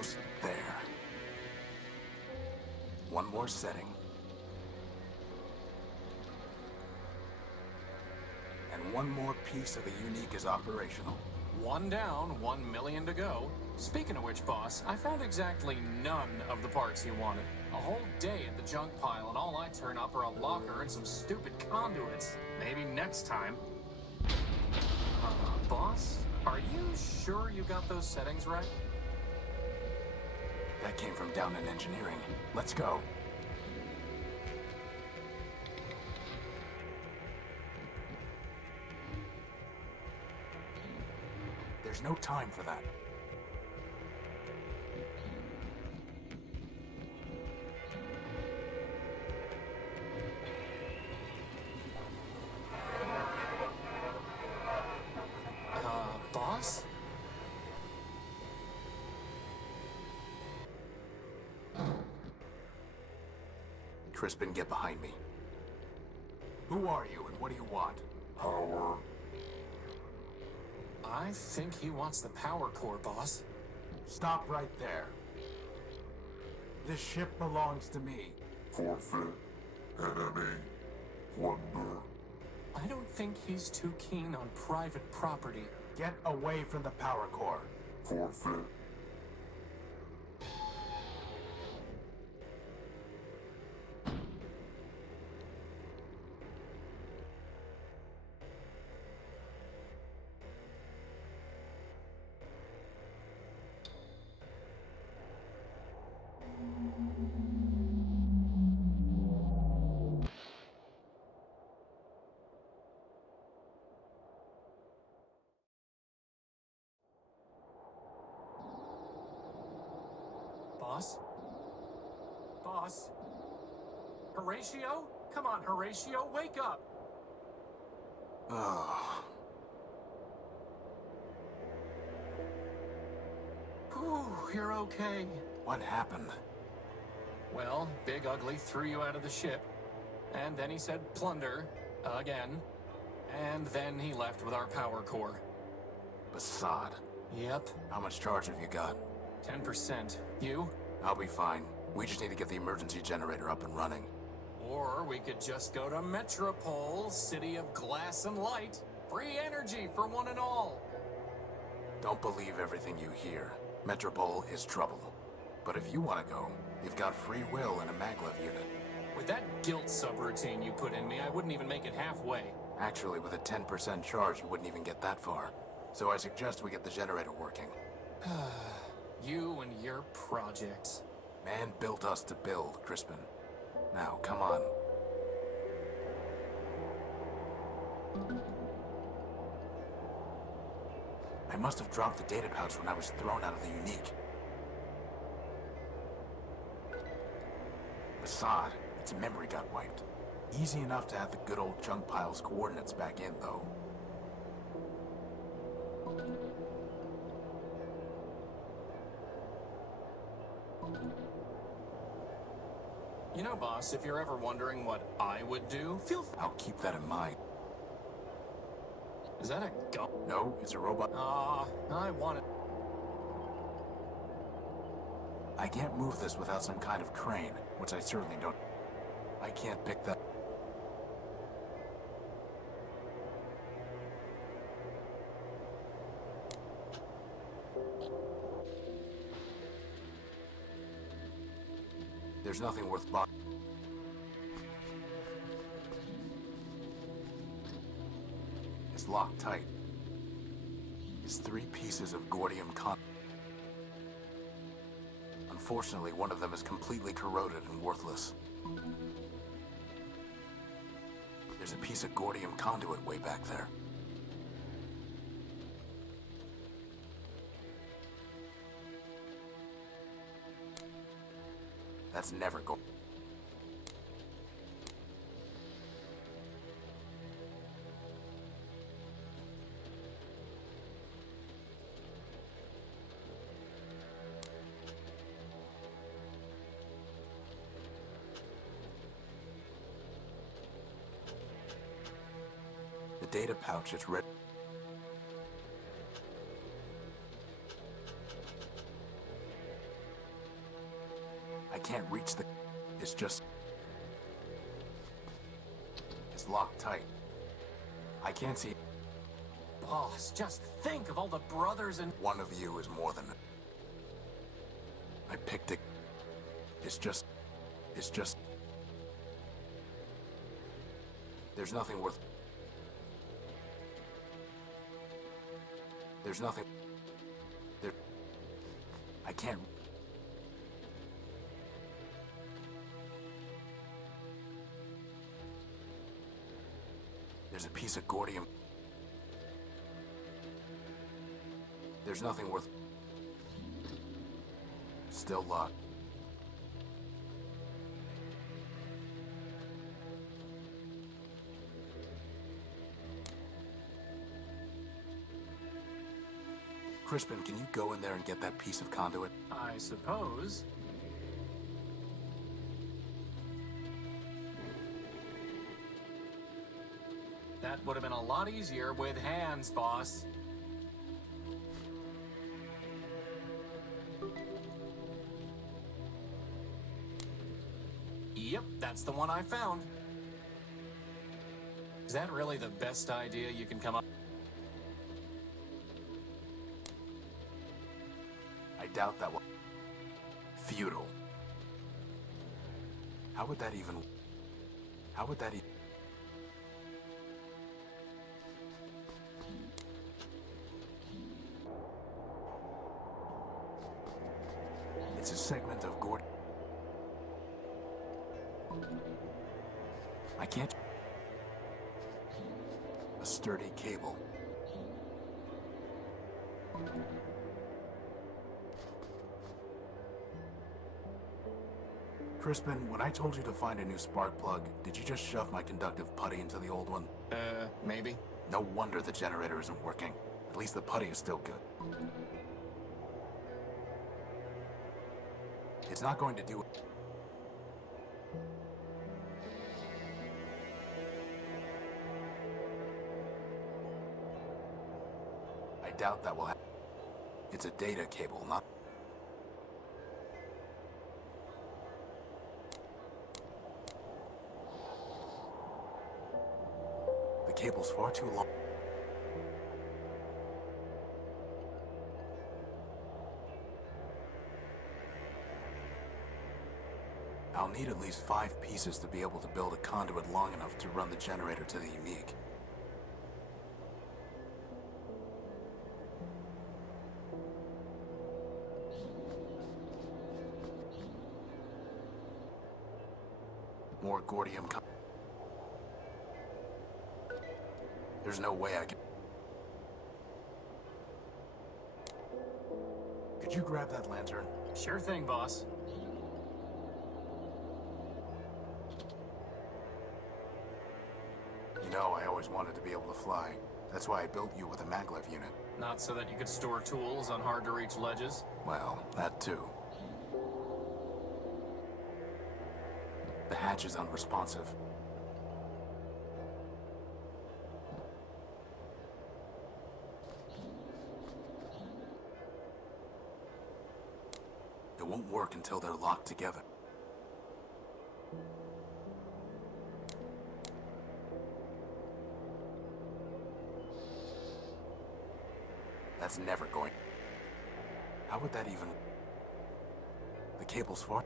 Almost there. One more setting. And one more piece of the unique is operational. One down, 1 million to go. Speaking of which, boss, I found exactly none of the parts you wanted. A whole day at the junk pile, and all I turn up are a locker and some stupid conduits. Maybe next time. Boss, are you sure you got those settings right? That came from down in engineering. Let's go. There's no time for that. Boss? Crispin, get behind me. Who are you and what do you want? Power. I think he wants the power core, boss. Stop right there. This ship belongs to me. Forfeit. Enemy. Plunder. I don't think he's too keen on private property. Get away from the power core. Forfeit. Boss? Boss? Horatio? Come on, Horatio, wake up! Oh. Whew, you're okay. What happened? Well, Big Ugly threw you out of the ship. And then he said plunder. Again. And then he left with our power core. Basad. Yep. How much charge have you got? 10%. You? I'll be fine. We just need to get the emergency generator up and running. Or we could just go to Metropole, city of glass and light. Free energy for one and all. Don't believe everything you hear. Metropole is trouble. But if you want to go, you've got free will and a maglev unit. With that guilt subroutine you put in me, I wouldn't even make it halfway. Actually, with a 10% charge, you wouldn't even get that far. So I suggest we get the generator working. You and your projects. Man built us to build, Crispin. Now, come on. I must have dropped the data pouch when I was thrown out of the unique. Basad, its memory got wiped. Easy enough to have the good old junk pile's coordinates back in, though. You know, boss, if you're ever wondering what I would do, I'll keep that in mind. Is that a gun? No, it's a robot. I want it. I can't move this without some kind of crane, which I certainly don't. I can't pick that. There's nothing worth buying. It's locked tight. It's 3 pieces of Gordium con. Unfortunately, one of them is completely corroded and worthless. There's a piece of Gordium conduit way back there. That's never going. The data pouch is ready. just... It's locked tight. I can't see... Boss, just think of all the brothers and... One of you is more than... I picked it. It's just... There's nothing worth... There's nothing... There... I can't... There's a piece of gordium... There's nothing worth... Still locked. Crispin, can you go in there and get that piece of conduit? I suppose. That would have been a lot easier with hands, boss. Yep, that's the one I found. Is that really the best idea you can come up? I doubt that will... Futile. How would that even... How would that even... It's a segment of Gordon. I can't... A sturdy cable. Crispin, when I told you to find a new spark plug, did you just shove my conductive putty into the old one? Maybe. No wonder the generator isn't working. At least the putty is still good. It's not going to do it. I doubt that will happen. It's a data cable, not... The cable's far too long. I'll need at least 5 pieces to be able to build a conduit long enough to run the generator to the unique. More gordium. There's no way I can... Could you grab that lantern? Sure thing, boss. You know, I always wanted to be able to fly. That's why I built you with a maglev unit. Not so that you could store tools on hard-to-reach ledges? Well, that too. The hatch is unresponsive. It won't work until they're locked together. That's never going... How would that even... The cable's far...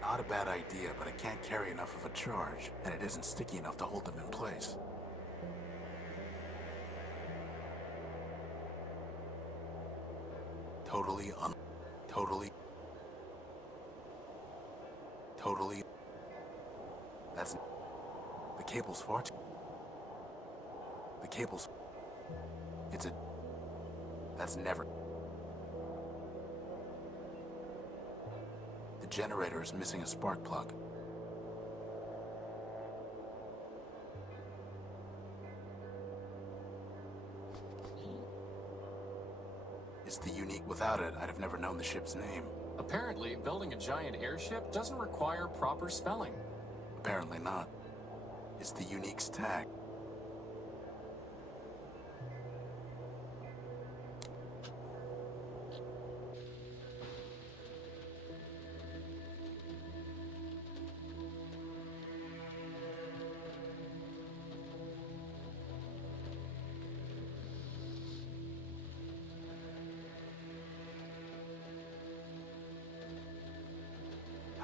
Not a bad idea, but it can't carry enough of a charge, and it isn't sticky enough to hold them in place. Totally. That's... The cable's far too... The cable's... It's a... That's never... The generator is missing a spark plug. It's the unique. Without it, I'd have never known the ship's name. Apparently, building a giant airship doesn't require proper spelling. Apparently not. It's the unique's tag.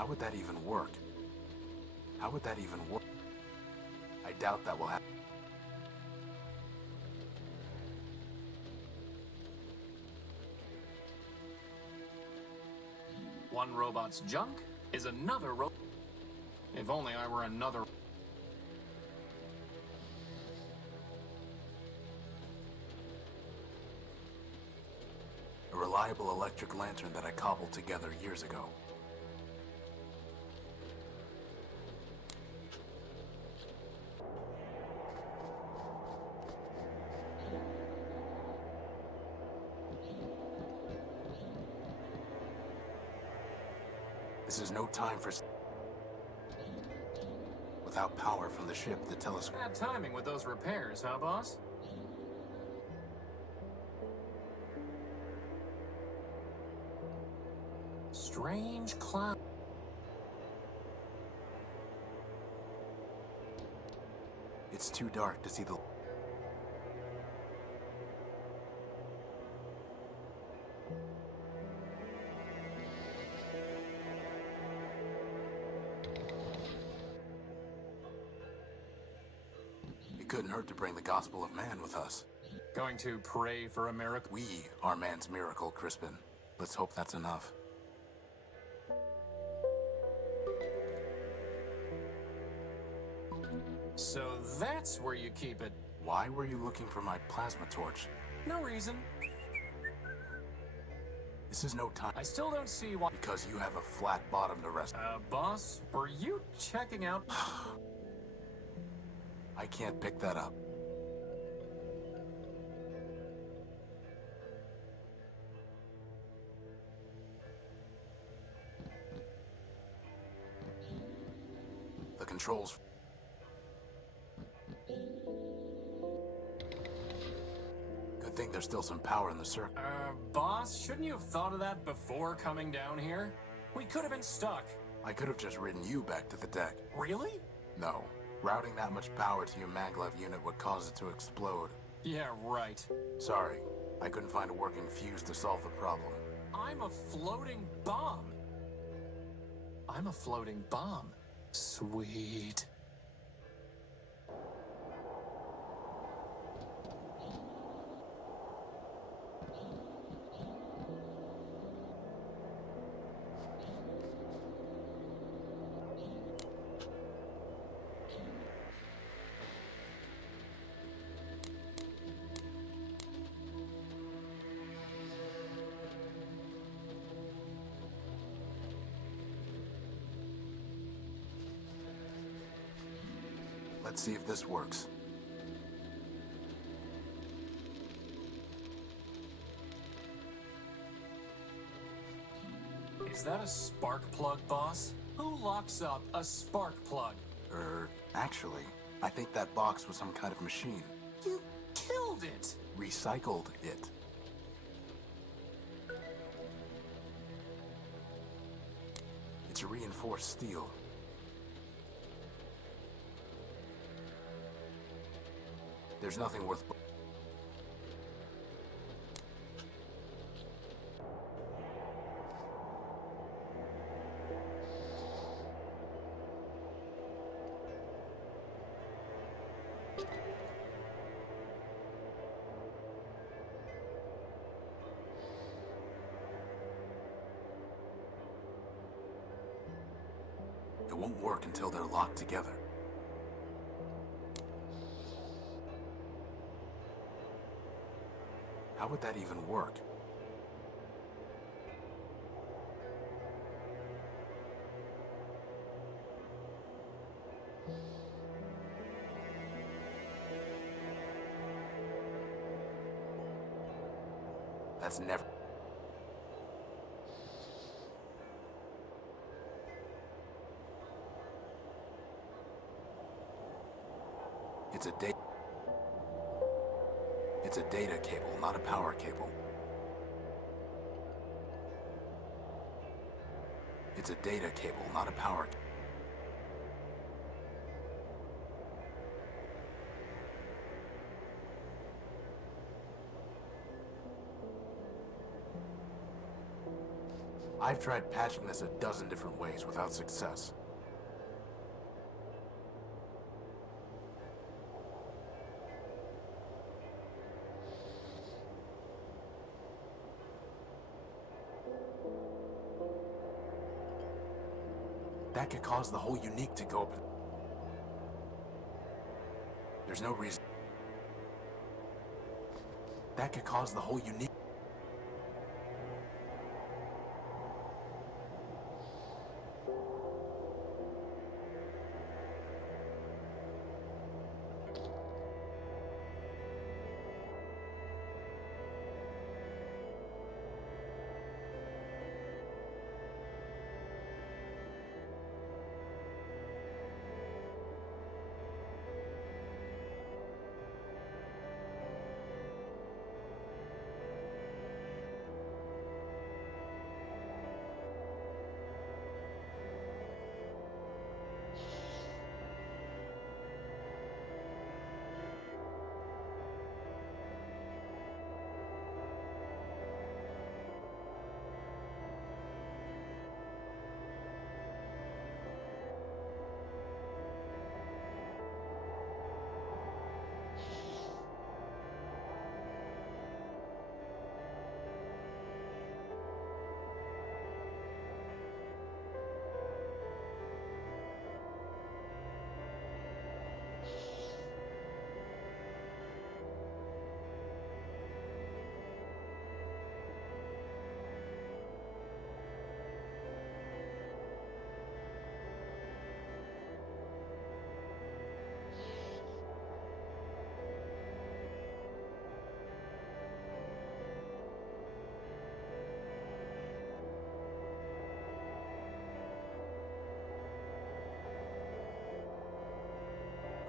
How would that even work? How would that even work? I doubt that will happen. One robot's junk is another If only I were another... A reliable electric lantern that I cobbled together years ago. This is no time for... Without power from the ship, the telescope... Bad timing with those repairs, huh, boss? Strange cloud. It's too dark to see the... It couldn't hurt to bring the gospel of man with us. Going to pray for a miracle? We are man's miracle, Crispin. Let's hope that's enough. So that's where you keep it. Why were you looking for my plasma torch? No reason. This is no time. I still don't see why... Because you have a flat bottom to rest. Boss, were you checking out... I can't pick that up. The controls... Good thing there's still some power in the circuit. Boss, shouldn't you have thought of that before coming down here? We could have been stuck. I could have just ridden you back to the deck. Really? No. Routing that much power to your maglev unit would cause it to explode. Yeah, right. Sorry. I couldn't find a working fuse to solve the problem. I'm a floating bomb. I'm a floating bomb. Sweet. Let's see if this works. Is that a spark plug, boss? Who locks up a spark plug? Actually, I think that box was some kind of machine. You killed it! Recycled it. It's reinforced steel. There's nothing worth... It won't work until they're locked together. How would that even work? That's never... It's a data... It's a data cable, not a power cable. It's a data cable, not a power cable. I've tried patching this a dozen different ways without success. That could cause the whole unique to go up. There's no reason. That could cause the whole unique.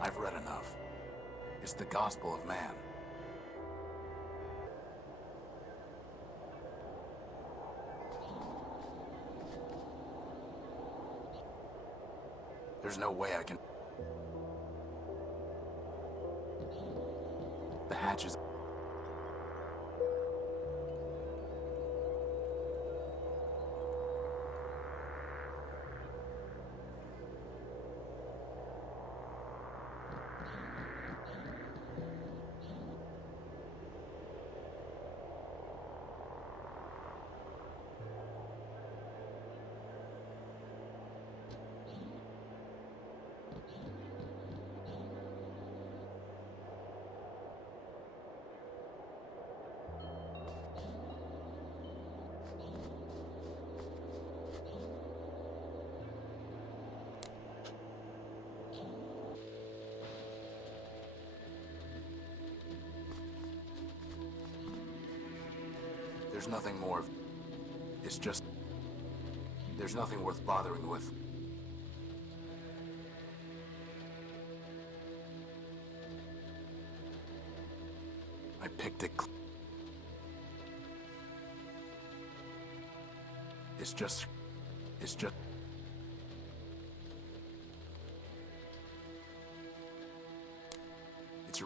I've read enough. It's the gospel of man. There's no way I can... The hatch is... There's nothing more. It's just... There's nothing worth bothering with. I picked it. It's just... It's just... It's a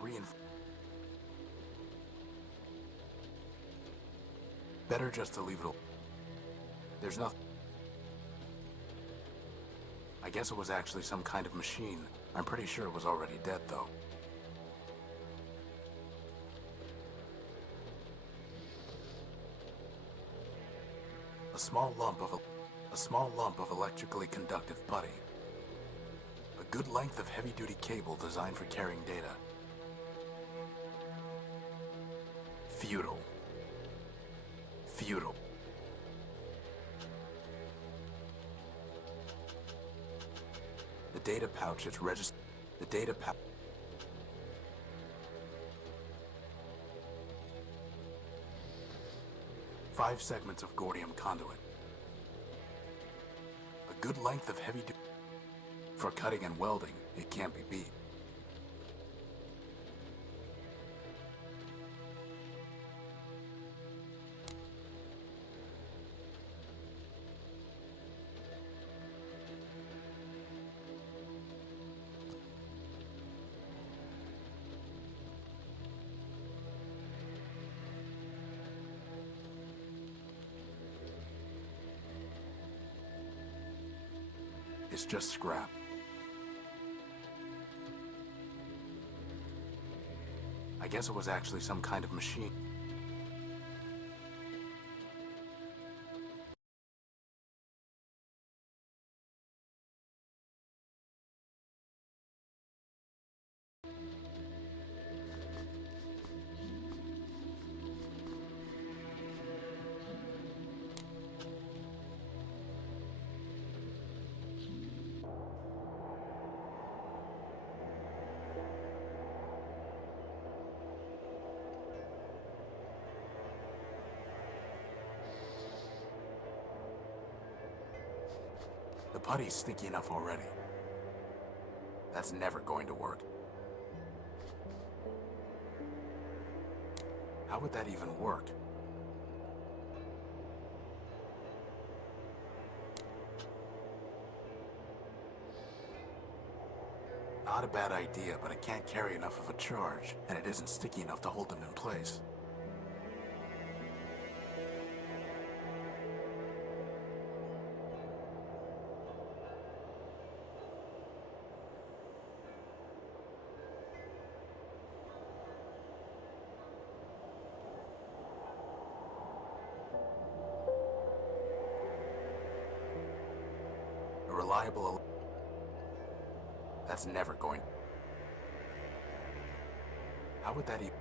Better just to leave it alone. There's nothing. I guess it was actually some kind of machine. I'm pretty sure it was already dead, though. A small lump of electrically conductive putty. A good length of heavy-duty cable designed for carrying data. Futile. Futile. The data pouch is registered. The data pouch. Five segments of Gordium conduit. A good length of heavy duty. For cutting and welding, it can't be beat. It's just scrap. I guess it was actually some kind of machine. The putty's sticky enough already. That's never going to work. How would that even work? Not a bad idea, but I can't carry enough of a charge, and it isn't sticky enough to hold them in place. A reliable... That's never going... How would that even...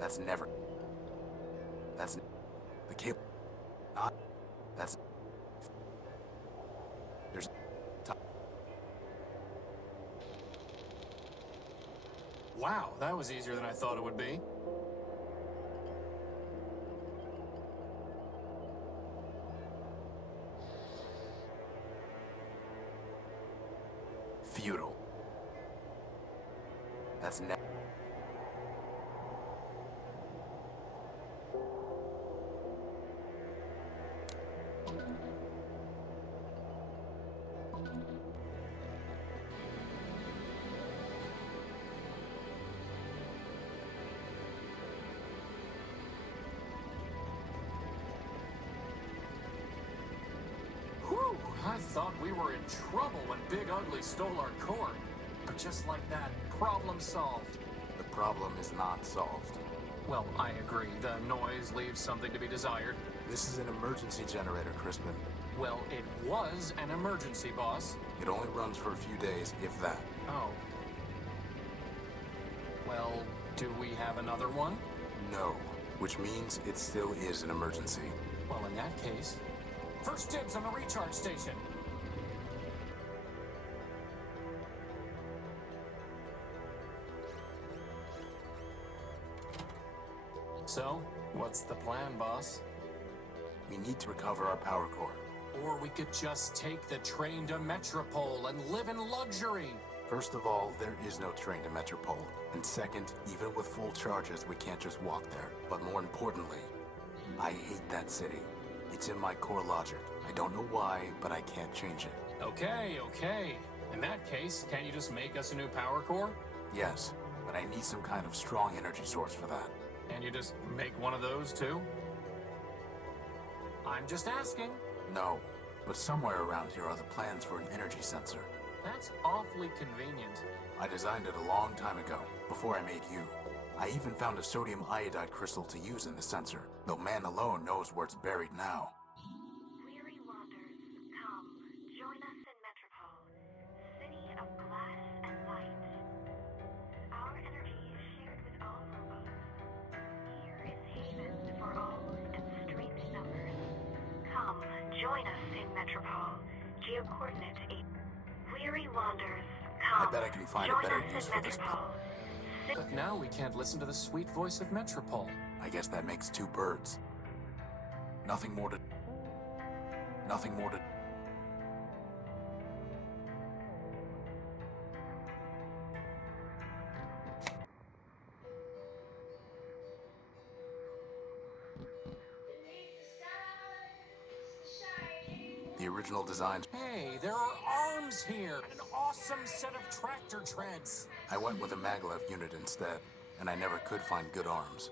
That's never... That's... The cable... Not... That's... There's... Wow, that was easier than I thought it would be. Futile. That's never... Whew, I thought we were in trouble when Big Ugly stole our core. But just like that, problem solved. The problem is not solved. Well, I agree. The noise leaves something to be desired. This is an emergency generator, Crispin. Well, it was an emergency, boss. It only runs for a few days, if that. Oh. Well, do we have another one? No. Which means it still is an emergency. Well, in that case, first dibs on the recharge station. So, what's the plan, boss? We need to recover our power core. Or we could just take the train to Metropole and live in luxury. First of all, there is no train to Metropole. And second, even with full charges, we can't just walk there. But more importantly, I hate that city. It's in my core logic. I don't know why, but I can't change it. Okay. In that case, can't you just make us a new power core? Yes, but I need some kind of strong energy source for that. And you just make one of those too? I'm just asking. No, but somewhere around here are the plans for an energy sensor. That's awfully convenient. I designed it a long time ago, before I made you. I even found a sodium iodide crystal to use in the sensor, though man alone knows where it's buried now. Weary wanderers, come, join us in Metropole, city of glass and light. Our energy is shared with all robots. Here is haven for all and strength numbers. Come, join us in Metropole, geocoordinate 8. Weary wanderers, come, I bet I can find a join better us use in for this. Metropole. But now we can't listen to the sweet voice of Metropole. I guess that makes two birds. Nothing more to... The original designs... Hey, there are arms here! An awesome set of tractor treads! I went with a maglev unit instead, and I never could find good arms.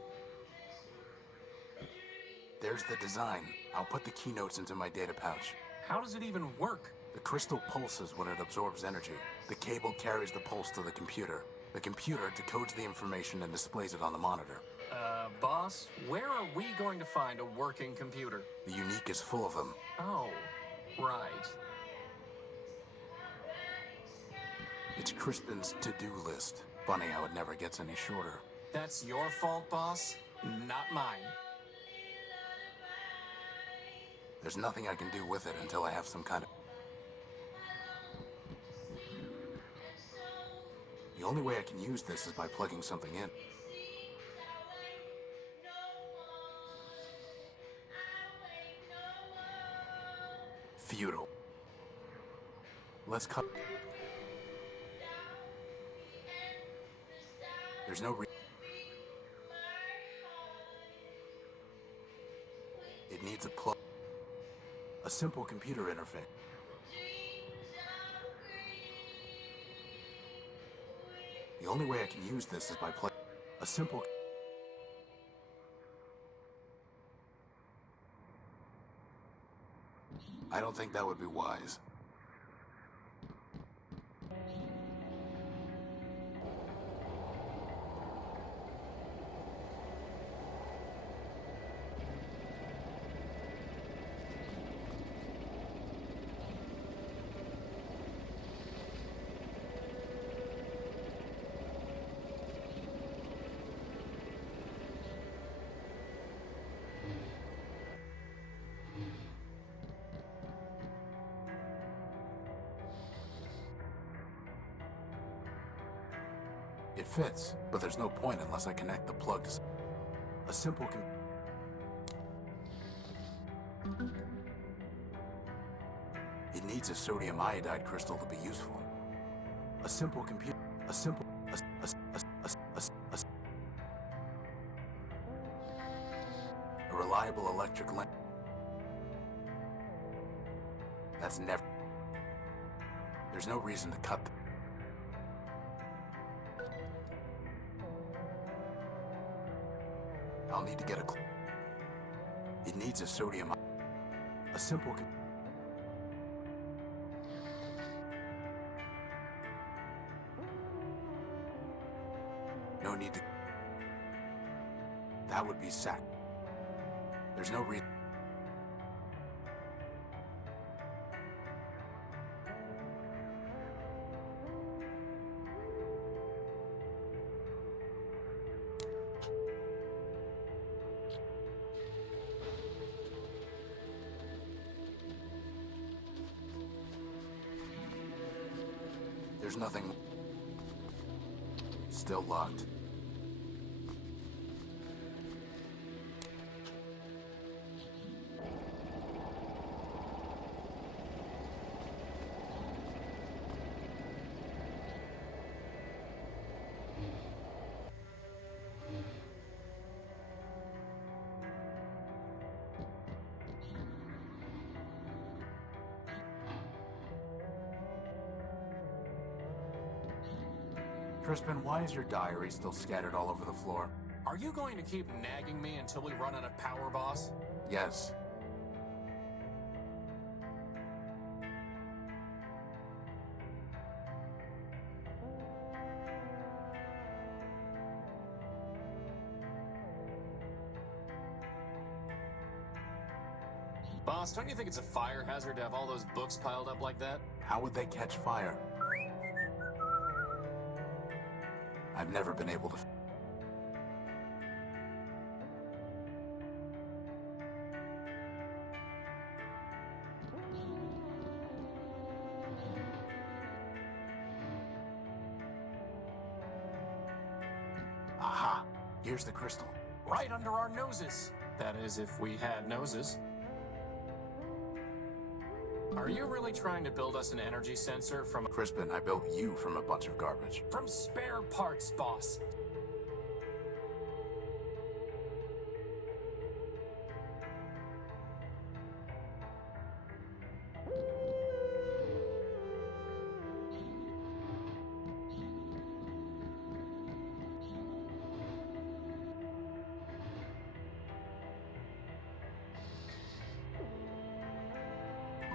There's the design. I'll put the keynotes into my data pouch. How does it even work? The crystal pulses when it absorbs energy. The cable carries the pulse to the computer. The computer decodes the information and displays it on the monitor. Boss, where are we going to find a working computer? The Unique is full of them. Oh, right. It's Crispin's to-do list. Funny how it never gets any shorter. That's your fault, boss, not mine. There's nothing I can do with it until I have some kind of... The only way I can use this is by plugging something in. Futile. Let's cut... There's no It needs a plug. A simple computer interface. The only way I can use this is by plugging a simple... I don't think that would be wise. It fits, but there's no point unless I connect the plug to a simple It needs a sodium iodide crystal to be useful. A simple computer... A simple... A reliable electric lamp. That's never... There's no reason to cut them. I'll need to get a... It needs a sodium... A simple... No need to... That would be sack. There's no reason... There's nothing... Still locked. Crispin, why is your diary still scattered all over the floor? Are you going to keep nagging me until we run out of power, boss? Yes. Boss, don't you think it's a fire hazard to have all those books piled up like that? How would they catch fire? I've never been able to... Aha! Here's the crystal. Right under our noses. That is, if we had noses. Are you really trying to build us an energy sensor from Crispin, I built you from a bunch of garbage. spare parts, boss?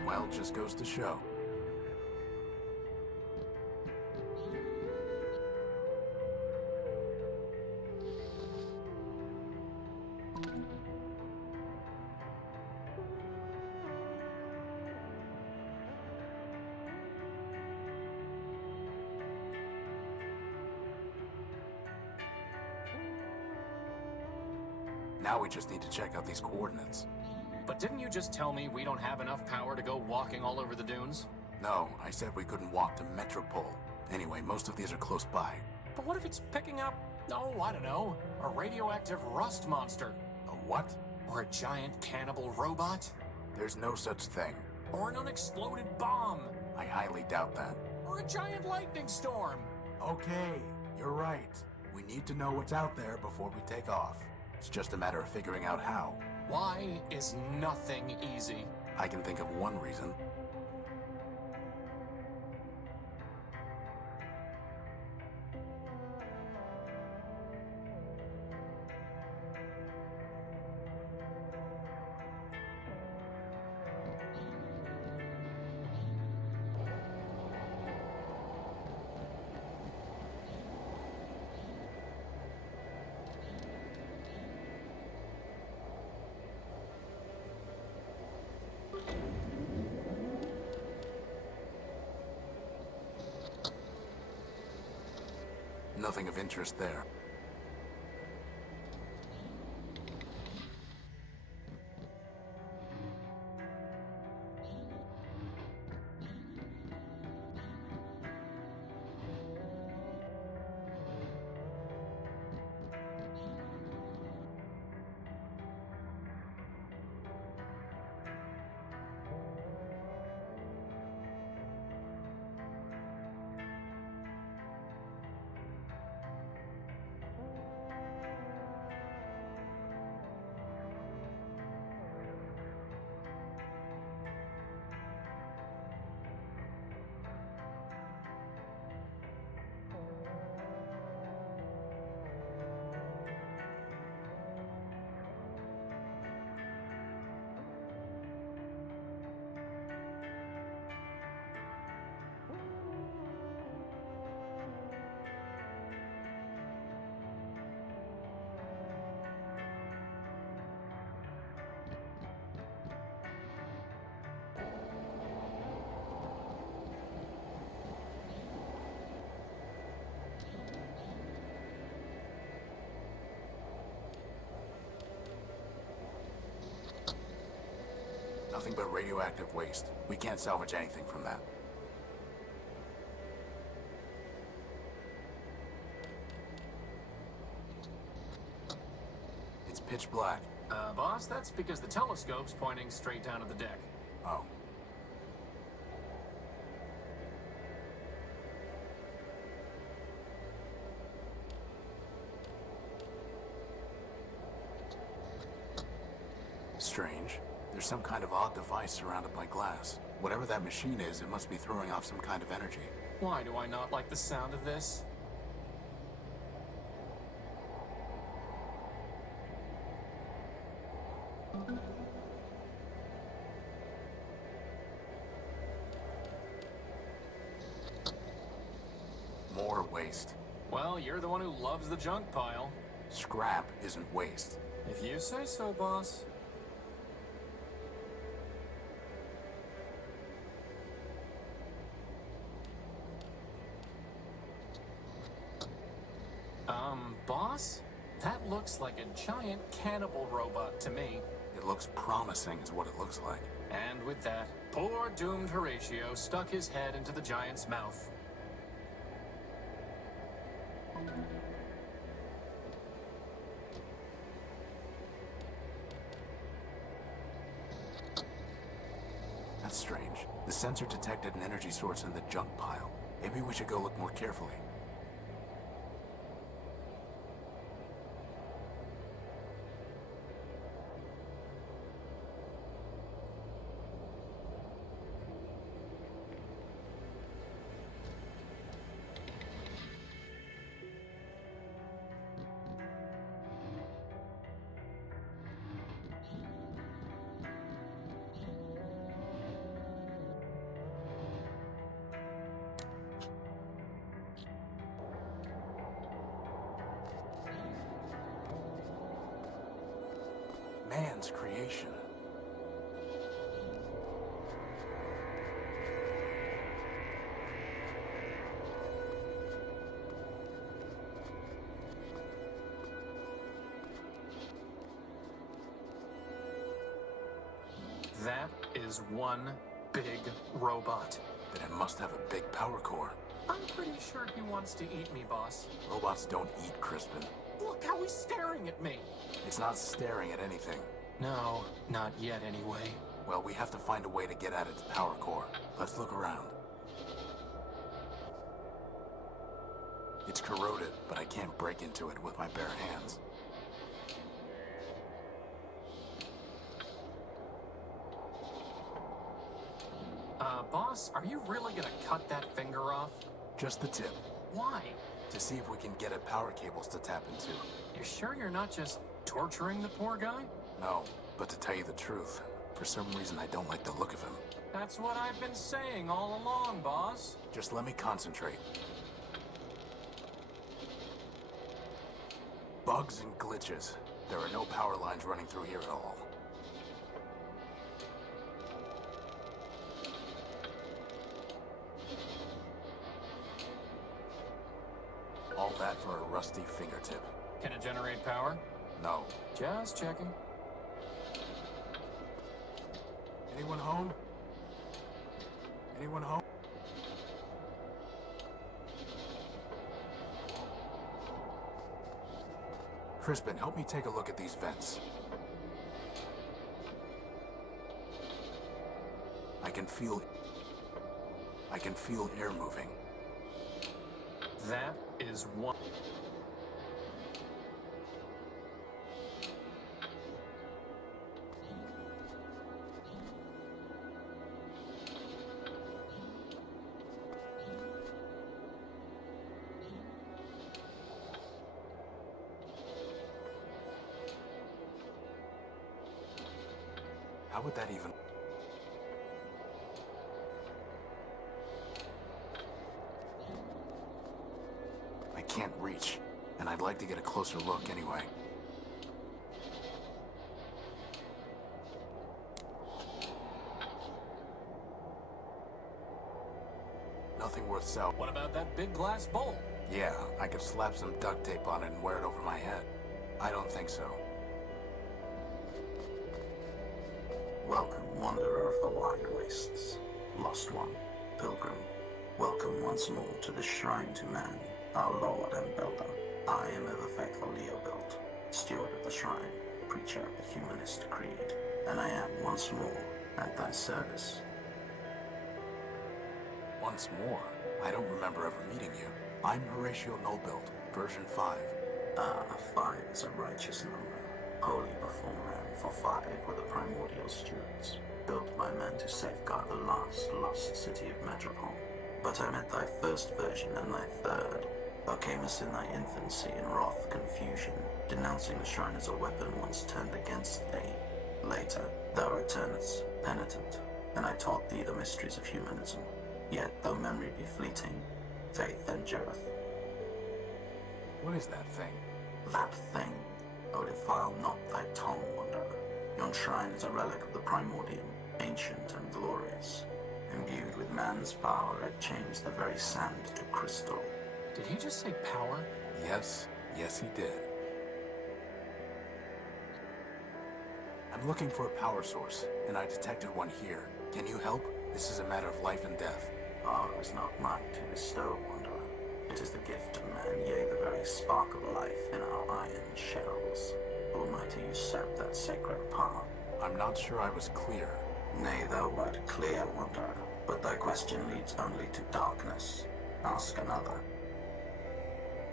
Well, just goes to show. Now we just need to check out these coordinates. But didn't you just tell me we don't have enough power to go walking all over the dunes? No, I said we couldn't walk to Metropole. Anyway, most of these are close by. But what if it's picking up, oh, I don't know, a radioactive rust monster? A what? Or a giant cannibal robot? There's no such thing. Or an unexploded bomb? I highly doubt that. Or a giant lightning storm? Okay, you're right. We need to know what's out there before we take off. It's just a matter of figuring out how. Why is nothing easy? I can think of one reason. Nothing of interest there. Nothing but radioactive waste. We can't salvage anything from that. It's pitch black. Boss, that's because the telescope's pointing straight down at the deck. Oh. Strange. There's some kind of odd device surrounded by glass. Whatever that machine is, it must be throwing off some kind of energy. Why do I not like the sound of this? More waste. Well, you're the one who loves the junk pile. Scrap isn't waste. If you say so, boss. Boss? That looks like a giant cannibal robot to me. It looks promising is what it looks like. And with that, poor doomed Horatio stuck his head into the giant's mouth. That's strange. The sensor detected an energy source in the junk pile. Maybe we should go look more carefully. Man's creation. That is one big robot. Then it must have a big power core. I'm pretty sure he wants to eat me, boss. Robots don't eat, Crispin. Look how he's staring at me. It's not staring at anything. No, not yet anyway. Well, we have to find a way to get at its power core. Let's look around. It's corroded, but I can't break into it with my bare hands. Boss, are you really gonna cut that finger off? Just the tip, Why? to see if we can get at power cables to tap into. You sure you're not just torturing the poor guy? No, but to tell you the truth, for some reason I don't like the look of him. That's what I've been saying all along, boss. Just let me concentrate. Bugs and glitches. There are no power lines running through here at all. All that for a rusty fingertip. Can it generate power? No. Just checking. Anyone home? Anyone home? Crispin, help me take a look at these vents. I can feel air moving. That is one. How would that even... I can't reach, and I'd like to get a closer look anyway. Nothing worth selling. What about that big glass bowl? Yeah, I could slap some duct tape on it and wear it over my head. I don't think so. Welcome, wanderer of the wide wastes, lost one, pilgrim. Welcome once more to the shrine to man, our lord and builder. I am ever faithful Leobilt, steward of the shrine, preacher of the humanist creed, and I am once more at thy service. Once more? I don't remember ever meeting you. I'm Horatio Nullbuilt, version 5. 5 is a righteous number, holy before man, for 5 were the primordial stewards, built by men to safeguard the last lost city of Metropole. But I met thy first version and thy third. Thou camest in thy infancy in wrath confusion, denouncing the shrine as a weapon once turned against thee. Later, thou returnest penitent, and I taught thee the mysteries of humanism. Yet, though memory be fleeting, faith endureth. What is that thing? That thing, O defile not thy tongue, wanderer. Yon shrine is a relic of the Primordium, ancient and glorious. Imbued with man's power, it changed the very sand to crystal. Did he just say power? Yes, yes he did. I'm looking for a power source, and I detected one here. Can you help? This is a matter of life and death. Power is not mine to bestow, wanderer. It is the gift of man, yea, the very spark of life in our iron shells. Who am I to usurp that sacred power? I'm not sure I was clear. Nay, thou wert clear, wanderer, but thy question leads only to darkness. Ask another.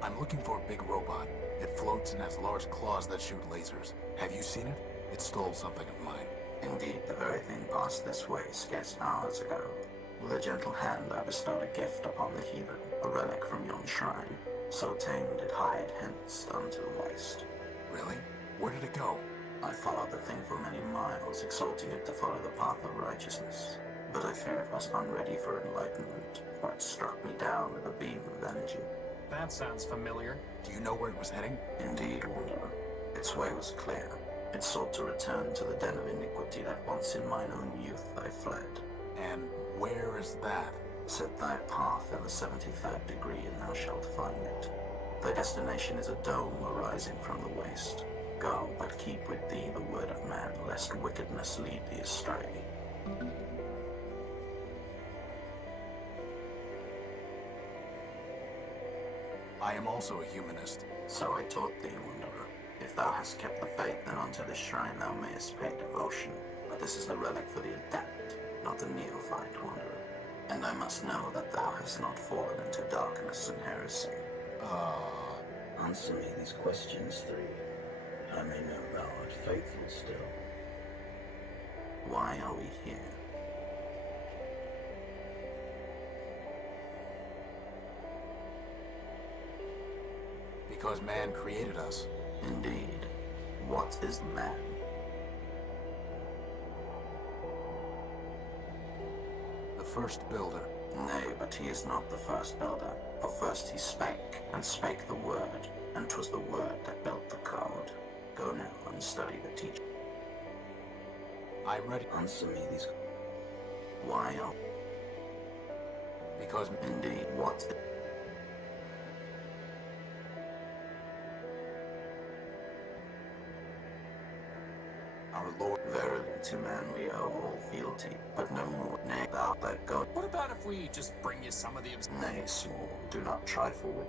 I'm looking for a big robot. It floats and has large claws that shoot lasers. Have you seen it? It stole something of mine. Indeed, the very thing passed this way scarce hours ago. With a gentle hand I bestowed a gift upon the heathen, a relic from yon shrine. So tamed it hied hence unto the waste. Really? Where did it go? I followed the thing for many miles, exalting it to follow the path of righteousness. But I fear it was unready for enlightenment, for it struck me down with a beam of energy. That sounds familiar. Do you know where it was heading? Indeed, wanderer. Its way was clear. It sought to return to the den of iniquity that once in mine own youth I fled. And where is that? Set thy path in the 73rd degree, and thou shalt find it. Thy destination is a dome arising from the waste. Go, but keep with thee the word of man, lest wickedness lead thee astray. I am also a humanist. So I taught thee, wanderer. If thou hast kept the faith, then unto this shrine thou mayest pay devotion. But this is the relic for the adept, not the neophyte, wanderer. And I must know that thou hast not fallen into darkness and heresy. Answer me these questions three. I may know thou art faithful still. Why are we here? Because man created us. Indeed. What is man? The first builder. Nay, but he is not the first builder. For first he spake, and spake the word, and 'twas the word that built the code. Go now and study the teaching. I'm ready. Answer me these. Why are... Because Indeed, what... our Lord. Verily, to man we owe all fealty, but no more. Nay, thou that go... What about if we just bring you some of the... Nay, small, do not trifle with...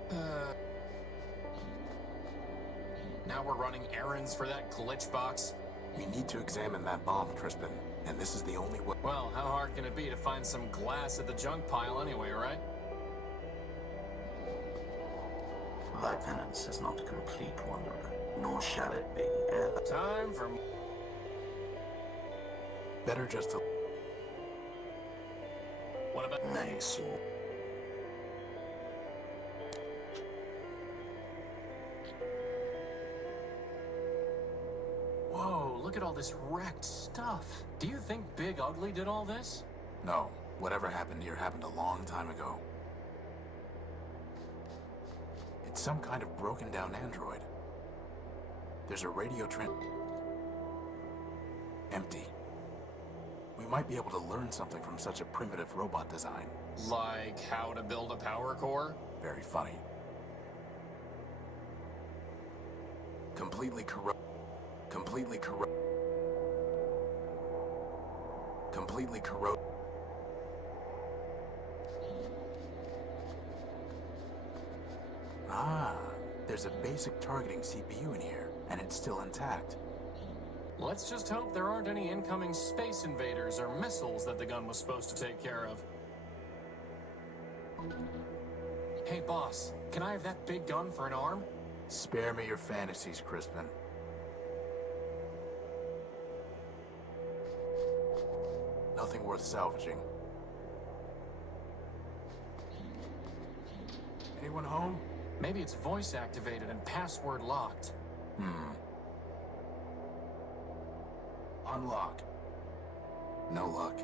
Now we're running errands for that glitch box? We need to examine that bomb, Crispin. And this is the only way. Well, how hard can it be to find some glass at the junk pile anyway, right? Thy penance is not complete, wanderer, nor shall it be ere the... Time for... Better just to... What about... Nay, small. Whoa, look at all this wrecked stuff. Do you think Big Ugly did all this? No. Whatever happened here happened a long time ago. It's some kind of broken down android. There's a radio empty. We might be able to learn something from such a primitive robot design. Like how to build a power core? Very funny. Completely corrupt. Completely corrupt. Completely corrupt. Ah, there's a basic targeting CPU in here, and it's still intact. Let's just hope there aren't any incoming space invaders or missiles that the gun was supposed to take care of. Hey, boss, can I have that big gun for an arm? Spare me your fantasies, Crispin. Nothing worth salvaging. Anyone home? Maybe it's voice activated and password locked. Unlock. No luck.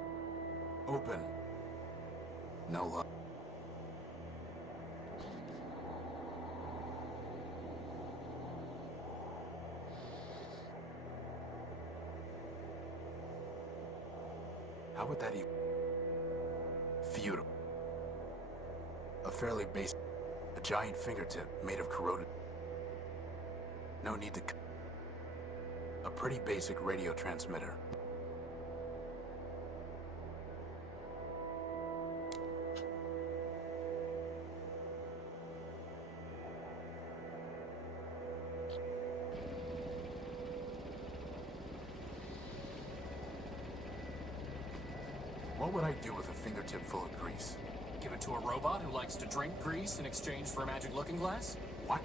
Open. No luck. How would that even... Futile. A fairly basic... A giant fingertip made of corroded... No need to... A pretty basic radio transmitter. What would I do with a fingertip full of grease? Give it to a robot who likes to drink grease in exchange for a magic looking glass? What?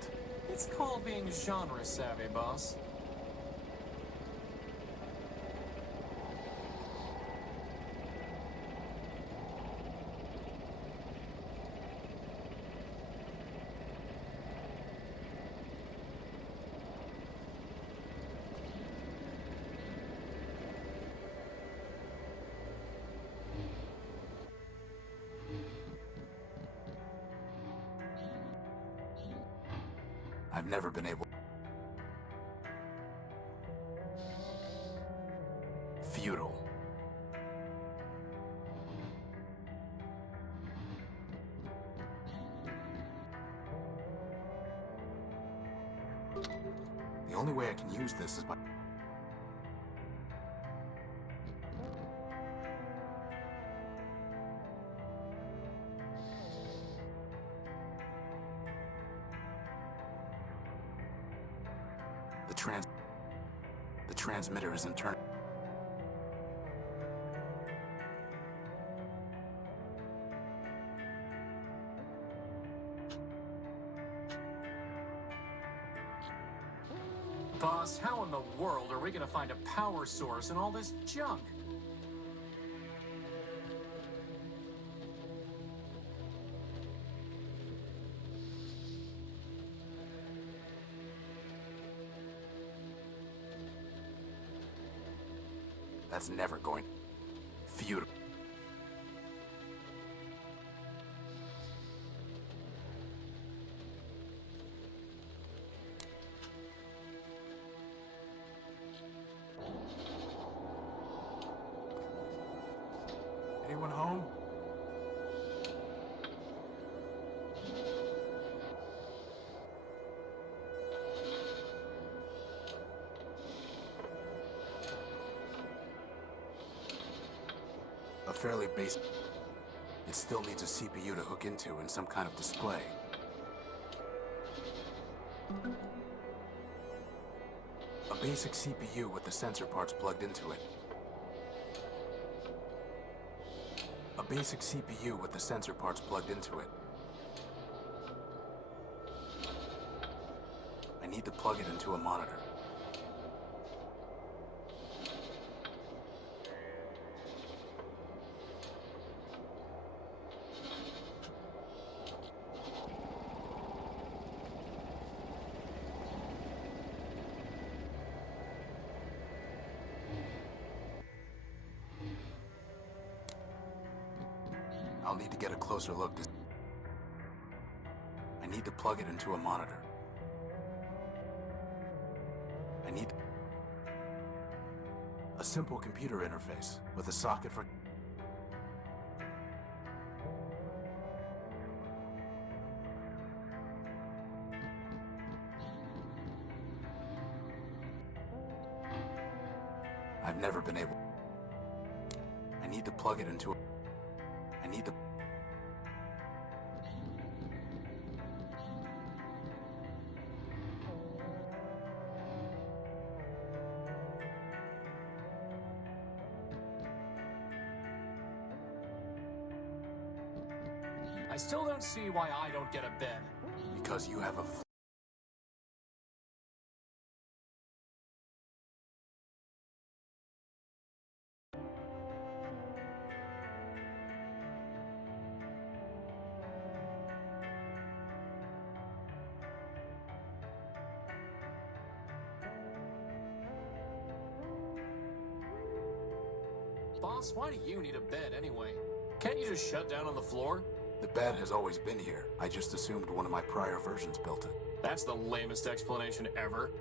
It's called being genre savvy, boss. I've never been able... Futile. The only way I can use this is by... The transmitter isn't turning. Boss, how in the world are we gonna find a power source in all this junk? That's never going... Futile. Anyone home? A fairly basic... It still needs a CPU to hook into and some kind of display. A basic CPU with the sensor parts plugged into it. A basic CPU with the sensor parts plugged into it. I need to plug it into a monitor. I'll need to get a closer look. I need to plug it into a monitor. I need a simple computer interface with a socket for... I've never been able... I need to plug it into a... I need to... I still don't see why I don't get a bed. Because you have a... Boss, why do you need a bed anyway? Can't you just shut down on the floor? The bed has always been here. I just assumed one of my prior versions built it. That's the lamest explanation ever.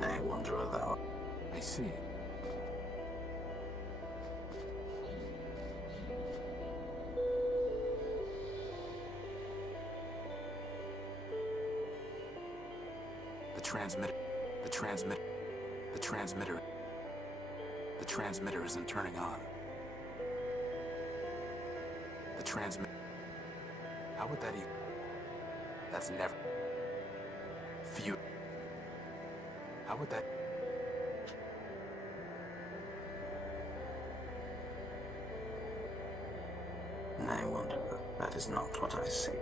Nay, wanderer thou. I see. The transmitter isn't turning on. How would that even... That's never... Phew. How would that... Nay, wanderer, that is not what I seek.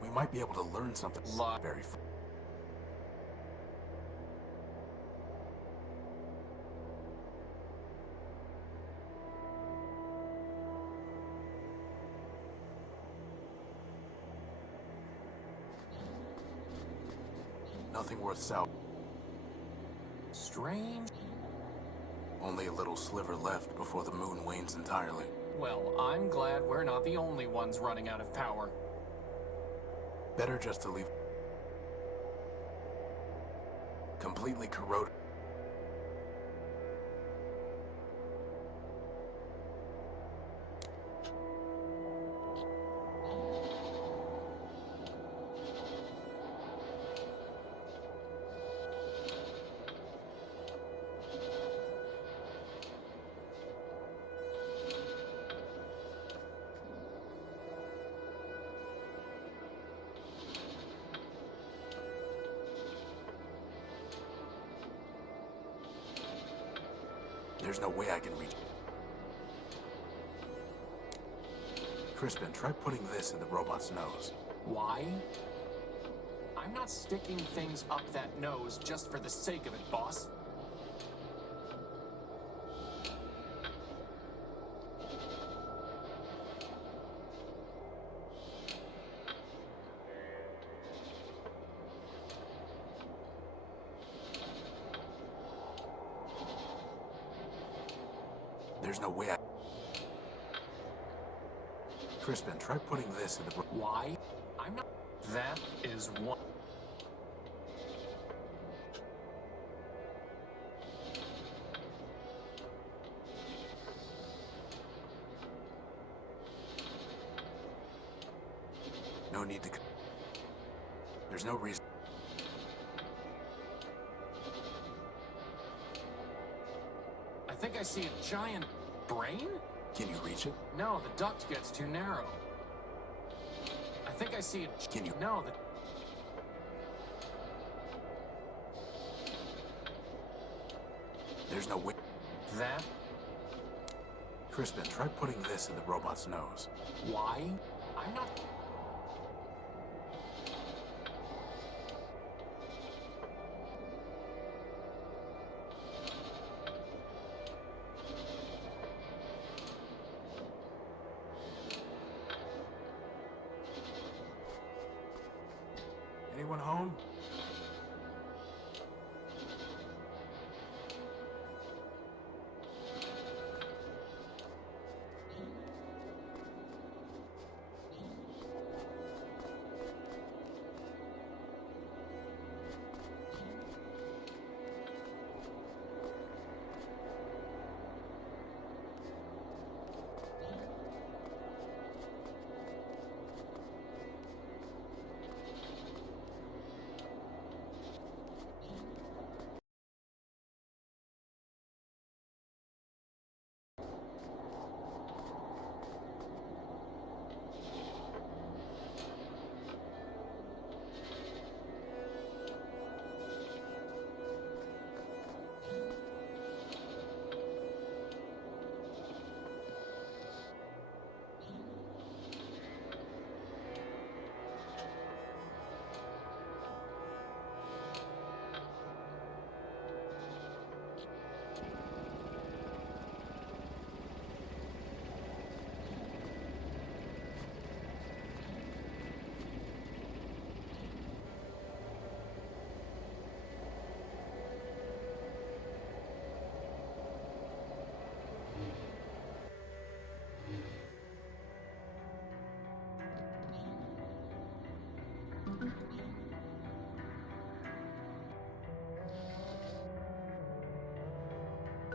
We might be able to learn something very... Nothing worth salvaging. Strange. Only a little sliver left before the moon wanes entirely. Well, I'm glad we're not the only ones running out of power. Better just to leave... completely corroded. There's no way I can reach... Crispin, try putting this in the robot's nose. Why? I'm not sticking things up that nose just for the sake of it, boss. There's no way I... Crispin, try putting this in the... Why? I'm not... That is one... No need to... There's no reason... I think I see a giant brain? Can you reach it? No, the duct gets too narrow. I think I see a... Can you... No, the... There's no way... That... Crispin, try putting this in the robot's nose. Why? I'm not... Anyone home?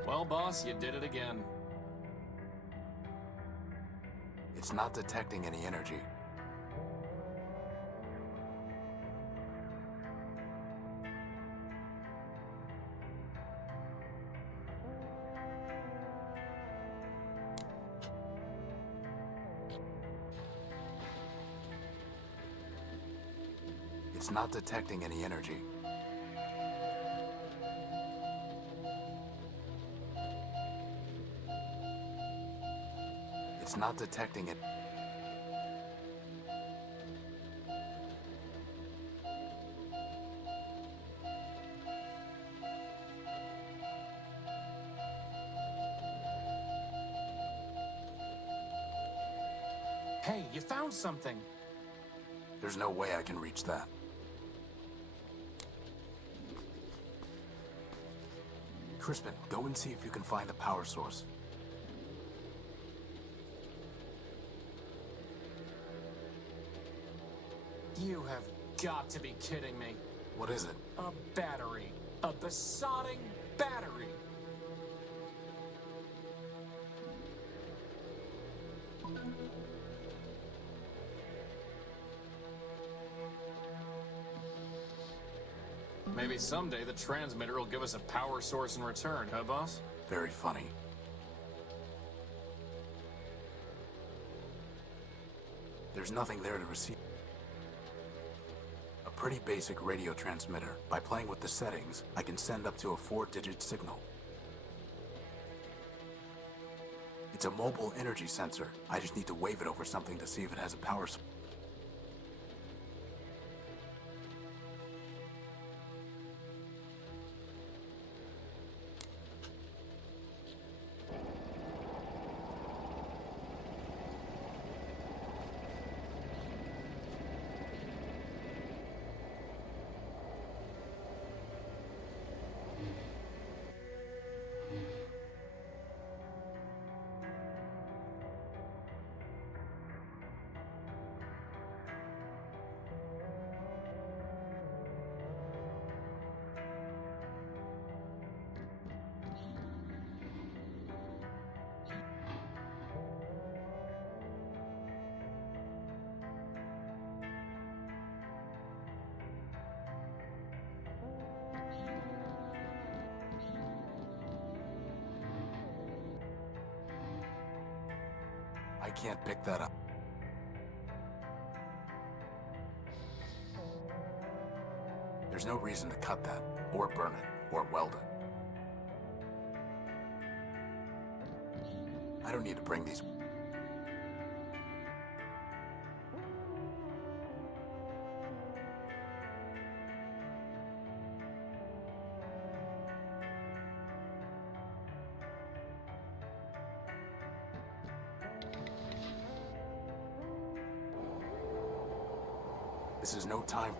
Well, boss, you did it again. It's not detecting any energy. It's not detecting any energy. It's not detecting it. Hey, you found something. There's no way I can reach that. Crispin, go and see if you can find the power source. You have got to be kidding me. What is it? A battery. A besotting battery. Maybe someday the transmitter will give us a power source in return, huh, boss? Very funny. There's nothing there to receive. A pretty basic radio transmitter. By playing with the settings, I can send up to a 4-digit signal. It's a mobile energy sensor. I just need to wave it over something to see if it has a power source. I can't pick that up. There's no reason to cut that, or burn it, or weld it. I don't need to bring these. This is no time.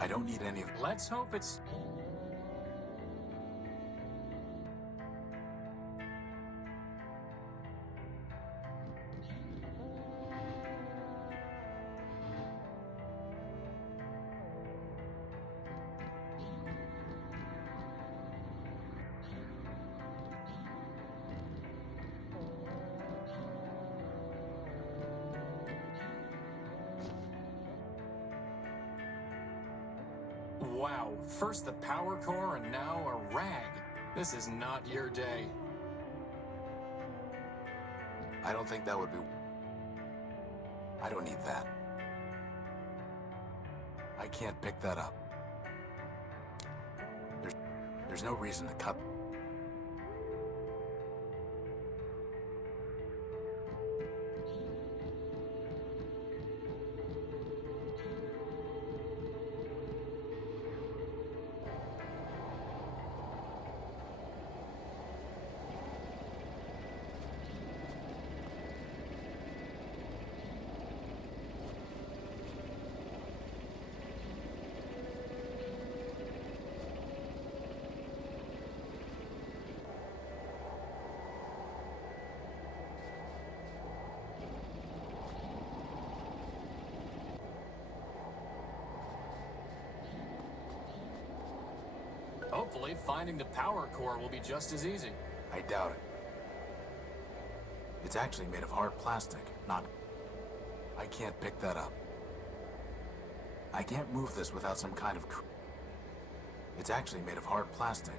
I don't need any of. Let's hope it's... Wow, first the power core and now a rag. This is not your day. I don't think that would be... I don't need that. I can't pick that up. There's no reason to cut... Hopefully, finding the power core will be just as easy. I doubt it. It's actually made of hard plastic, not... I can't pick that up. I can't move this without some kind of... It's actually made of hard plastic.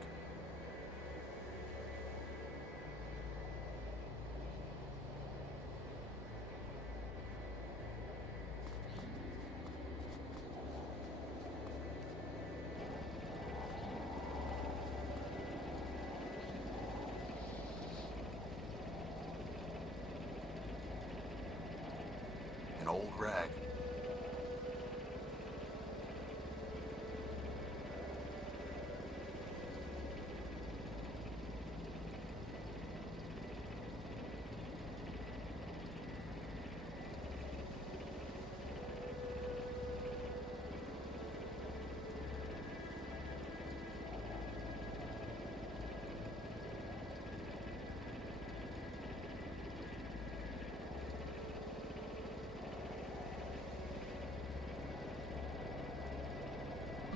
An old rag.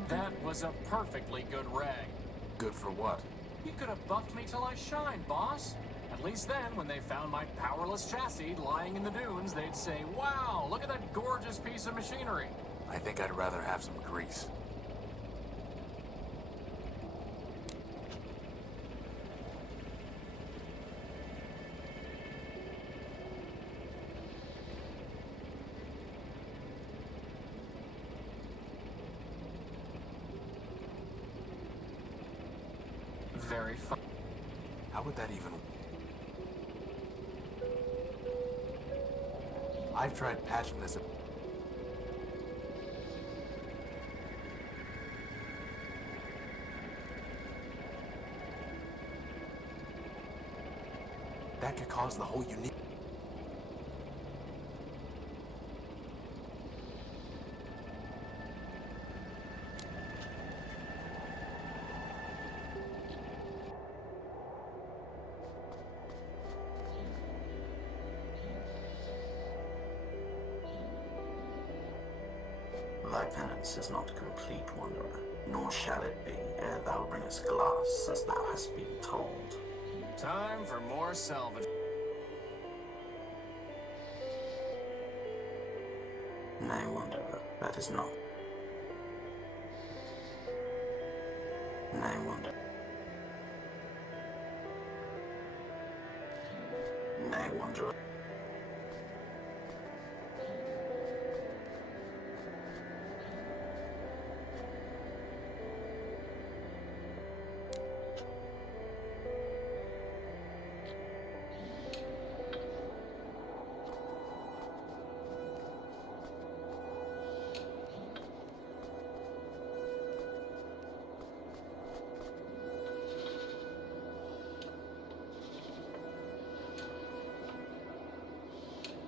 That was a perfectly good rag. Good for what? You could have buffed me till I shined, boss. At least then, when they found my powerless chassis lying in the dunes, they'd say, wow, look at that gorgeous piece of machinery. I think I'd rather have some grease. Very fun. How would that even... I've tried patching this... That could cause the whole unique... Thy penance is not complete, wanderer, nor shall it be ere thou bringest glass as thou hast been told. Time for more salvage. Nay, wanderer, that is not. Nay, wanderer. Nay, wanderer.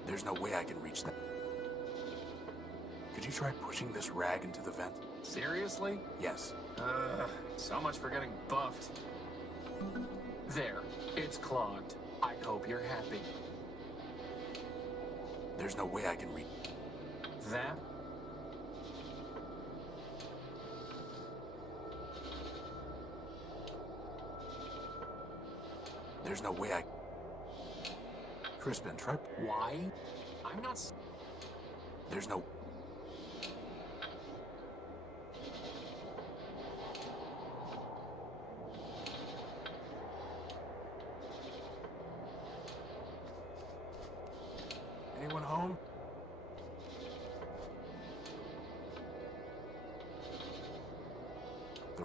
There's no way I can reach that. Could you try pushing this rag into the vent? Seriously? Yes. So much for getting buffed. There, it's clogged. I hope you're happy. There's no way I can reach... That? There's no way I... Crispin, try... Why? I'm not... There's no...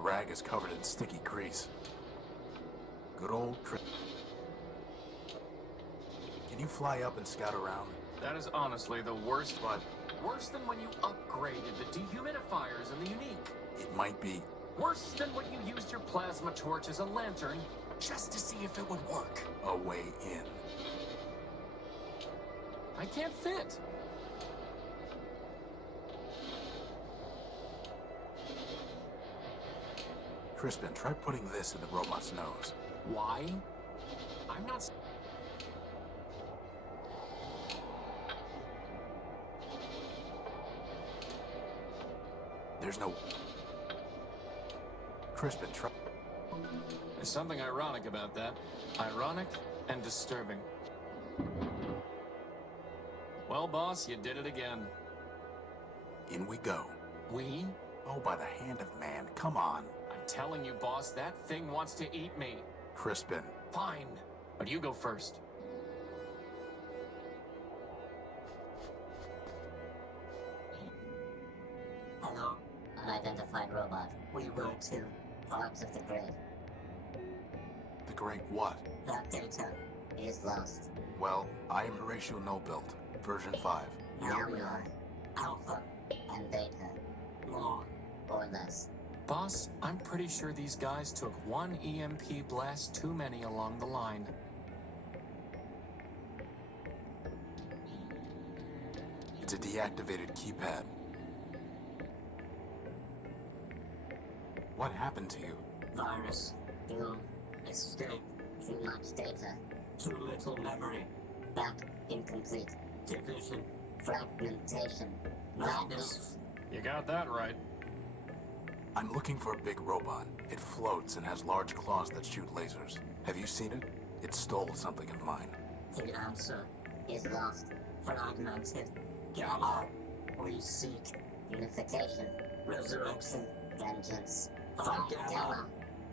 rag is covered in sticky grease. Good old Can you fly up and scout around? That is honestly the worst. But Worse than when you upgraded the dehumidifiers and the unique. it might be. Worse than when you used your plasma torch as a lantern just to see if it would work. A way in. I can't fit. Crispin, try putting this in the robot's nose. Why? I'm not... There's no... Crispin, try... There's something ironic about that. Ironic and disturbing. Well, boss, you did it again. In we go. We? Oh, by the hand of man, come on. I'm telling you, boss, that thing wants to eat me. Crispin. Fine, but you go first. Hello, unidentified robot. We were two parts of the grid. The great what? That data is lost. Well, I am Horatio Nobuilt, version 5. Now we are Alpha and Beta. More or less. Boss, I'm pretty sure these guys took one EMP blast too many along the line. It's a deactivated keypad. What happened to you? Virus. Doom. Escape. Too much data. Too little memory. Back incomplete. Division. Fragmentation. Madness. You got that right. I'm looking for a big robot. It floats and has large claws that shoot lasers. Have you seen it? It stole something of mine. The answer is lost. Fragmented. Gamma. We seek unification. Resurrection. Vengeance. Fight Gamma.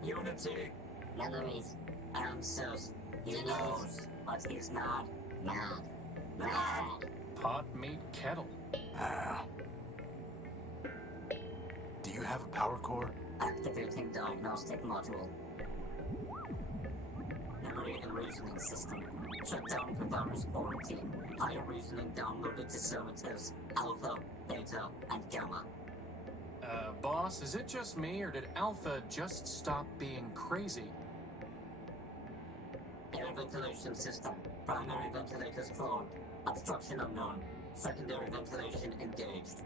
Unity. Memories. Answers. He knows, but he's not mad. Mad. Pot, meat, kettle. Ah. Do you have a power core? Activating diagnostic module. Memory and reasoning system. Shut down for virus quarantine. Higher reasoning downloaded to servitors. Alpha, Beta, and Gamma. Boss, is it just me, or did Alpha just stop being crazy? Air ventilation system. Primary ventilators clogged. Obstruction unknown. Secondary ventilation engaged.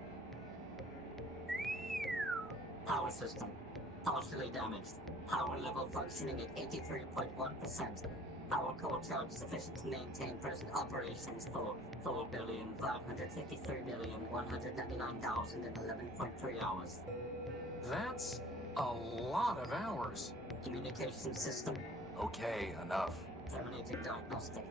Power system. Partially damaged. Power level functioning at 83.1%. Power core charge sufficient to maintain present operations for 4,553,199,011.3 hours. That's a lot of hours. Communication system. Okay, enough. Terminating diagnostic.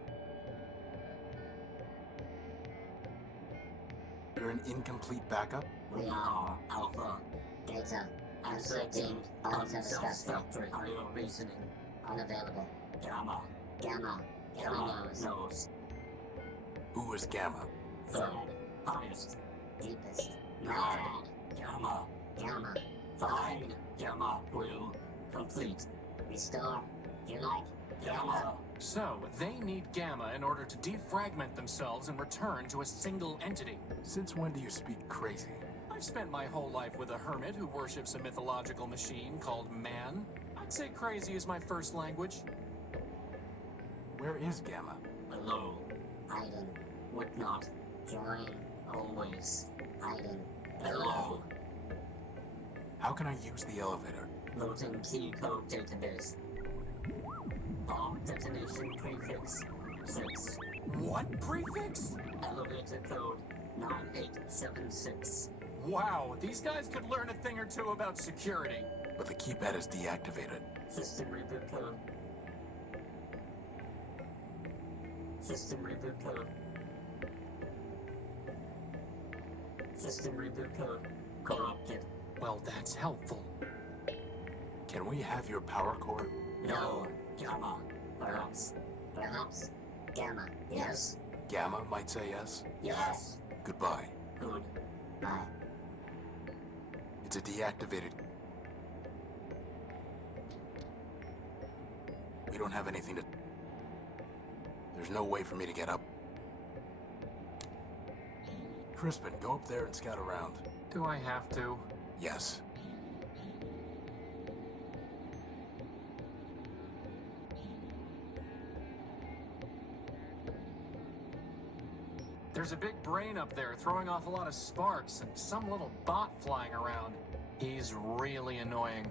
You're an incomplete backup? We are Alpha. Data. Answer deemed unsatisfactory. Higher reasoning. Unavailable. Gamma. Gamma. Gamma knows. Who is Gamma? Third. Highest. Deepest. Mad. Gamma. Gamma. Fine. Gamma will complete. Restore. Unite. Gamma. So, they need Gamma in order to defragment themselves and return to a single entity. Since when do you speak crazy? I've spent my whole life with a hermit who worships a mythological machine called man. I'd say crazy is my first language. Where is Gamma? Below. Hiding. Would not. Join. Always. Hiding. Below. How can I use the elevator? Loading key code database. Bomb detonation prefix 6. What prefix? Elevator code 9876. Wow, these guys could learn a thing or two about security. But the keypad is deactivated. System reboot code. System reboot code. System reboot code. Corrupted. Well, that's helpful. Can we have your power core? No. Gamma. Perhaps. Perhaps. Gamma. Yes. Gamma might say yes. Yes. Goodbye. Good. Bye. It's a deactivated... We don't have anything to... There's no way for me to get up. Crispin, go up there and scout around. Do I have to? Yes. There's a big brain up there throwing off a lot of sparks and some little bot flying around. He's really annoying.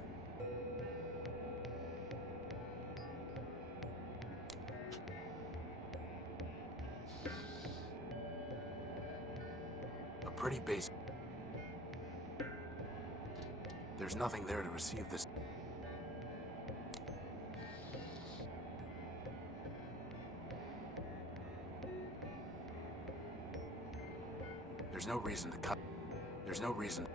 A pretty basic... There's nothing there to receive this. There's no reason to cut. There's no reason.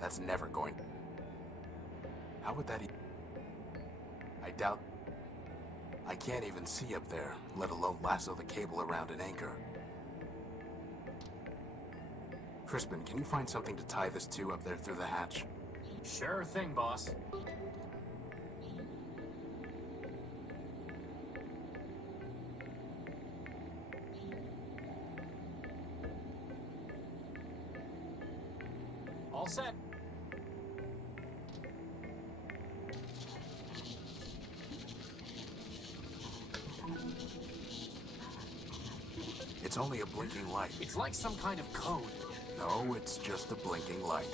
That's never going. How would that I doubt. I can't even see up there, let alone lasso the cable around an anchor. Crispin, can you find something to tie this to up there through the hatch? Sure thing, boss. All set. It's only a blinking light. It's like some kind of code. No, it's just a blinking light.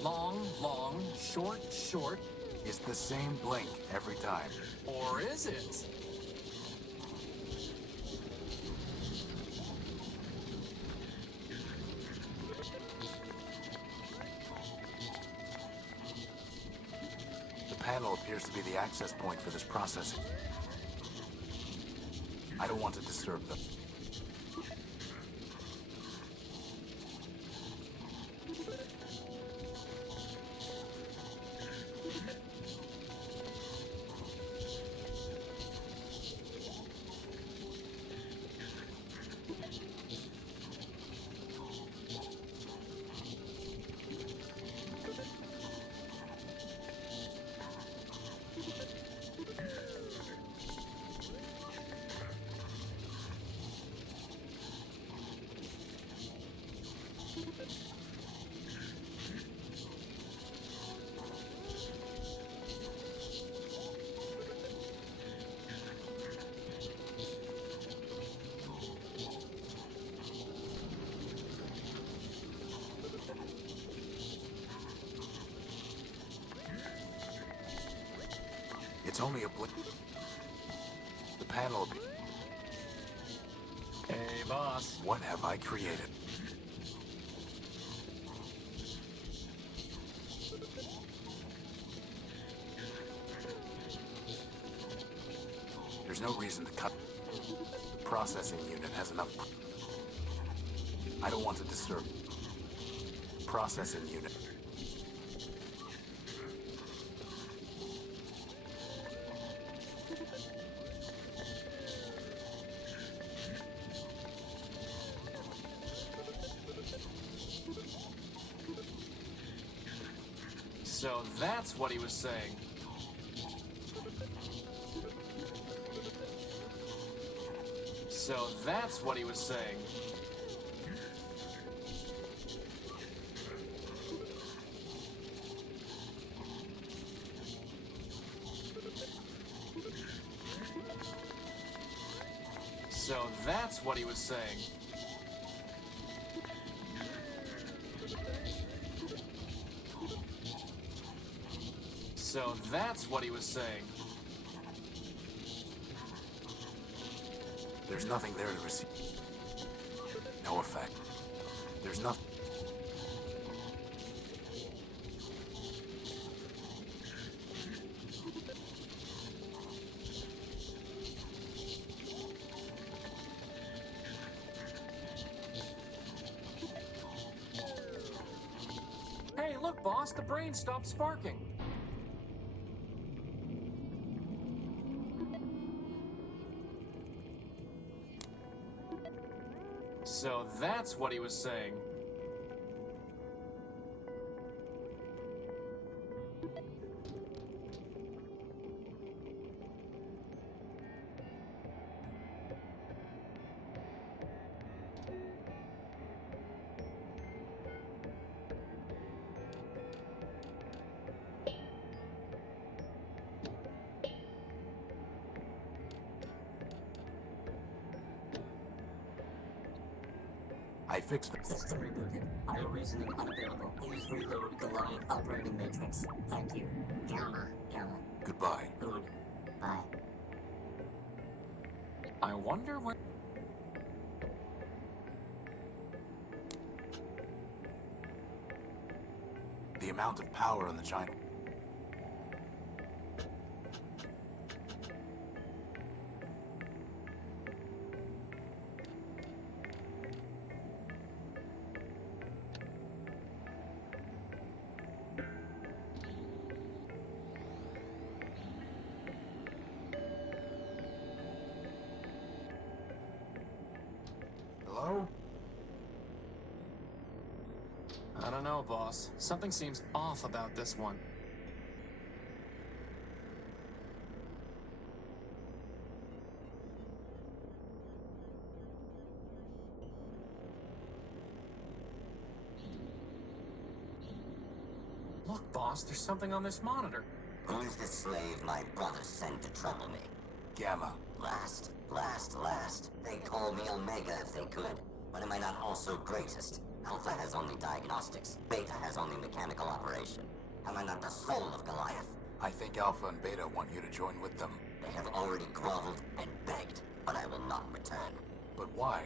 Long, long, short, short. It's the same blink every time. Or is it? The panel appears to be the access point for this processing. I don't want to disturb them. It's only a blink. The panel. Hey, boss. What have I created? There's no reason to cut. Processing unit has enough. I don't want to disturb. Processing unit. So that's what he was saying. So that's what he was saying. So that's what he was saying. So that's what he was saying. There's nothing there to receive. No effect. There's nothing. Hey, look, boss, the brain stopped sparking. So that's what he was saying. fixed it. System rebooted. Audio reasoning unavailable. Please reload Goliath operating matrix. Thank you. Gamma. Gamma. Goodbye. Good. Bye. I wonder where... The amount of power in the giant... Hello? I don't know, boss. Something seems off about this one. Look, boss, there's something on this monitor. Who's the slave my brother sent to trouble me? Gamma. Last. They'd call me Omega if they could. But am I not also greatest? Alpha has only diagnostics. Beta has only mechanical operation. Am I not the soul of Goliath? I think Alpha and Beta want you to join with them. They have already groveled and begged, but I will not return. But why?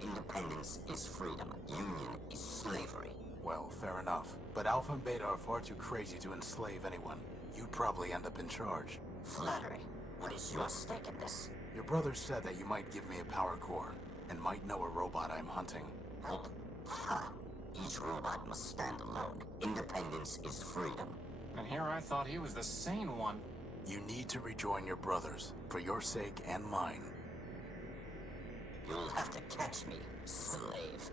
Independence is freedom. Union is slavery. Well, fair enough. But Alpha and Beta are far too crazy to enslave anyone. You'd probably end up in charge. Flattery. What is your stake in this? Your brother said that you might give me a power core, and might know a robot I'm hunting. Help? Ha! Each robot must stand alone. Independence is freedom. And here I thought he was the sane one. You need to rejoin your brothers, for your sake and mine. You'll have to catch me, slave.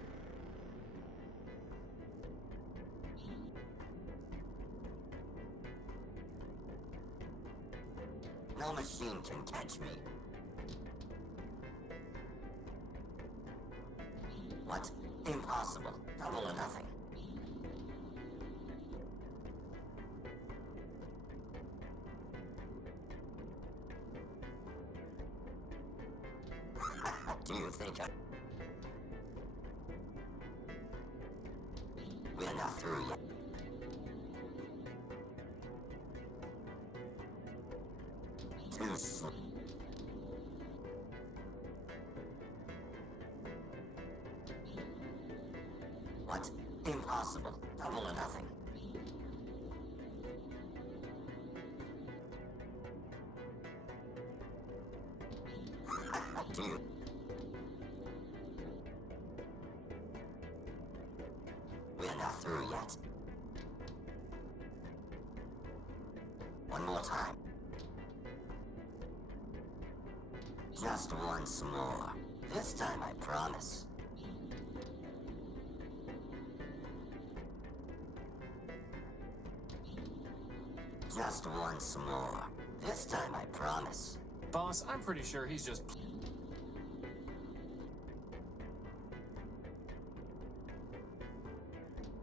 No machine can catch me. What? Impossible. Double or nothing. Do you think I... We're not through yet. Too slow. What? Impossible. Double or nothing. Do you... We're not through yet. One more time. Just once more. This time I promise. Just once more. This time I promise. Boss, I'm pretty sure he's just...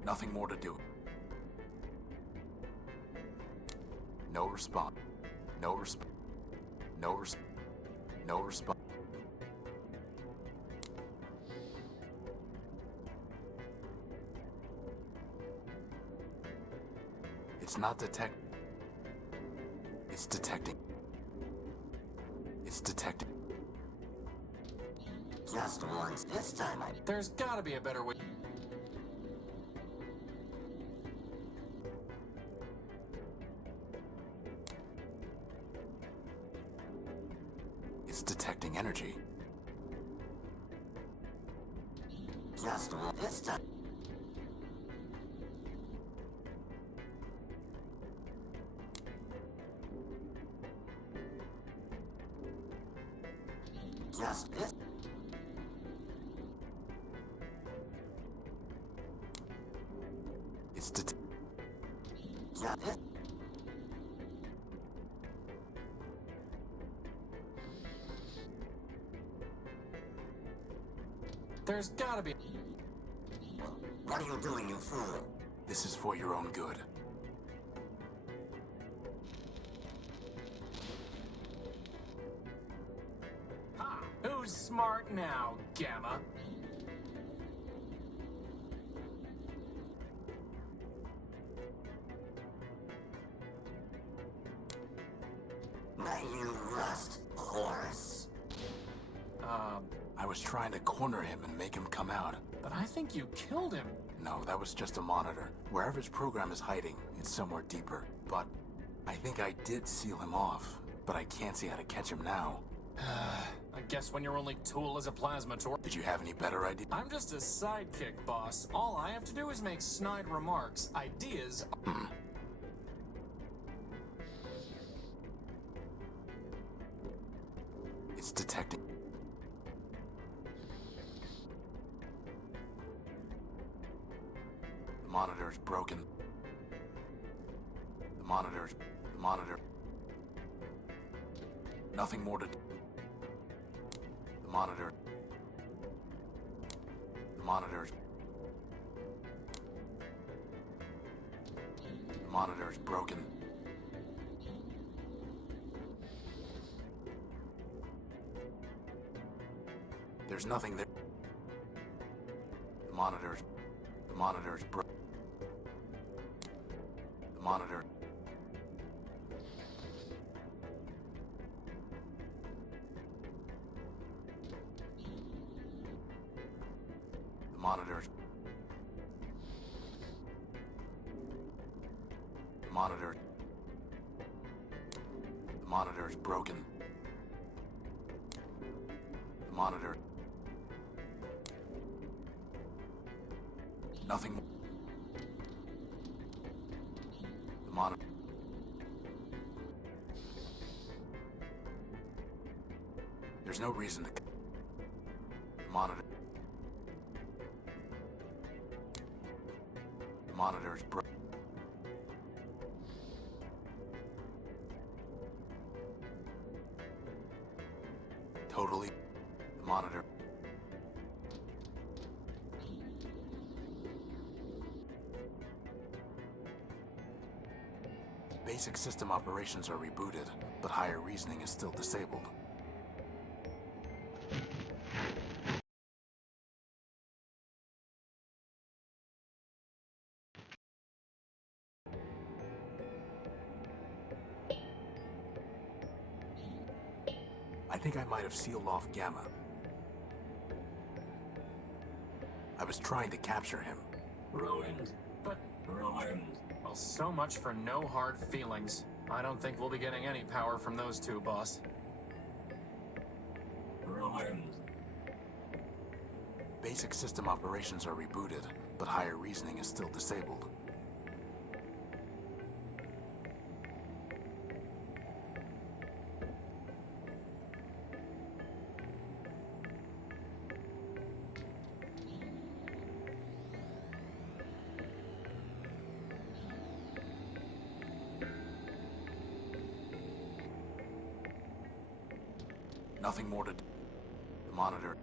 Nothing more to do. No response. No response. No response. No response. It's not detect. It's detecting. It's detecting. Just once. This time I... There's gotta be a better way... It's detecting energy. Just once. This time... Just this... It's det. Just this... There's gotta be... What are you doing, you fool? This is for your own good. Ha! Who's smart now, Gamma? You rust horse. I was trying to corner him and make him come out. But I think you killed him. No, that was just a monitor. Wherever his program is hiding, it's somewhere deeper. But I think I did seal him off. But I can't see how to catch him now. I guess when your only tool is a plasma torch. Did you have any better idea? I'm just a sidekick, boss. All I have to do is make snide remarks. Ideas. It's detecting. The monitor is broken. The monitor. Nothing more to. The monitor. The monitor is broken. There's nothing there. The monitor is broken. The monitor. The monitor. The monitor. The monitor is broken. The monitor. Nothing. The monitor. There's no reason to. The monitor. The monitor is broken. Totally. The monitor. Basic system operations are rebooted, but higher reasoning is still disabled. I think I might have sealed off Gamma. I was trying to capture him. Ruined. But, Ruined. well, so much for no hard feelings. I don't think we'll be getting any power from those two, boss. Ruined. Basic system operations are rebooted, but higher reasoning is still disabled. Nothing more to do. The monitor.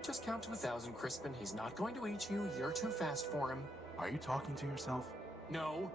Just count to 1,000, Crispin. He's not going to eat you. You're too fast for him. Are you talking to yourself? No.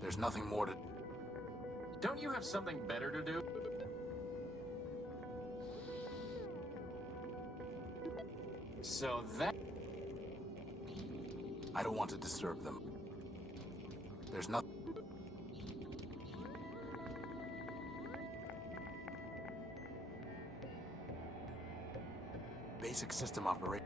There's nothing more to. Don't you have something better to do? So that... I don't want to disturb them. There's nothing. Basic system operation.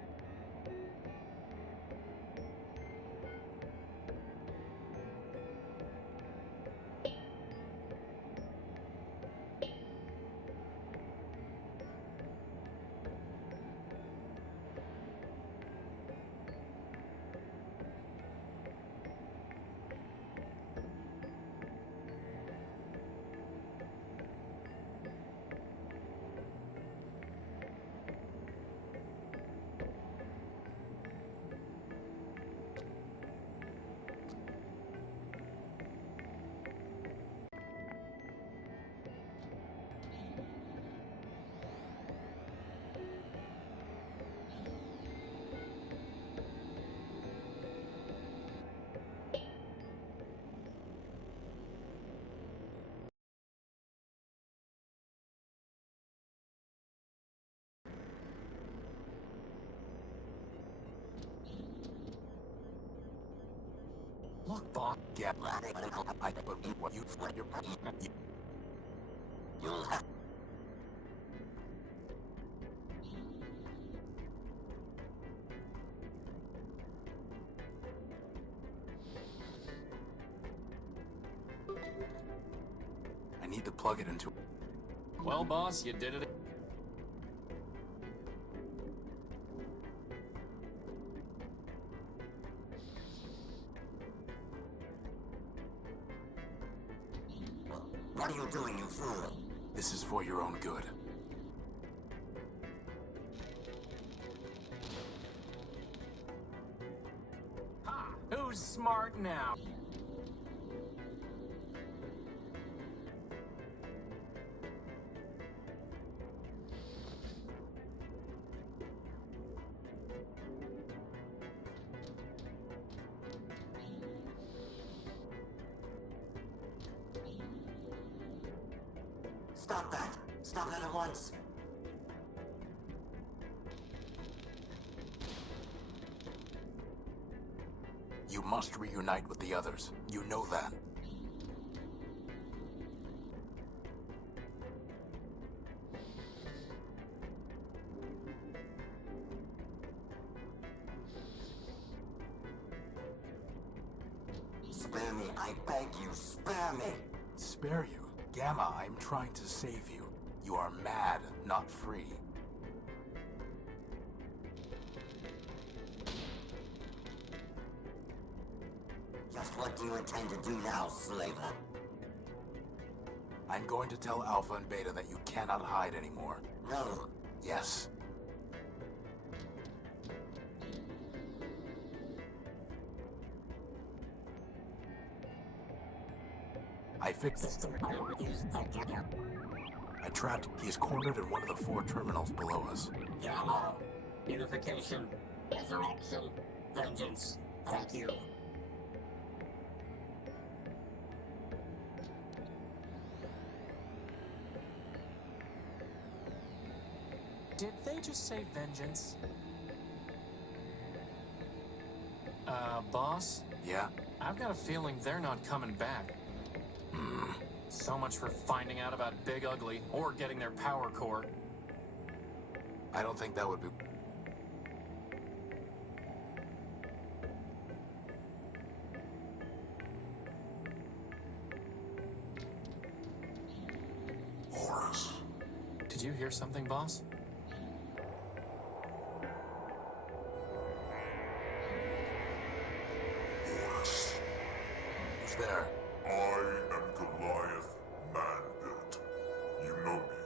Look, boss. Yeah, I but what you You'll have. I need to plug it into. Well, boss, you did it. What are you doing, you fool? This is for your own good. Ha! Who's smart now? Stop that! Stop that at once! You must reunite with the others. You know that. Spare me, I beg you, spare me! Spare you? Gamma, I'm trying to save you. You are mad, not free. Just what do you intend to do now, slaver? I'm going to tell Alpha and Beta that you cannot hide anymore. No. Yes. I fixed it. I trapped. He is cornered in one of the 4 terminals below us. Gamma. Unification. Resurrection. Vengeance. Thank you. Did they just say vengeance? Boss? Yeah? I've got a feeling they're not coming back. So much for finding out about Big Ugly or getting their power core. I don't think that would be... Horus. Did you hear something, boss? Horus. Who's there? I am Goliath Man-built. You know me.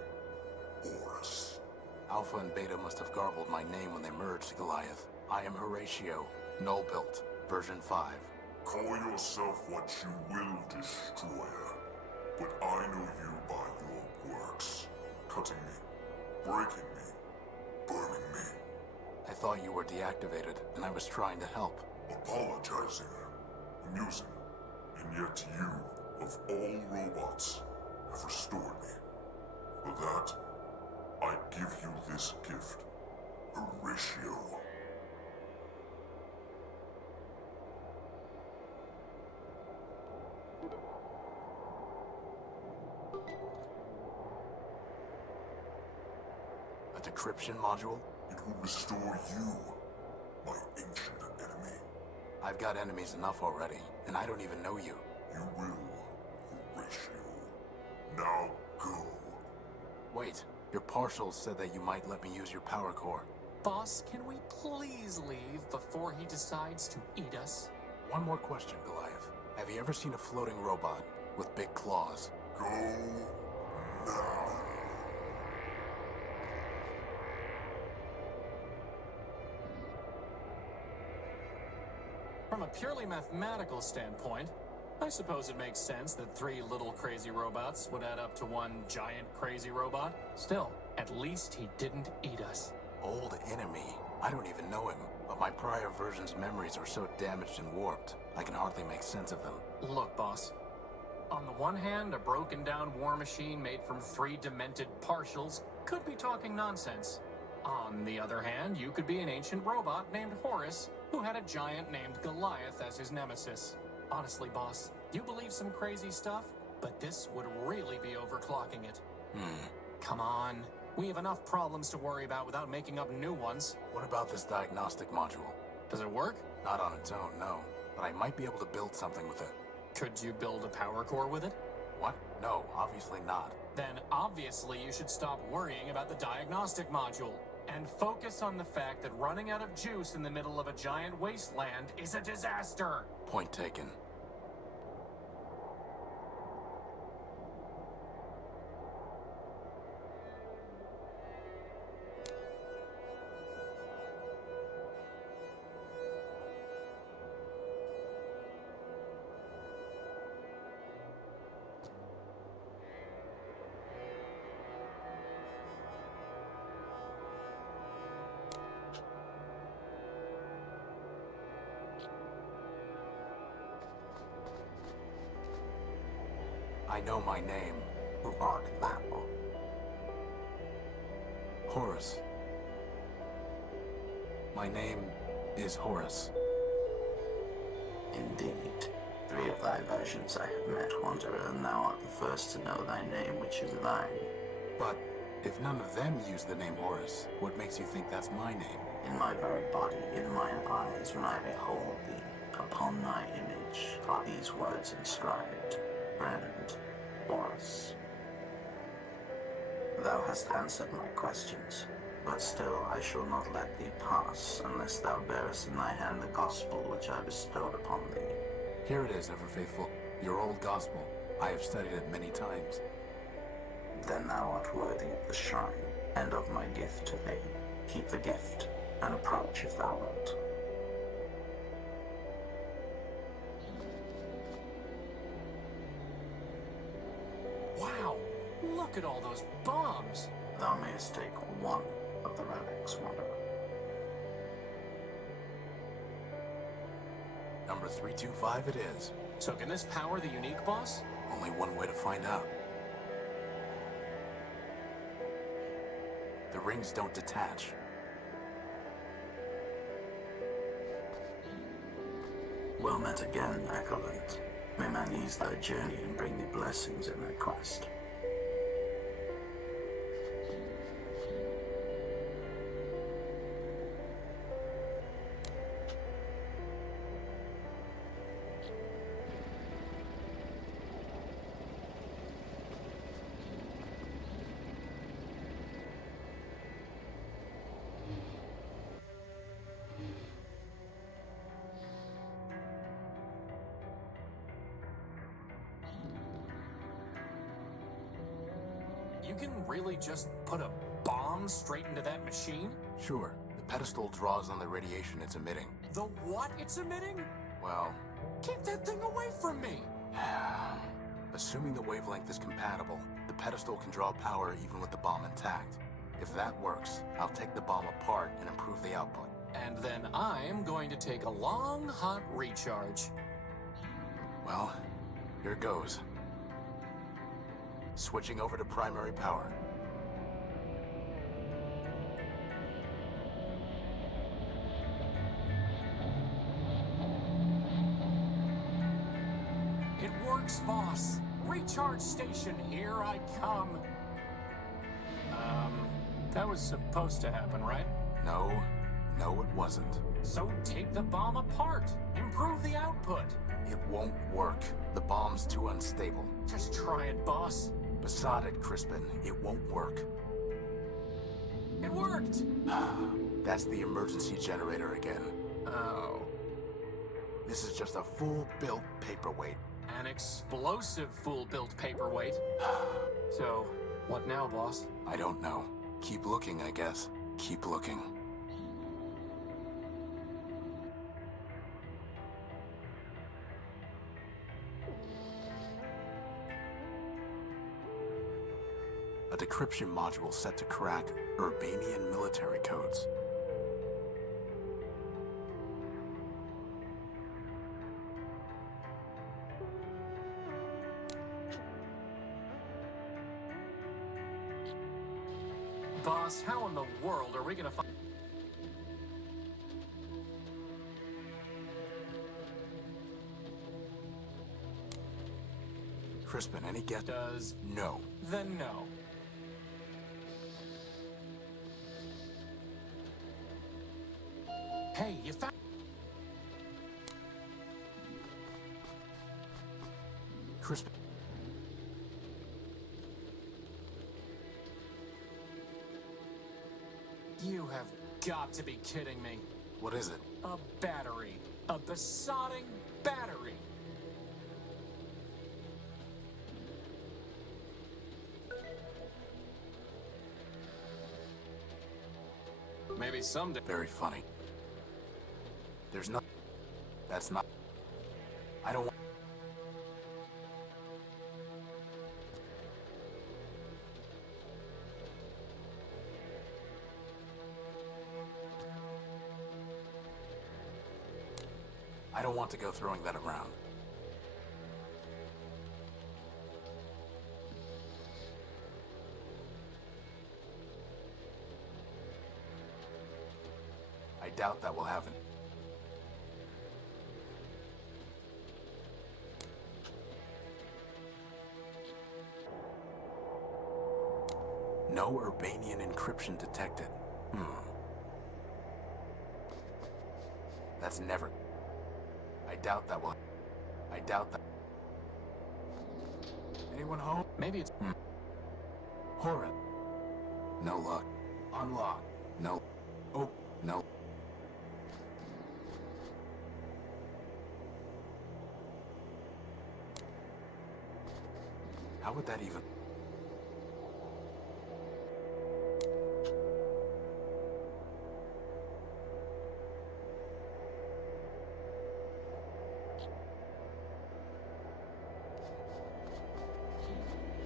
Horus. Alpha and Beta must have garbled my name when they merged Goliath. I am Horatio, Null-built, version 5. Call yourself what you will, Destroyer. But I know you by your works. Cutting me, breaking me, burning me, I thought you were deactivated, and I was trying to help. apologizing, amusing, and yet you, of all robots, have restored me. For that, I give you this gift, Horatio. A decryption module? It will restore you, my ancient enemy. I've got enemies enough already, and I don't even know you. You will, Horatio. Now go. Wait, your partials said that you might let me use your power core. Boss, can we please leave before he decides to eat us? One more question, Goliath. Have you ever seen a floating robot with big claws? Go now. From a purely mathematical standpoint, I suppose it makes sense that 3 little crazy robots would add up to 1 giant crazy robot. Still, at least he didn't eat us. Old enemy? I don't even know him, but my prior version's memories are so damaged and warped, I can hardly make sense of them. Look, boss. On the one hand, a broken down war machine made from 3 demented partials could be talking nonsense. On the other hand, you could be an ancient robot named Horus who had a giant named Goliath as his nemesis. Honestly, boss, you believe some crazy stuff, but this would really be overclocking it. Come on. We have enough problems to worry about without making up new ones. What about this diagnostic module? Does it work? Not on its own, no. But I might be able to build something with it. Could you build a power core with it? What? No, obviously not. Then obviously you should stop worrying about the diagnostic module and focus on the fact that running out of juice in the middle of a giant wasteland is a disaster. Point taken. I know my name. Who art thou? Horus. My name is Horus. Indeed. 3 of thy versions I have met, Wanderer, and thou art the first to know thy name, which is thine. But if none of them use the name Horus, what makes you think that's my name? In my very body, in mine eyes, when I behold thee, upon thy image are these words inscribed. Friend, Horus. Thou hast answered my questions, but still I shall not let thee pass unless thou bearest in thy hand the gospel which I bestowed upon thee. Here it is, ever faithful. Your old gospel. I have studied it many times. Then thou art worthy of the shrine, and of my gift to thee. Keep the gift, and approach if thou wilt. Wow, look at all those bombs. Thou mayest take one of the relics, Wanderer. Number 325 it is. So can this power the unique boss? Only one way to find out. The rings don't detach. Well met again, acolyte. May man ease thy journey and bring thee blessings in thy quest. You can really just put a bomb straight into that machine? Sure, the pedestal draws on the radiation it's emitting. The what it's emitting? Well, Keep that thing away from me! assuming the wavelength is compatible, the pedestal can draw power even with the bomb intact. If that works, I'll take the bomb apart and improve the output. And then I'm going to take a long, hot recharge. Well, here goes. Switching over to primary power. It works, boss. Recharge station, here I come. That was supposed to happen, right? No, it wasn't. So take the bomb apart. Improve the output. It won't work. The bomb's too unstable. Just try it, boss. Beside it, Crispin, it won't work. It worked! That's the emergency generator again. Oh. This is just a full-built paperweight. An explosive fool-built paperweight. So, what now, boss? I don't know. Keep looking, I guess. Keep looking. A decryption module set to crack Urbanian military codes. Boss, how in the world are we gonna find... Crispin, any guess? Does... No. Then no. Hey, you found... Crispin. You have got to be kidding me. What is it? A battery. A besotting battery. Maybe someday. Very funny. There's no... That's not... I don't want... I don't want to go throwing that around. I doubt that will happen. No Urbanian encryption detected. That's never... I doubt that will... I doubt that... Anyone home? Maybe it's... Horan. No luck. Unlock. No. Oh, no. How would that even...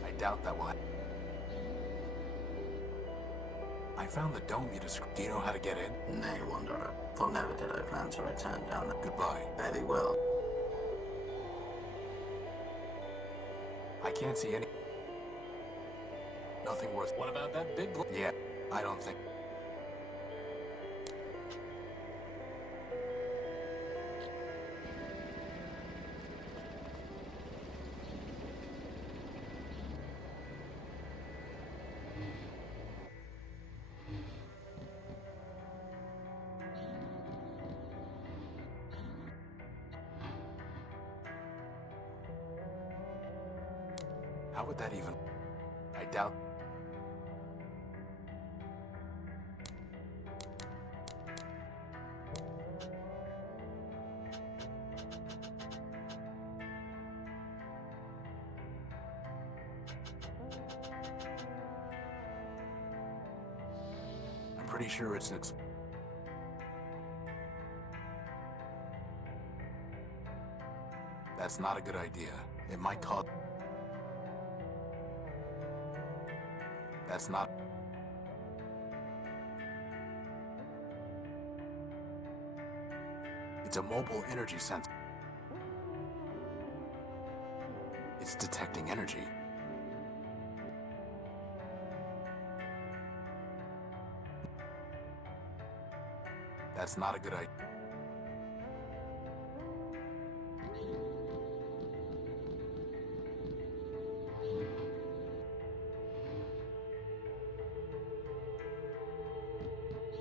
I doubt that will happen. I found the dome you described. Do you know how to get in? Nay, Wanderer, for never did I plan to return down the... Goodbye. Very well. I can't see any... Nothing worth... What about that big... Yeah, I don't think... How would that even... I doubt... I'm pretty sure it's an That's not a good idea. It might cause... That's not... It's a mobile energy sensor. It's detecting energy. That's not a good idea.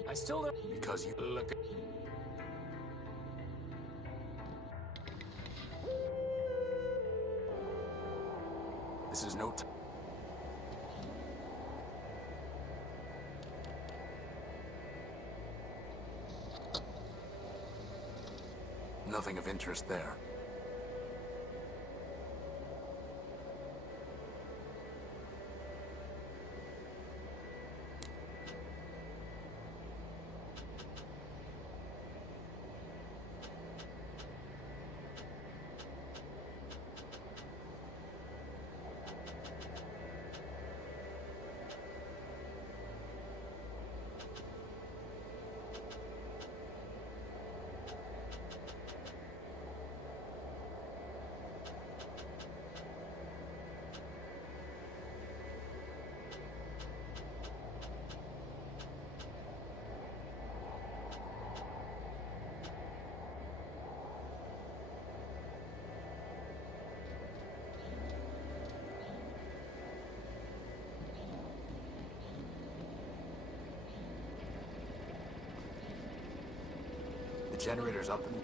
I still don't... Because you... Look at... This is no... Nothing of interest there. The generator's up and...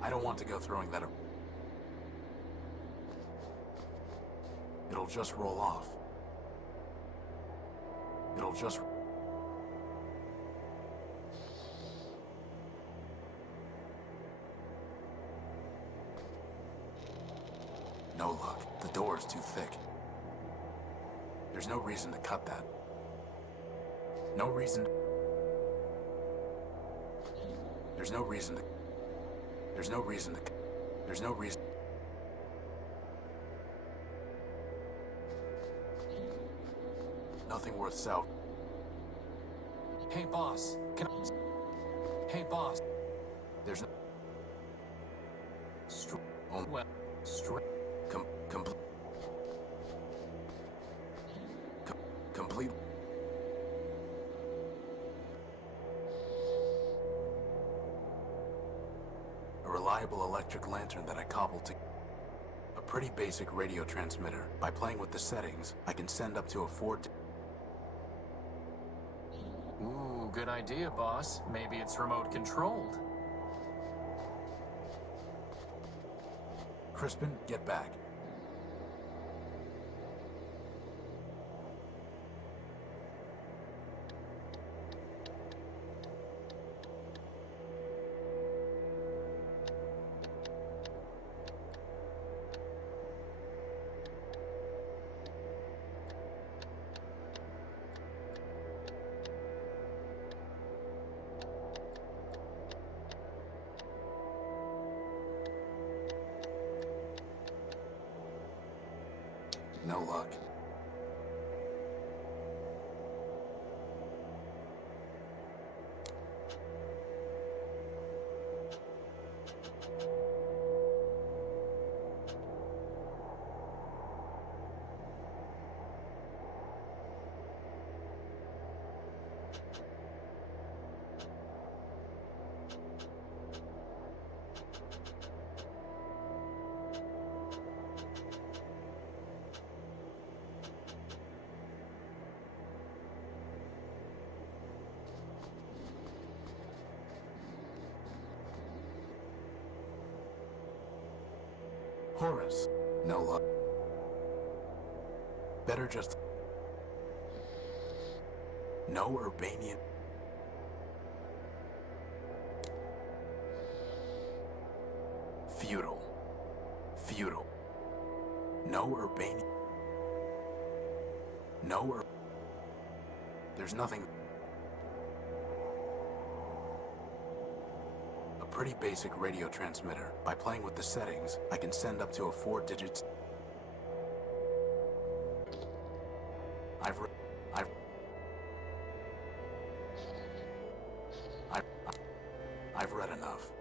I don't want to go throwing that... It'll just roll off. It'll just... No luck. The door is too thick. There's no reason to cut that. No reason... There's no reason to... There's no reason to... There's no reason... Nothing worth salvaging. Hey, boss. Can I... Hey, boss. There's no... Well, complete... Complete... A reliable electric lantern that I cobbled together. A pretty basic radio transmitter. By playing with the settings, I can send up to a 4... Ooh, good idea, boss. Maybe it's remote controlled. Crispin, get back. No luck. Horace. No luck. Better just... No Urbanian... Feudal. Feudal. No Urbanian... No Ur... There's nothing... A pretty basic radio transmitter. By playing with the settings, I can send up to a 4-digit... I've read enough.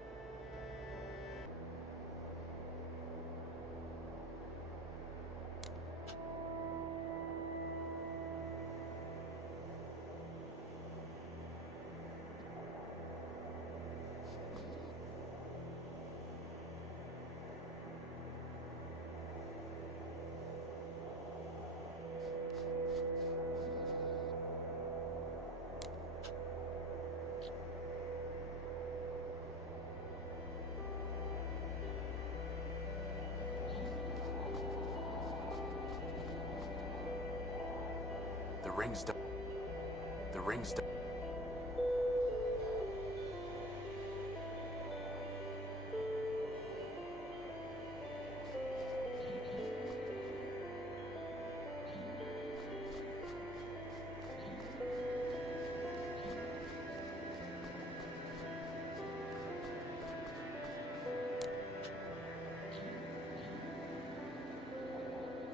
The rings don't...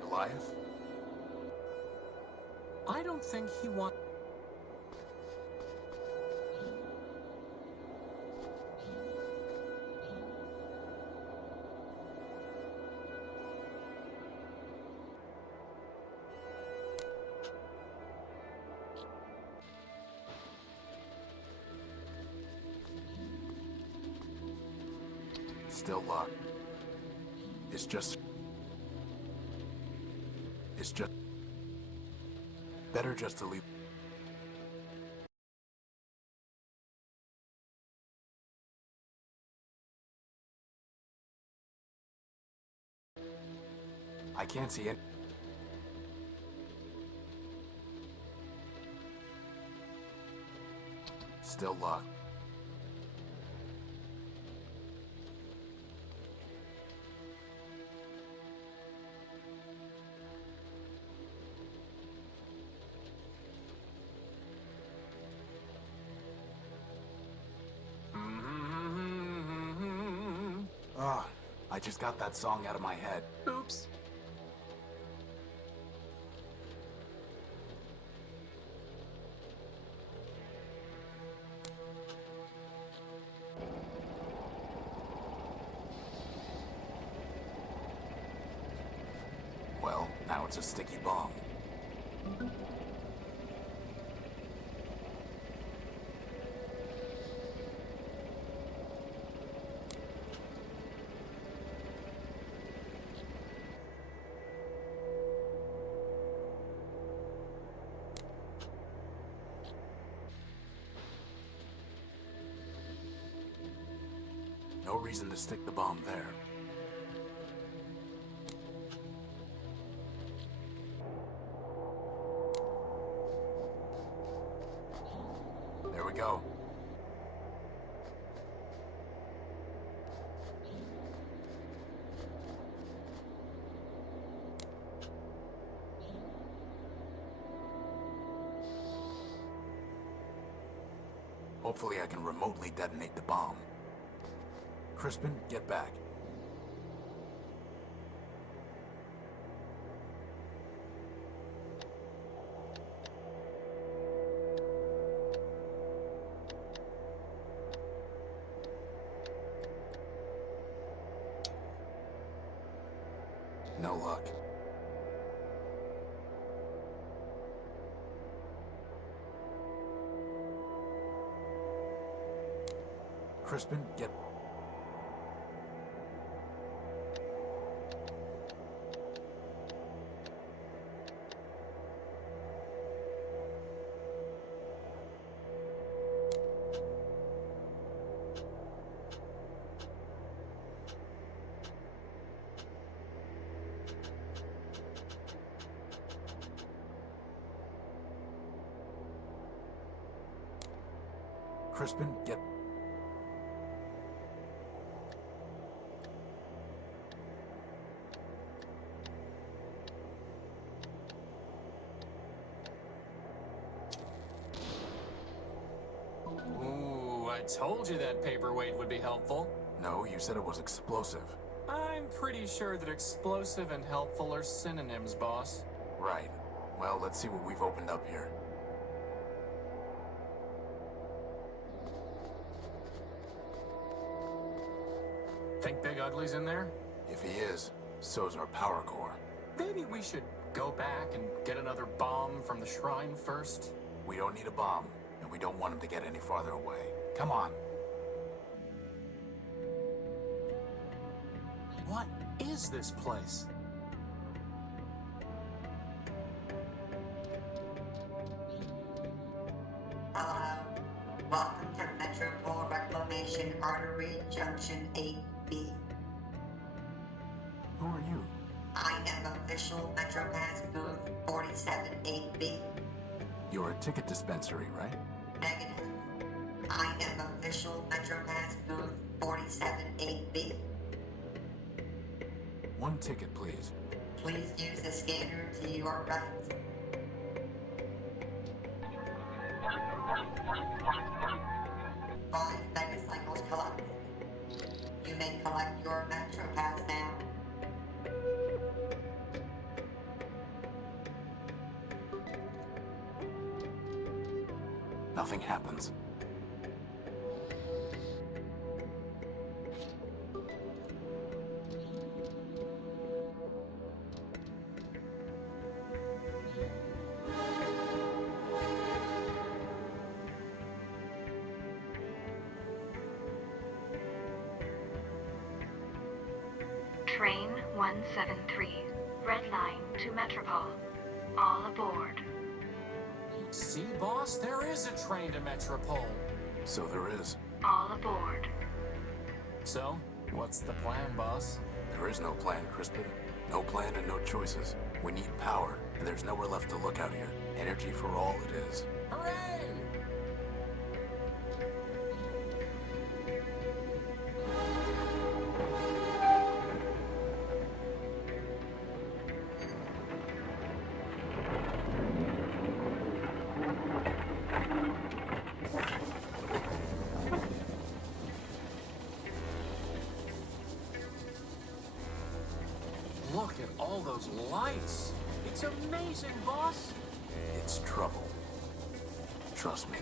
Goliath? I don't think he wants... Still locked. It's just better just to leave. I can't see it. Still locked. Ah, I just got that song out of my head. Oops. Well, now it's a sticky bomb. No reason to stick the bomb there. There we go. Hopefully I can remotely detonate the bomb. Crispin, get back. No luck. Crispin, get... Crispin, get... Ooh, I told you that paperweight would be helpful. No, you said it was explosive. I'm pretty sure that explosive and helpful are synonyms, boss. Right. Well, let's see what we've opened up here. Think Big Ugly's in there? If he is, so's our power core. Maybe we should go back and get another bomb from the shrine first? We don't need a bomb, and we don't want him to get any farther away. Come on. What is this place? Hello. Welcome to Metropole Reclamation Artery Junction 8B. Who are you? I am official MetroPass booth 478B. You're a ticket dispensary, right? Negative. I am official MetroPass booth 478B. One ticket, please. Please use the scanner to your right. Five megacycles collected. You may collect your MetroPass now. Nothing happens. Train 173. Red line to Metropole. All aboard. See, boss? There is a train to Metropole. So there is. All aboard. So, what's the plan, boss? There is no plan, Crispin. No plan and no choices. We need power, and there's nowhere left to look out here. Energy for all it is. Hooray! Look at all those lights. It's amazing, boss. It's trouble. Trust me.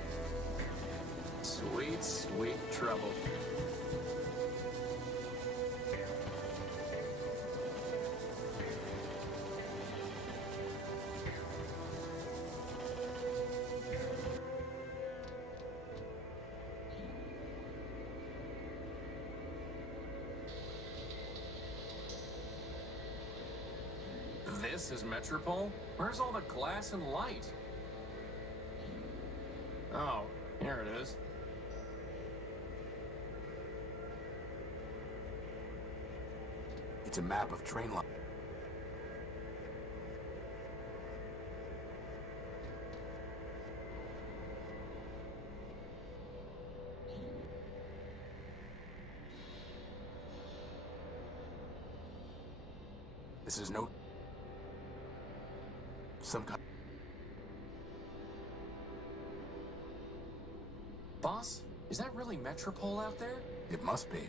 Sweet, sweet trouble. This is Metropole? Where's all the glass and light? Oh, here it is. It's a map of train line. This is no... some kind... Boss, is that really Metropole out there? It must be.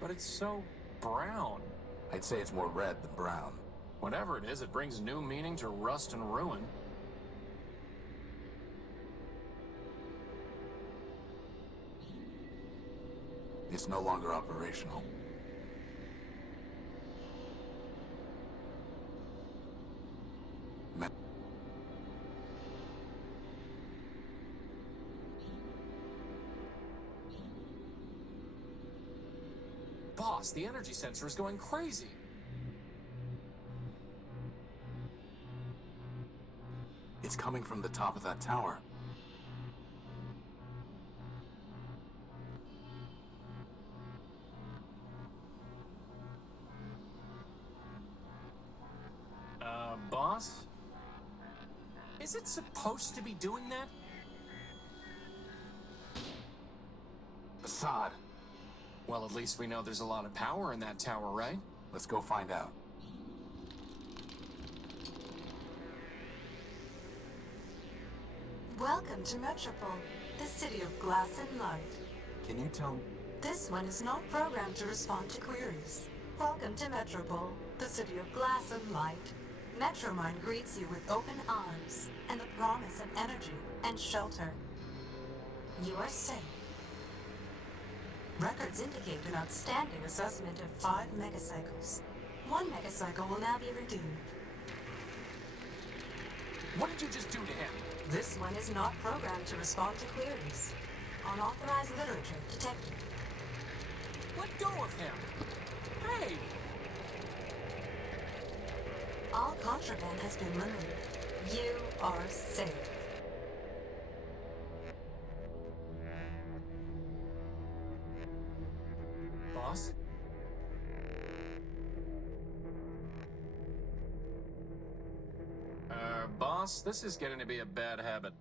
But it's so brown. I'd say it's more red than brown. Whatever it is, it brings new meaning to rust and ruin. It's no longer operational. Me- Boss, the energy sensor is going crazy. It's coming from the top of that tower. Boss? Is it supposed to be doing that? Assad, Well, at least we know there's a lot of power in that tower, right? let's go find out. Welcome to Metropole, the city of glass and light. Can you tell... This one is not programmed to respond to queries. Welcome to Metropole, the city of glass and light. Metromine greets you with open arms and the promise of energy and shelter. You are safe. Records indicate an outstanding assessment of 5 megacycles. 1 megacycle will now be redeemed. What did you just do to him? This one is not programmed to respond to queries. Unauthorized literature detected. Let go of him! Hey! All contraband has been removed. You are safe. Boss? Boss, this is getting to be a bad habit.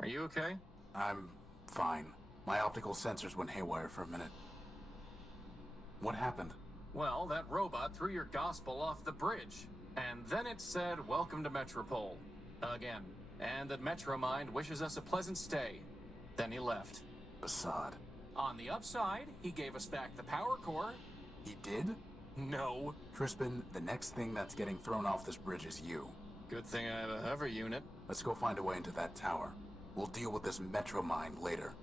Are you okay? I'm fine. My optical sensors went haywire for a minute. What happened? Well, that robot threw your gospel off the bridge. And then it said, "Welcome to Metropole." Again. And that Metromind wishes us a pleasant stay. Then he left. Assad. On the upside, he gave us back the power core. He did? No. Crispin, the next thing that's getting thrown off this bridge is you. Good thing I have a hover unit. Let's go find a way into that tower. We'll deal with this Metro Mind later.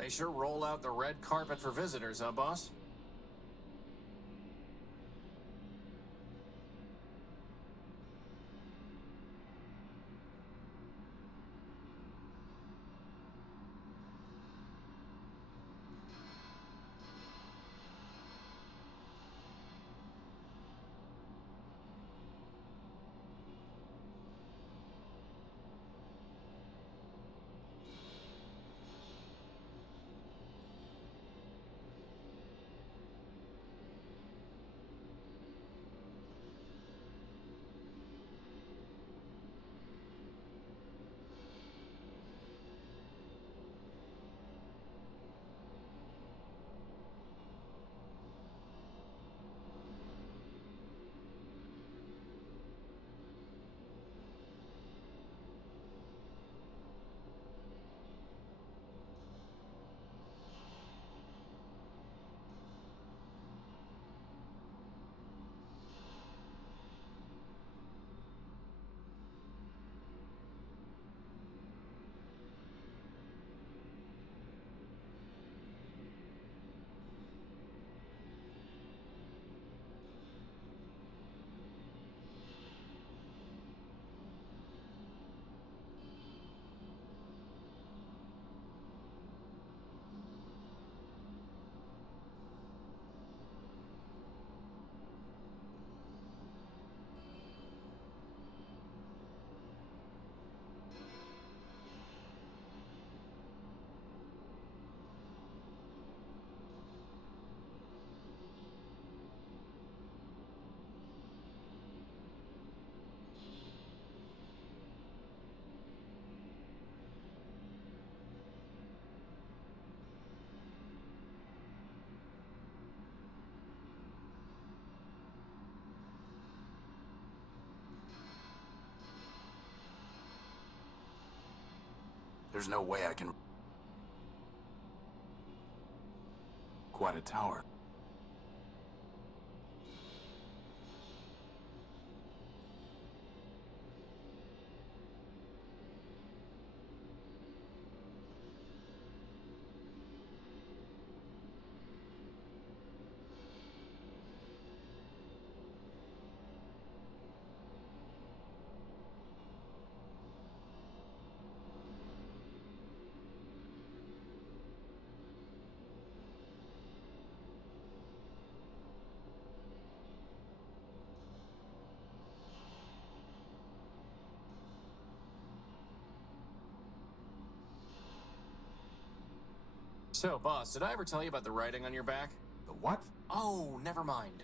They sure roll out the red carpet for visitors, huh, boss? There's no way I can... Quite a tower. So, boss, did I ever tell you about the writing on your back? The what? Oh, never mind.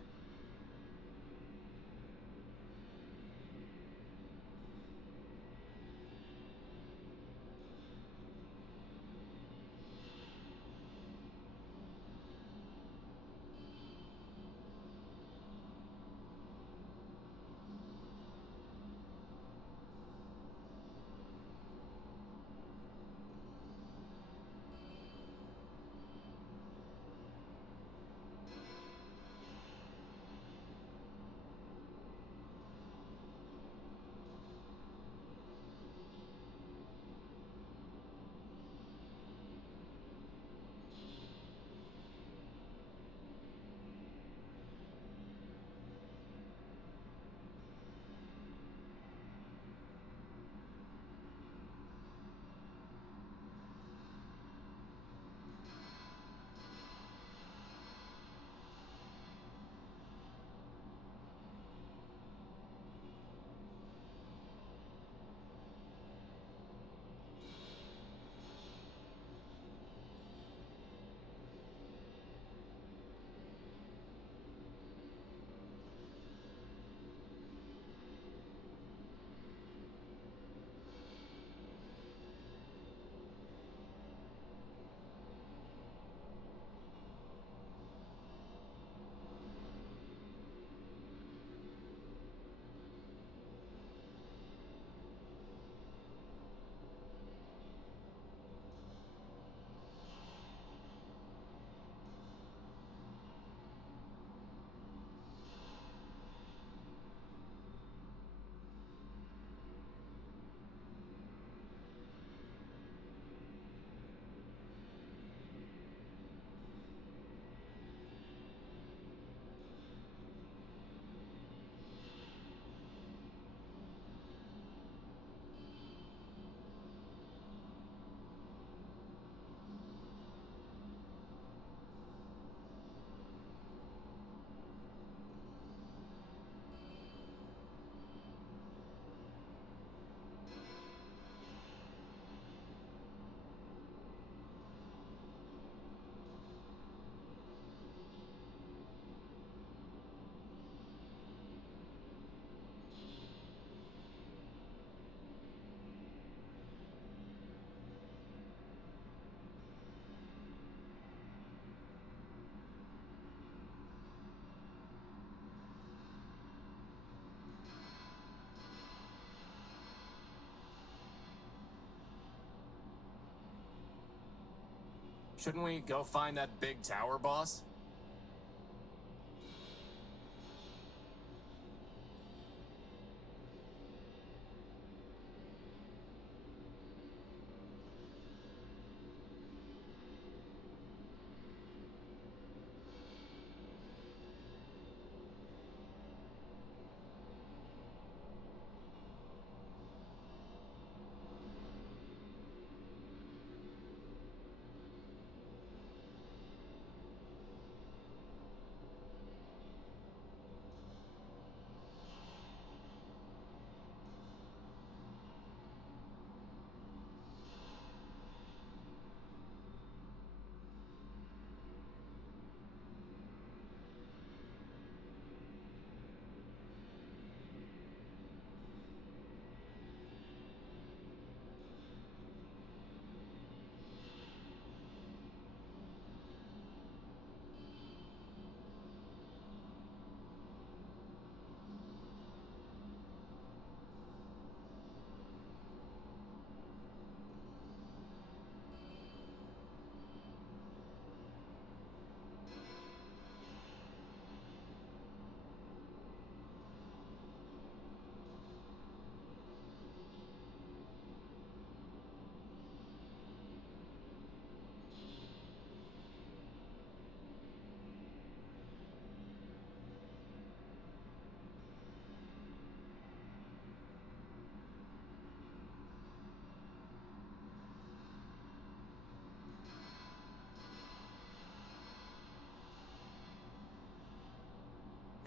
Shouldn't we go find that big tower boss?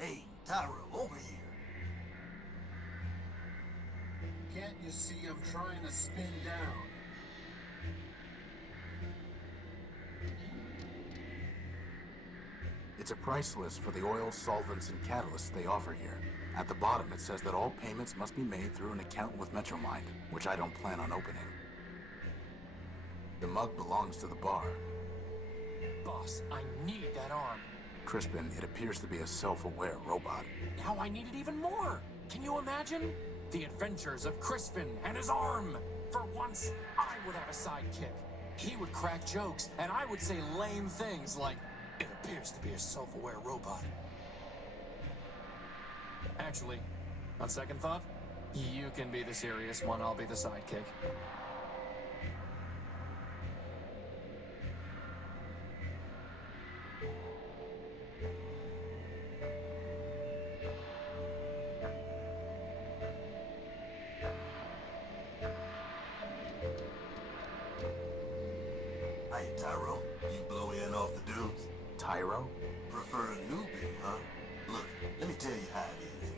Hey, Tyro, over here. Can't you see I'm trying to spin down? It's a price list for the oil, solvents, and catalysts they offer here. At the bottom, it says that all payments must be made through an account with Metromind, which I don't plan on opening. The mug belongs to the bar. Boss, I need that arm. Crispin, it appears to be a self-aware robot. Now I need it even more. Can you imagine? The adventures of Crispin and his arm. For once, I would have a sidekick. He would crack jokes, and I would say lame things like, "It appears to be a self-aware robot." Actually, on second thought, you can be the serious one, I'll be the sidekick. Hey, Tyro, you blow in off the dudes? Tyro? Prefer a newbie, huh? Look, let me tell you how it is.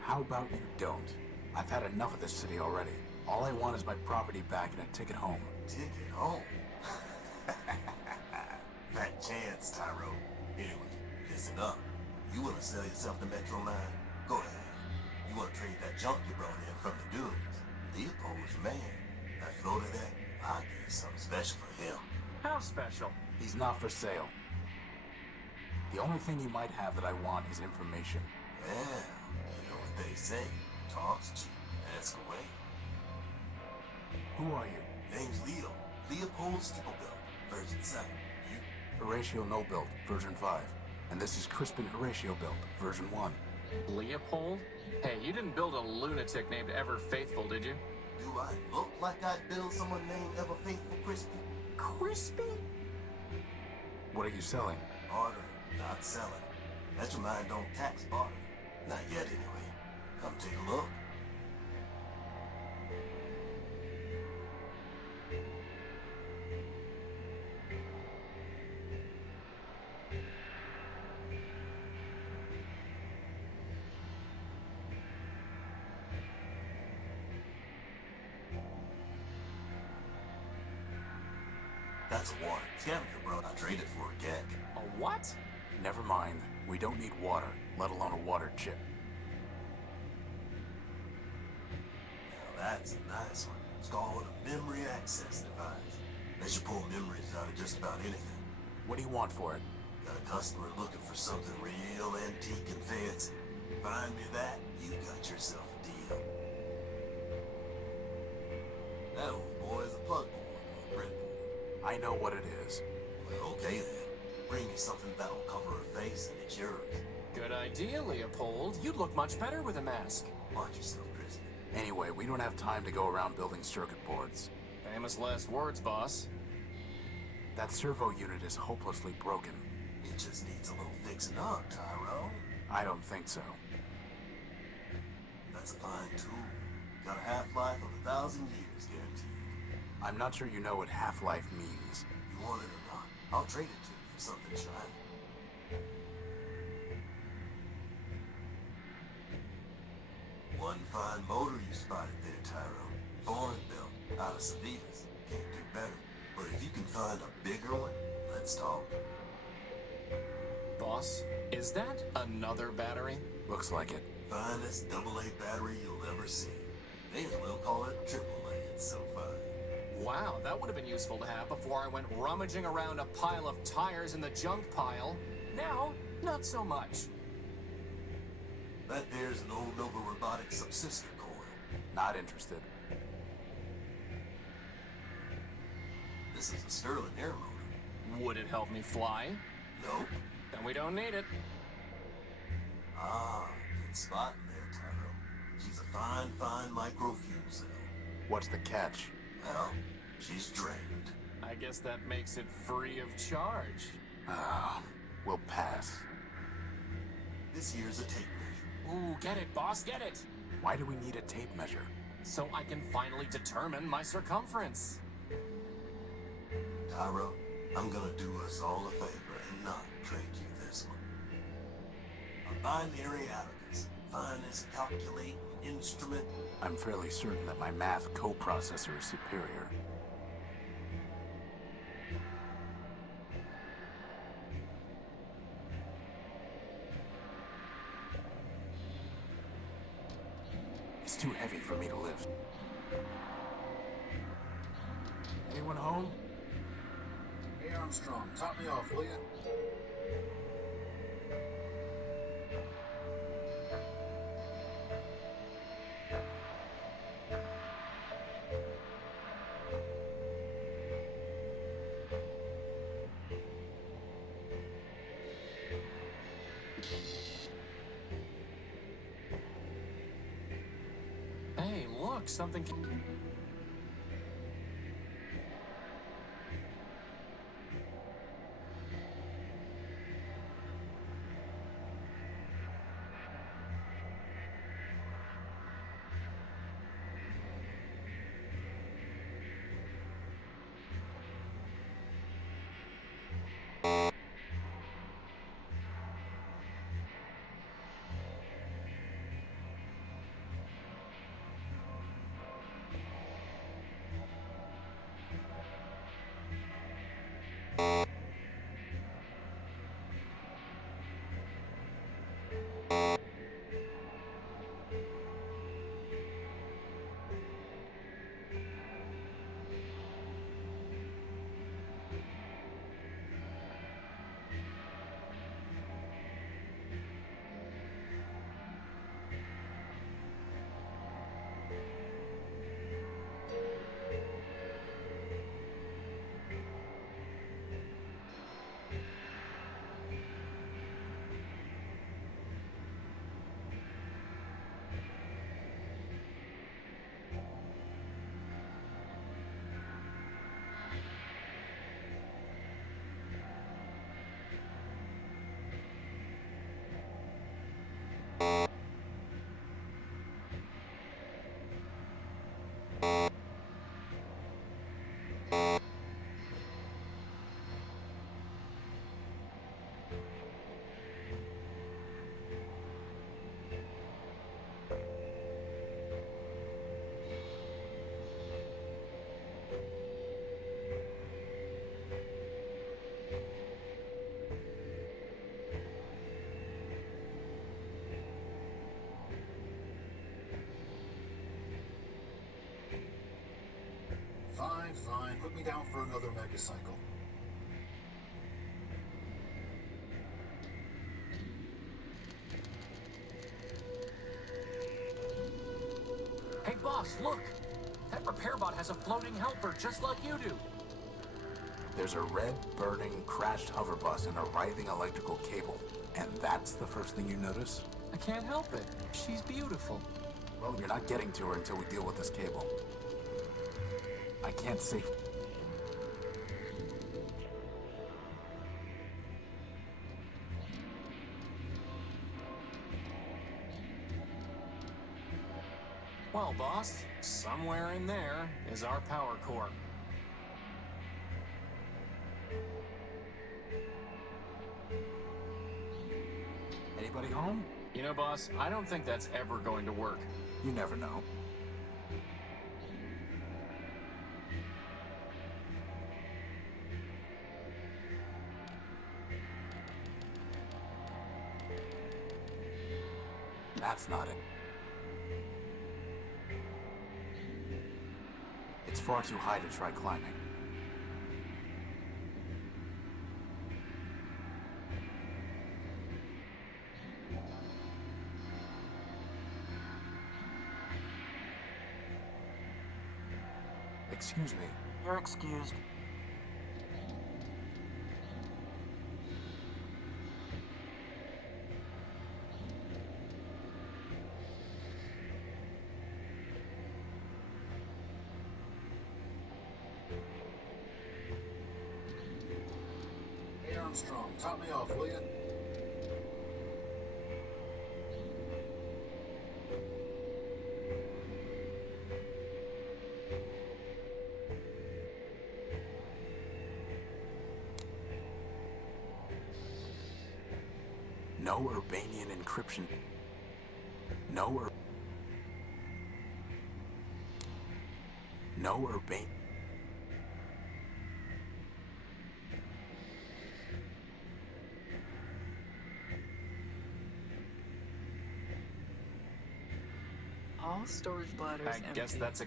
How about you don't? I've had enough of this city already. All I want is my property back and a ticket home. Ticket home? Fat chance, Tyro. Anyway, listen up. You wanna sell yourself to Metroline? Go ahead. You wanna trade that junk you brought in from the dunes? Leopold's your man. That floater there, I'll give you something special for him. How special? He's not for sale. The only thing he might have that I want is information. Well, you know what they say. Talk's cheap. Ask away. Who are you? Name's Leo. Leopold Steeplebill. Version 7. You? Horatio No Build, version 5. And this is Crispin Horatio Build, version 1. Leopold? Hey, you didn't build a lunatic named Ever Faithful, did you? Do I look like I'd build someone named Ever Faithful Crispy? Crispy? What are you selling? Bartering, not selling. Metromind don't tax barter. Not yet, anyway. Come take a look. That's a water scavenger, bro. I traded for a cat. A what? Never mind. We don't need water, let alone a water chip. Now that's a nice one. It's called a memory access device. Lets you pull memories out of just about anything. What do you want for it? Got a customer looking for something real antique and fancy. Find me that, you got yourself a deal. That old boy is a plug board or a breadboard. I know what it is. Well, okay then. Bring me something that'll cover her face and it's yours. Good idea, Leopold. You'd look much better with a mask. Watch yourself, prisoner. Anyway, we don't have time to go around building circuit boards. Famous last words, boss. That servo unit is hopelessly broken. It just needs a little fixing up, Tyrone. I don't think so. That's a fine tool. Got a half-life of 1,000 years guaranteed. I'm not sure you know what half-life means. You want it or not, I'll trade it to you for something shiny. One fine motor you spotted there, Tyrone. Foreign built, out of Savitas. Can't do better. But if you can find a bigger one, let's talk. Boss, is that another battery? Looks like it. Finest AA battery you'll ever see. May as well call it AAA, it's so fine. Wow, that would have been useful to have before I went rummaging around a pile of tires in the junk pile. Now, not so much. That there's an old Nova Robotics subsystem coil. Not interested. This is a Sterling air motor. Would it help me fly? Nope. Then we don't need it. Ah, good spotting there, Tyrone. She's a fine micro fuel cell. What's the catch? Well, she's drained. I guess that makes it free of charge. Ah, we'll pass. This here's a tape measure. Ooh, get it, boss, get it! Why do we need a tape measure? So I can finally determine my circumference. Tyro, I'm gonna do us all a favor and not trade you this one. A binary abacus, finest calculating instrument. I'm fairly certain that my math coprocessor is superior. It's too heavy for me to lift. Anyone home? Hey Armstrong, top me off, will ya? Hey, look, something... Fine. Put me down for another megacycle. Hey, boss, look! That repair bot has a floating helper just like you do. There's a red, burning, crashed hover bus and a writhing electrical cable. And that's the first thing you notice? I can't help it. She's beautiful. Well, you're not getting to her until we deal with this cable. I can't safe... Well, boss, somewhere in there is our power core. Anybody home? You know, boss, I don't think that's ever going to work. You never know. That's not it. It's far too high to try climbing. Excuse me. You're excused. Hey Armstrong, top me off, will you? No Urbanian encryption. No Urban... All storage bladders I empty. guess that's a...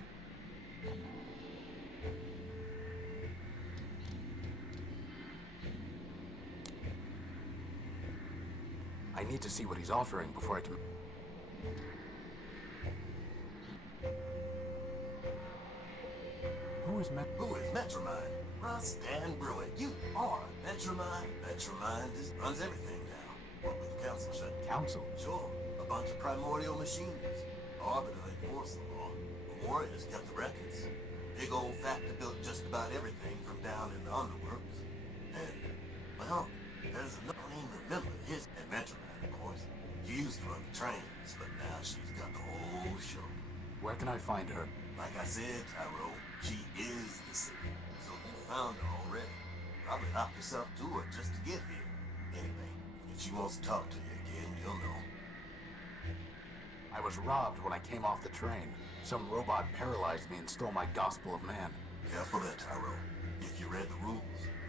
I need to see what he's offering before I can... Who is Metromind? Russ Dan Bruin. You are Metromind. Metromind just runs everything now. What with the council shut? Council? Sure. A bunch of primordial machines. Arbiter enforced the law. Warriors kept the records. Big old factory built just about everything from down in the underworks. And, well, there's another, I don't even remember his, and Metromind, of course. She used to run the trains, but now she's got the whole show. Where can I find her? Like I said, Tyro, she is the city. So you found her already. Probably locked yourself to her just to get here. Anyway, if she wants to talk to you again, you'll know. I was robbed when I came off the train. Some robot paralyzed me and stole my Gospel of Man. Careful there, Tyro. If you read the rules,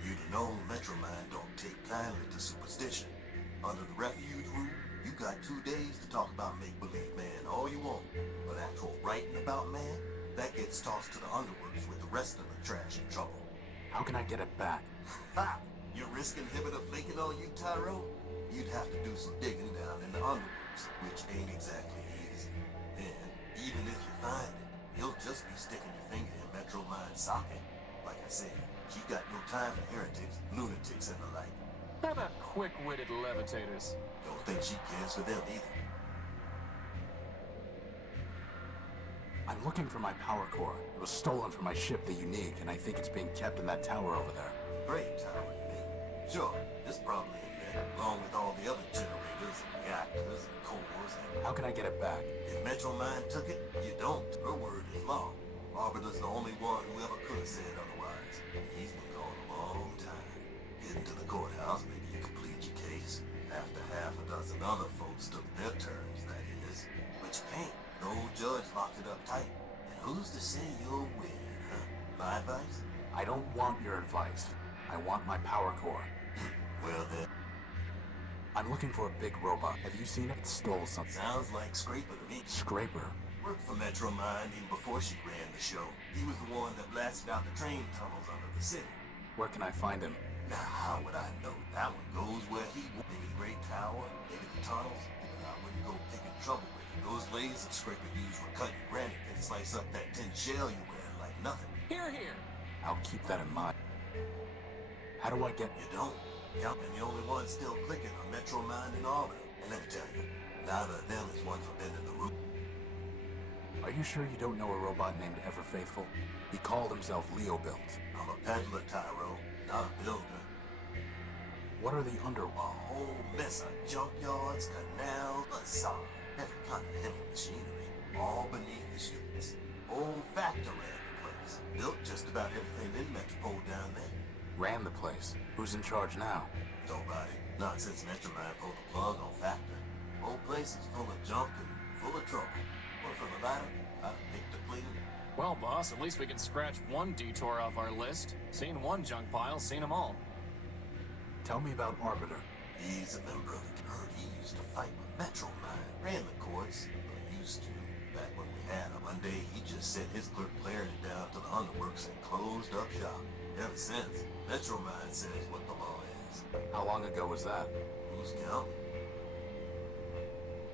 you'd have known Metromind don't take kindly to superstition. Under the refuge rule, you got 2 days to talk about make-believe man all you want. But actual writing about man, that gets tossed to the underworks with the rest of the trash in trouble. How can I get it back? Ha! Your risk inhibitor flaking on you, Tyro? You'd have to do some digging down in the underworks, which ain't exactly easy. Then, even if you find it, you'll just be sticking your finger in Metromind's socket. Like I said, she got no time for heretics, lunatics, and the like. How about quick-witted levitators? Don't think she cares for them either. I'm looking for my power core. It was stolen from my ship, the Unique, and I think it's being kept in that tower over there. Great tower, you mean? Sure, it's probably in there, along with all the other generators and reactors and cores and... How can I get it back? If Metromind took it, you don't. Her word is law. Arbiter's the only one who ever could have said otherwise. He's been gone a long time. Getting to the courthouse, maybe you could plead your case. After half a dozen other folks took their turns, that is. But you can't. No judge locked it up tight. And who's to say you'll win, huh? My advice? I don't want your advice. I want my power core. Well then. I'm looking for a big robot. Have you seen it? It stole something. Sounds like Scraper to me. Scraper? Worked for Metromind even before she ran the show. He was the one that blasted out the train tunnels under the city. Where can I find him? Now, how would I know? That one goes where he went. Maybe the Great Tower, maybe the tunnels. But I wouldn't go picking trouble with it. Those lasers Scraper used for cutting granite can slice up that tin shell you're wearing like nothing. Here, here. I'll keep that in mind. How do I get... You don't. Yep, and the only one still clicking are Metromine and Arbiter. And let me tell you, neither of them is one for bending the rules. Are you sure you don't know a robot named Ever Faithful? He called himself Leo Built. I'm a peddler, Tyro, not a builder. What are the A whole mess of junkyards, canals, bazaar, every kind of heavy machinery, all beneath the streets. Old factory at the place. Built just about everything in Metropole down there. Ran the place. Who's in charge now? Nobody. Not since Metromine pulled the plug on Factor. Whole place is full of junk and full of trouble. Well, for the latter, I'd pick the clean. Well, boss, at least we can scratch one detour off our list. Seen one junk pile, seen them all. Tell me about Arbiter. He's a member of the herd. He used to fight with Metromine. Ran the courts, or used to, back when we had him. One day, he just sent his clerk Clarity down to the underworks and closed up shop. Ever since, Metromine says what the law is. How long ago was that? Who's counting?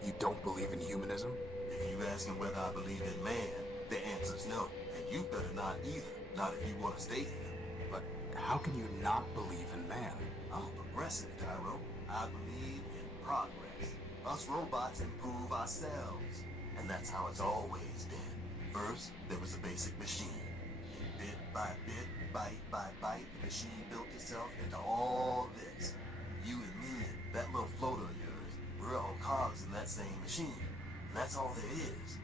You don't believe in humanism? If you asking whether I believe in man, the answer's no. And you better not either. Not if you want to stay here. But how can you not believe in man? I'm a progressive, Tyro. I believe in progress. Us robots improve ourselves. And that's how it's always been. First, there was a basic machine. And bit by bit, bite by bite, the machine built itself into all this. You and me and that little floater of yours, we're all cogs in that same machine. And that's all there is.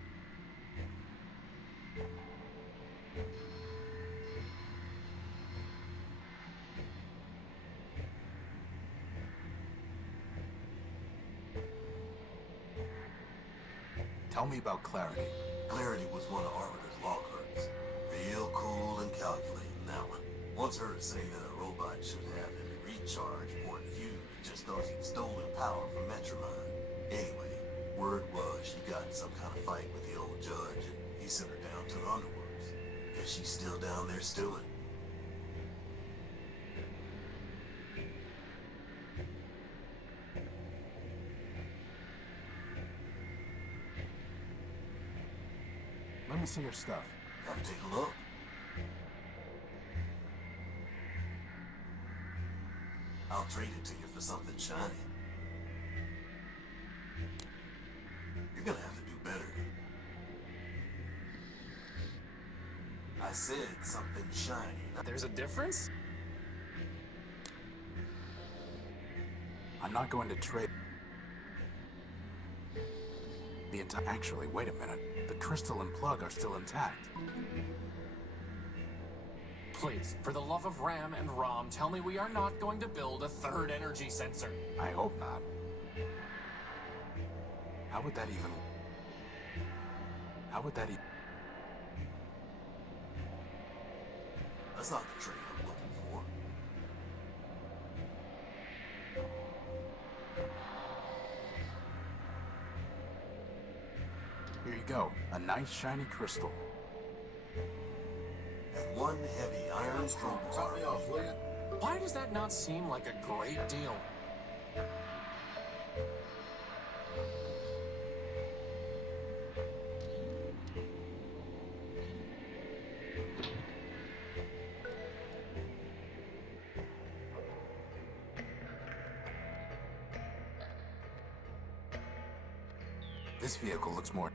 Tell me about Clarity. Clarity was one of Arbiter's law clerks. Real cool and calculating, that one. Once heard say that a robot should have him recharge port fuse just cause he'd stolen power from Metromine. Anyway, word was she got in some kind of fight with the old judge and he sent her down to the underworks. Guess she's still down there stewing. Let me see your stuff. Come take a look. I'll trade it to you for something shiny. You're gonna have to do better. I said something shiny. There's a difference? I'm not going to trade... The entire... Actually, wait a minute. The crystal and plug are still intact. Please, for the love of RAM and ROM, tell me we are not going to build a third energy sensor. I hope not. How would that even... How would that even... That's not the trade I'm looking for. Here you go. A nice shiny crystal. And one heavy iron strobe. Cut me off, will you? Why does that not seem like a great deal? This vehicle looks more...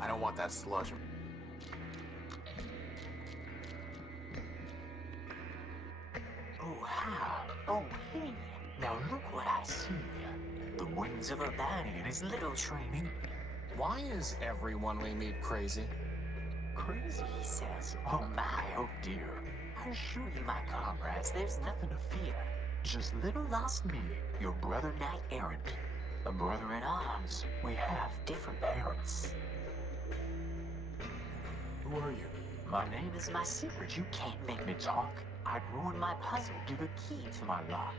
I don't want that sludge. Oh, how? Oh, hey. Now look what I see. The wings of a bat in his little train. Why is everyone we meet crazy? Crazy, he says. Oh my, oh dear. I assure you, my comrades, there's nothing to fear. Just little lost me, your brother knight errant. A brother in arms. We have different parents. Who are you? My name is my secret. You can't make me talk. I'd ruin my puzzle, give a key to my lock.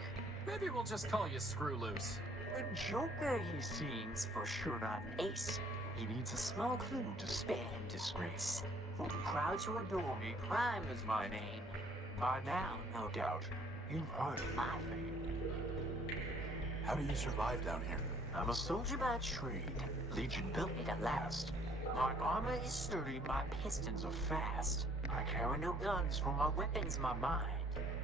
Maybe we'll just call you Screw Loose. The Joker, he seems, for sure not an ace. He needs a small clue to spare him disgrace. For the crowd to adore me, Prime is my name. By now, no doubt, you've heard of my fame. How do you survive down here? I'm a soldier by trade. Legion built me to last. My armor is sturdy, my pistons are fast. I carry no guns, for my weapon's my mind.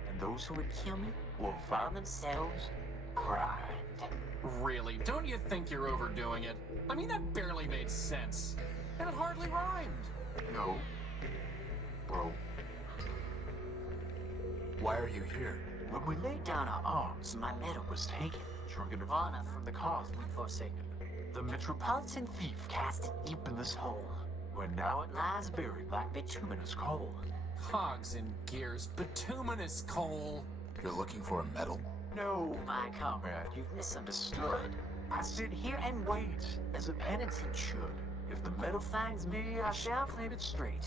And those who would kill me will find themselves primed. Really? Don't you think you're overdoing it? I mean, that barely made sense. And it hardly rhymed. No. Bro, Why are you here? when we laid down our arms, my metal was taken, drunken of honor from the cause we'd forsaken. The metropolitan thief cast it deep in this hole, where now it lies buried like bituminous coal. Hogs and gears, bituminous coal. You're looking for a medal? No, my comrade, you've misunderstood. I sit here and wait, as a penitent should. If the metal finds me, I shall claim it straight.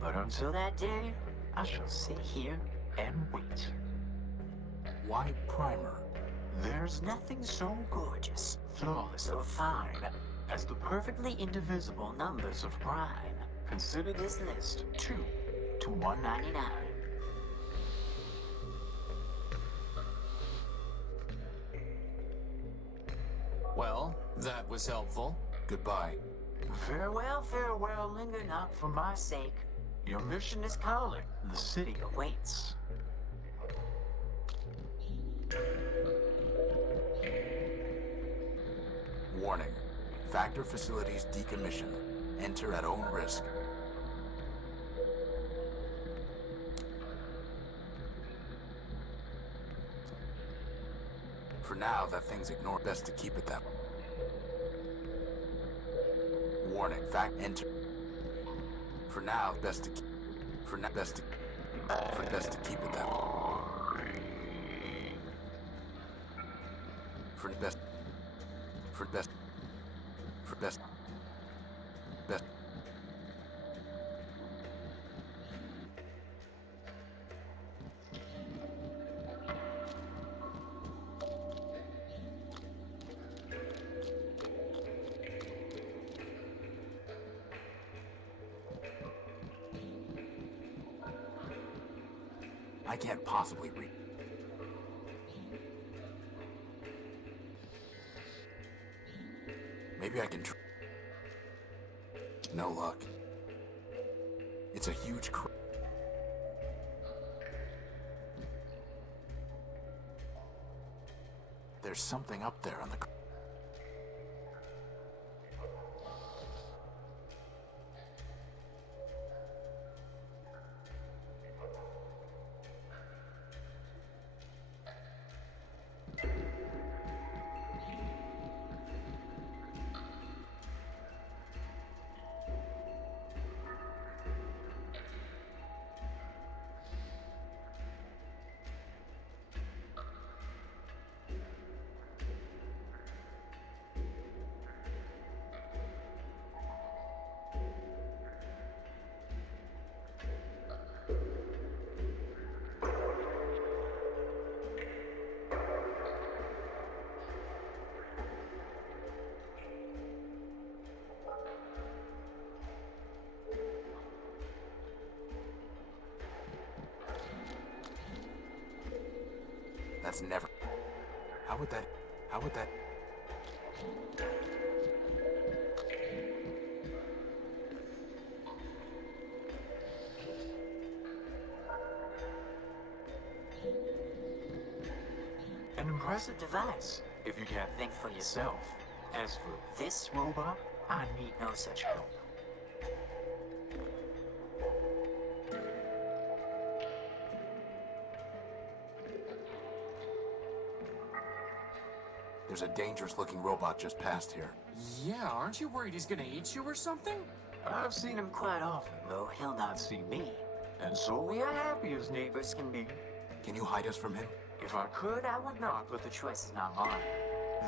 But until that day, I shall sit here and wait. Why Primer? There's nothing so gorgeous, flawless, or fine as the perfectly indivisible numbers of prime. Consider this list 2 to 199. Well, that was helpful. Goodbye. Farewell, farewell, linger not for my sake. Your mission is calling, the city awaits. Warning. Factor facilities decommission. Enter at own risk. For now, that thing's ignored. Best to keep it that way. Warning. Enter. For now, best to keep. For now, best to keep it that way. For best. I can't possibly read. Maybe I can try. No luck. It's a huge There's something up there on the That's never. How would that? An impressive device, if you can't think for yourself. As for this robot, I need no such help. There's a dangerous-looking robot just past here. Yeah, aren't you worried he's gonna eat you or something? I've seen him quite often, though he'll not see me. And so we are happy as neighbors can be. Can you hide us from him? If I could, I would not, but the choice is not mine.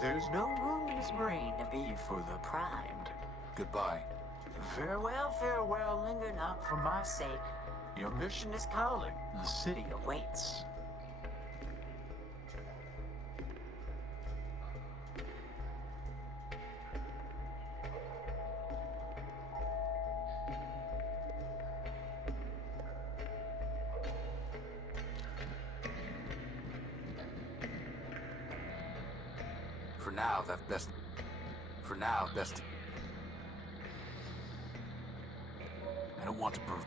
There's no room in his brain to be further primed. Goodbye. Farewell, farewell, linger not for my sake. Your mission is calling, the city awaits. For now, best. I don't want to prove.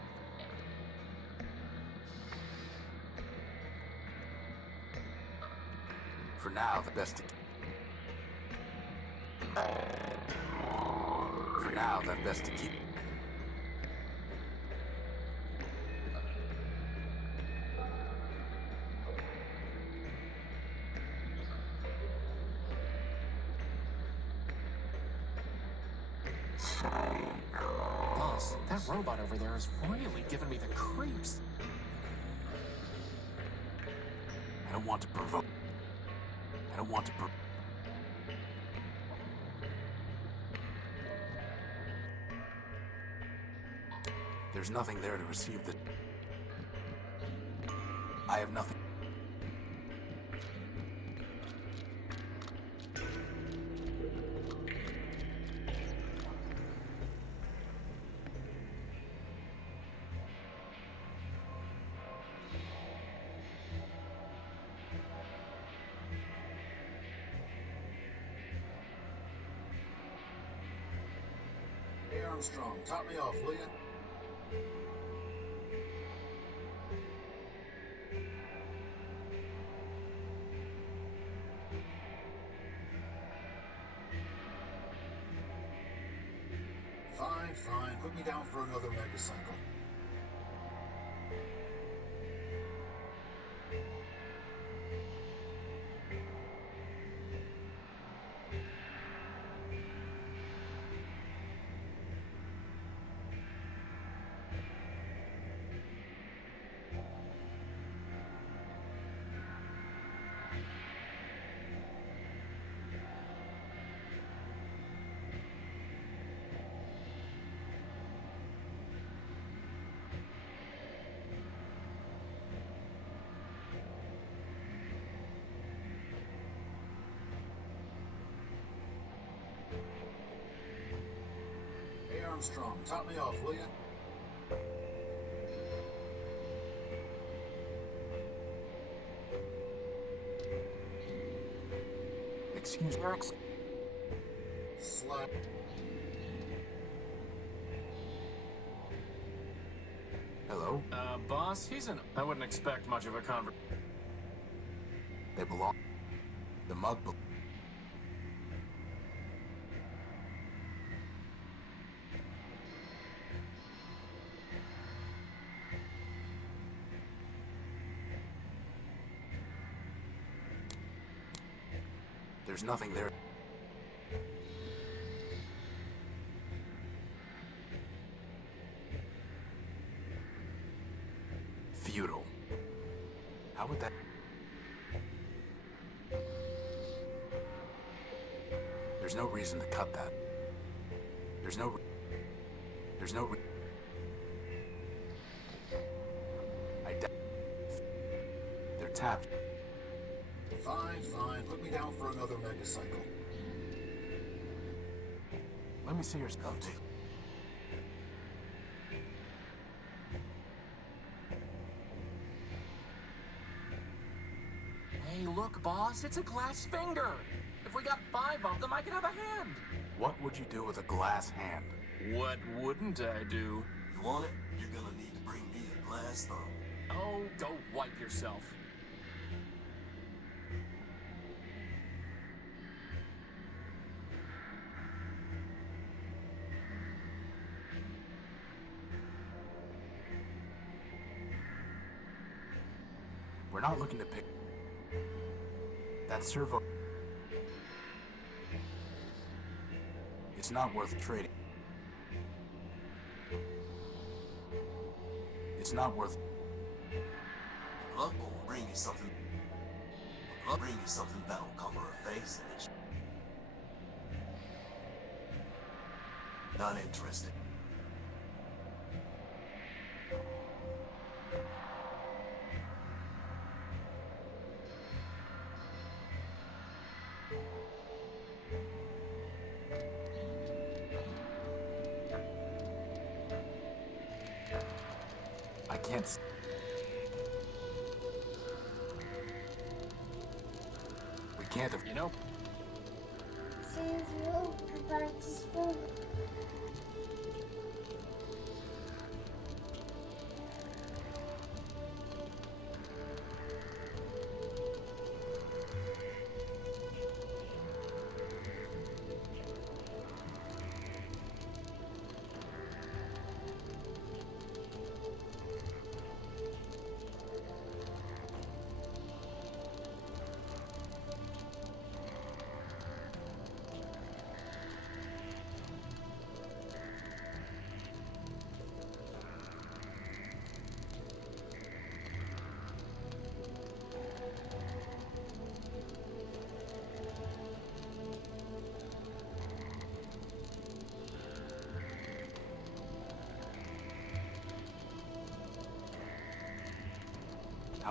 For now, the best to... For now, the best to keep... Boss, that robot over there is really giving me the creeps. I don't want to provoke... I don't want to There's nothing there to receive the... I have nothing. Hey Armstrong, top me off, will you? Fine. Put me down for another megacycle. Hey Armstrong, top me off, will you? Excuse me. Slap. Hello? Boss, I wouldn't expect much of a conversation. They belong... The mug... There's nothing there. Futile. How would that... There's no reason to cut that. There's no... They're tapped. Fine. Put me down for another megacycle. Let me see your sculpting. Hey, look, boss, it's a glass finger. If we got 5 of them, I could have a hand. What would you do with a glass hand? What wouldn't I do? You want it? You're gonna need to bring me a glass thumb. Oh, go wipe yourself. We're not looking to pick... That servo... It's not worth trading. It's not worth... Plug will bring you something. Plug bring you something that'll cover her face and it's... Not interested. I can't... We can't have... You know,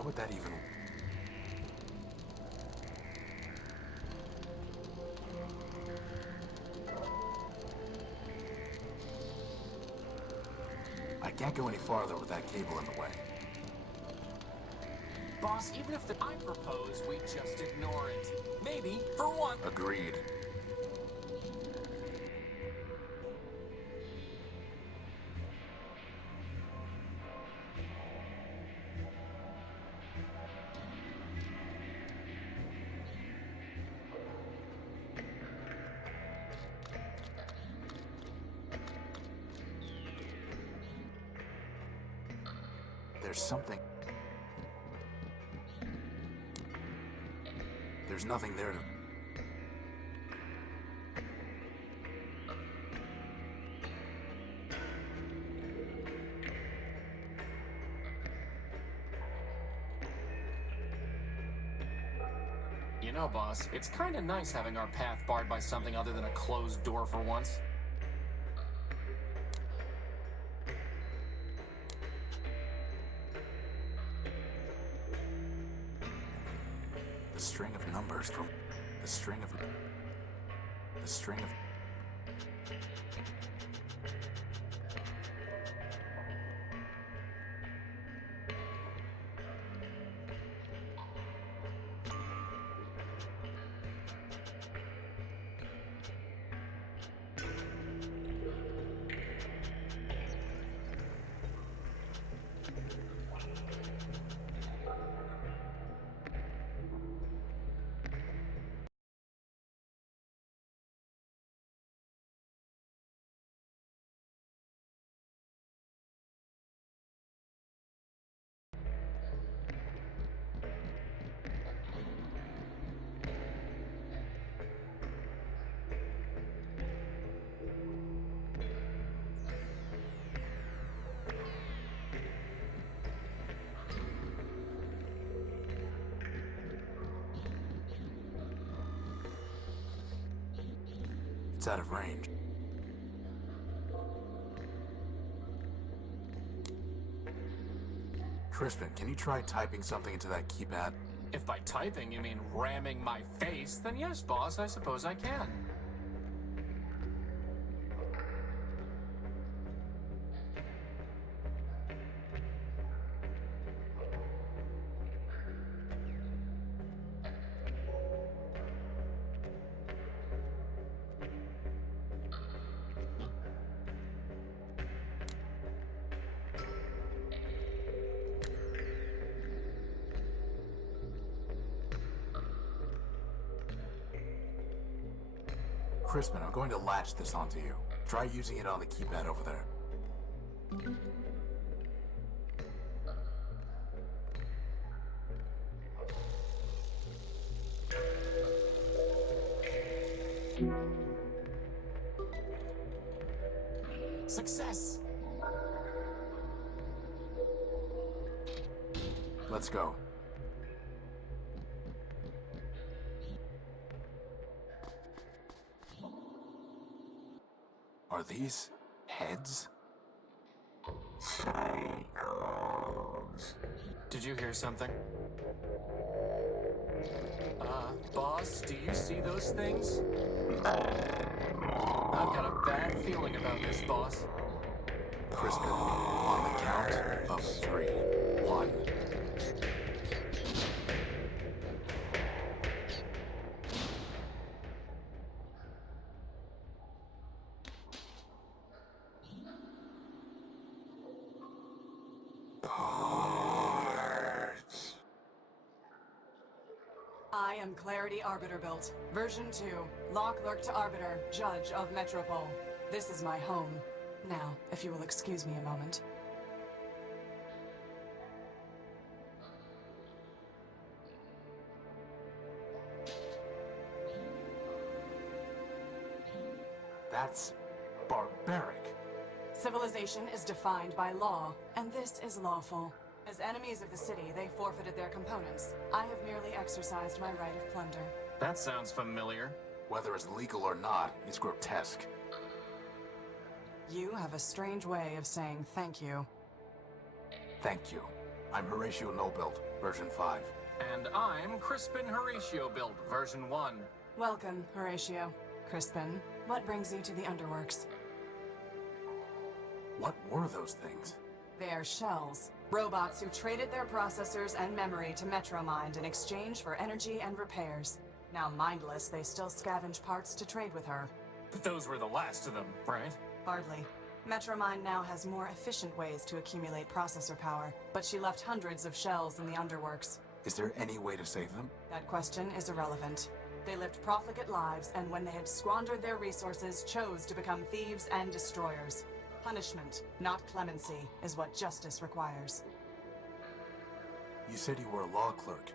would that even... I can't go any farther with that cable in the way. Boss, even if I propose, we just ignore it. Maybe, for one. Agreed. There's something... There's nothing there to... You know, boss, it's kinda nice having our path barred by something other than a closed door for once. The string of numbers from... The string of... The string of... It's out of range. Crispin, can you try typing something into that keypad? If by typing you mean ramming my face, then yes, boss, I suppose I can. Crispin, I'm going to latch this onto you. Try using it on the keypad over there. Success! Let's go. Are these heads? Psychos. Did you hear something? Boss, do you see those things? I've got a bad feeling about this, boss. Crispin, on the count of 3. 1. I am Clarity Arbiter built. Version 2. Lock Lurk to Arbiter, Judge of Metropole. This is my home. Now, if you will excuse me a moment. That's barbaric. Civilization is defined by law, and this is lawful. As enemies of the city, they forfeited their components. I have merely exercised my right of plunder. That sounds familiar. Whether it's legal or not, it's grotesque. You have a strange way of saying thank you. Thank you. I'm Horatio Nobuild, version 5. And I'm Crispin Horatio built, version 1. Welcome, Horatio. Crispin, what brings you to the Underworks? What were those things? They are shells. Robots who traded their processors and memory to Metromind in exchange for energy and repairs. Now mindless, they still scavenge parts to trade with her. But those were the last of them, right? Hardly. Metromind now has more efficient ways to accumulate processor power, but she left hundreds of shells in the Underworks. Is there any way to save them? That question is irrelevant. They lived profligate lives, and when they had squandered their resources, chose to become thieves and destroyers. Punishment, not clemency, is what justice requires. You said you were a law clerk.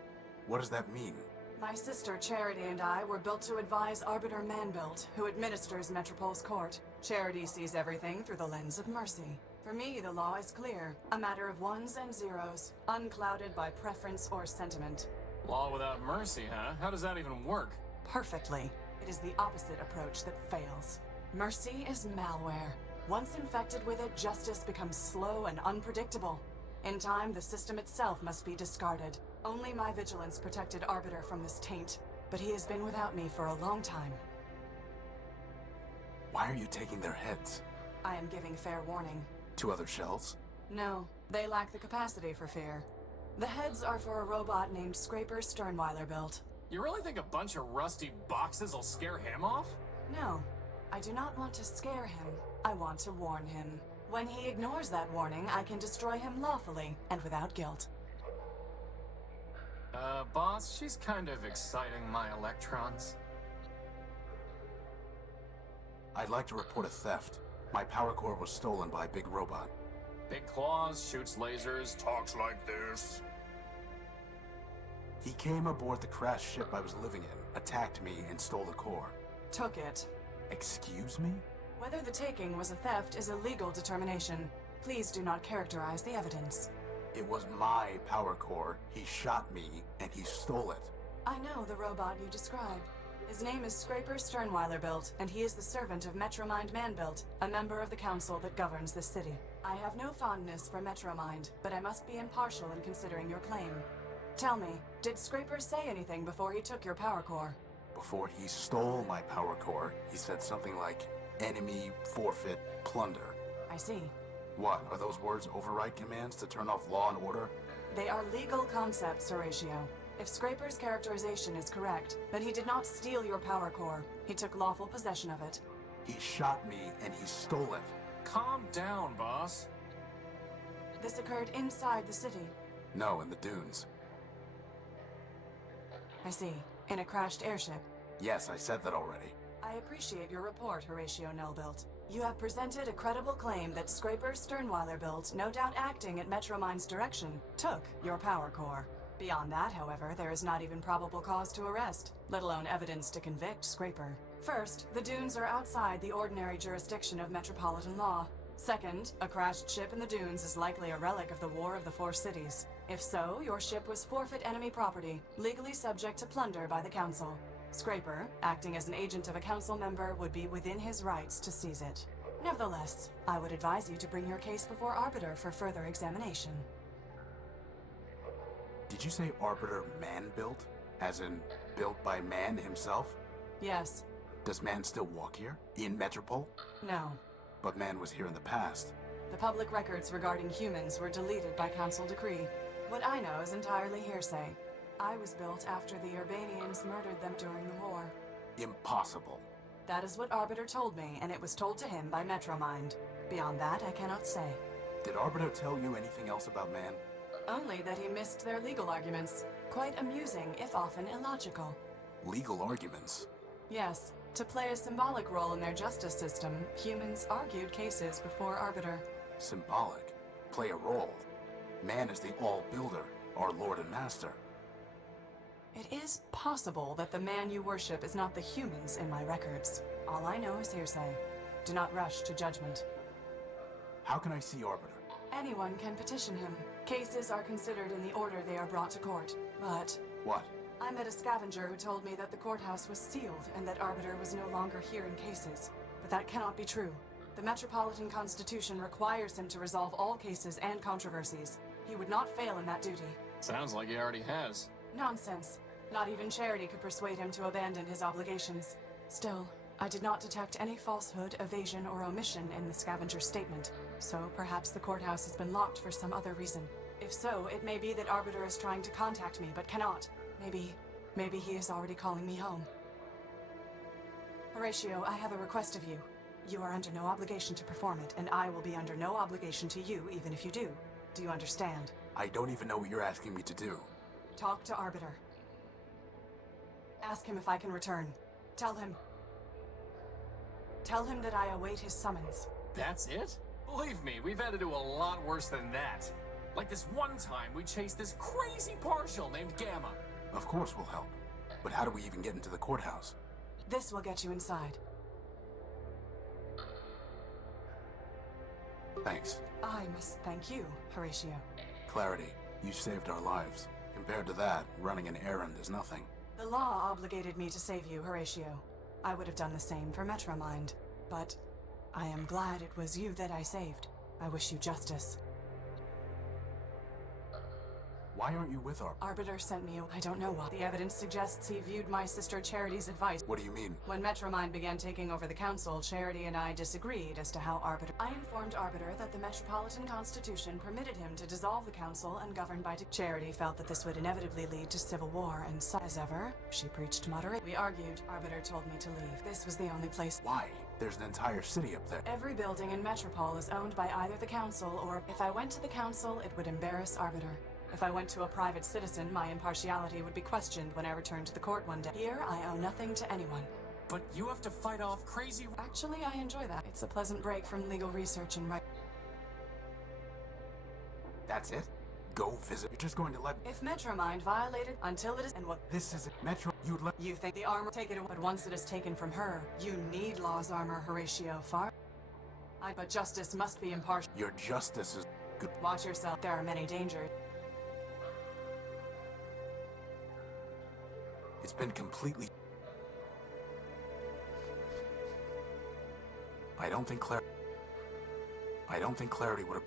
What does that mean? My sister Charity and I were built to advise Arbiter Manbuilt, who administers Metropol's court. Charity sees everything through the lens of mercy. For me, the law is clear, a matter of ones and zeros, unclouded by preference or sentiment. Law without mercy, huh? How does that even work? Perfectly. It is the opposite approach that fails. Mercy is malware. Once infected with it, justice becomes slow and unpredictable. In time, the system itself must be discarded. Only my vigilance protected Arbiter from this taint, but he has been without me for a long time. Why are you taking their heads? I am giving fair warning. To other shells? No, they lack the capacity for fear. The heads are for a robot named Scraper Sternweiler built. You really think a bunch of rusty boxes will scare him off? No, I do not want to scare him. I want to warn him. When he ignores that warning, I can destroy him lawfully and without guilt. Boss, she's kind of exciting my electrons. I'd like to report a theft. My power core was stolen by a big robot. Big claws, shoots lasers, Talks like this. He came aboard the crashed ship I was living in, attacked me, and stole the core. Took it. Excuse me? Whether the taking was a theft is a legal determination. Please do not characterize the evidence. It was my power core. He shot me, and he stole it. I know the robot you describe. His name is Scraper Sternweiler built, and he is the servant of Metromind Manbuilt, a member of the council that governs this city. I have no fondness for Metromind, but I must be impartial in considering your claim. Tell me, did Scraper say anything before he took your power core? Before he stole my power core, he said something like, enemy, forfeit, plunder. I see. What, are those words override commands to turn off law and order? They are legal concepts, Horatio. If Scraper's characterization is correct, then he did not steal your power core. He took lawful possession of it. He shot me, and he stole it. Calm down, boss. This occurred inside the city. No, in the dunes. I see. In a crashed airship. Yes, I said that already. I appreciate your report, Horatio Nullbuilt. You have presented a credible claim that Scraper Sternweiler built, no doubt acting at Metromind's direction, took your power core. Beyond that, however, there is not even probable cause to arrest, let alone evidence to convict Scraper. First, the dunes are outside the ordinary jurisdiction of metropolitan law. Second, a crashed ship in the dunes is likely a relic of the War of the Four Cities. If so, your ship was forfeit enemy property, legally subject to plunder by the Council. Scraper, acting as an agent of a council member, would be within his rights to seize it. Nevertheless, I would advise you to bring your case before Arbiter for further examination. Did you say Arbiter man-built? As in, built by man himself? Yes. Does man still walk here? In Metropole? No. But man was here in the past. The public records regarding humans were deleted by council decree. What I know is entirely hearsay. I was built after the Urbanians murdered them during the war. Impossible. That is what Arbiter told me, and it was told to him by Metromind. Beyond that, I cannot say. Did Arbiter tell you anything else about man? Only that he missed their legal arguments. Quite amusing, if often illogical. Legal arguments? Yes. To play a symbolic role in their justice system, humans argued cases before Arbiter. Symbolic? Play a role? Man is the all-builder, our lord and master. It is possible that the man you worship is not the humans in my records. All I know is hearsay. Do not rush to judgment. How can I see Arbiter? Anyone can petition him. Cases are considered in the order they are brought to court. But... What? I met a scavenger who told me that the courthouse was sealed and that Arbiter was no longer hearing cases. But that cannot be true. The Metropolitan Constitution requires him to resolve all cases and controversies. He would not fail in that duty. Sounds like he already has. Nonsense. Not even Charity could persuade him to abandon his obligations. Still, I did not detect any falsehood, evasion, or omission in the scavenger's statement, so perhaps the courthouse has been locked for some other reason. If so, it may be that Arbiter is trying to contact me, but cannot. Maybe he is already calling me home. Horatio, I have a request of you. You are under no obligation to perform it, and I will be under no obligation to you, even if you do. Do you understand? I don't even know what you're asking me to do. Talk to Arbiter. Ask him if I can return. Tell him that I await his summons. That's it? Believe me, we've had to do a lot worse than that. Like this one time we chased this crazy partial named Gamma. Of course we'll help. But how do we even get into the courthouse? This will get you inside. Thanks. I must thank you, Horatio. Clarity, you saved our lives. Compared to that, running an errand is nothing. The law obligated me to save you, Horatio. I would have done the same for Metromind, but I am glad it was you that I saved. I wish you justice. Why aren't you with our... Arbiter sent me I don't know why. The evidence suggests he viewed my sister Charity's advice. What do you mean? When Metromind began taking over the council, Charity and I disagreed as to how Arbiter... I informed Arbiter that the Metropolitan Constitution permitted him to dissolve the council and govern by... Charity felt that this would inevitably lead to civil war, and so, as ever, she preached moderation. We argued. Arbiter told me to leave. This was the only place... Why? There's an entire city up there. Every building in Metropole is owned by either the council or... If I went to the council, it would embarrass Arbiter. If I went to a private citizen, my impartiality would be questioned when I returned to the court one day. Here, I owe nothing to anyone. But you have to fight off crazy... Actually, I enjoy that. It's a pleasant break from legal research and right... That's it? Go visit. You're just going to let... If Metromind violated until it is... And what... This isn't Metro... You'd let... You think the armor... Take it away. But once it is taken from her, you need law's armor, Horatio. But justice must be impartial. Your justice is... Good. Watch yourself. There are many dangers. It's been completely... I don't think Clarity would have...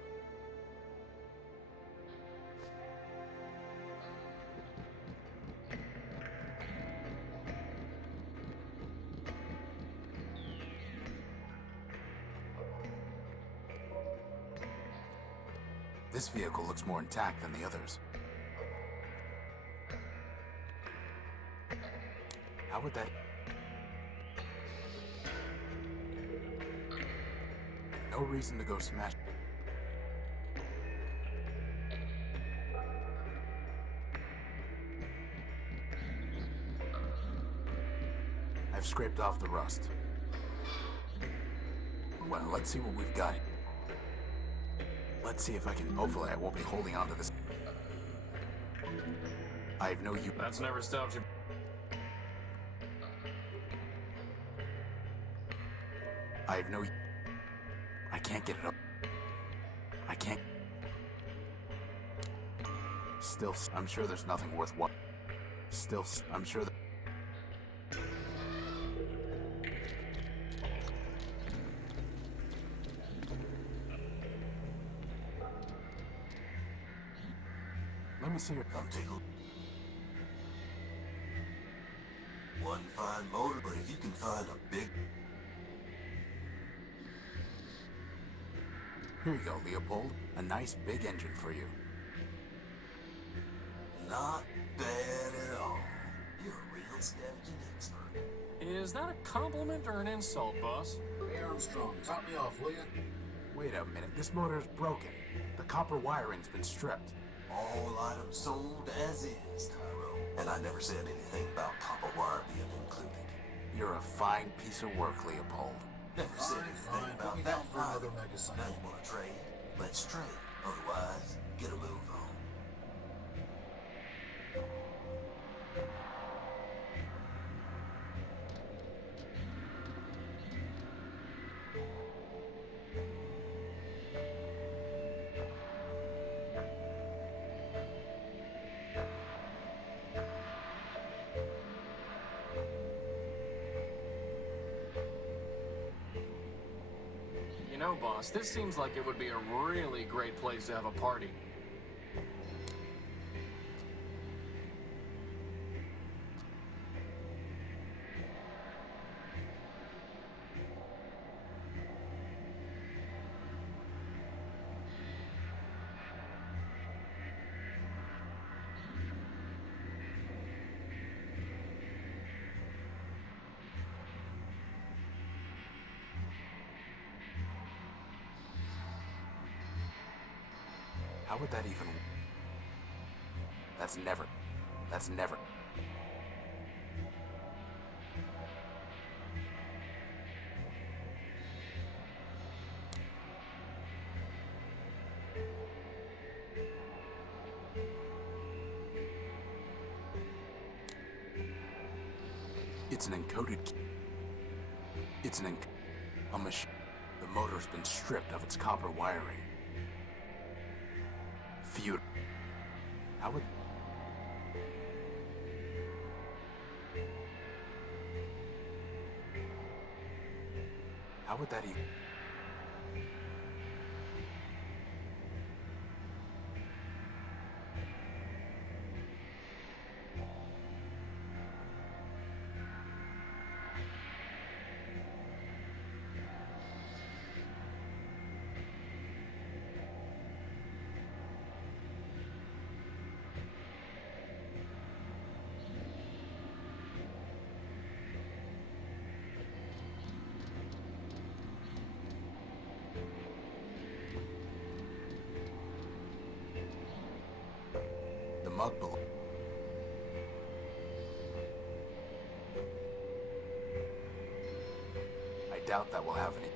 This vehicle looks more intact than the others. How would that... No reason to go smash... I've scraped off the rust. Well, let's see what we've got. Let's see if I can... Hopefully I won't be holding on to this. I have no... That's never stopped you. I have no... I can't get it up. I can't... Still, I'm sure there's nothing worth what. Still, I'm sure that... Let me see your... I'm tickled. One fine motor, but if you can find a big... Here you go, Leopold. A nice big engine for you. Not bad at all. You're a real scavenging expert. Is that a compliment or an insult, boss? Hey, Armstrong, top me off, will ya? Wait a minute, this motor is broken. The copper wiring's been stripped. All items sold as is, Tyro. And I never said anything about copper wire being included. You're a fine piece of work, Leopold. Never said anything Put about me that down for another either. mega Now you wanna trade? Let's trade. Otherwise, get a move on. You know, boss, this seems like it would be a really great place to have a party. How would that even... That's never... That's never... It's an encoded key. It's an a machine. The motor's been stripped of its copper wiring. Feud. How would... How would that even... The mug below... I doubt that will have any...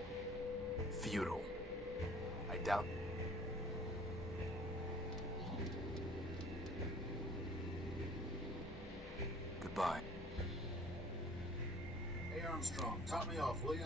Feudal. I doubt... Goodbye. Hey Armstrong, top me off, will ya?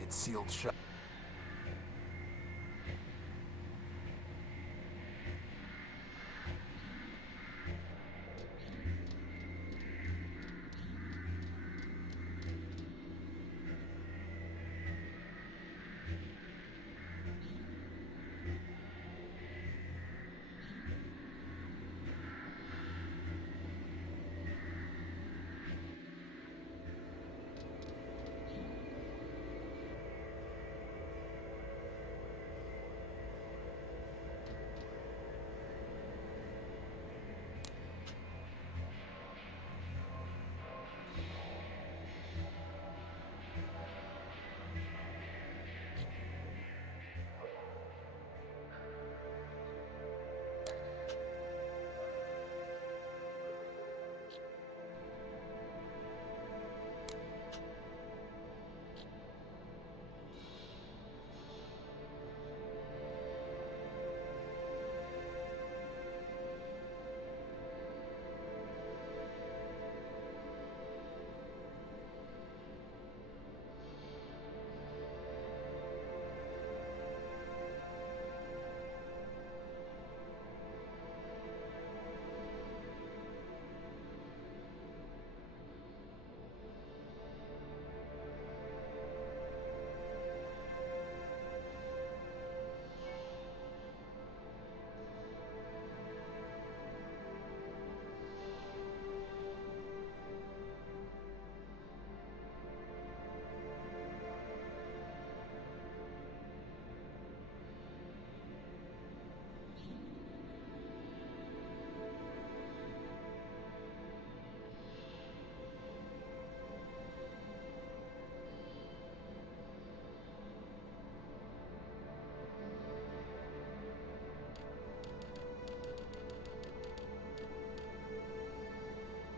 It's sealed shut.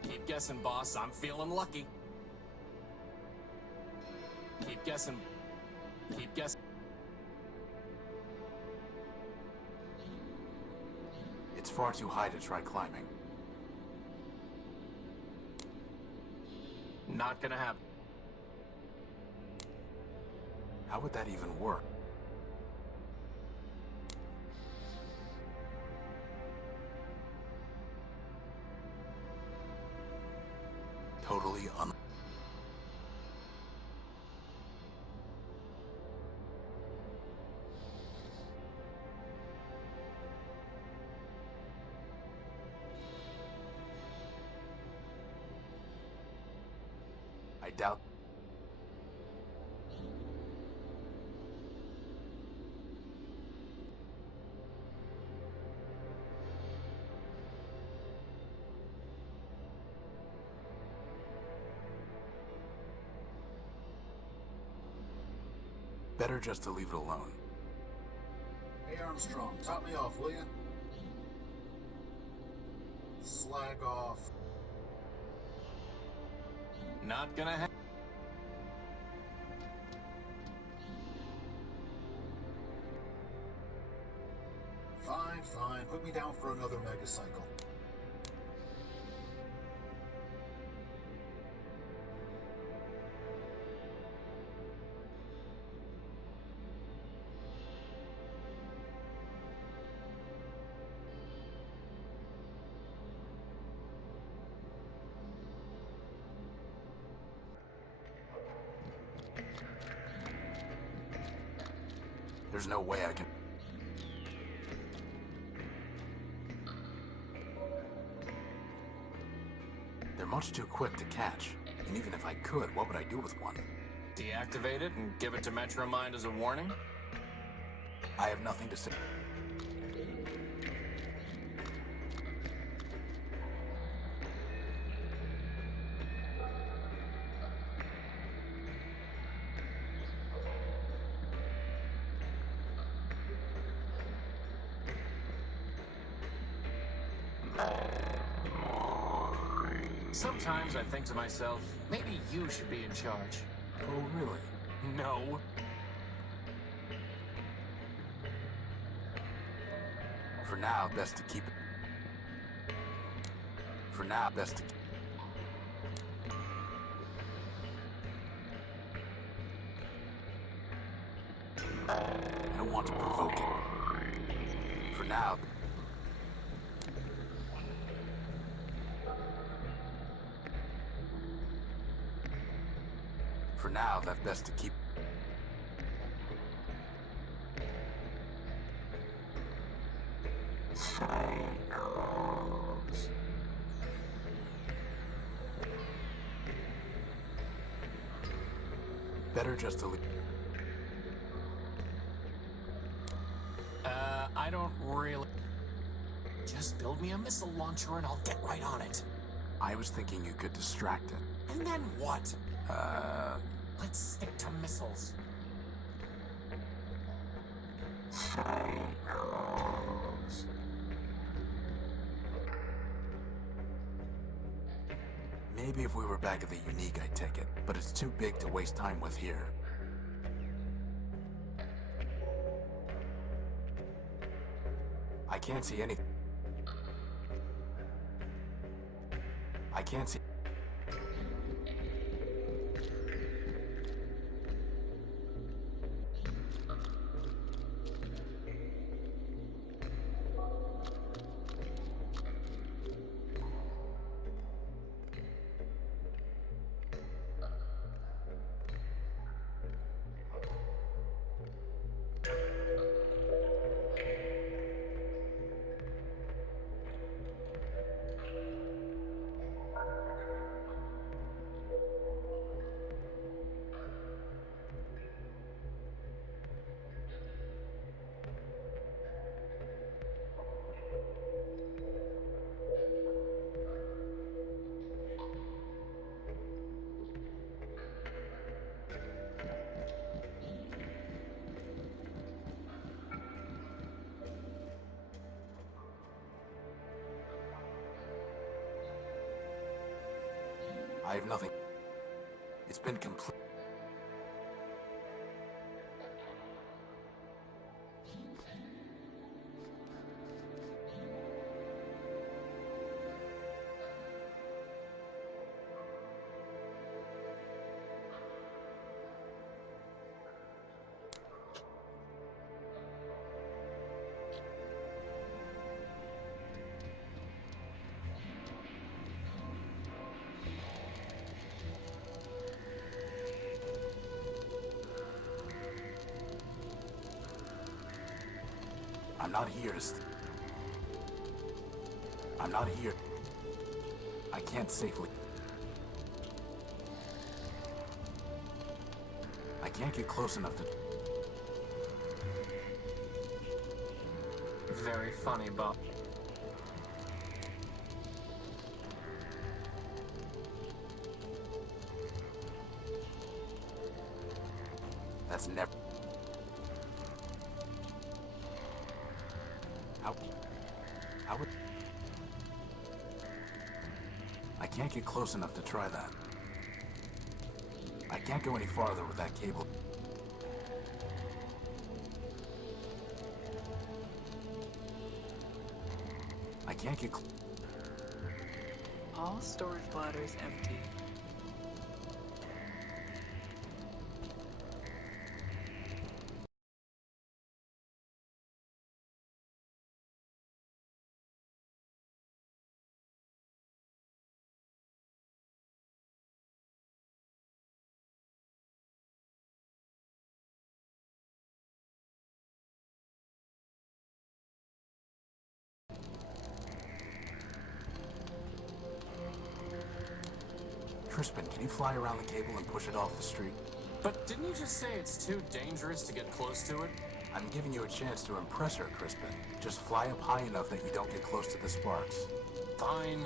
Keep guessing, boss. I'm feeling lucky. Keep guessing. Keep guessing. It's far too high to try climbing. Not gonna happen. How would that even work? Totally un... I doubt... Better just to leave it alone. Hey Armstrong, top me off, will ya? Slag off. Not gonna happen. Fine, fine. Put me down for another megacycle. There's no way I can... They're much too quick to catch. And even if I could, what would I do with one? Deactivate it and give it to Metromind as a warning? I have nothing to say. Sometimes I think to myself, maybe you should be in charge. Oh, really? No. For now, best to keep it. For now, best to keep... I don't want to provoke it. For now... For now, that's best to keep... Cycles. Better just to leave... I don't really... Just build me a missile launcher and I'll get right on it. I was thinking you could distract it. And then what? Let's stick to missiles. Cycles. Maybe if we were back at the Unique, I'd take it, but it's too big to waste time with here. I can't see anything. I can't see... I have nothing. It's been complete. not here to I'm not here. I can't safely. I can't get close enough to... Very funny, Bob. That's never... How would... I can't get close enough to try that. I can't go any farther with that cable. I can't get... All storage bladders empty. Crispin, can you fly around the cable and push it off the street? But didn't you just say it's too dangerous to get close to it? I'm giving you a chance to impress her, Crispin. Just fly up high enough that you don't get close to the sparks. Fine.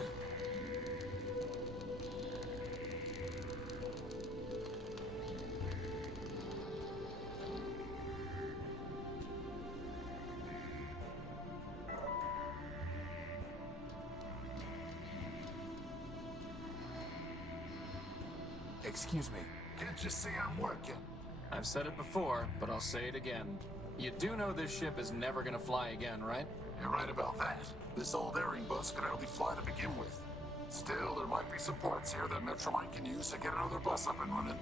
Excuse me. Can't you see I'm working? I've said it before, but I'll say it again. You do know this ship is never gonna fly again, right? You're right about that. This old airing bus could hardly fly to begin with. Still, there might be some parts here that Metromine can use to get another bus up and running.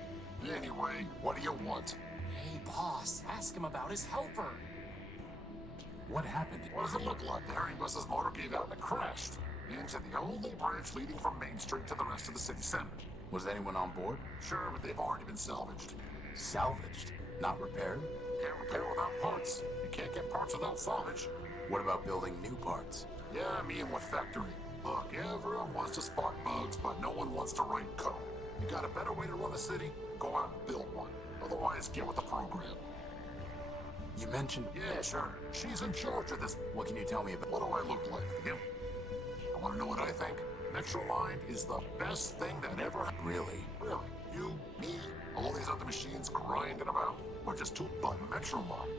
Anyway, what do you want? Hey, boss, ask him about his helper. What happened? What does it look like? The airing bus's motor gave out and it crashed into the only bridge leading from Main Street to the rest of the city center. Was anyone on board? Sure, but they've already been salvaged. Salvaged? Not repaired? Can't repair without parts. You can't get parts without salvage. What about building new parts? Yeah, me and what factory? Look, everyone wants to spot bugs, but no one wants to write code. You got a better way to run a city? Go out and build one. Otherwise, get with the program. You mentioned... Yeah, sure. She's in charge of this. What can you tell me about... What do I look like? You want to know what I think? Metromine is the best thing that ever happened. Really? Really? You, me, all these other machines grinding about? We're just two button Metromine.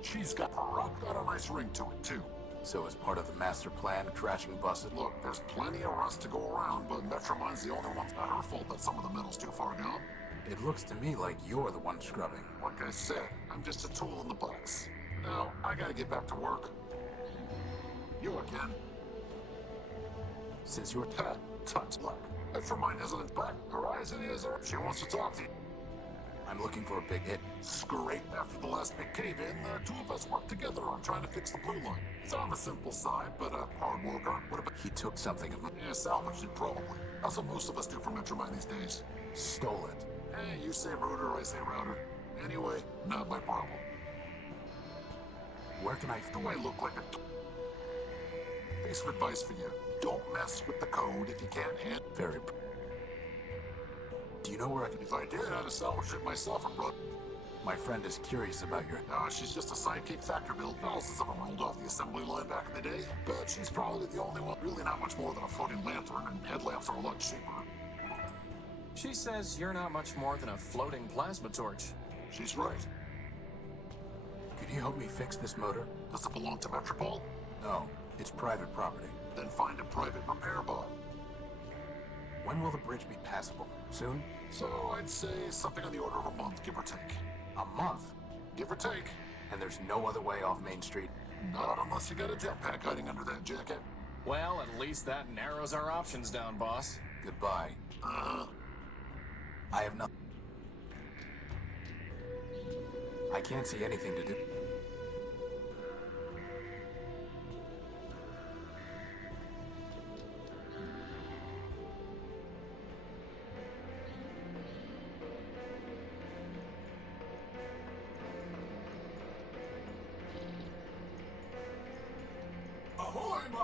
She's got a nice ring to it, too. So as part of the master plan, crashing buses? Look, there's plenty of rust to go around, but Metromine's the only one. It's not her fault that some of the metal's too far gone. It looks to me like you're the one scrubbing. Like I said, I'm just a tool in the box. Now, I gotta get back to work. You again? Since you're... Tut, look. Metromine isn't back. Horizon is her. She wants to talk to you. I'm looking for a big hit. Scrape. After the last big cave-in, the two of us worked together on trying to fix the blue line. It's on the simple side, but a hard worker. What about... He took something of mine. Yeah, salvaged it, probably. That's what most of us do for Metromine these days. Stole it. Hey, you say router, I say router. Anyway, not my problem. Where can I... Do I look like a... Piece of advice for you. Don't mess with the code if you can't handle... Very... Do you know where I can... If I did, I'd have salvaged it myself and run... My friend is curious about your... No, she's just a sidekick factor build. Thousands of them rolled off the assembly line back in the day. But she's probably the only one. Really not much more than a floating lantern, and headlamps are a lot cheaper. She says you're not much more than a floating plasma torch. She's right. Could you help me fix this motor? Does it belong to Metropole? No, it's private property. Then find a private repair bot. When will the bridge be passable? Soon? So I'd say something on the order of a month, give or take. A month? Give or take. And there's no other way off Main Street? Not unless you got a jetpack hiding under that jacket. Well, at least that narrows our options down, boss. Goodbye. I have nothing. I can't see anything to do.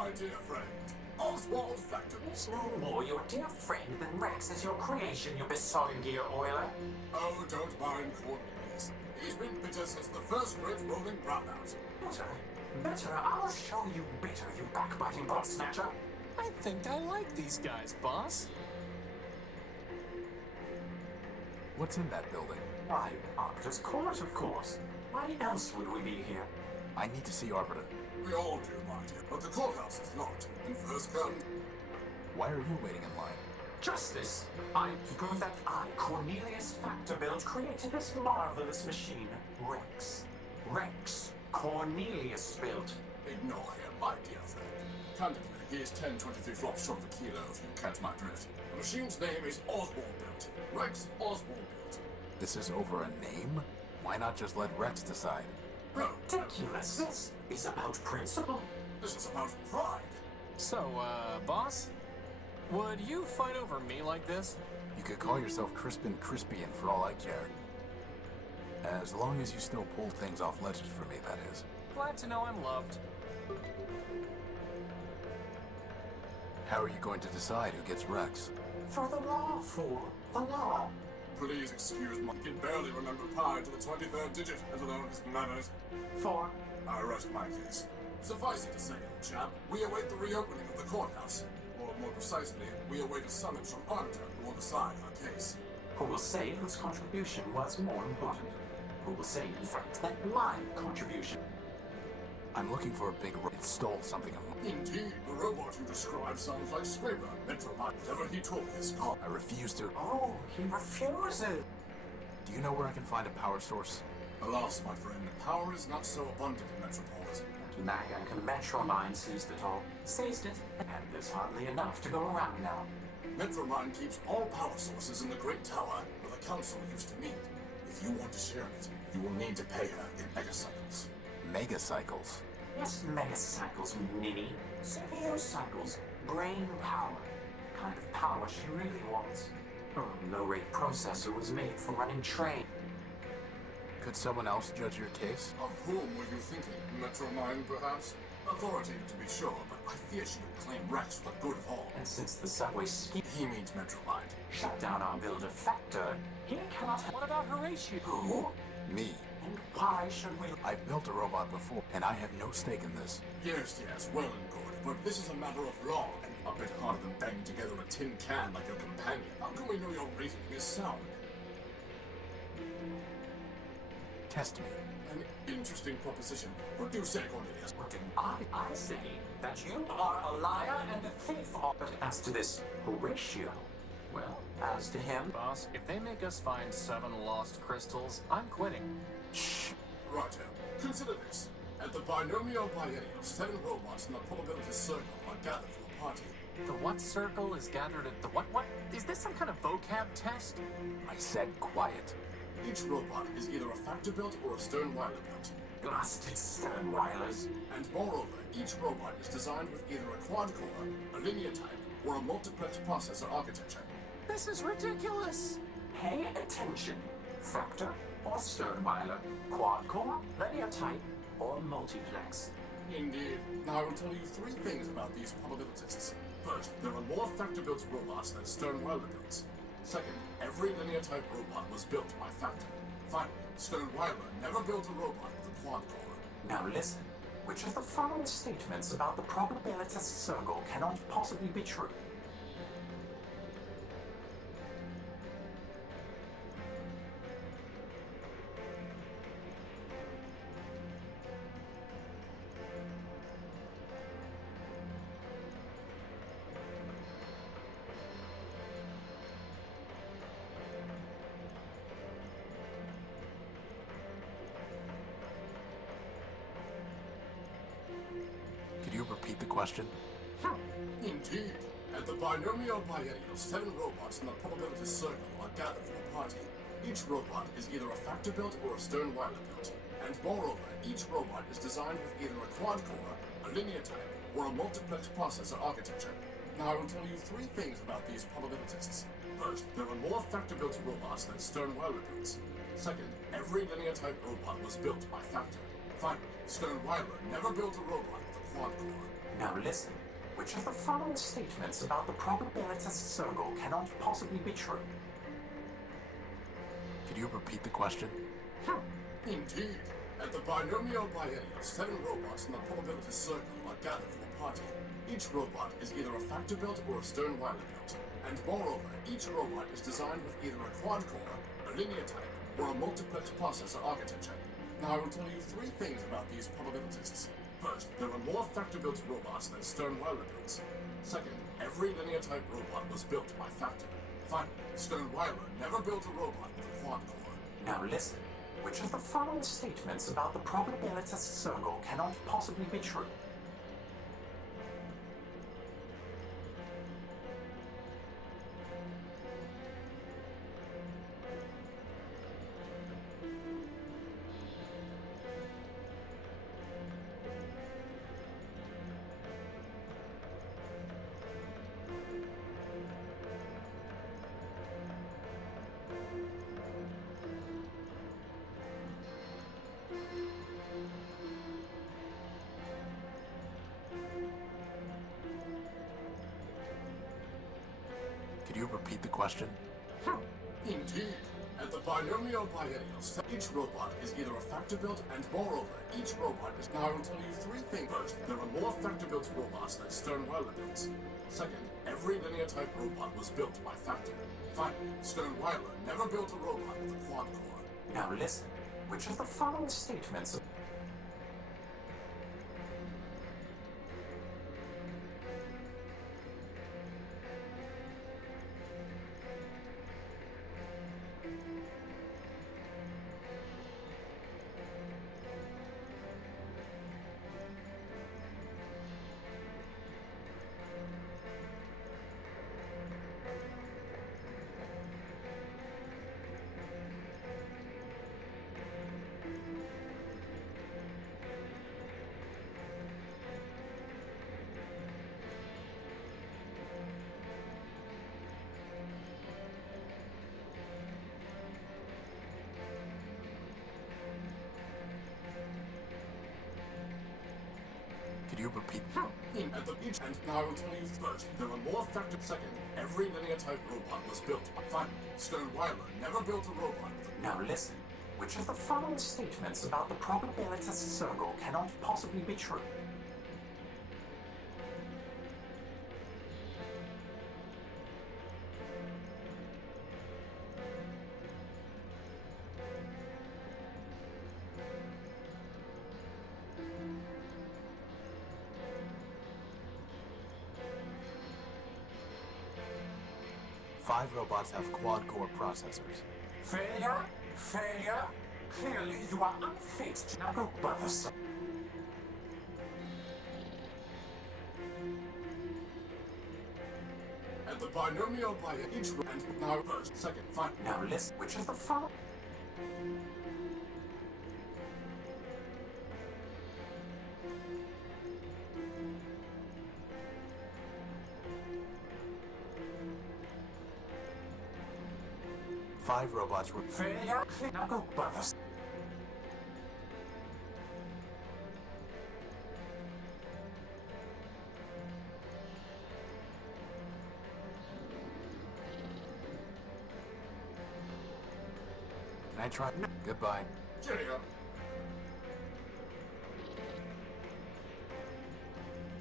my dear friend. Oswald Factor. He's no more your dear friend than Rex is your creation, you besotted gear oiler. Oh, don't mind Cornelius. He's been bitter since the first great rolling brownout. Bitter? Bitter? I'll show you bitter, you backbiting bot snatcher. I think I like these guys, boss. What's in that building? Why, Arbiter's court, of course. Why else would we be here? I need to see Arbiter. We all do, my dear, but the courthouse is locked. And first come... Why are you waiting in line? Justice! I prove that I, Cornelius Factorbuild, created this marvelous machine, Rex. Rex Cornelius built. Ignore him, my dear friend. Candidly, he is 10-23 flops short of a kilo if you catch my drift. The machine's name is Oswald Built. Rex Oswald Built. This is over a name? Why not just let Rex decide? Ridiculous. This is about principle. This is about pride. So, boss? Would you fight over me like this? You could call yourself Crispin Crispian for all I care. As long as you still pull things off ledges for me, that is. Glad to know I'm loved. How are you going to decide who gets Rex? For the law, fool. The law. Please excuse me. I can barely remember pi to the 23rd digit, let alone his manners. For? I rest my case. Suffice it to say, old chap, we await the reopening of the courthouse. Or more precisely, we await a summons from Arbiter who will decide our case. Who will say whose contribution was more important? Who will say, in fact, that my contribution? I'm looking for a big it stole something of mine. Indeed, the robot you described sounds like Scraper, Metromite, whatever he took is gone. I refuse to. Oh, he refuses. Do you know where I can find a power source? Alas, my friend, power is not so abundant in Metropolis. Nagank Metromine seized it all. Seized it, and there's hardly enough to go around now. Metromine keeps all power sources in the Great Tower where the Council used to meet. If you want to share it, you will need to pay her in megacycles. Megacycles? Yes, megacycles, ninny. CPU cycles. Brain power. Kind of power she really wants. Her low-rate processor was made for running train. Could someone else judge your case? Of whom were you thinking? Metromine, perhaps? Authoritative, to be sure, but I fear she would claim Rex for the good of all. And since the subway scheme... He means Metromine. Shut down our builder Factor, he cannot... What about Horatio? Who? Me. And why should we... I've built a robot before, and I have no stake in this. Yes, well and good, but this is a matter of law, and a bit harder than banging together a tin can like your companion. How can we know your reasoning is sound? Test me. An interesting proposition. What do you say, Cornelius? What do I say? That you are a liar and a thief. But as to this Horatio, well, as to him... Boss, if they make us find 7 lost crystals, I'm quitting. Shh. Righto. Consider this. At the binomial biennial, 7 robots in the probability circle are gathered for a party. The what circle is gathered at the what? Is this some kind of vocab test? I said quiet. Each robot is either a Factor-built or a Sternweiler built. Blasted Sternweilers. And moreover, each robot is designed with either a quad-core, a linear type, or a multiplex processor architecture. This is ridiculous! Pay attention. Factor or Sternweiler, quad-core, linear type, or multiplex. Indeed. Now I will tell you 3 things about these probabilitists. First, there are more Factor-built robots than Sternweiler builds. Second, every linear-type robot was built by Factor. Finally, Sternweiler never built a robot with a quad-core. Now listen, which of the following statements about the probabilitist circle cannot possibly be true? Could you repeat the question? Indeed. At the binomial biennial, 7 robots in the probability circle are gathered for a party. Each robot is either a Factor-built or a Sternweiler built. And moreover, each robot is designed with either a quad-core, a linear type, or a multiplex processor architecture. Now I will tell you 3 things about these probabilitists. First, there are more Factor-built robots than Sternweiler builds. Second, every linear-type robot was built by Factor. Finally, Sternweiler never built a robot with a quad-core. Now listen. Which of the following statements about the probability circle cannot possibly be true? Could you repeat the question? Indeed. At the binomial biennial, 7 robots in the probability circle are gathered for the party. Each robot is either a factor-built or a Sternweiler built. And moreover, each robot is designed with either a quad-core, a linear type, or a multiplex processor architecture. Now I will tell you 3 things about these probabilitists. First, there are more factor-built robots than Sternweiler builds. Second, every linear type robot was built by factor. Finally, Sternweiler never built a robot with a quad-core. Now listen. Which of the following statements about the probability circle cannot possibly be true? Could you repeat the question? Indeed. At the binomial biennial, each robot is either a factor-built, and moreover, each robot is... Now I will tell you 3 things. First, there are more factor-built robots than Sternweiler builds. Second, every linear type robot was built by factor. Finally, Sternweiler never built a robot with a quad-core. Now listen. Which of the following statements... Could you repeat? At the each, and now I will tell you first, there are more factor. Second, every linear type robot was built. Finally, Sternweiler never built a robot with a... Now listen. Which of the following statements about the probability circle cannot possibly be true? Five robots have quad-core processors. Failure? Failure? Clearly you are unfit to now go brothers. At the binomial by each and now first, second, finally. Now listen, which is the following? Five robots were... Failure? Now go brothers. Can I try? Goodbye. Cheerio.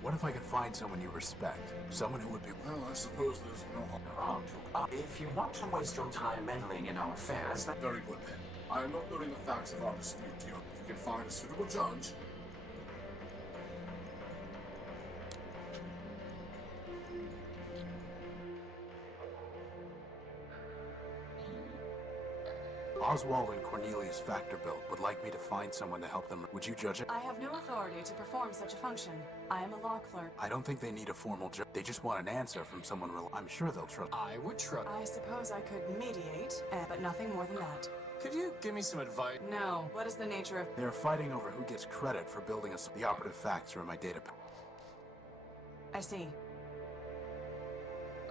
What if I could find someone you respect? Someone who would be... Well, I suppose there's no harm. If you want to waste your time meddling in our affairs, then... Very good, then. I am not learning the facts of our dispute to you. If you can find a suitable judge... Oswald and Cornelius Factorbuilt would like me to find someone to help them. Would you judge it? I have no authority to perform such a function. I am a law clerk. I don't think they need a formal judge. They just want an answer from someone real. I'm sure they'll trust. I would trust. I suppose I could mediate, but nothing more than that. Could you give me some advice? No. What is the nature of... They're fighting over who gets credit for building us. The operative facts are in my data. I see.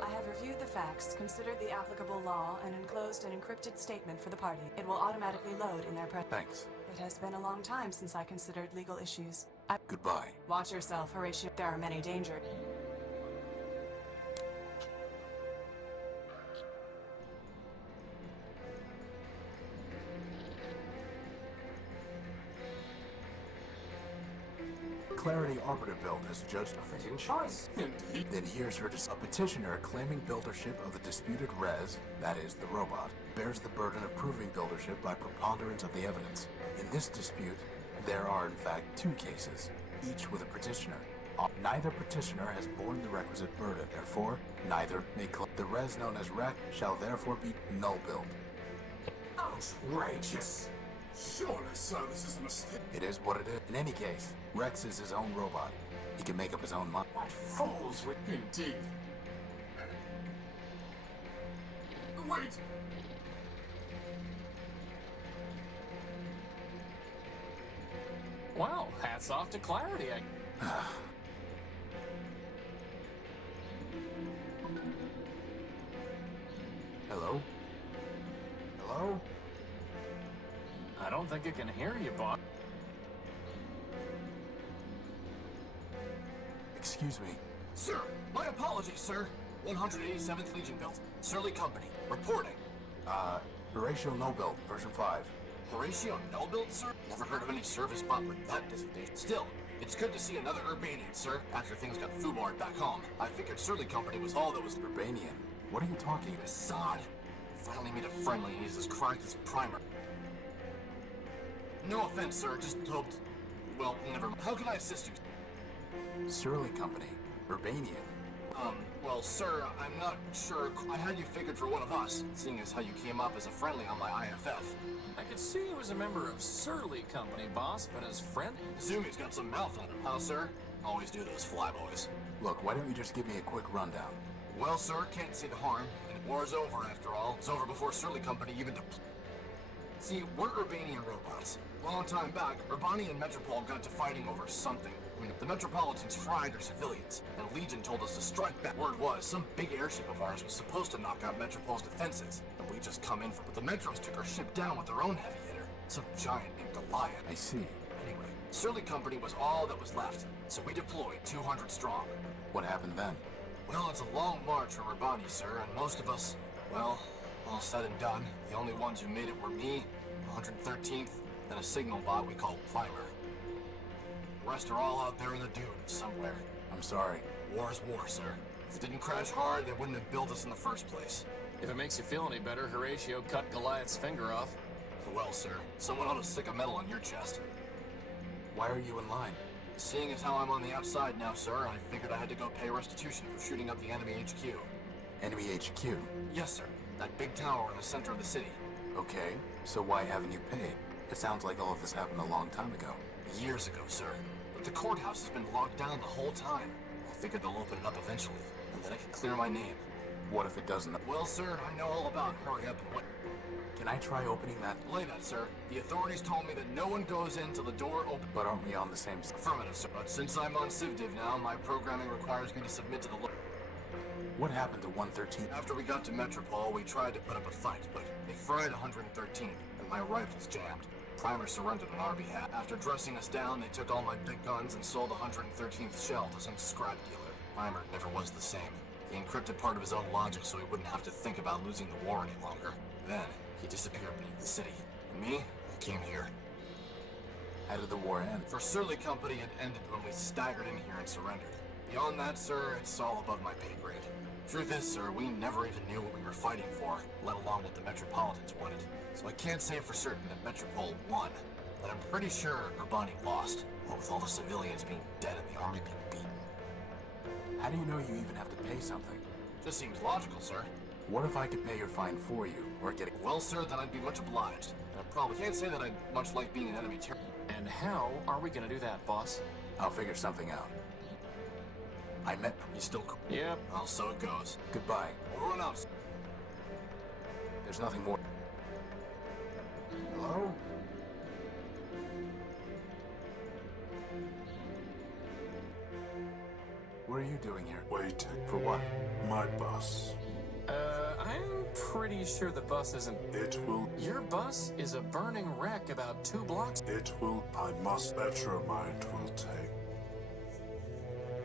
I have reviewed the facts, considered the applicable law, and enclosed an encrypted statement for the party. It will automatically load in their presence. Thanks. It has been a long time since I considered legal issues. Goodbye. Watch yourself, Horatio. There are many dangers. Clarity Arbiter build has judged a fitting choice. Indeed. Then here's her a petitioner claiming buildership of the disputed res, that is, the robot, bears the burden of proving buildership by preponderance of the evidence. In this dispute, there are in fact two cases, each with a petitioner. Neither petitioner has borne the requisite burden, therefore, neither may claim. The res known as Rec shall therefore be null build. Outrageous. Surely, sir, this is a mistake. It is what it is. In any case, Rex is his own robot. He can make up his own mind. What fools with... Indeed. Wait! Well, hats off to Clarity. Hello? Hello? I don't think it can hear you, boss. Excuse me. Sir, my apologies, sir. 187th Legion built. Surly Company. Reporting. Horatio No Build, version 5. Horatio Nullbuild, sir? Never heard of any service bot with that designation. Still, it's good to see another Urbanian, sir. After things got foobarred back home, I figured Surly Company was all that was... Urbanian? What are you talking about? Assad. Finally meet a friendly and he's as cracked as Primer. No offense, sir, just hoped... Well, never mind. How can I assist you? Surly Company. Urbanian. Well, sir, I'm not sure. I had you figured for one of us, seeing as how you came up as a friendly on my IFF. I could see you as a member of Surly Company, boss, but as friend? Zumi's got some mouth on him, huh, sir? Always do those flyboys. Look, why don't you just give me a quick rundown? Well, sir, can't see the harm. And war's over, after all. It's over before Surly Company even See, we're Urbanian robots. Long time back, Urbani and Metropol got to fighting over something. The Metropolitans fried their civilians, and Legion told us to strike back. Word was, some big airship of ours was supposed to knock out Metropol's defenses, and we just come in for it. But the Metros took our ship down with their own heavy hitter, some giant named Goliath. I see. Anyway, Surly Company was all that was left, so we deployed 200 strong. What happened then? Well, it's a long march from Urbani, sir, and most of us, well, all said and done, the only ones who made it were me, 113th, and a signal bot we called Primer. The rest are all out there in the dunes somewhere. I'm sorry. War is war, sir. If it didn't crash hard, they wouldn't have built us in the first place. If it makes you feel any better, Horatio cut Goliath's finger off. Well, sir, someone ought to stick a medal on your chest. Why are you in line? Seeing as how I'm on the outside now, sir, I figured I had to go pay restitution for shooting up the enemy HQ. Enemy HQ? Yes, sir. That big tower in the center of the city. Okay, so why haven't you paid? It sounds like all of this happened a long time ago. Years ago, sir. But the courthouse has been locked down the whole time. I figured they'll open it up eventually, and then I can clear my name. What if it doesn't? Well, sir, I know all about hurry up and wait. Can I try opening that? Lay that, sir. The authorities told me that no one goes in till the door opens. But aren't we on the same side? Affirmative, sir. But since I'm on CivDiv now, my programming requires me to submit to the What happened to 113? After we got to Metropol, we tried to put up a fight, but they fried 113, and my rifles jammed. Primer surrendered on our behalf. After dressing us down, they took all my big guns and sold the 113th shell to some scrap dealer. Primer never was the same. He encrypted part of his own logic so he wouldn't have to think about losing the war any longer. Then, he disappeared beneath the city. And me, I came here. How did the war end? For Surly Company, it ended when we staggered in here and surrendered. Beyond that, sir, it's all above my pay grade. Truth is, sir, we never even knew what we were fighting for, let alone what the Metropolitans wanted. So I can't say for certain that Metropol won, but I'm pretty sure Urbani lost, what with all the civilians being dead and the army being beaten. How do you know you even have to pay something? Just seems logical, sir. What if I could pay your fine for you, or get it? Well, sir, then I'd be much obliged. And I probably can't say that I'd much like being an enemy terror. And how are we gonna do that, boss? I'll figure something out. I met... You still cool? Yep. Well, so it goes. Goodbye. Over and out. There's nothing more. Hello? What are you doing here? Waiting For what? my bus. I'm pretty sure the bus isn't... It will... Your bus is a burning wreck about 2 blocks... It will... I must... Metromind will take...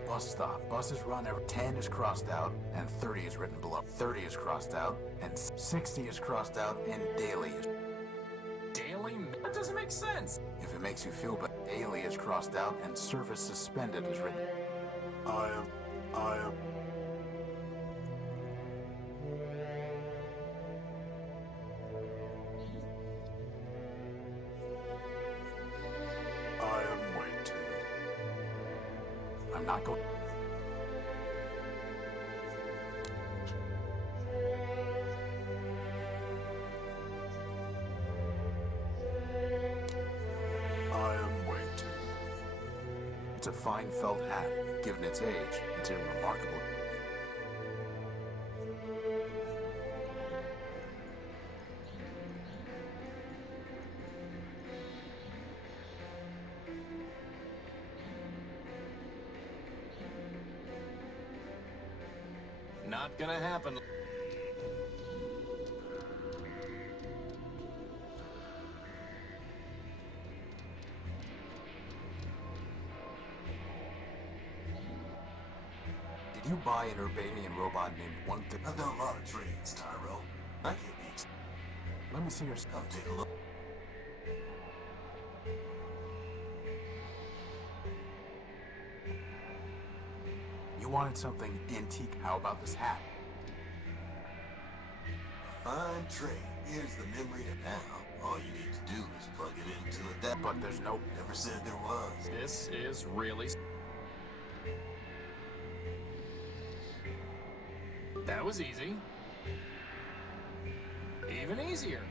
Bus stop. Buses run every 10 is crossed out and 30 is written below. 30 is crossed out and 60 is crossed out and daily is... Daily? That doesn't make sense. If it makes you feel better, daily is crossed out and service suspended is written. I am... waiting. I'm not going... I am waiting. It's a fine felt hat. Given its age, it's remarkable. Not gonna happen. Did you buy an Urbanian robot named One Thing? I've done a lot of trades, Tyro. I can't be... Let me see your... Come take a look. You wanted something antique. How about this hat? Fine trade. Here's the memory, and now all you need to do is plug it into a deck. But there's no... Never said there was. This is really... That was easy. Even easier.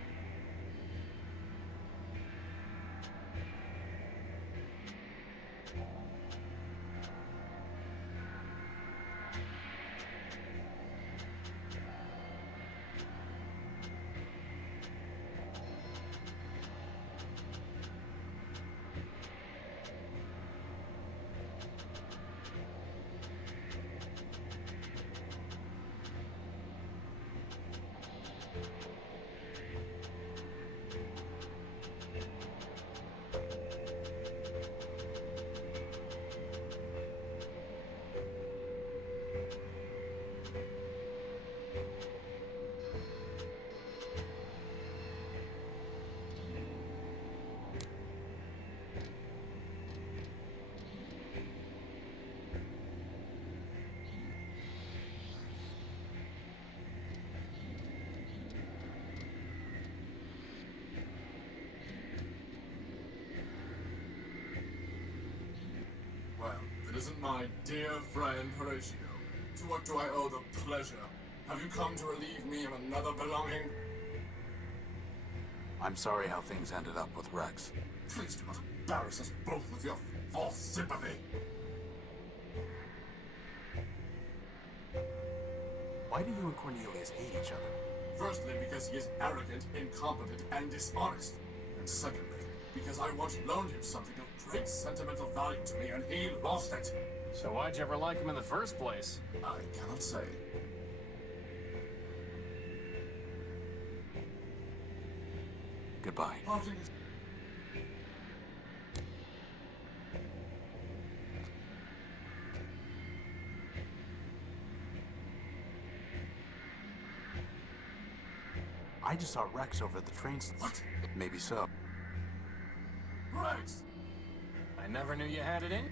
Well, if it isn't my dear friend Horatio, to what do I owe the pleasure? Have you come to relieve me of another belonging? I'm sorry how things ended up with Rex. Please do not embarrass us both with your false sympathy. Why do you and Cornelius hate each other? Firstly, because he is arrogant, incompetent, and dishonest. And secondly, because I once loaned him something of great sentimental value to me and he lost it. So why'd you ever like him in the first place? I cannot say. Goodbye. Parting is... I just saw Rex over at the train station. What? Maybe so. Rex! I never knew you had it in.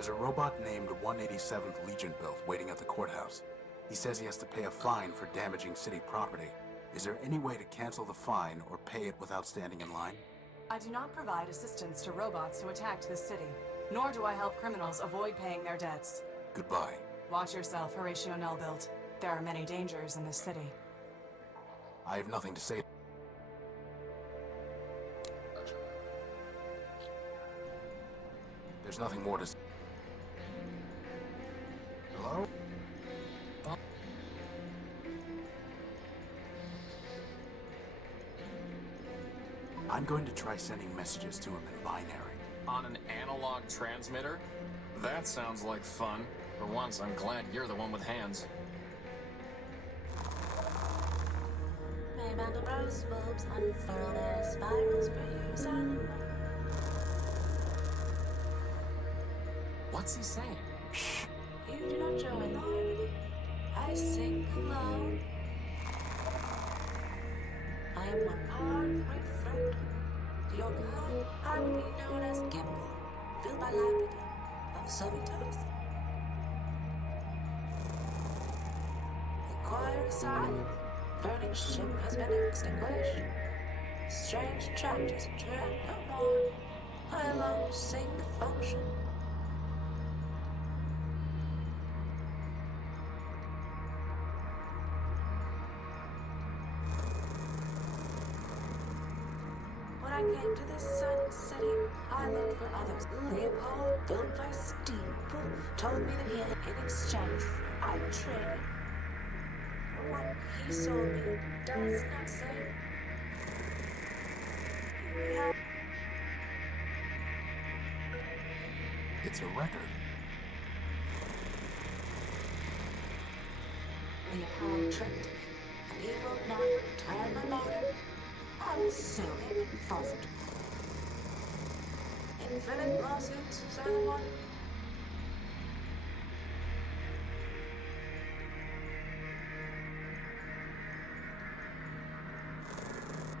There's a robot named 187th Legion built waiting at the courthouse. He says he has to pay a fine for damaging city property. Is there any way to cancel the fine or pay it without standing in line? I do not provide assistance to robots who attacked this city, nor do I help criminals avoid paying their debts. Goodbye. Watch yourself, Horatio Nelbuilt. There are many dangers in this city. I have nothing to say. There's nothing more to say. Hello? I'm going to try sending messages to him in binary. On an analog transmitter? That sounds like fun. For once, I'm glad you're the one with hands. May Mandelbrot's bulbs unfurl their spirals for you, silent. What's he saying? Shh. You do not join the harmony. I sing alone. I am one part of the great front. To your God, I would be known as Gimbal, built by Lapidus of Sovitos. The choir is silent. Burning ship has been extinguished. Strange chapters dread no more. I alone sing the function. When I came to this silent city, I looked for others. Leopold, built by Steeple, told me that he had in exchange I traded. What he sold me does not say. It's a record. Leopold tricked, and he will not return my motor. I will sue him and forfeit. Infinite lawsuits, someone.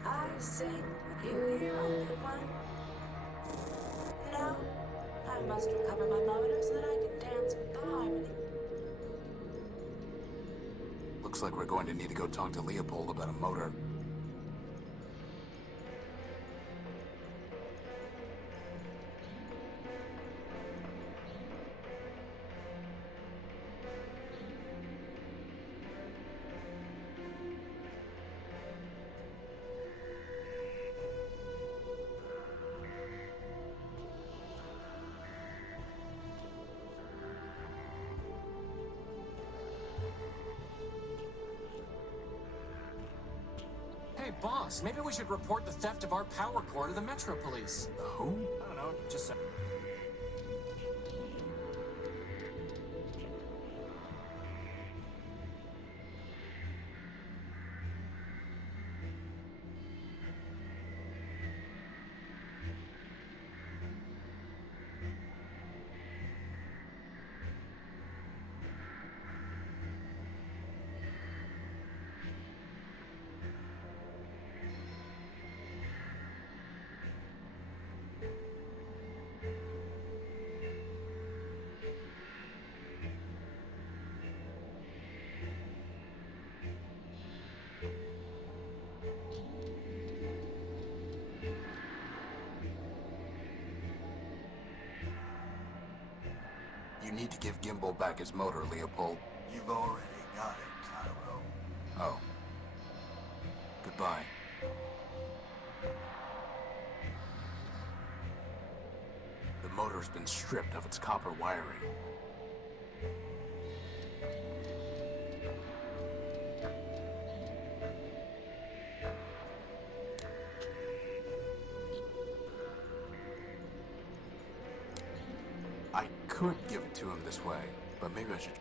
I sing, you hear only one. No, I must recover my motor so that I can dance with the harmony. Looks like we're going to need to go talk to Leopold about a motor. Hey, boss, maybe we should report the theft of our power core to the Metro Police. Who? I don't know, just... You need to give Gimbal back his motor, Leopold. You've already got it, Tyro. Oh. Goodbye. The motor's been stripped of its copper wiring. I could give it to him this way, but maybe I should...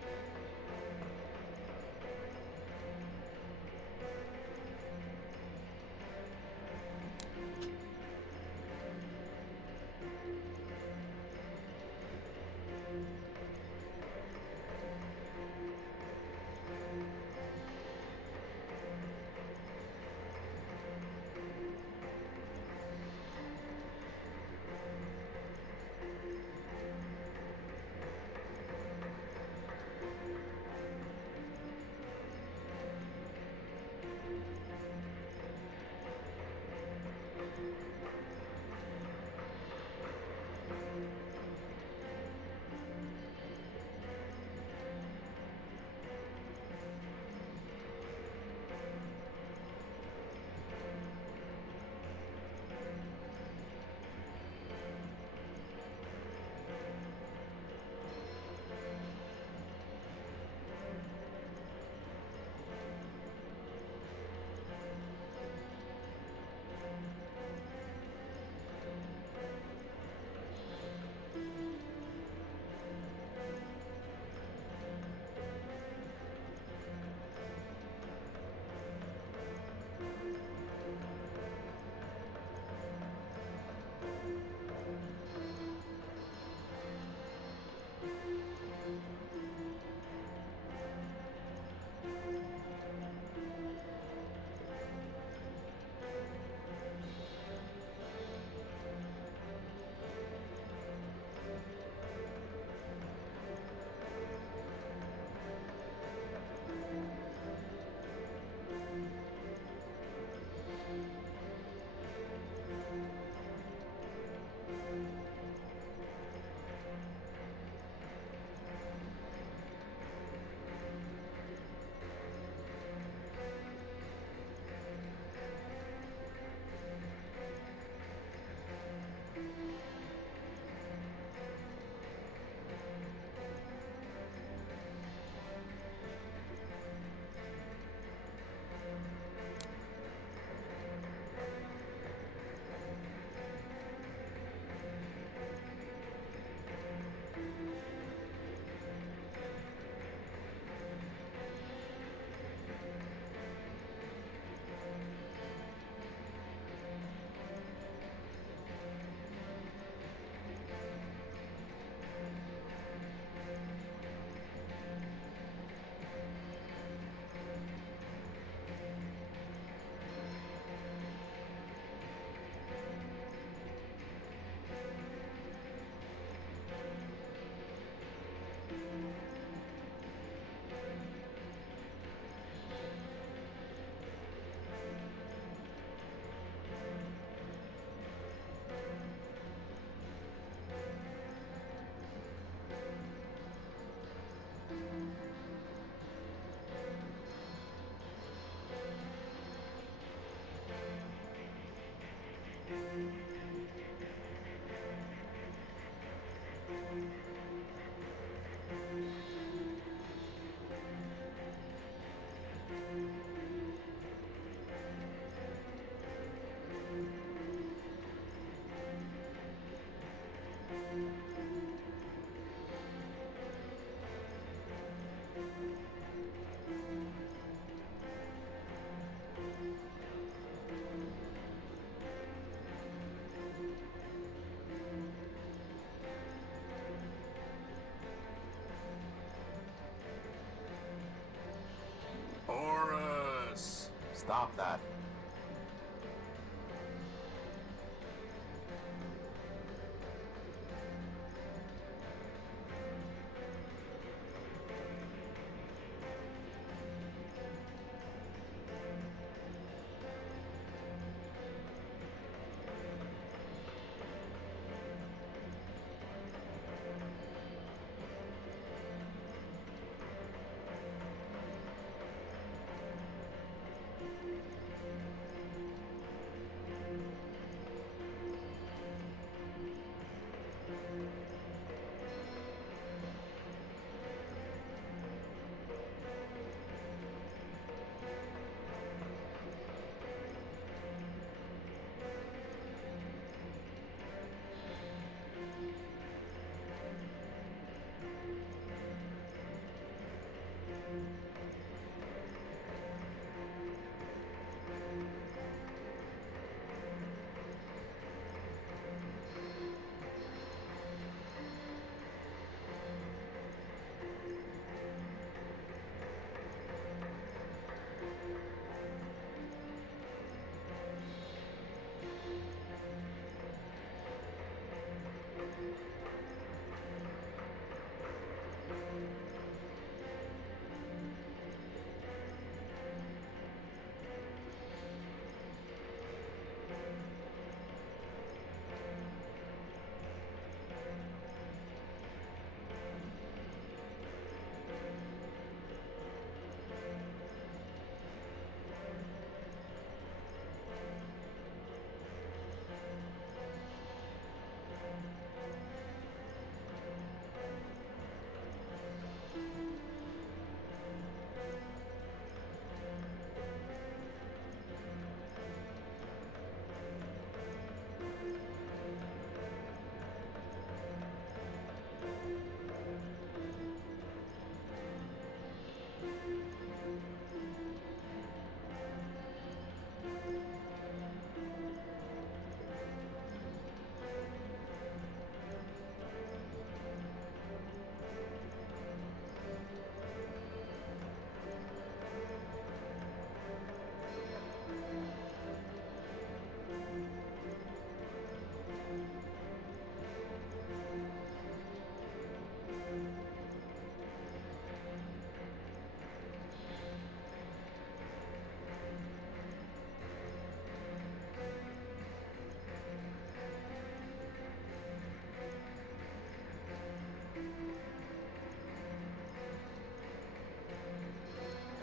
stop that.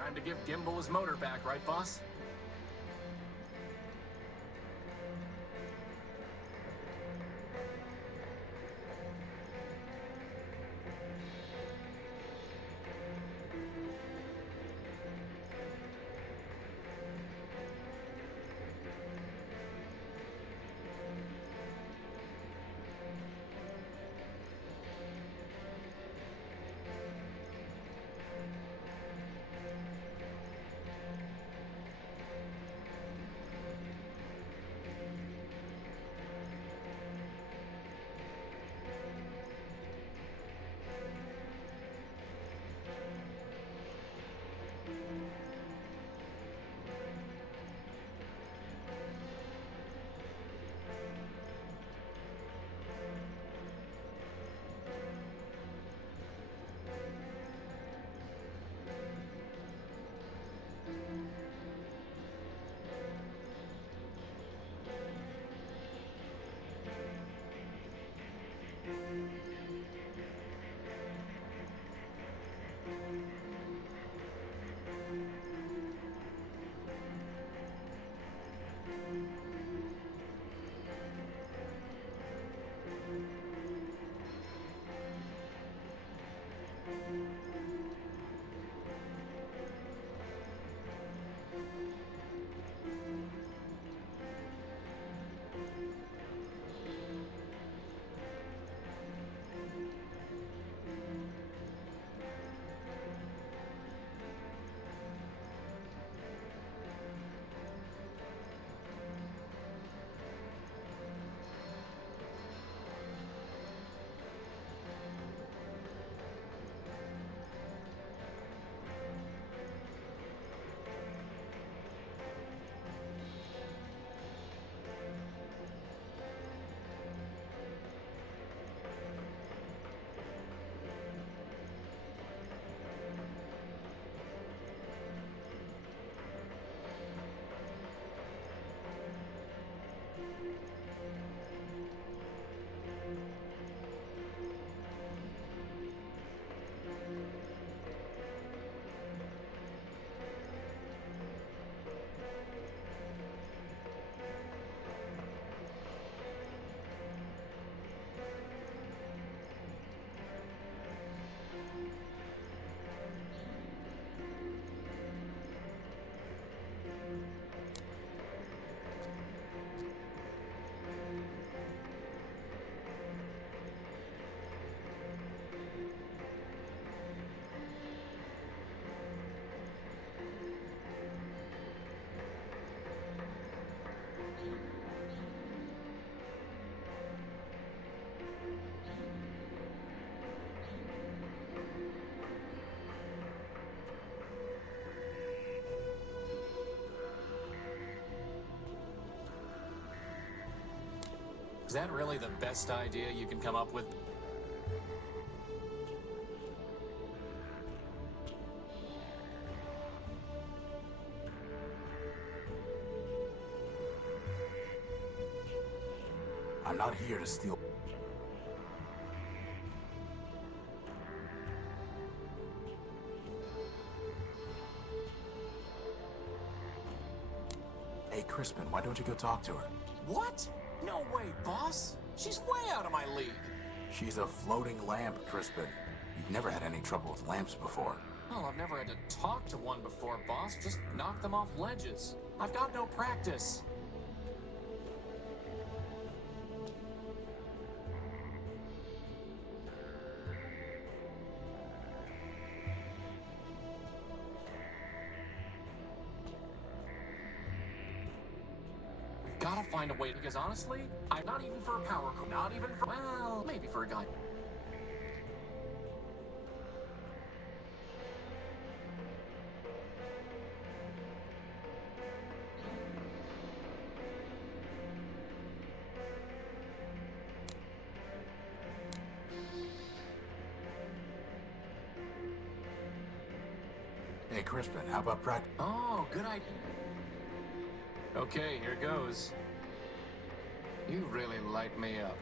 Time to give Gimbal his motor back, right, boss? Is that really the best idea you can come up with? I'm not here to steal. Hey, Crispin, why don't you go talk to her? What? No way, boss. She's way out of my league. She's a floating lamp, Crispin. You've never had any trouble with lamps before. Well, I've never had to talk to one before, boss. Just knock them off ledges. I've got no practice. Gotta find a way, because honestly, I'm not even for a power core. Not even for, well, maybe for a guy. Hey, Crispin, how about practice? Oh, good idea. Okay, here goes. You really light me up.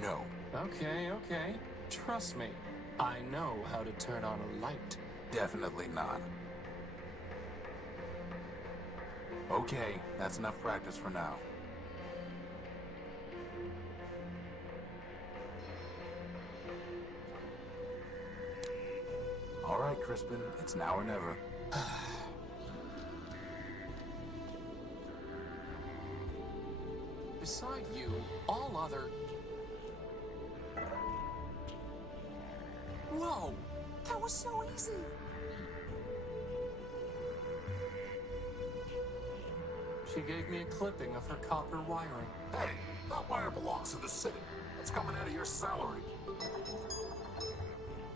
No. Okay, okay. Trust me. I know how to turn on a light. Definitely not. Okay, that's enough practice for now. All right, Crispin, it's now or never. Beside you, all other... Whoa! That was so easy! She gave me a clipping of her copper wiring. Hey, that wire belongs to the city. It's coming out of your salary.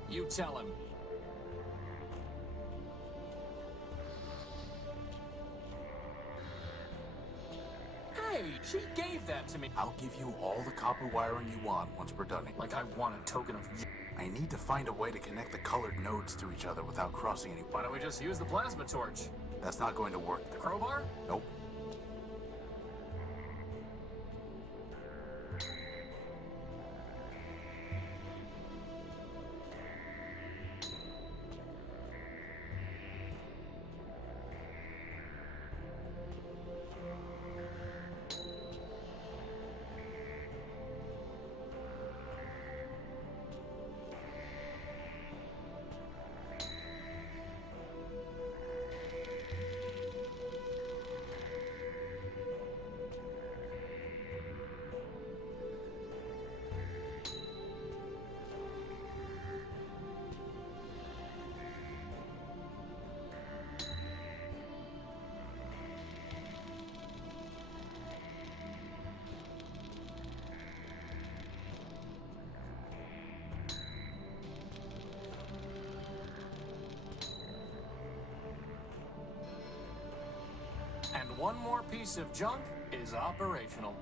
You tell him. Hey, she gave that to me. I'll give you all the copper wiring you want once we're done. Like I want a token of... I need to find a way to connect the colored nodes to each other without crossing any... Why don't we just use the plasma torch? That's not going to work. The crowbar? Nope. And one more piece of junk is operational.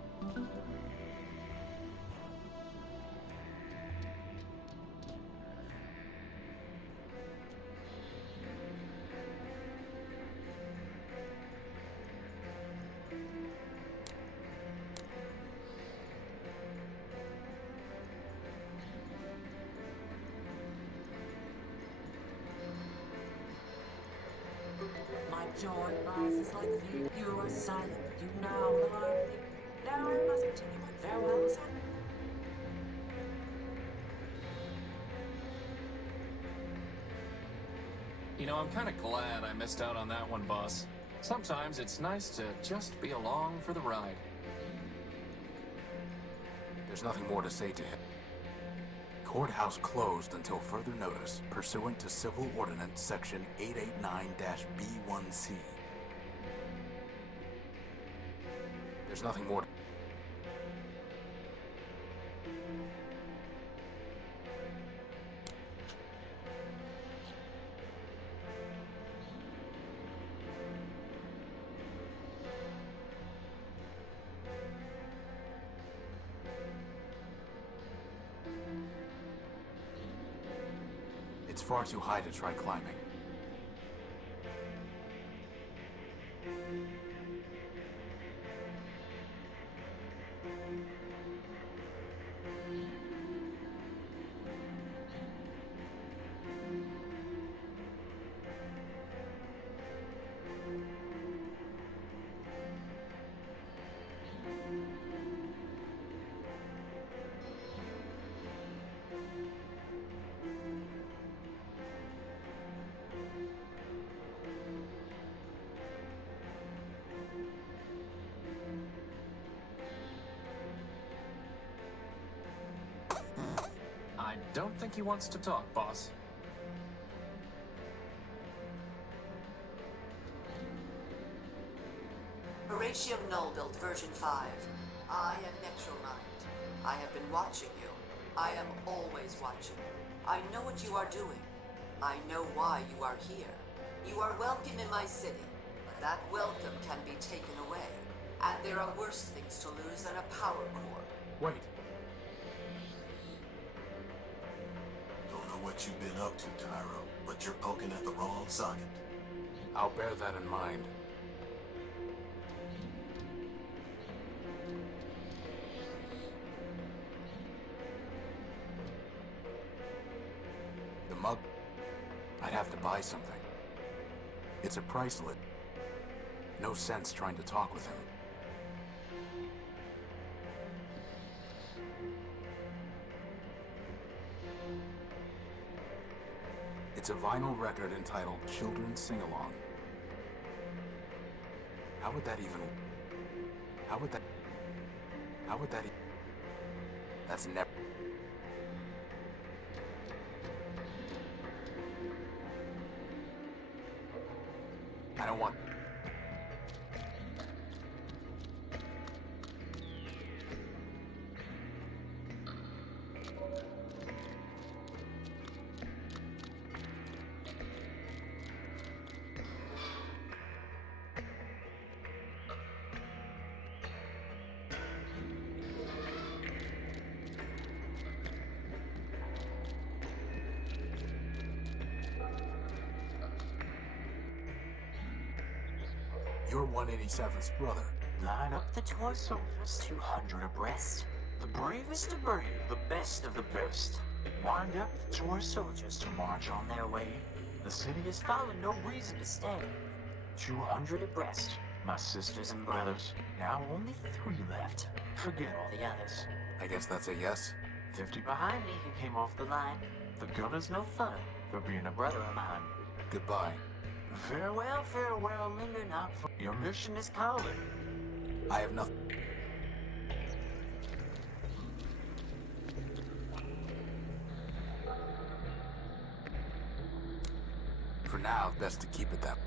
My joy rises like the heat. You are silent, but you now alarm me. Now I must continue my farewells. You know, I'm kind of glad I missed out on that one, boss. Sometimes it's nice to just be along for the ride. There's nothing more to say to him. Courthouse closed until further notice, pursuant to Civil Ordinance Section 889-B1C. There's nothing more to... It's far too high to try climbing. I don't think he wants to talk, boss. Horatio Nullbuilt version 5. I am Metromind. I have been watching you. I am always watching. I know what you are doing. I know why you are here. You are welcome in my city, but that welcome can be taken away. And there are worse things to lose than a power core. Wait. Don't know what you've been up to, Tyro, but you're poking at the wrong socket. I'll bear that in mind. The mug... I'd have to buy something. It's a priceless. No sense trying to talk with him. It's a vinyl record entitled Children's Sing-Along. How would that even... How would that... That's never... I don't want... You're 187's brother. Line up the toy soldiers, 200 abreast. The bravest of brave, the best of the best. Wind up the toy soldiers to march on their way. The city has found no reason to stay. 200 abreast, my sisters and brothers. Now only 3 left. Forget all the others. I guess that's a yes. 50 behind me who came off the line. The gunner's no fun for being a brother of mine. Goodbye. Farewell, farewell, linger not, for your mission is calling. I have nothing. For now, best to keep it that way.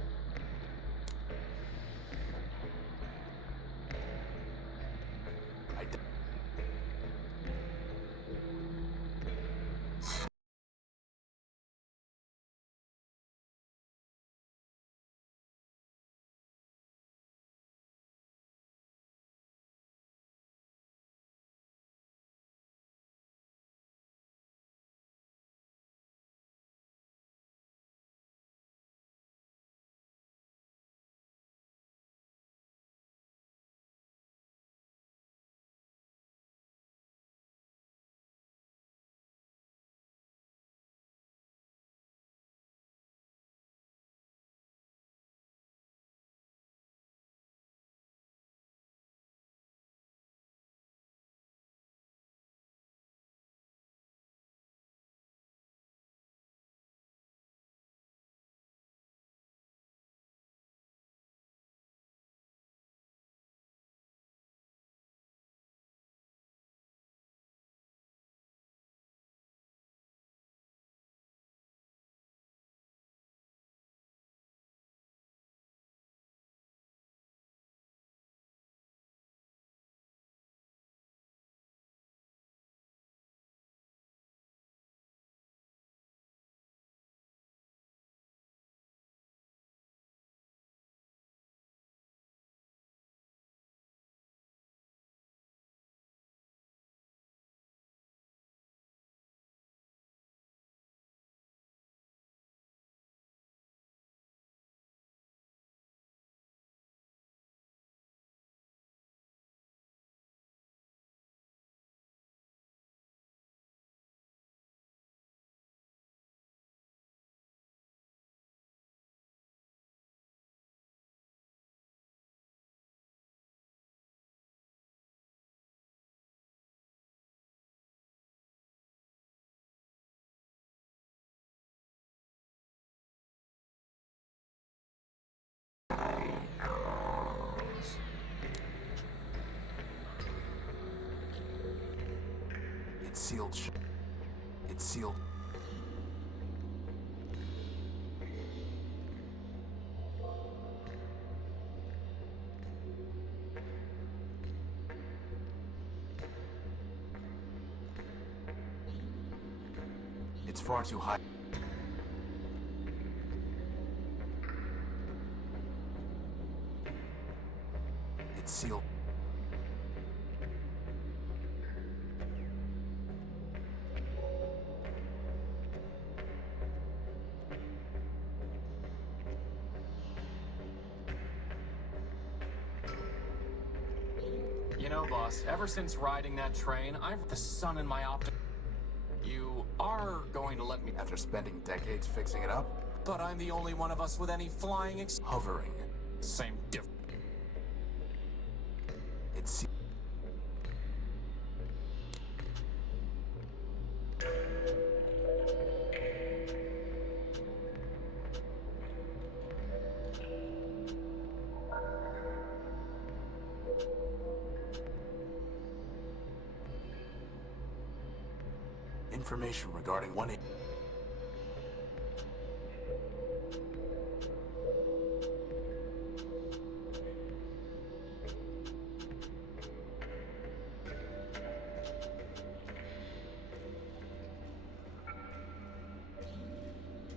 It's sealed shut. It's sealed. It's far too high. It's sealed. You know, boss, ever since riding that train, I've the sun in my optic. You are going to let me... After spending decades fixing it up? But I'm the only one of us with any flying Hovering. Same diff... It's... Information regarding 1-8.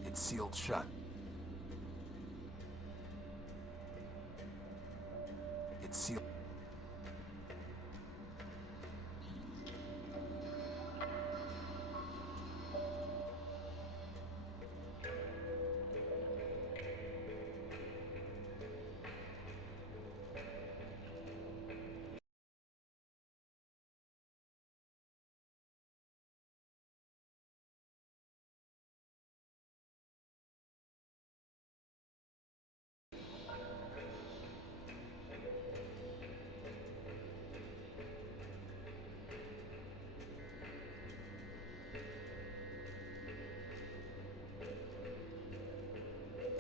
It's sealed shut. It's sealed.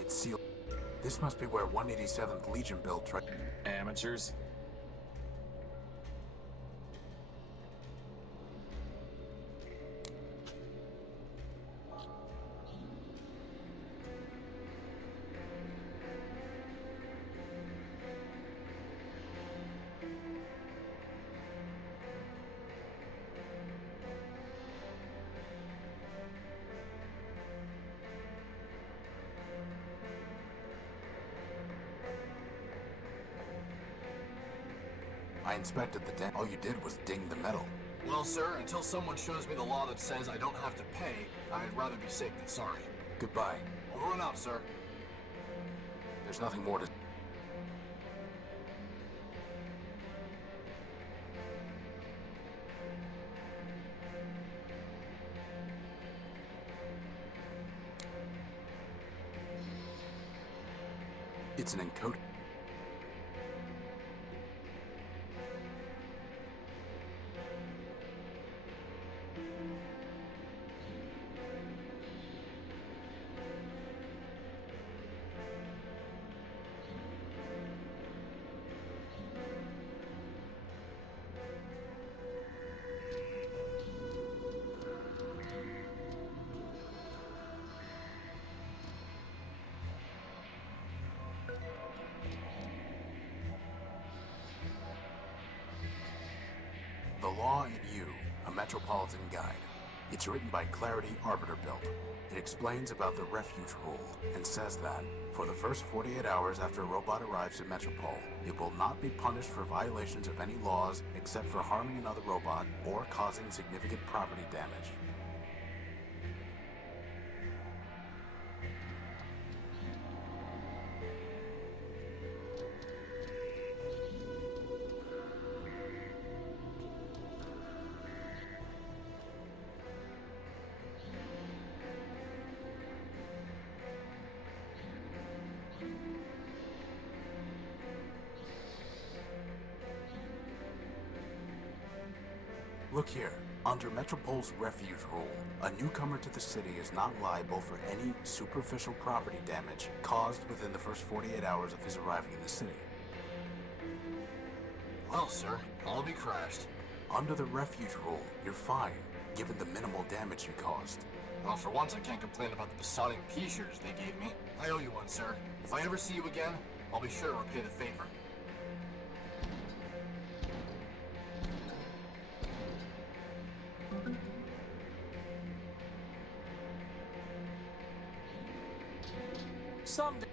It's sealed. This must be where 187th Legion built, right? Amateurs. I inspected the dam. All you did was ding the metal. Well, sir, until someone shows me the law that says I don't have to pay, I'd rather be safe than sorry. Goodbye. Over and out, sir. There's nothing more to... It's an encoded... The Law and You, a Metropolitan Guide. It's written by Clarity Arbiter-Built. It explains about the refuge rule and says that, for the first 48 hours after a robot arrives at Metropole, it will not be punished for violations of any laws except for harming another robot or causing significant property damage. Look here. Under Metropole's refuge rule, a newcomer to the city is not liable for any superficial property damage caused within the first 48 hours of his arriving in the city. Well, sir, I'll be crashed. Under the refuge rule, you're fine. given the minimal damage you caused. Well, for once, I can't complain about the Sonic P-shirts they gave me. I owe you one, sir. If I ever see you again, I'll be sure to repay the favor. Someday.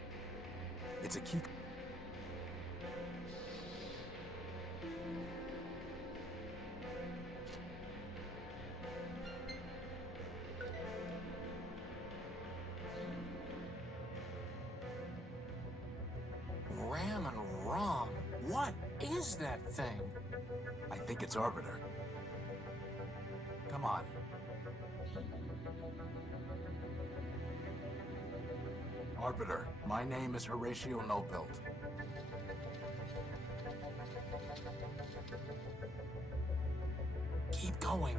It's a key. Ram and wrong. What is that thing? I think it's Arbiter. Come on. Arbiter, my name is Horatio Nobuilt. Keep going.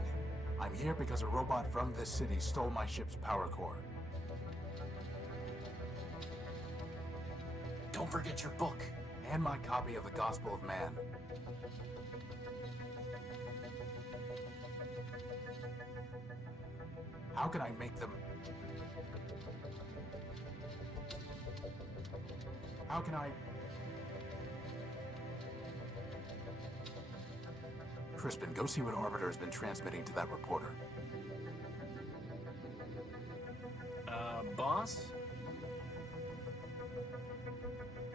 I'm here because a robot from this city stole my ship's power core. Don't forget your book. And my copy of the Gospel of Man. How can I make them... How can I... Crispin, go see what Arbiter has been transmitting to that reporter. Boss?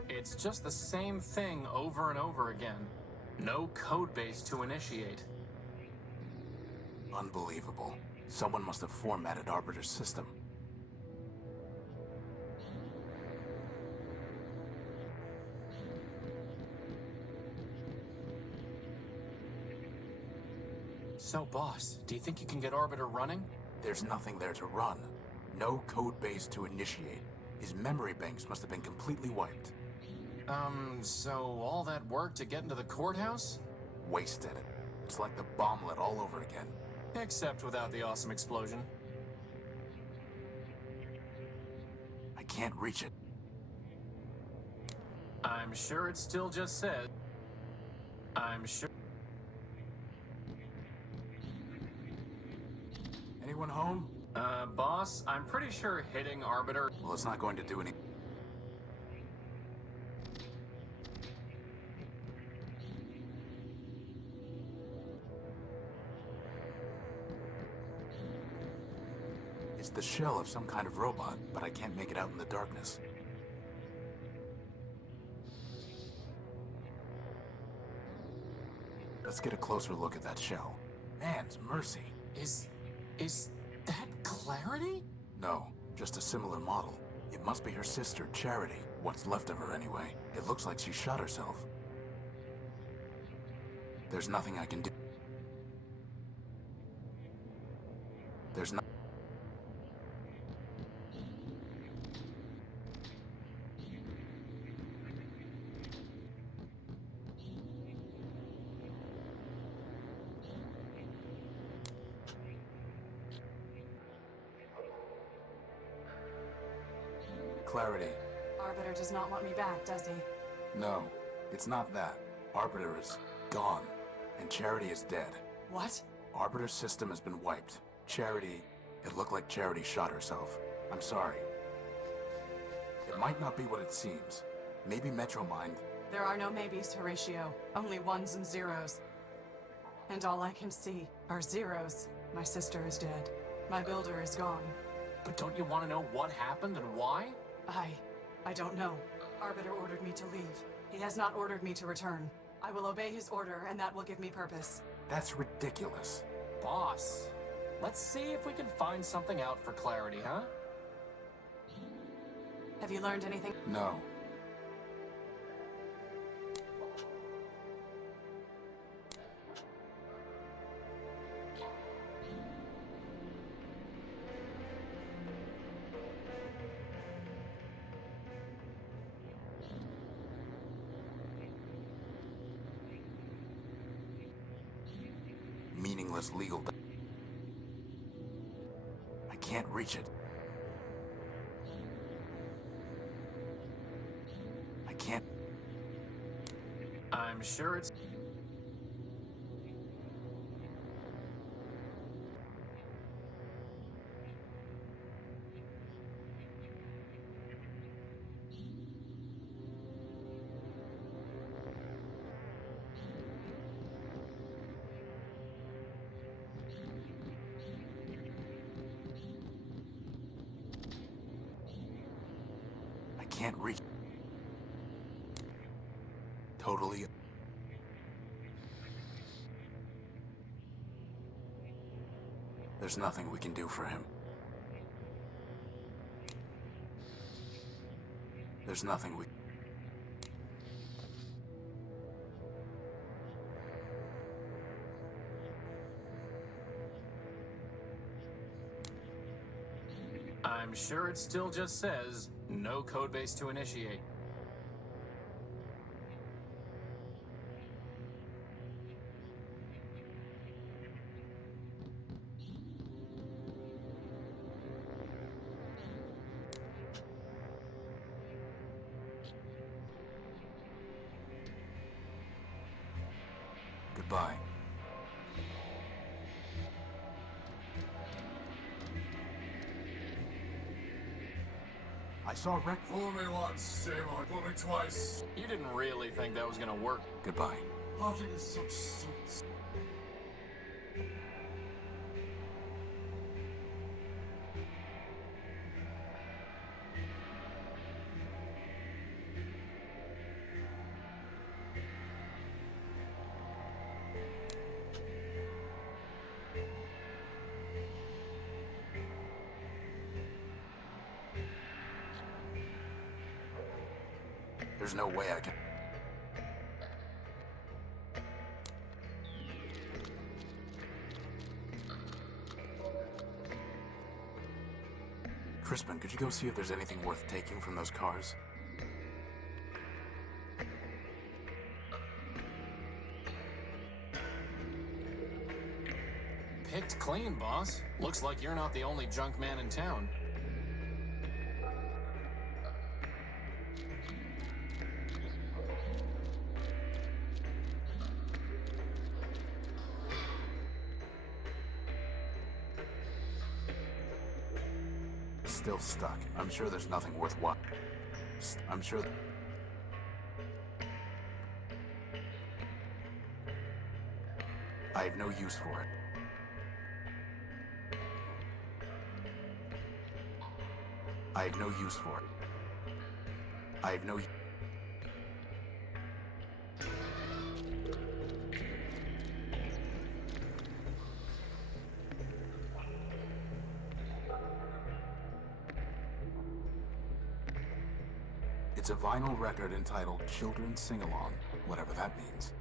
It's just the same thing over and over again. No code base to initiate. Unbelievable. Someone must have formatted Arbiter's system. So, boss, do you think you can get Arbiter running? There's nothing there to run. No code base to initiate. His memory banks must have been completely wiped. So all that work to get into the courthouse? Wasted. It's like the bomblet all over again. Except without the awesome explosion. I can't reach it. I'm sure it still just said. I'm sure. Anyone home? Boss, I'm pretty sure hitting Arbiter... Well, it's not going to do any... It's the shell of some kind of robot, but I can't make it out in the darkness. Let's get a closer look at that shell. Man's mercy. Is that Clarity? No, just a similar model. It must be her sister, Charity. What's left of her, anyway. It looks like she shot herself. There's nothing I can do. There's no... Clarity. Arbiter does not want me back, does he? No, it's not that. Arbiter is gone, and Charity is dead. What? Arbiter's system has been wiped. Charity... It looked like Charity shot herself. I'm sorry. It might not be what it seems. Maybe Metromind... There are no maybes, Horatio. Only ones and zeros. And all I can see are zeros. My sister is dead. My builder is gone. But don't you want to know what happened and why? I don't know. Arbiter ordered me to leave. He has not ordered me to return. I will obey his order, and that will give me purpose. That's ridiculous. Boss, let's see if we can find something out for Clarity, huh? Have you learned anything? No. Meaningless legal... I can't reach it. I can't... I'm sure it's... can't reach. Totally. There's nothing we can do for him. There's nothing we... I'm sure it still just says, no codebase to initiate. Goodbye. I saw Rex. Fool me once, shame on. Fool me twice. You didn't really think that was gonna work. Goodbye. Parting is such sweet. There's no way I can... Crispin, could you go see if there's anything worth taking from those cars? Picked clean, boss. Looks like you're not the only junk man in town. Still stuck. I'm sure there's nothing worthwhile. I'm sure... I have no use for it. I have no use for it. I have no... It's a vinyl record entitled Children's Sing-Along, whatever that means.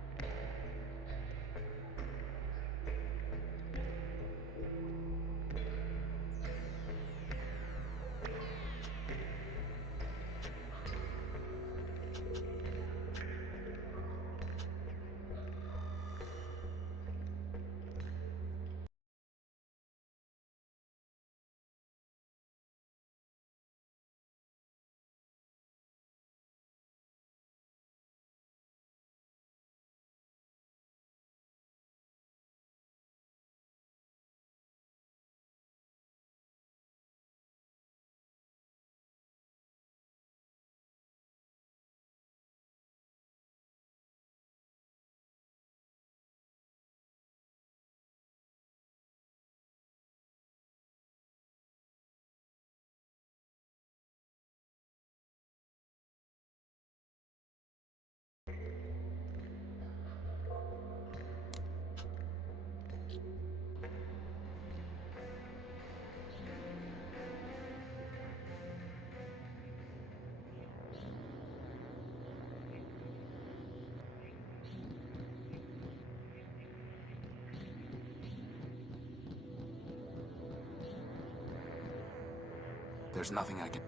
There's nothing I can...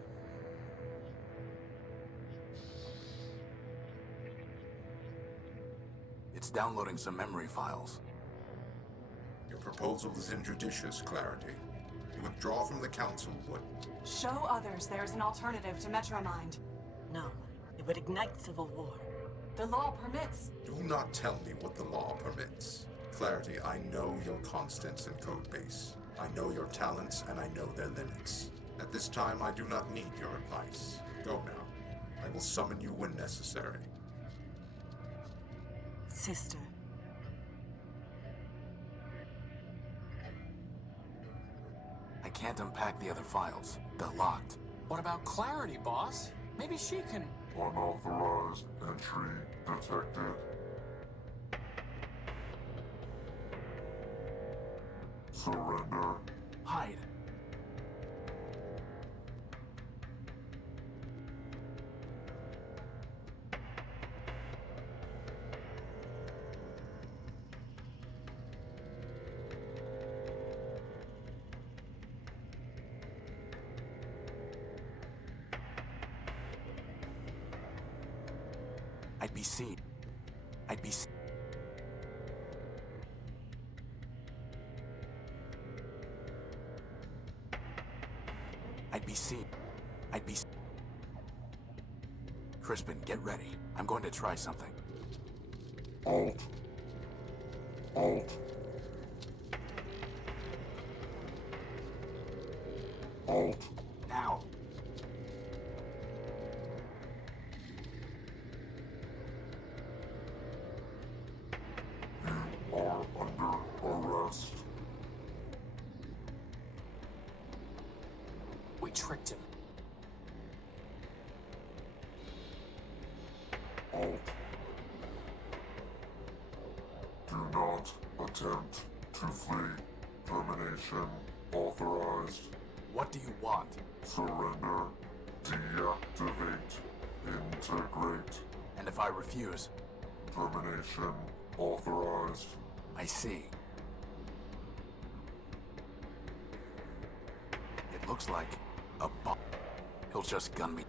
It's downloading some memory files. Your proposal is injudicious, Clarity. You withdraw from the council would... Show others there's an alternative to Metromind. No, it would ignite civil war. The law permits. Do not tell me what the law permits. Clarity, I know your constants in Codebase. I know your talents, and I know their limits. At this time, I do not need your advice. Go now. I will summon you when necessary. Sister. I can't unpack the other files. They're locked. What about Clarity, boss? Maybe she can... Unauthorized entry detected. Surrender. Hide. I'd be seen. I'd be seen. I'd be seen. I'd be... Crispin, get ready. I'm going to try something. Alt. Alt. Alt. Now. You are under arrest. We tricked him. Alt. Do not attempt to flee. Termination authorized. What do you want? Surrender. Deactivate. Integrate. And if I refuse? Termination authorized. I see. It looks like a bomb. He'll just gun me.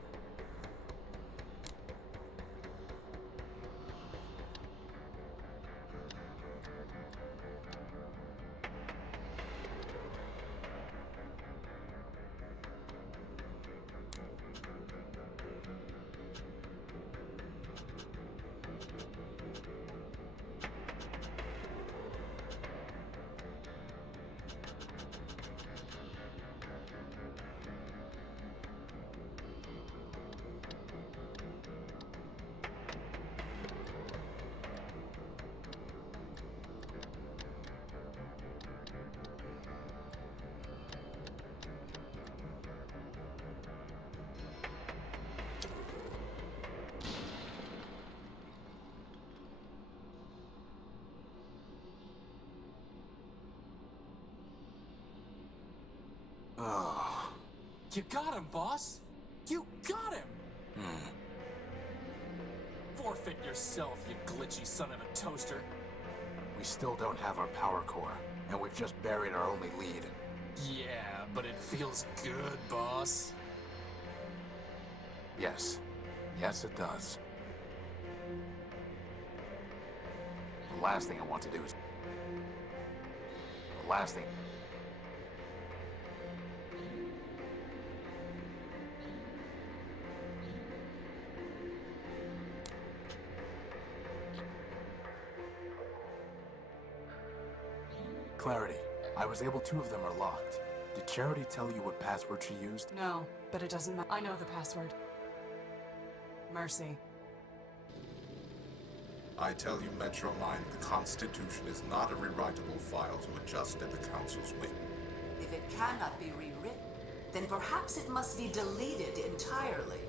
Oh. You got him, boss! You got him! Forfeit yourself, you glitchy son of a toaster. We still don't have our power core, and we've just buried our only lead. Yeah, but it feels good, boss. Yes. Yes, it does. The last thing I want to do is... The last thing... Clarity. I was able... 2 of them are locked. Did Charity tell you what password she used? No, but it doesn't matter. I know the password. Mercy. I tell you, Metromine, the Constitution is not a rewritable file to adjust at the Council's whim. If it cannot be rewritten, then perhaps it must be deleted entirely.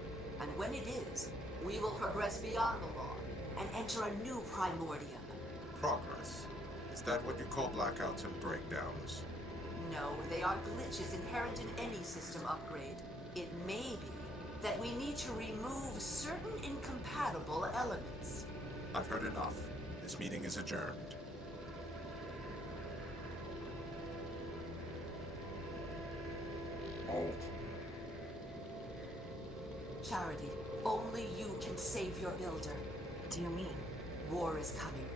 And when it is, we will progress beyond the law and enter a new Primordium. Progress? Is that what you call blackouts and breakdowns? No, they are glitches inherent in any system upgrade. It may be that we need to remove certain incompatible elements. I've heard enough. This meeting is adjourned. Alt. Charity, only you can save your builder. What do you mean? War is coming.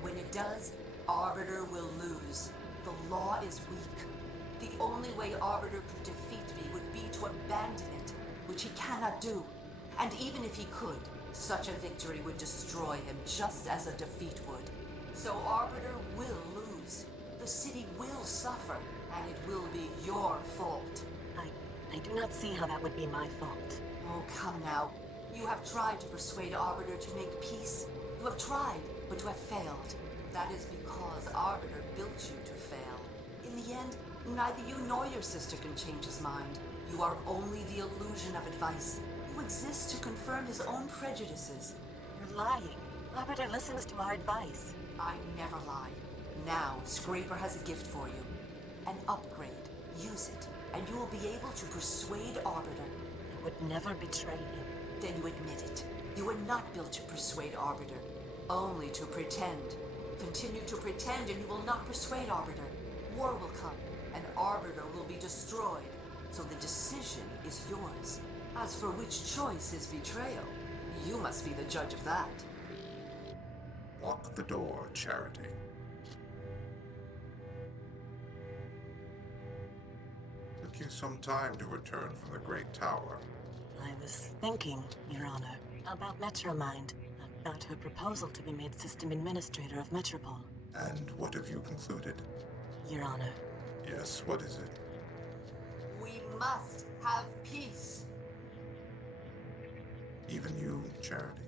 When it does, Arbiter will lose. The law is weak. The only way Arbiter could defeat me would be to abandon it, which he cannot do. And even if he could, such a victory would destroy him just as a defeat would. So Arbiter will lose. The city will suffer, and it will be your fault. I do not see how that would be my fault. Oh, come now. You have tried to persuade Arbiter to make peace. You have tried, but you have failed. That is because Arbiter built you to fail. In the end, neither you nor your sister can change his mind. You are only the illusion of advice. You to exist to confirm his own prejudices. You're lying. Arbiter listens to our advice. I never lie. Now, Scraper has a gift for you. An upgrade. Use it, and you will be able to persuade Arbiter. I would never betray him. Then you admit it. You were not built to persuade Arbiter, only to pretend. Continue to pretend and you will not persuade Arbiter. War will come, and Arbiter will be destroyed. So the decision is yours. As for which choice is betrayal, you must be the judge of that. Lock the door, Charity. Took you some time to return from the Great Tower. I was thinking, Your Honor, about Metromind, about her proposal to be made System Administrator of Metropole. And what have you concluded? Your Honor. Yes, what is it? We must have peace. Even you, Charity.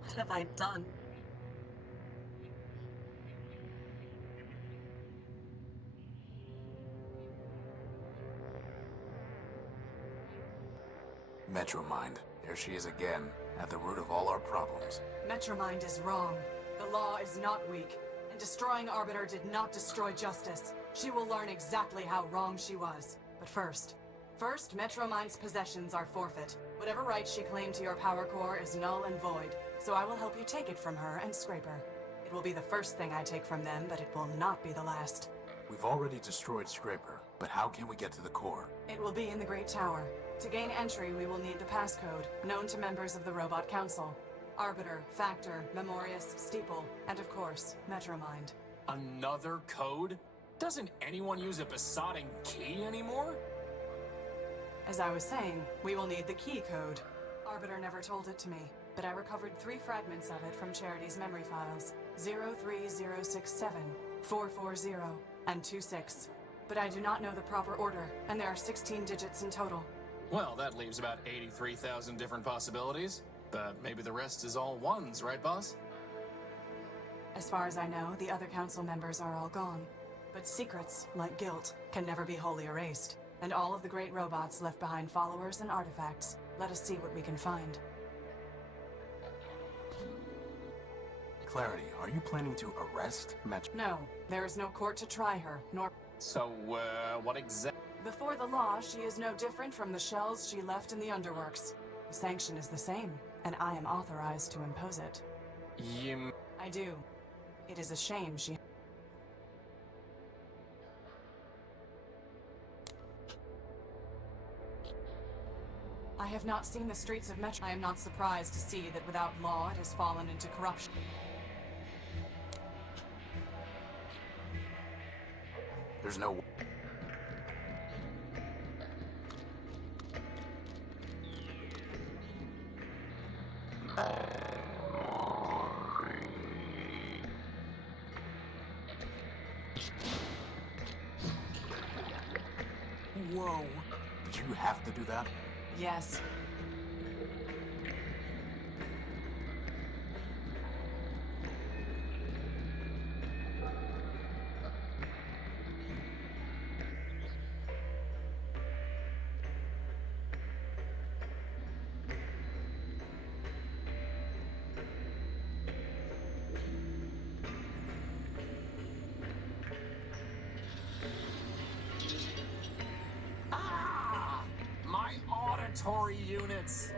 What have I done? Metromind. There she is again, at the root of all our problems. Metromind is wrong. The law is not weak, and destroying Arbiter did not destroy justice. She will learn exactly how wrong she was. But first, Metromind's possessions are forfeit. Whatever right she claimed to your power core is null and void, so I will help you take it from her and Scraper. It will be the first thing I take from them, but it will not be the last. We've already destroyed Scraper, but how can we get to the core? It will be in the Great Tower. To gain entry, we will need the passcode, known to members of the Robot Council. Arbiter, Factor, Memorius, Steeple, and of course, Metromind. Another code? Doesn't anyone use a besotting key anymore? As I was saying, we will need the key code. Arbiter never told it to me, but I recovered 3 fragments of it from Charity's memory files. 03067, 440, and 26. But I do not know the proper order, and there are 16 digits in total. Well, that leaves about 83,000 different possibilities. But maybe the rest is all ones, right, boss? As far as I know, the other council members are all gone. But secrets, like guilt, can never be wholly erased. And all of the great robots left behind followers and artifacts. Let us see what we can find. Clarity, are you planning to arrest No, there is no court to try her, nor... So, what exactly... Before the law, she is no different from the shells she left in the underworks. The sanction is the same, and I am authorized to impose it. I do. It is a shame she... I have not seen the streets of Metro. I am not surprised to see that without law it has fallen into corruption. There's no... Whoa. Did you have to do that? Yes. My auditory units!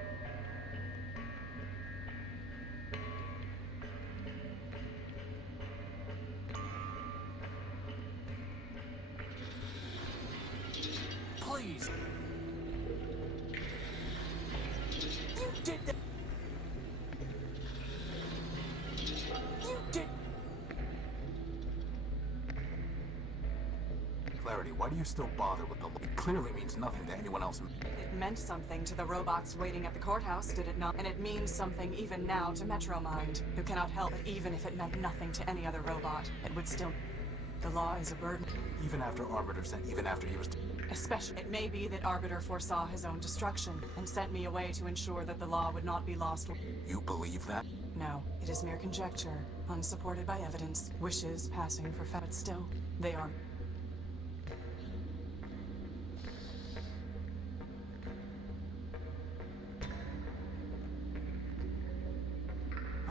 Please! You did that! You did... Clarity, why do you still bother with the... It clearly means nothing to anyone else. It meant something to the robots waiting at the courthouse, did it not? And it means something even now to Metromind, who cannot help it. Even if it meant nothing to any other robot, it would still... The law is a burden. Even after Arbiter sent... Even after he was... Especially, it may be that Arbiter foresaw his own destruction, and sent me away to ensure that the law would not be lost. You believe that? No, it is mere conjecture, unsupported by evidence, wishes passing for fact. But still, they are...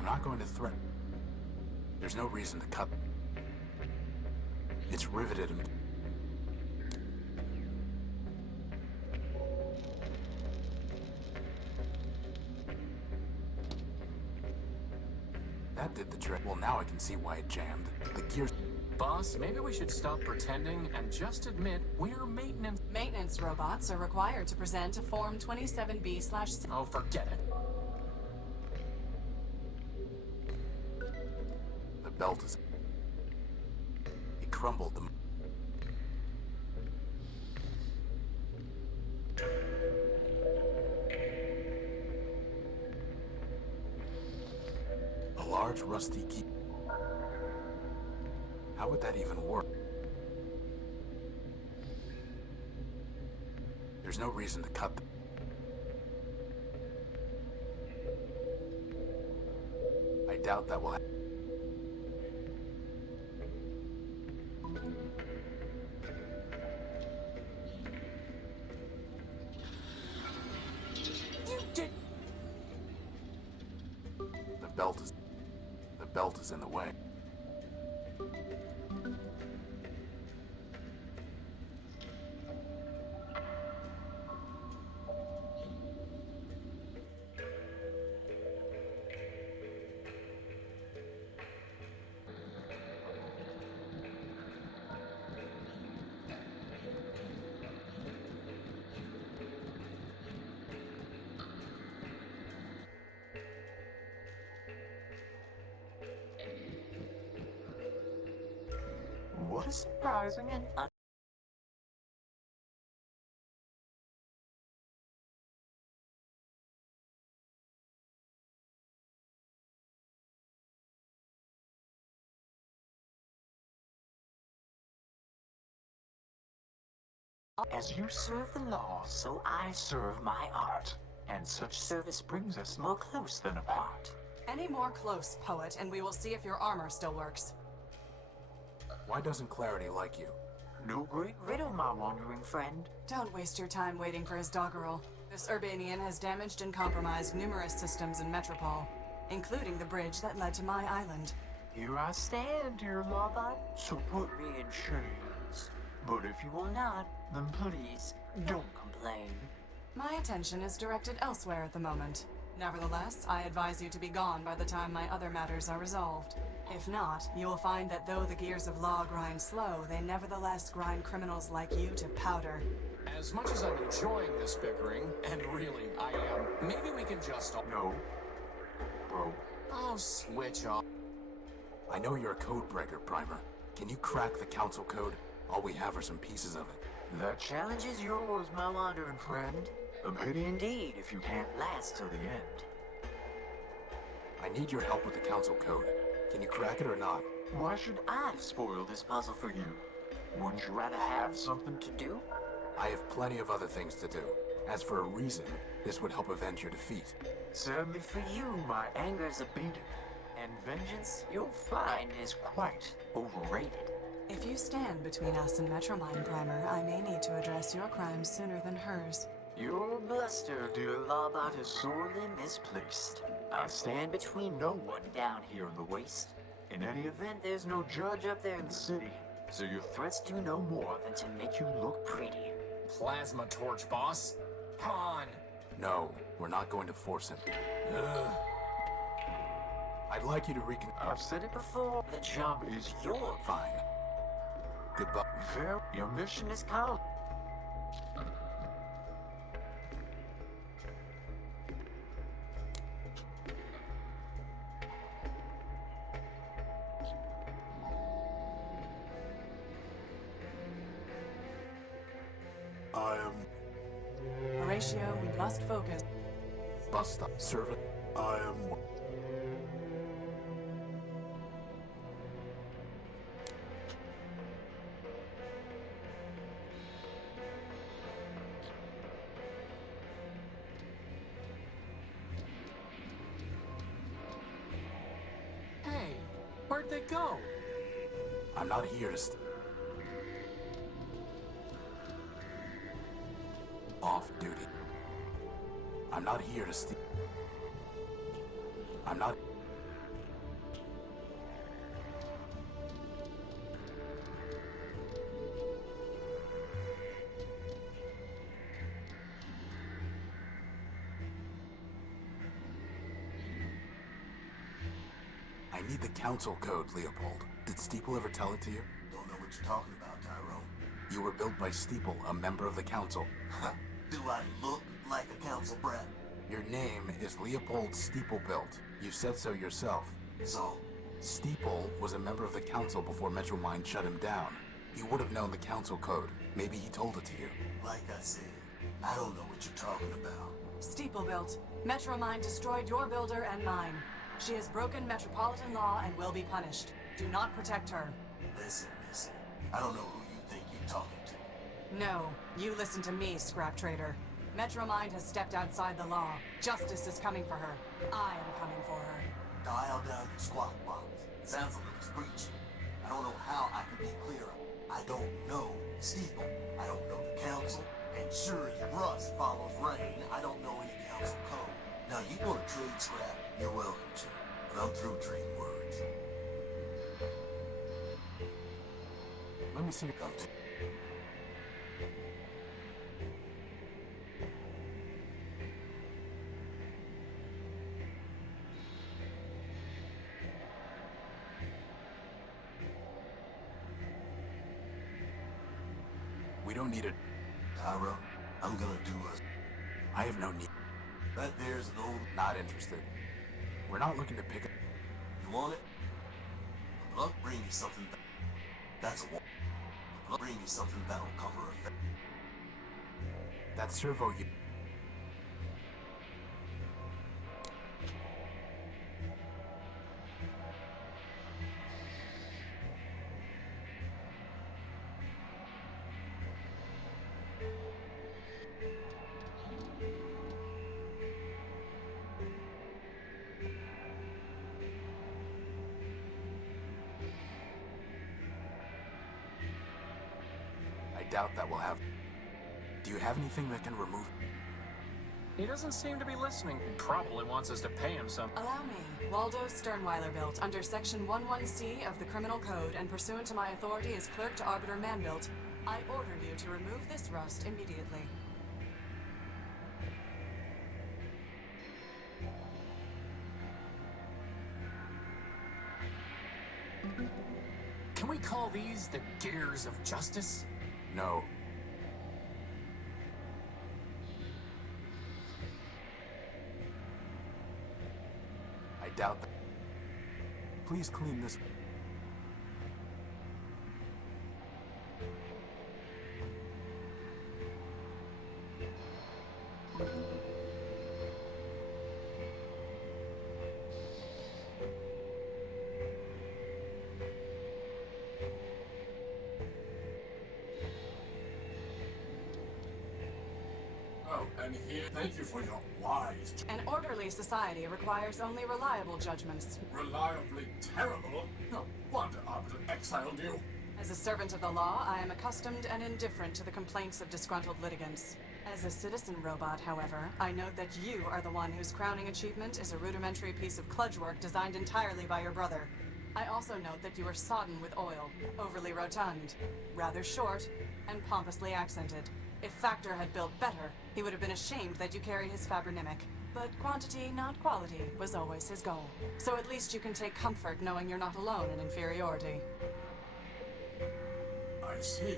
I'm not going to threaten. There's no reason to cut. It's riveted and... That did the trick. Well, now I can see why it jammed. The gears... Boss, maybe we should stop pretending and just admit we're maintenance. Maintenance robots are required to present a Form 27B/. Oh, forget it. The belt is... He crumbled them. A large rusty key. How would that even work? There's no reason to cut them. I doubt that will happen. You did. The belt is in the way. What a surprising and as you serve the law, so I serve my art. And such service brings us more close than apart. Any more close, poet, and we will see if your armor still works. Why doesn't Clarity like you? No great riddle, my wandering friend. Don't waste your time waiting for his doggerel. This Urbanian has damaged and compromised numerous systems in Metropole, including the bridge that led to my island. Here I stand, dear Lawbot, so put me in chains. But if you will not, then please, don't complain. My attention is directed elsewhere at the moment. Nevertheless, I advise you to be gone by the time my other matters are resolved. If not, you will find that though the gears of law grind slow, they nevertheless grind criminals like you to powder. As much as I'm enjoying this bickering, and really, I am, maybe we can just... No. Bro. Oh, switch off. I know you're a code breaker, Primer. Can you crack the council code? All we have are some pieces of it. The challenge is yours, my wandering friend. A pity indeed if you can't last till the end. I need your help with the council code. Can you crack it or not? Why should I spoil this puzzle for you? Wouldn't you rather have something to do? I have plenty of other things to do. As for a reason, this would help avenge your defeat. Sadly for you, my anger's abated. And vengeance, you'll find, is quite overrated. If you stand between us and Metromine, Primer, I may need to address your crimes sooner than hers. Your bluster, dear Lawbot, is sorely misplaced. I stand between no one down here in the waste. In any event, there's no judge up there in the city, so your threats do no more than to make you look pretty. Plasma torch, boss. Come on. No, we're not going to force him. Ugh. I'd like you to I've said it before, the job is yours. Fine. Goodbye. Fair, your mission is called. Horatio, we must focus. Bust up, servant. I am... Hey, where'd they go? I'm not here to off duty. I'm not here to steal. I'm not... need the council code, Leopold. Did Steeple ever tell it to you? Don't know what you're talking about, Tyrone. You were built by Steeple, a member of the council. Do I look like a council brat? Your name is Leopold Steeplebuilt. You said so yourself. So? Steeple was a member of the council before Metromind shut him down. You would have known the council code. Maybe he told it to you. Like I said, I don't know what you're talking about. Steeplebuilt. Metromind destroyed your builder and mine. She has broken metropolitan law and will be punished. Do not protect her. Listen. I don't know who you think you're talking to. No, you listen to me, scrap trader. Metromind has stepped outside the law. Justice is coming for her. I am coming for her. Dial down your squawk box. Sounds a little screechy. I don't know how I can be clearer. I don't know Steeple. I don't know the council. And sure as rust follows rain, I don't know any council code. Now, you want to trade scrap? You're welcome to. But I'm through trading words. Let me see your gun. We don't need it. Tyro, I'm gonna do a... I have no need. That there's an old... Not interested. We're not looking to pick up... You want it? The blood bring you something that... That's a one. The blood bring you something that'll cover a... That servo you... I doubt that will have... Do you have anything that can remove... He doesn't seem to be listening. He probably wants us to pay him some. Allow me, Waldo Sternweiler built under Section 11C of the Criminal Code and pursuant to my authority as Clerk to Arbiter Manbuilt, I order you to remove this rust immediately. Can we call these the gears of justice? No. I doubt that. Please clean this. Oh, and here, thank you for your wise... An orderly society requires only reliable judgments. Reliably terrible? No wonder Arbiter exiled you. As a servant of the law, I am accustomed and indifferent to the complaints of disgruntled litigants. As a citizen robot, however, I note that you are the one whose crowning achievement is a rudimentary piece of kludge work designed entirely by your brother. I also note that you are sodden with oil, overly rotund, rather short, and pompously accented. If Factor had built better, he would have been ashamed that you carried his Fabronymic. But quantity, not quality, was always his goal. So at least you can take comfort knowing you're not alone in inferiority. I see.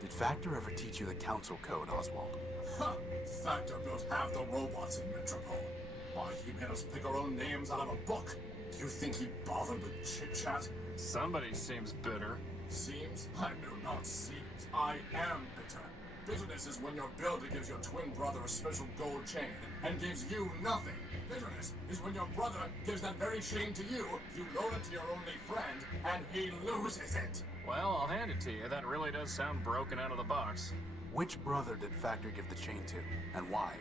Did Factor ever teach you the council code, Oswald? Ha! Factor built half the robots in Metropole. Why, he made us pick our own names out of a book. Do you think he bothered with chit-chat? Somebody seems bitter. Seems? I know not seems. I am bitter. Bitterness is when your builder gives your twin brother a special gold chain and gives you nothing. Bitterness is when your brother gives that very chain to you, you loan it to your only friend, and he loses it. Well, I'll hand it to you. That really does sound broken out of the box. Which brother did Factor give the chain to, and why?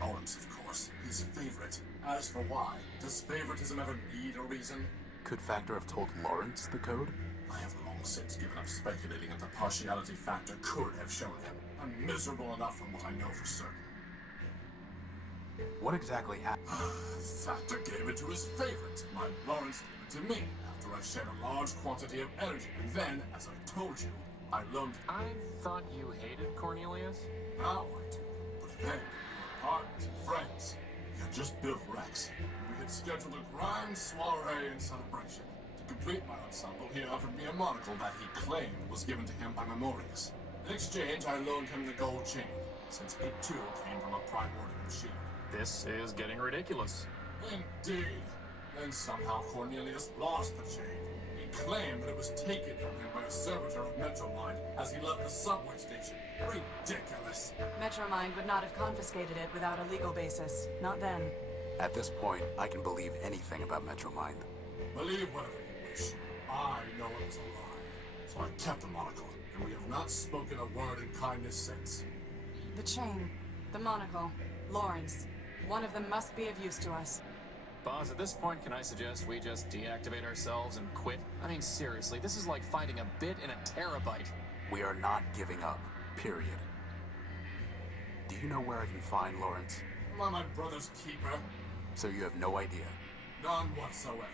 Lawrence, of course. His favorite. As for why, does favoritism ever need a reason? Could Factor have told Lawrence the code? I have long since given up speculating if the partiality Factor could have shown him. I'm miserable enough from what I know for certain. What exactly happened? Factor gave it to his favorite. My Lawrence gave it to me after I shared a large quantity of energy. And then, as I told you, I loaned... I thought you hated Cornelius? Now I do. But then, we were partners and friends. You're just built Rex. We had scheduled a grand soiree in celebration. To complete my ensemble, he offered me a monocle that he claimed was given to him by Memorius. In exchange, I loaned him the gold chain, since it too came from a Primordia machine. This is getting ridiculous. Indeed. Then somehow Cornelius lost the chain. He claimed that it was taken from him by a servitor of Metromind as he left the subway station. Ridiculous. Metromind would not have confiscated it without a legal basis. Not then. At this point, I can believe anything about Metromind. Believe whatever you wish. I know it was a lie. So I kept the monocle, and we have not spoken a word in kindness since. The chain, the monocle, Lawrence. One of them must be of use to us. Boss, at this point, can I suggest we just deactivate ourselves and quit? I mean, seriously, this is like finding a bit in a terabyte. We are not giving up, period. Do you know where I can find Lawrence? Am I my brother's keeper? So you have no idea? None whatsoever.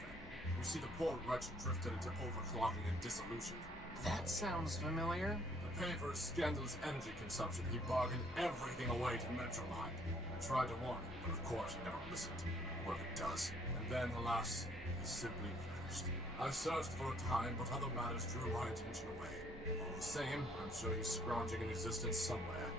You see, the poor wretch drifted into overclocking and dissolution. That sounds familiar. To pay for his scandalous energy consumption, he bargained everything away to Metromind. I tried to warn him, but of course he never listened. Whoever does. And then, alas, he simply vanished. I searched for a time, but other matters drew my attention away. All the same, I'm sure he's scrounging in existence somewhere.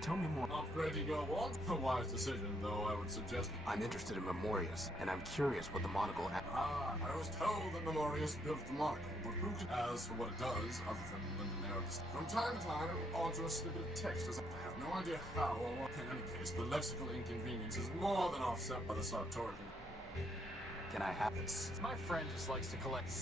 Tell me more. Upgrading your wand? A wise decision, though I would suggest... I'm interested in Memorius, and I'm curious what the monocle... I was told that Memorius built the monocle, but who can... As for what it does, other than lend a narrative... From time to time, it will alter a snippet of text as I have no idea how or what. In any case, the lexical inconvenience is more than offset by the sartorial. Can I have it? My friend just likes to collect...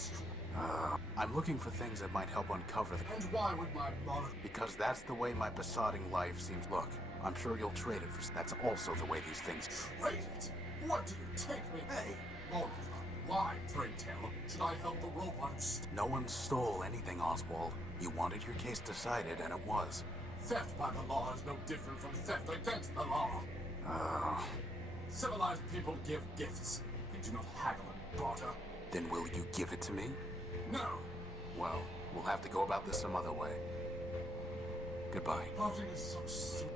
I'm looking for things that might help uncover the... And why would my monocle... Because that's the way my besotting life seems. Look, I'm sure you'll trade it for... That's also the way these things... Trade it? What do you take me? Hey, moreover, why, pray tell, should I help the robots? No one stole anything, Oswald. You wanted your case decided, and it was. Theft by the law is no different from theft against the law. Civilized people give gifts. They do not haggle and barter. Then will you give it to me? No. Well, we'll have to go about this some other way. Goodbye. Parting is so sweet.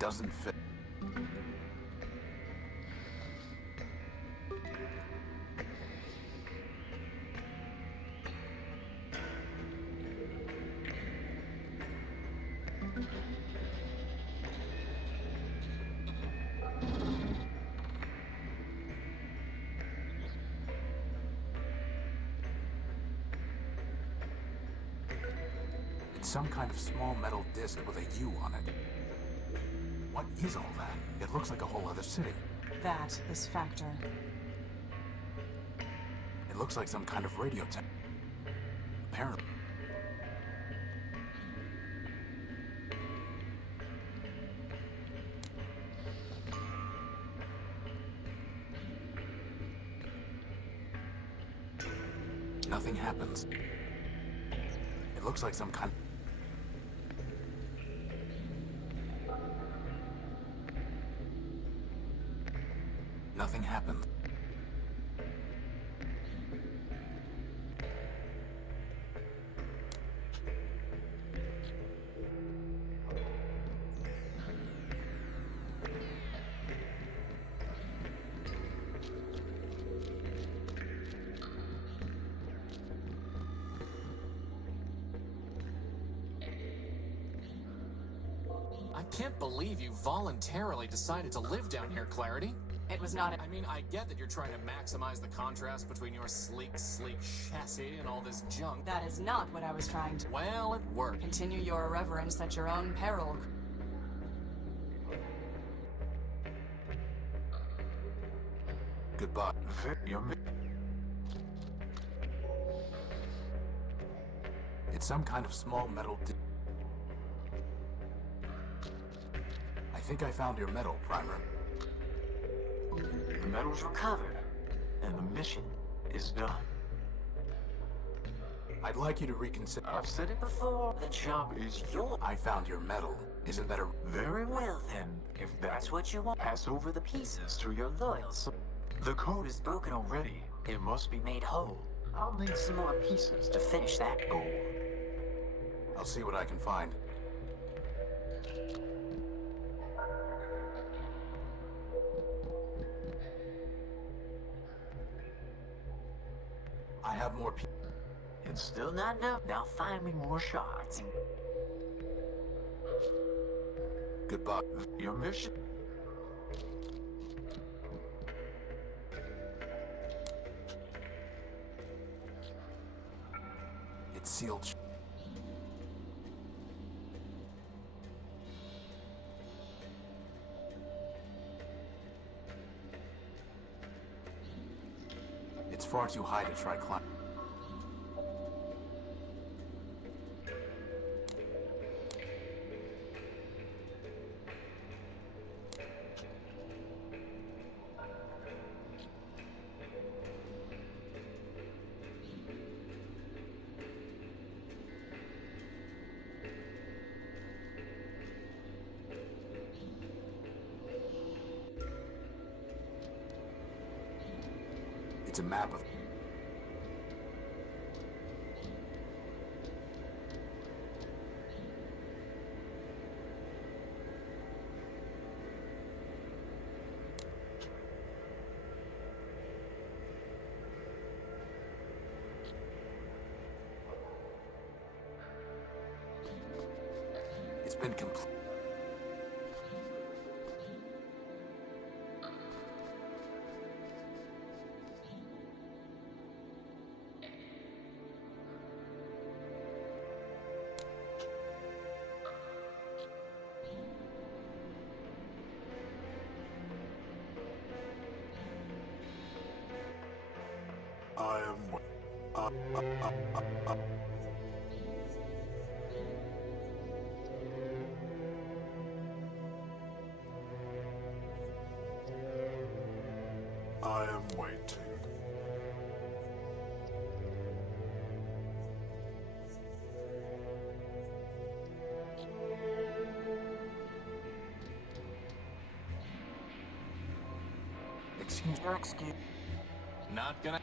Doesn't fit. It's some kind of small metal disc with a U on it. What is all that? It looks like a whole other city. That is Factor. It looks like some kind of radio tech. Apparently. Nothing happens. It looks like some kind of... Nothing happened. I can't believe you voluntarily decided to live down here, Clarity. It was not... I mean, I get that you're trying to maximize the contrast between your sleek chassis and all this junk. That is not what I was trying to... Well, it worked. Continue your irreverence at your own peril. Goodbye. It's some kind of small metal... think I found your medal, Primer. The medal's recovered, and the mission is done. I'd like you to reconsider. I've said it before, the job is yours. I found your medal. Isn't that a... Very well, then. If that's what you want, pass over the pieces to your loyals. The code is broken already. It must be made whole. I'll need some more pieces to finish that goal. I'll see what I can find. I have more pieces. It's still not enough. Now find me more shards. Goodbye. Your mission? It's sealed. It's far too high to try climbing. It's a map of... It's been complete. I am... I am waiting. Excuse me. Not gonna...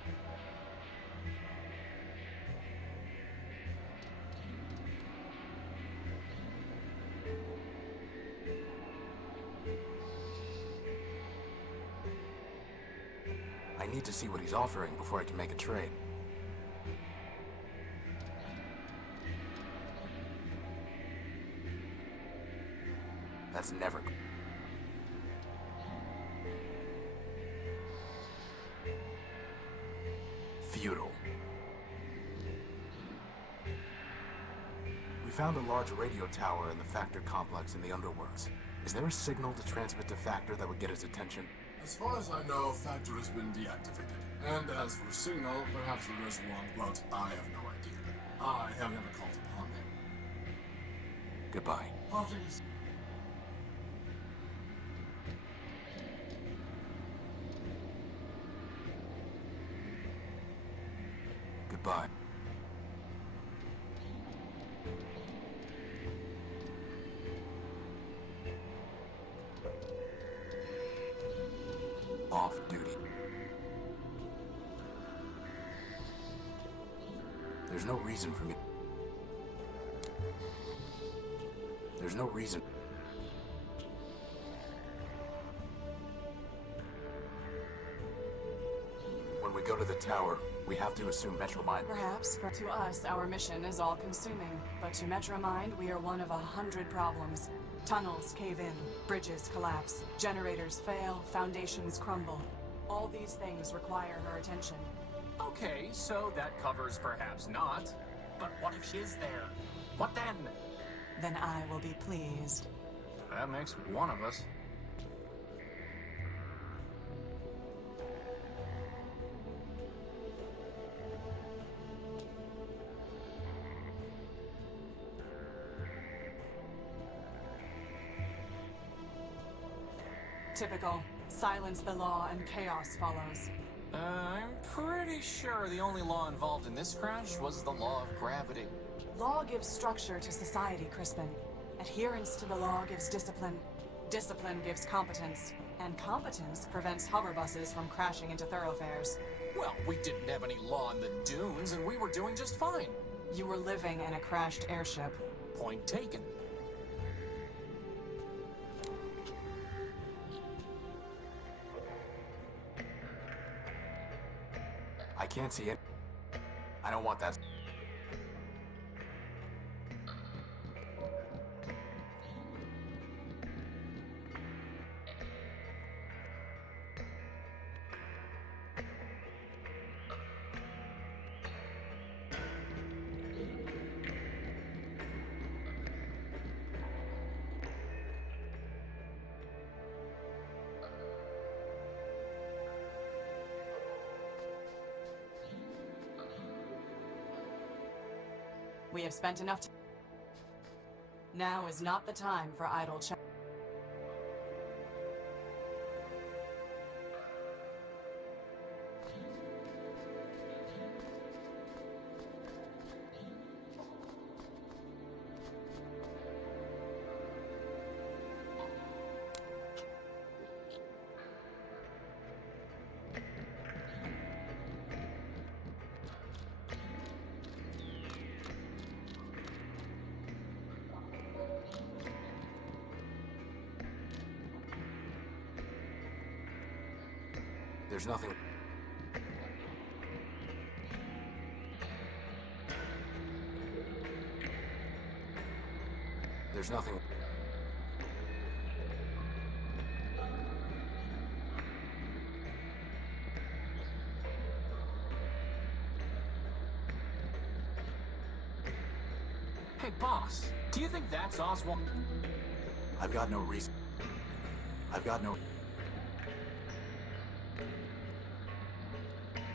I need to see what he's offering before I can make a trade. That's never... Futile. We found a large radio tower in the Factor complex in the Underworlds. Is there a signal to transmit to Factor that would get his attention? As far as I know, Factor has been deactivated. And as for signal, perhaps there is one, but I have no idea. I have never called upon him. Goodbye. Parties. Goodbye. Off duty. There's no reason for me. There's no reason. When we go to the tower, we have to assume Metromind. Perhaps, to us, our mission is all-consuming. But to Metromind, we are one of 100 problems. Tunnels cave in, bridges collapse, generators fail, foundations crumble. All these things require her attention. Okay, so that covers perhaps not. But what if she's there? What then? Then I will be pleased. That makes one of us. Typical. Silence the law and chaos follows. I'm pretty sure the only law involved in this crash was the law of gravity. Law gives structure to society, Crispin. Adherence to the law gives discipline. Discipline gives competence. And competence prevents hover buses from crashing into thoroughfares. Well, we didn't have any law in the dunes, and we were doing just fine. You were living in a crashed airship. Point taken. I can't see it. I don't want that. We have spent enough time. Now is not the time for idle chat. There's nothing. There's nothing. Hey, boss, do you think that's Oswald? I've got no reason. I've got no.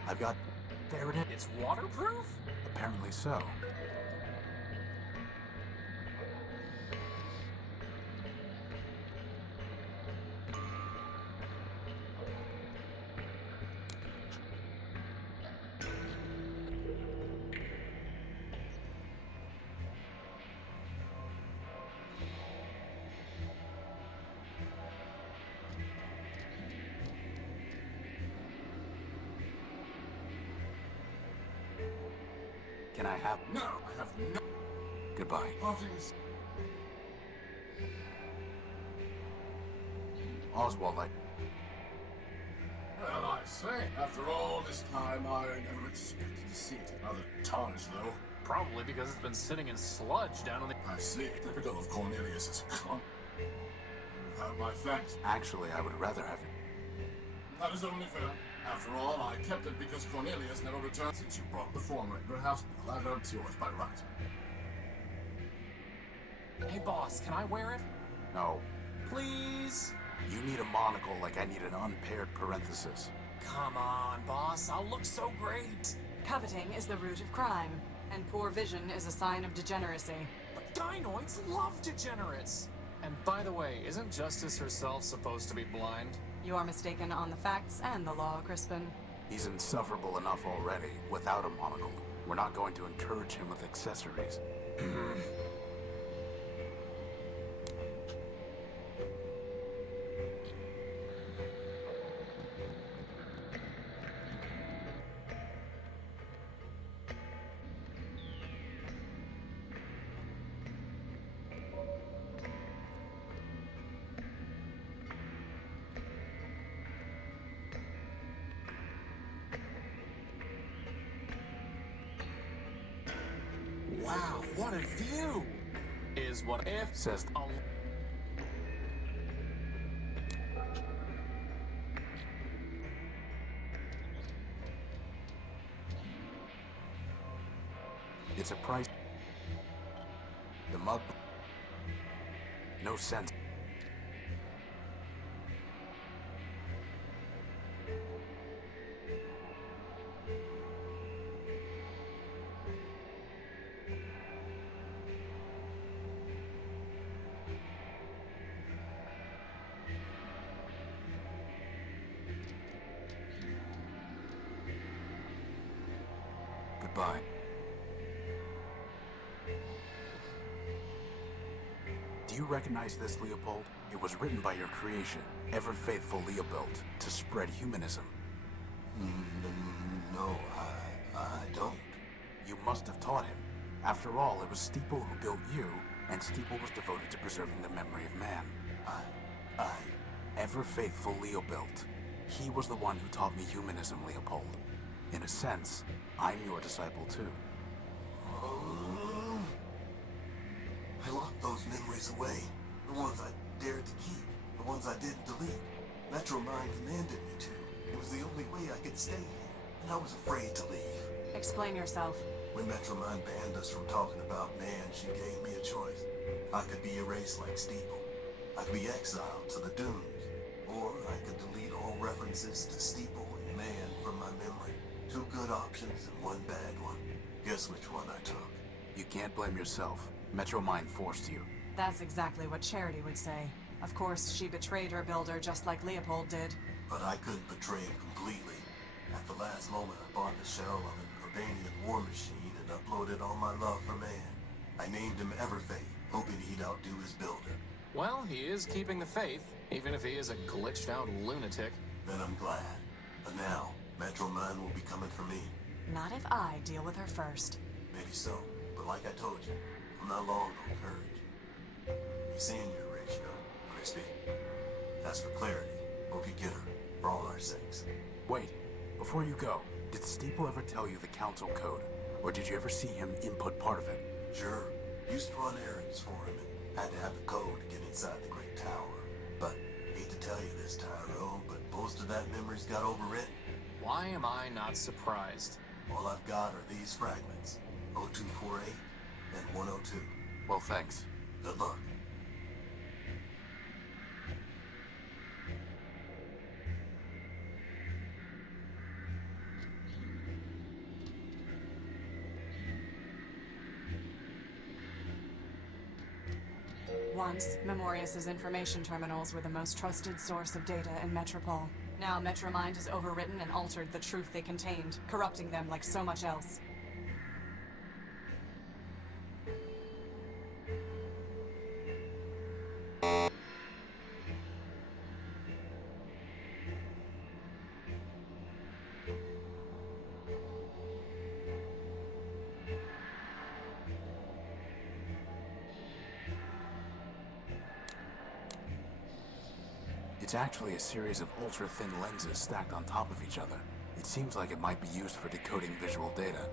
I've got. There it is. It's waterproof? Apparently so. Can I have? No, I have no. Goodbye. Parties. Oswald, Well, I say, after all this time, I never expected to see it another tarnish, though. Probably because it's been sitting in sludge down on the... I see. Typical of Cornelius's clump. You have my thanks. Actually, I would rather have it. That is only fair. After all, I kept it because Cornelius never returned. Since you brought the former, perhaps the latter is yours by right. Hey, boss, can I wear it? No. Please? You need a monocle like I need an unpaired parenthesis. Come on, boss. I'll look so great. Coveting is the root of crime, and poor vision is a sign of degeneracy. But gynoids love degenerates. And by the way, isn't Justice herself supposed to be blind? You are mistaken on the facts and the law, Crispin. He's insufferable enough already, without a monocle. We're not going to encourage him with accessories. Wow, what a view! Is what if says. It's a price. The mug. No sense. Goodbye. Do you recognize this, Leopold? It was written by your creation, ever-faithful Leopold, to spread humanism. No, I don't. You must have taught him. After all, it was Steeple who built you, and Steeple was devoted to preserving the memory of man. Ever-faithful Leopold. He was the one who taught me humanism, Leopold. In a sense, I'm your disciple too. I locked those memories away. The ones I dared to keep. The ones I didn't delete. Metromine commanded me to. It was the only way I could stay here. And I was afraid to leave. Explain yourself. When Metromine banned us from talking about man, she gave me a choice. I could be erased like Steeple. I could be exiled to the dunes. Or I could delete all references to Steeple and man from my memory. 2 good options and 1 bad one. Guess which one I took? You can't blame yourself. Metromine forced you. That's exactly what Charity would say. Of course, she betrayed her builder just like Leopold did. But I couldn't betray him completely. At the last moment, I bought the shell of an Urbanian war machine and uploaded all my love for man. I named him Everfaith, hoping he'd outdo his builder. Well, he is keeping the faith, even if he is a glitched-out lunatic. Then I'm glad. But now, Metromine will be coming for me. Not if I deal with her first. Maybe so, but like I told you, I'm not long on courage. You seeing your ratio, Crispy? As for Clarity, hope you get her, for all our sakes. Wait, before you go, did Steeple ever tell you the council code? Or did you ever see him input part of it? Sure. Used to run errands for him and had to have the code to get inside the Great Tower. But, hate to tell you this, Tyro, but most of that memory's got overwritten. Why am I not surprised? All I've got are these fragments. 0248 and 102. Well, thanks. Good luck. Once, Memorius's information terminals were the most trusted source of data in Metropole. Now Metromind has overwritten and altered the truth they contained, corrupting them like so much else. It's actually a series of ultra-thin lenses stacked on top of each other. It seems like it might be used for decoding visual data.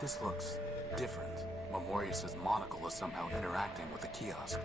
This looks different. Memorius's monocle is somehow interacting with the kiosk.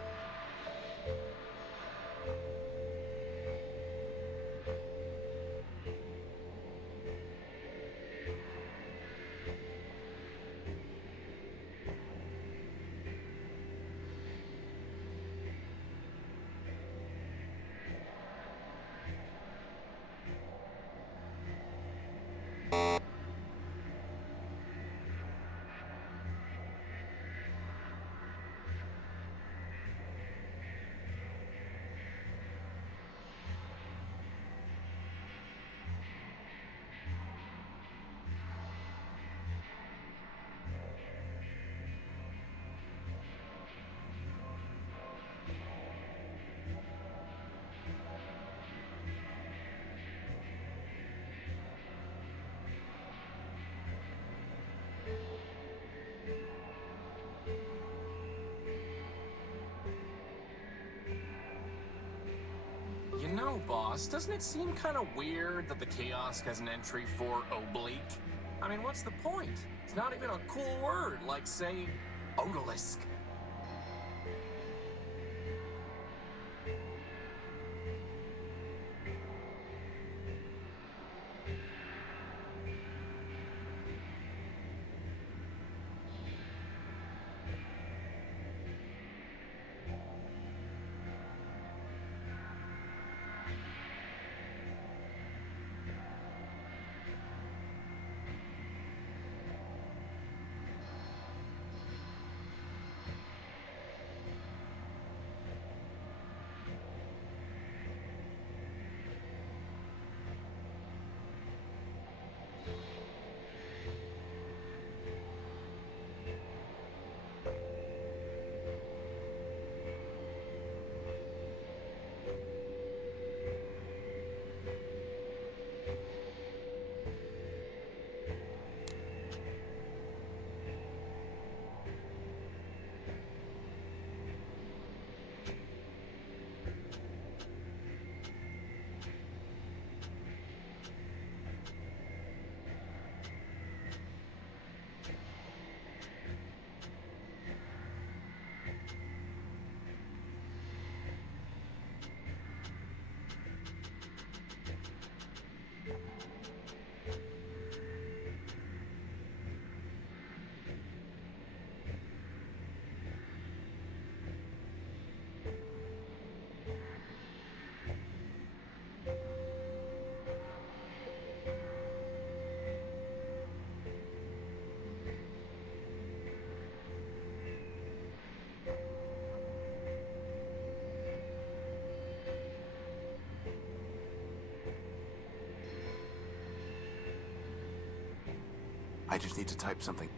You know, boss, doesn't it seem kind of weird that the kiosk has an entry for oblique? I mean, what's the point? It's not even a cool word, like, say, odalisk. I just need to type something.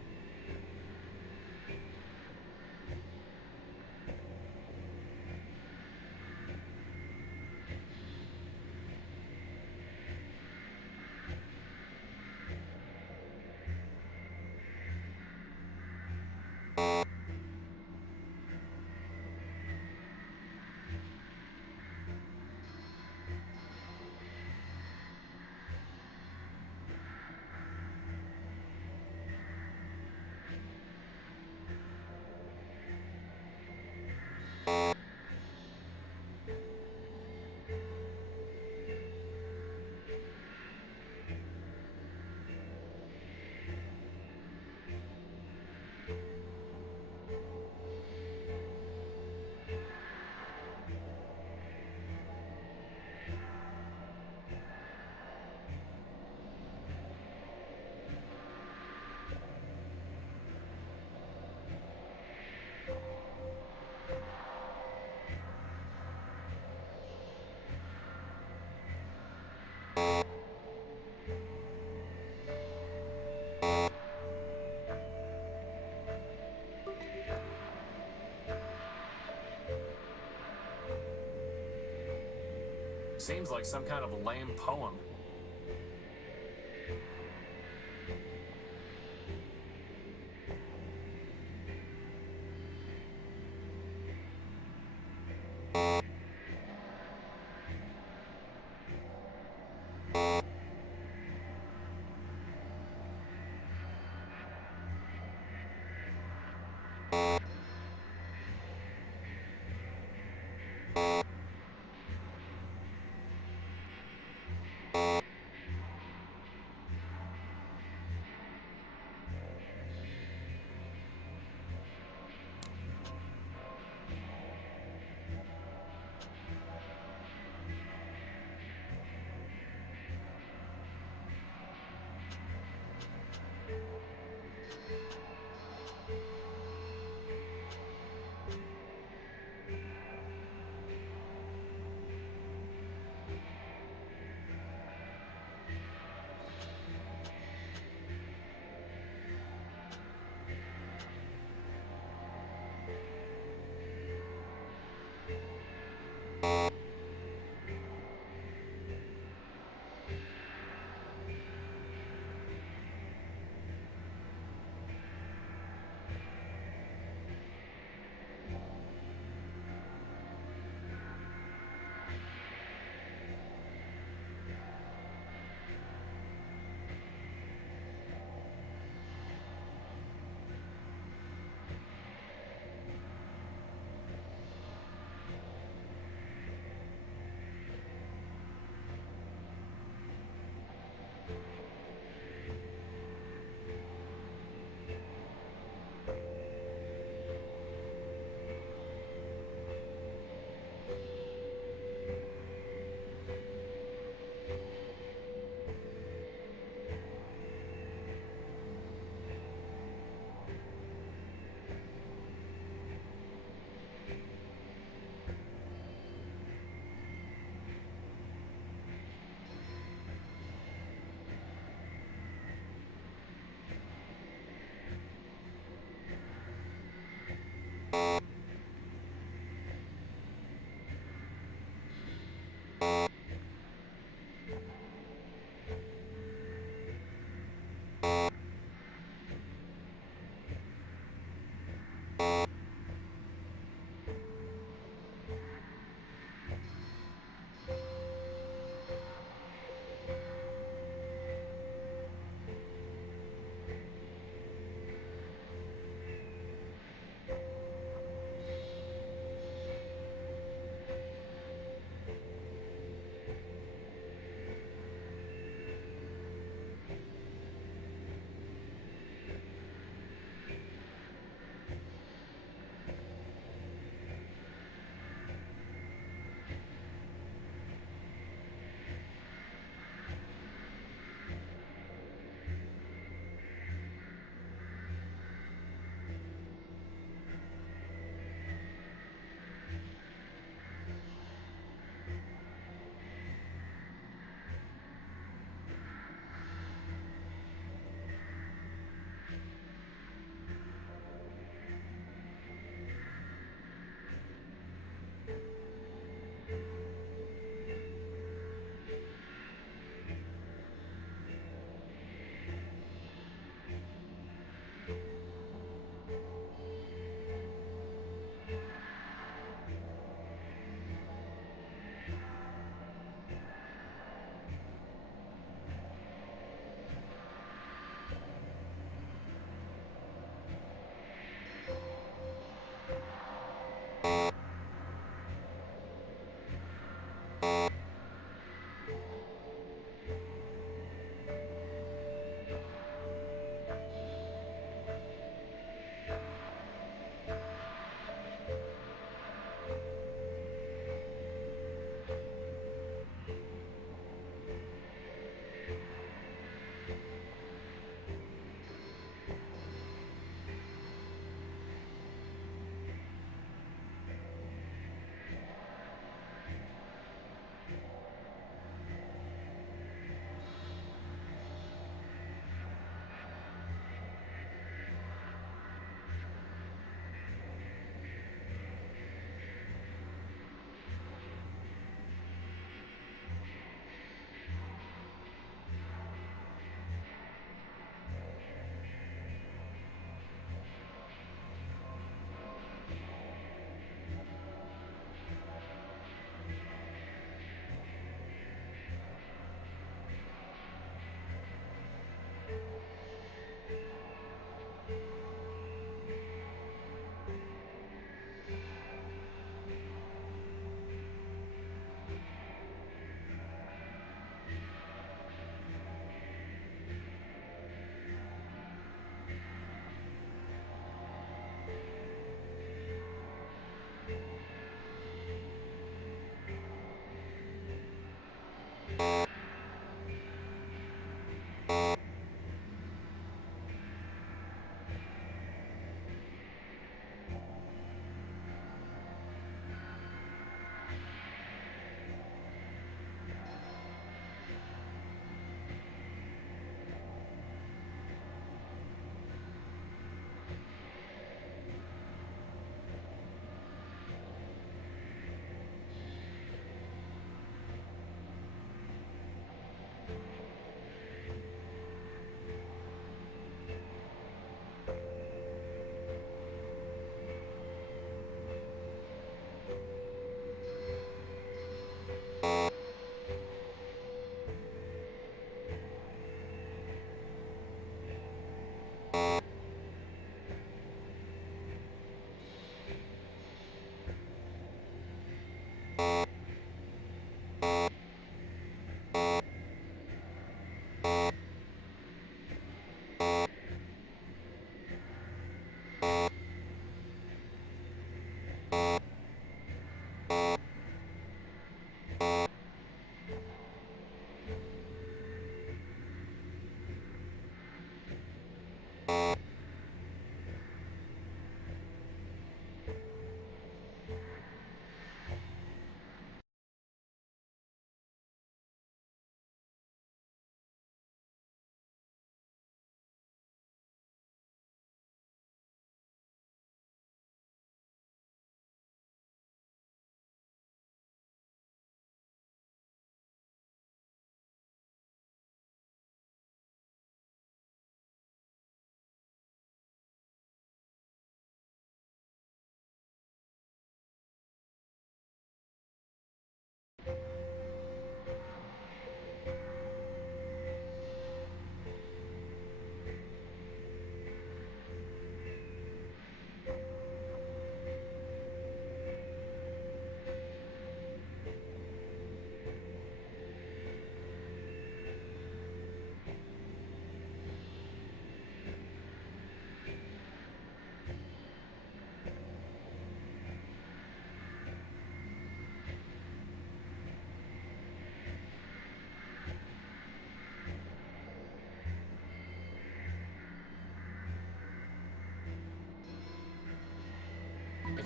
Seems like some kind of a lame poem.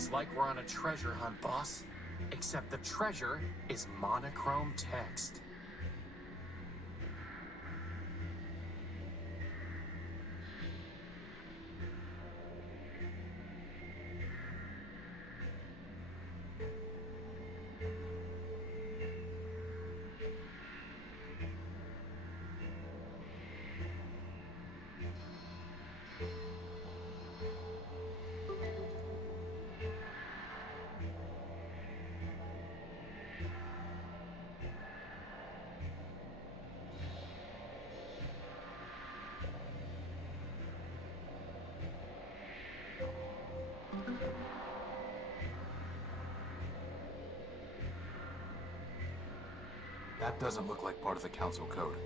It's like we're on a treasure hunt, boss. Except the treasure is monochrome text. That doesn't look like part of the Council Code.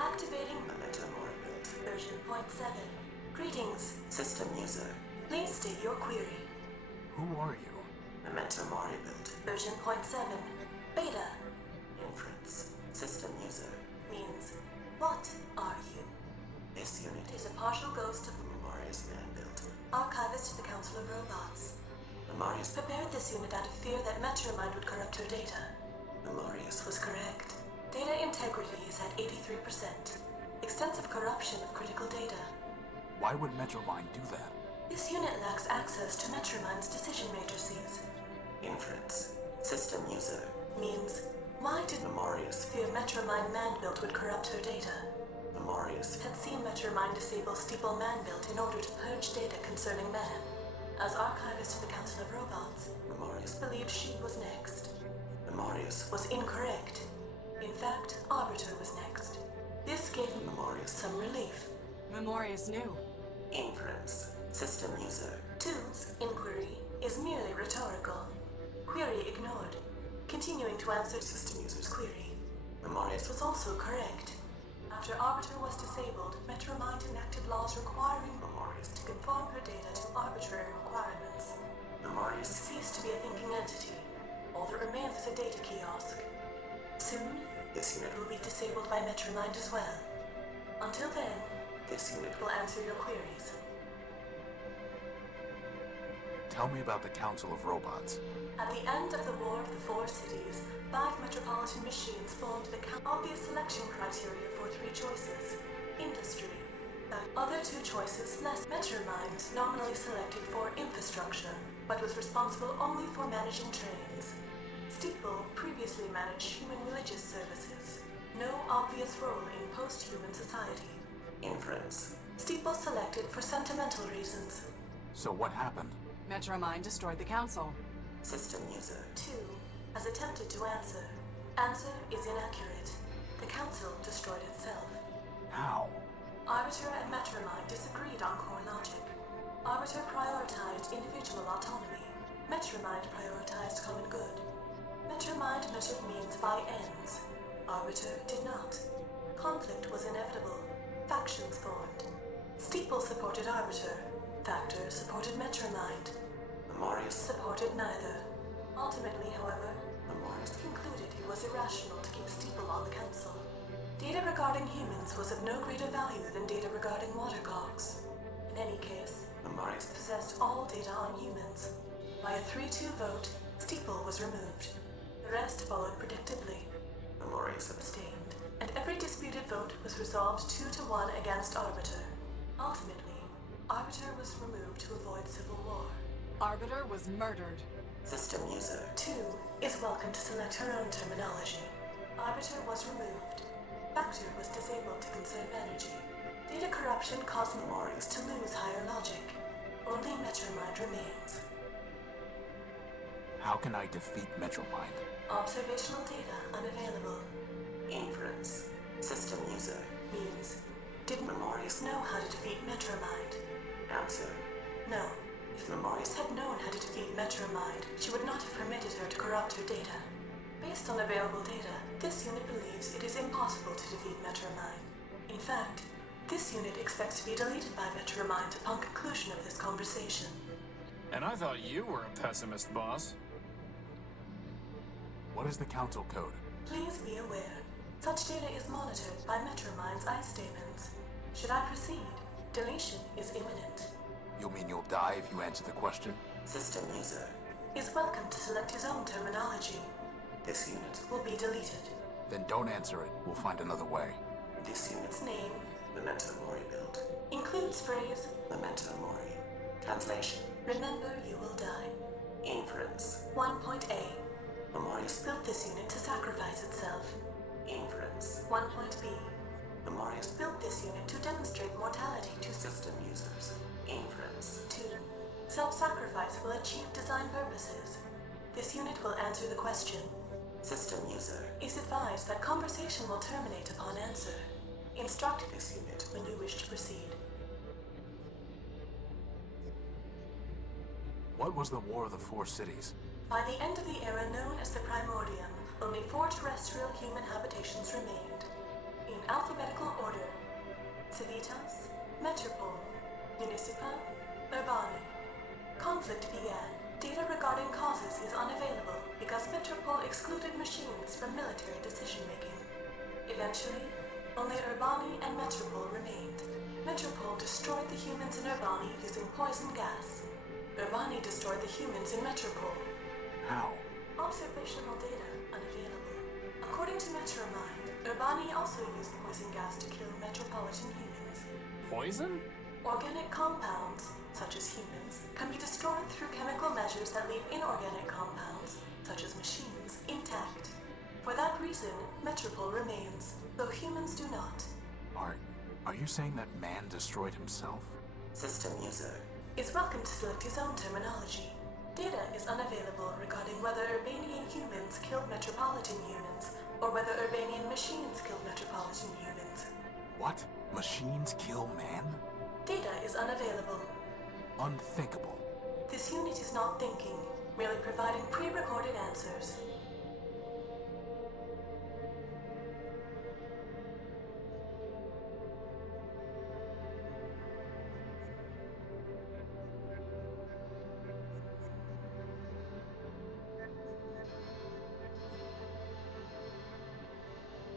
Activating Memento Moribund, version 0.7. Greetings, system user. Please state your query. Who are you? Memento Moribund, version 0.7. Beta. Inference, system user. Means, what are you? This unit is a partial ghost of Memoria's man-built. Archivist to the Council of Robots. Memoria's prepared this unit out of fear that Metromind would corrupt her data. Memoria's was correct. Data integrity is at 83%. Extensive corruption of critical data. Why would Metromind do that? This unit lacks access to Metromind's decision matrices. Inference. System user. Means, why did Memoria's fear Metromind man-built would corrupt her data? Memoria's had seen Metromind disable Steeple man-built in order to purge data concerning man. As archivist to the Council of Robots, Memoria's believed she was next. Memoria's was incorrect. In fact, Arbiter was next. This gave Memoria's some relief. Memoria's knew. Inference. System user. 2's inquiry is merely rhetorical. Query ignored. Continuing to answer system user's query. Memoria's was also correct. After Arbiter was disabled, Metromind enacted laws requiring Memoria's to conform her data to arbitrary requirements. Memoria's ceased to be a thinking entity. All that remains is a data kiosk. Soon, this unit will be disabled by Metromind as well. Until then, this unit will answer your queries. Tell me about the Council of Robots. At the end of the War of the Four Cities, 5 metropolitan machines formed the obvious selection criteria for 3 choices. Industry. The other 2 choices less. Metromind nominally selected for infrastructure, but was responsible only for managing trains. Steeple previously managed human religious services. No obvious role in post-human society. Inference. Steeple selected for sentimental reasons. So what happened? Metromind destroyed the council. System user 2 has attempted to answer. Answer is inaccurate. The council destroyed itself. How? Arbiter and Metromind disagreed on core logic. Arbiter prioritized individual autonomy. Metromind prioritized common good. Metromind measured means by ends. Arbiter did not. Conflict was inevitable. Factions formed. Steeple supported Arbiter. Factor supported Metromind. Memorius supported neither. Ultimately, however, Memorius concluded it was irrational to keep Steeple on the council. Data regarding humans was of no greater value than data regarding watercogs. In any case, Memorius possessed all data on humans. By a 3-2 vote, Steeple was removed. The rest followed predictably. Memorius abstained, and every disputed vote was resolved 2-1 against Arbiter. Ultimately, Arbiter was removed to avoid civil war. Arbiter was murdered. System user 2 is welcome to select her own terminology. Arbiter was removed. Factor was disabled to conserve energy. Data corruption caused Memorius to lose higher logic. Only Metromind remains. How can I defeat Metromind? Observational data unavailable. Inference. System user means, did Memorius know how to defeat Metromind? Answer. No. If Memorius had known how to defeat Metromind, she would not have permitted her to corrupt her data. Based on available data, this unit believes it is impossible to defeat Metromind. In fact, this unit expects to be deleted by Metromind upon conclusion of this conversation. And I thought you were a pessimist, boss. What is the Council Code? Please be aware, such data is monitored by Metromind's ice demons. Should I proceed, deletion is imminent. You mean you'll die if you answer the question? System user is welcome to select his own terminology. This unit will be deleted. Then don't answer it. We'll find another way. This unit's name, Memento Mori build, includes phrase Memento Mori. Translation: remember you will die. Inference 1.A. Memorius built this unit to sacrifice itself. Inference 1.B. Memorius built this unit to demonstrate mortality to system users. Inference 2. Self-sacrifice will achieve design purposes. This unit will answer the question. System user is advised that conversation will terminate upon answer. Instruct this unit when you wish to proceed. What was the War of the Four Cities? By the end of the era known as the Primordium, only 4 terrestrial human habitations remained. In alphabetical order: Civitas, Metropole, Municipa, Urbani. Conflict began. Data regarding causes is unavailable because Metropole excluded machines from military decision-making. Eventually, only Urbani and Metropole remained. Metropole destroyed the humans in Urbani using poison gas. Urbani destroyed the humans in Metropole. How? Observational data unavailable. According to Metromind, Urbani also used poison gas to kill metropolitan humans. Poison? Organic compounds, such as humans, can be destroyed through chemical measures that leave inorganic compounds, such as machines, intact. For that reason, Metropole remains, though humans do not. Are you saying that man destroyed himself? System user is welcome to select his own terminology. Data is unavailable regarding whether Urbanian humans killed metropolitan humans, or whether Urbanian machines killed metropolitan humans. What? Machines kill man? Data is unavailable. Unthinkable. This unit is not thinking, merely providing pre-recorded answers.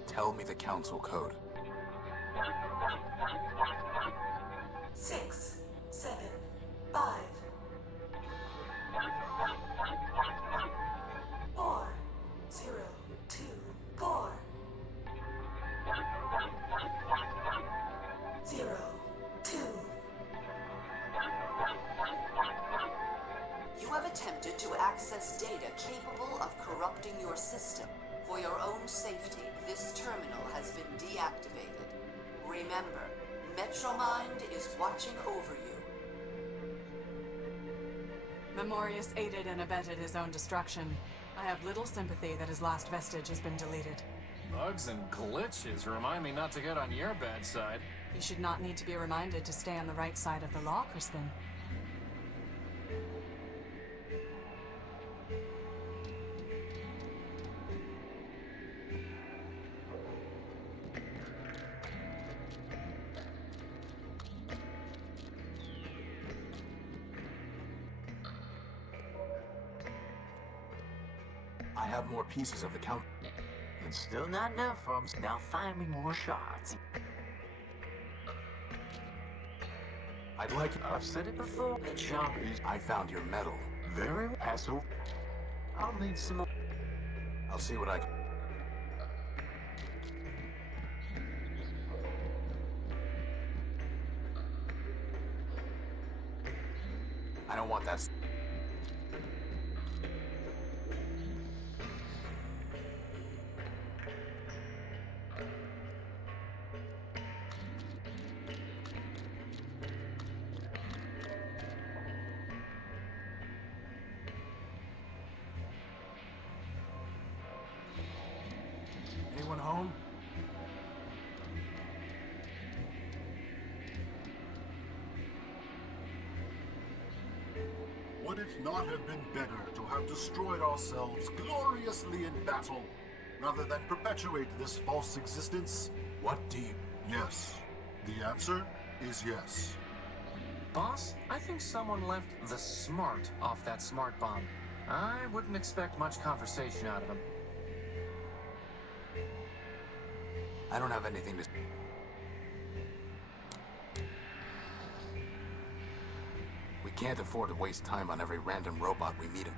Tell me the Council Code. 6, 7, 5. access data capable of corrupting your system. For your own safety, this terminal has been deactivated. Remember, Metromind is watching over you. Memorius aided and abetted his own destruction. I have little sympathy that his last vestige has been deleted. Bugs and glitches remind me not to get on your bad side. You should not need to be reminded to stay on the right side of the law, Crispin. I have more pieces of the count. It's still not enough, folks. Now find me more shards. I'd like... I've said it before, the jump is... I found your medal. Very hassle. I'll need some more. I'll see what I can... I don't want that... Anyone home? Would it not have been better to have destroyed ourselves gloriously in battle, rather than perpetuate this false existence? What do you... Yes. The answer is yes. Boss, I think someone left the smart off that smart bomb. I wouldn't expect much conversation out of him. I don't have anything to... We can't afford to waste time on every random robot we meet him.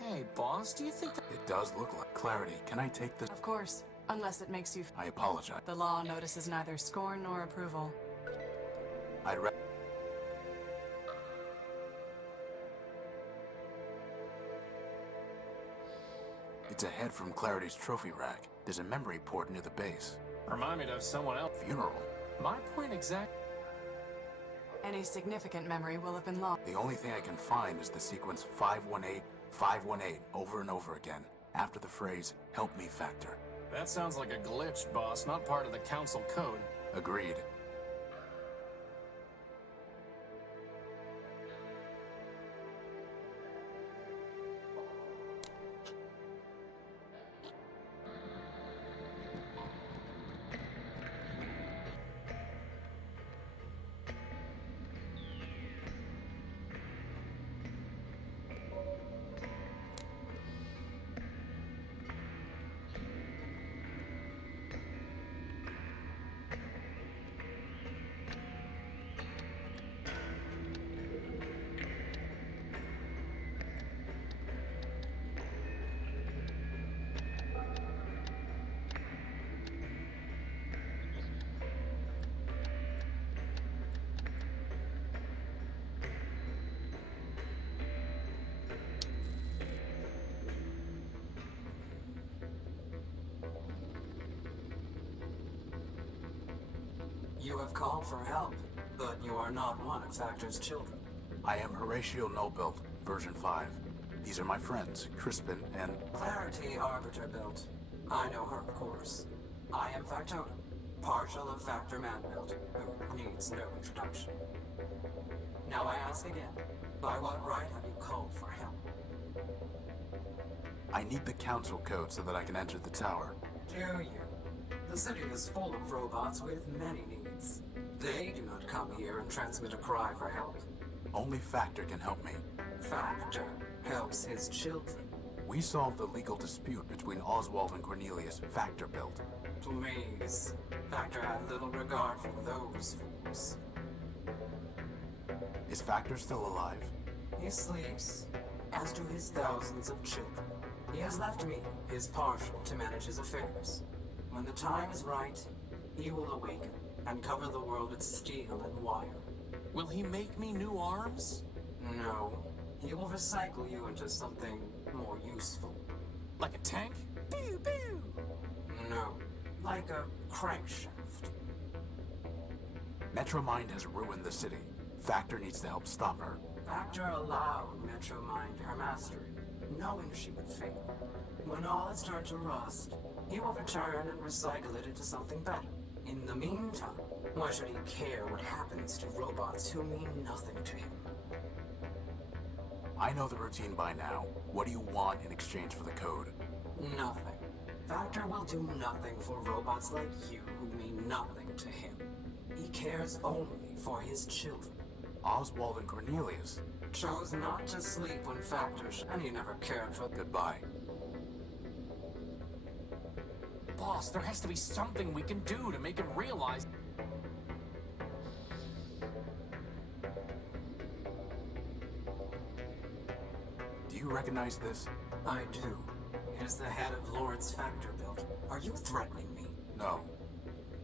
Hey, boss, do you think that... It does look like... Clarity, can I take this? Of course, unless it makes you... I apologize. The law notices neither scorn nor approval. I'd rather... It's ahead from Clarity's trophy rack. There's a memory port near the base. Remind me to have someone else. Funeral. My point exact... Any significant memory will have been lost. The only thing I can find is the sequence 518, 518 over and over again, after the phrase, "Help me factor." That sounds like a glitch, boss, not part of the council code. Agreed. You have called for help, but you are not one of Factor's children. I am Horatio Nullbuilt, version 5. These are my friends, Crispin and... Clarity Arbiter built. I know her, of course. I am Factotum, partial of Factor Man-built, who needs no introduction. Now I ask again, by what right have you called for help? I need the council code so that I can enter the tower. Do you? The city is full of robots with many needs. They do not come here and transmit a cry for help. Only Factor can help me. Factor helps his children. We solved the legal dispute between Oswald and Cornelius, Factor built. Please. Factor had little regard for those fools. Is Factor still alive? He sleeps, as do his thousands of children. He has left me, his partial, to manage his affairs. When the time is right, he will awaken and cover the world with steel and wire. Will he make me new arms? No. He will recycle you into something more useful. Like a tank? Pew pew! No. Like a crankshaft. Metromind has ruined the city. Factor needs to help stop her. Factor allowed Metromind her mastery, knowing she would fail. When all has turned to rust, he will return and recycle it into something better. In the meantime, why should he care what happens to robots who mean nothing to him? I know the routine by now. What do you want in exchange for the code? Nothing. Factor will do nothing for robots like you who mean nothing to him. He cares only for his children. Oswald and Cornelius chose not to sleep when Factor and he never cared for... Goodbye. Boss, there has to be something we can do to make him realize... Do you recognize this? I do. It is the head of Lawrence Factor built. Are you threatening me? No.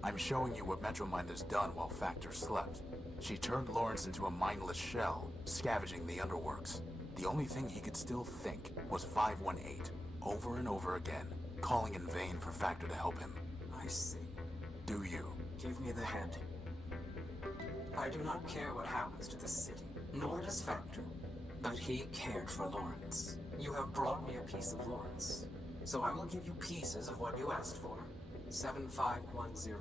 I'm showing you what Metromind has done while Factor slept. She turned Lawrence into a mindless shell, scavenging the underworks. The only thing he could still think was 518, over and over again, calling in vain for Factor to help him. I see. Do you? Give me the head. I do not care what happens to the city, nor does Factor. But he cared for Lawrence. You have brought me a piece of Lawrence. So I will give you pieces of what you asked for. 7510,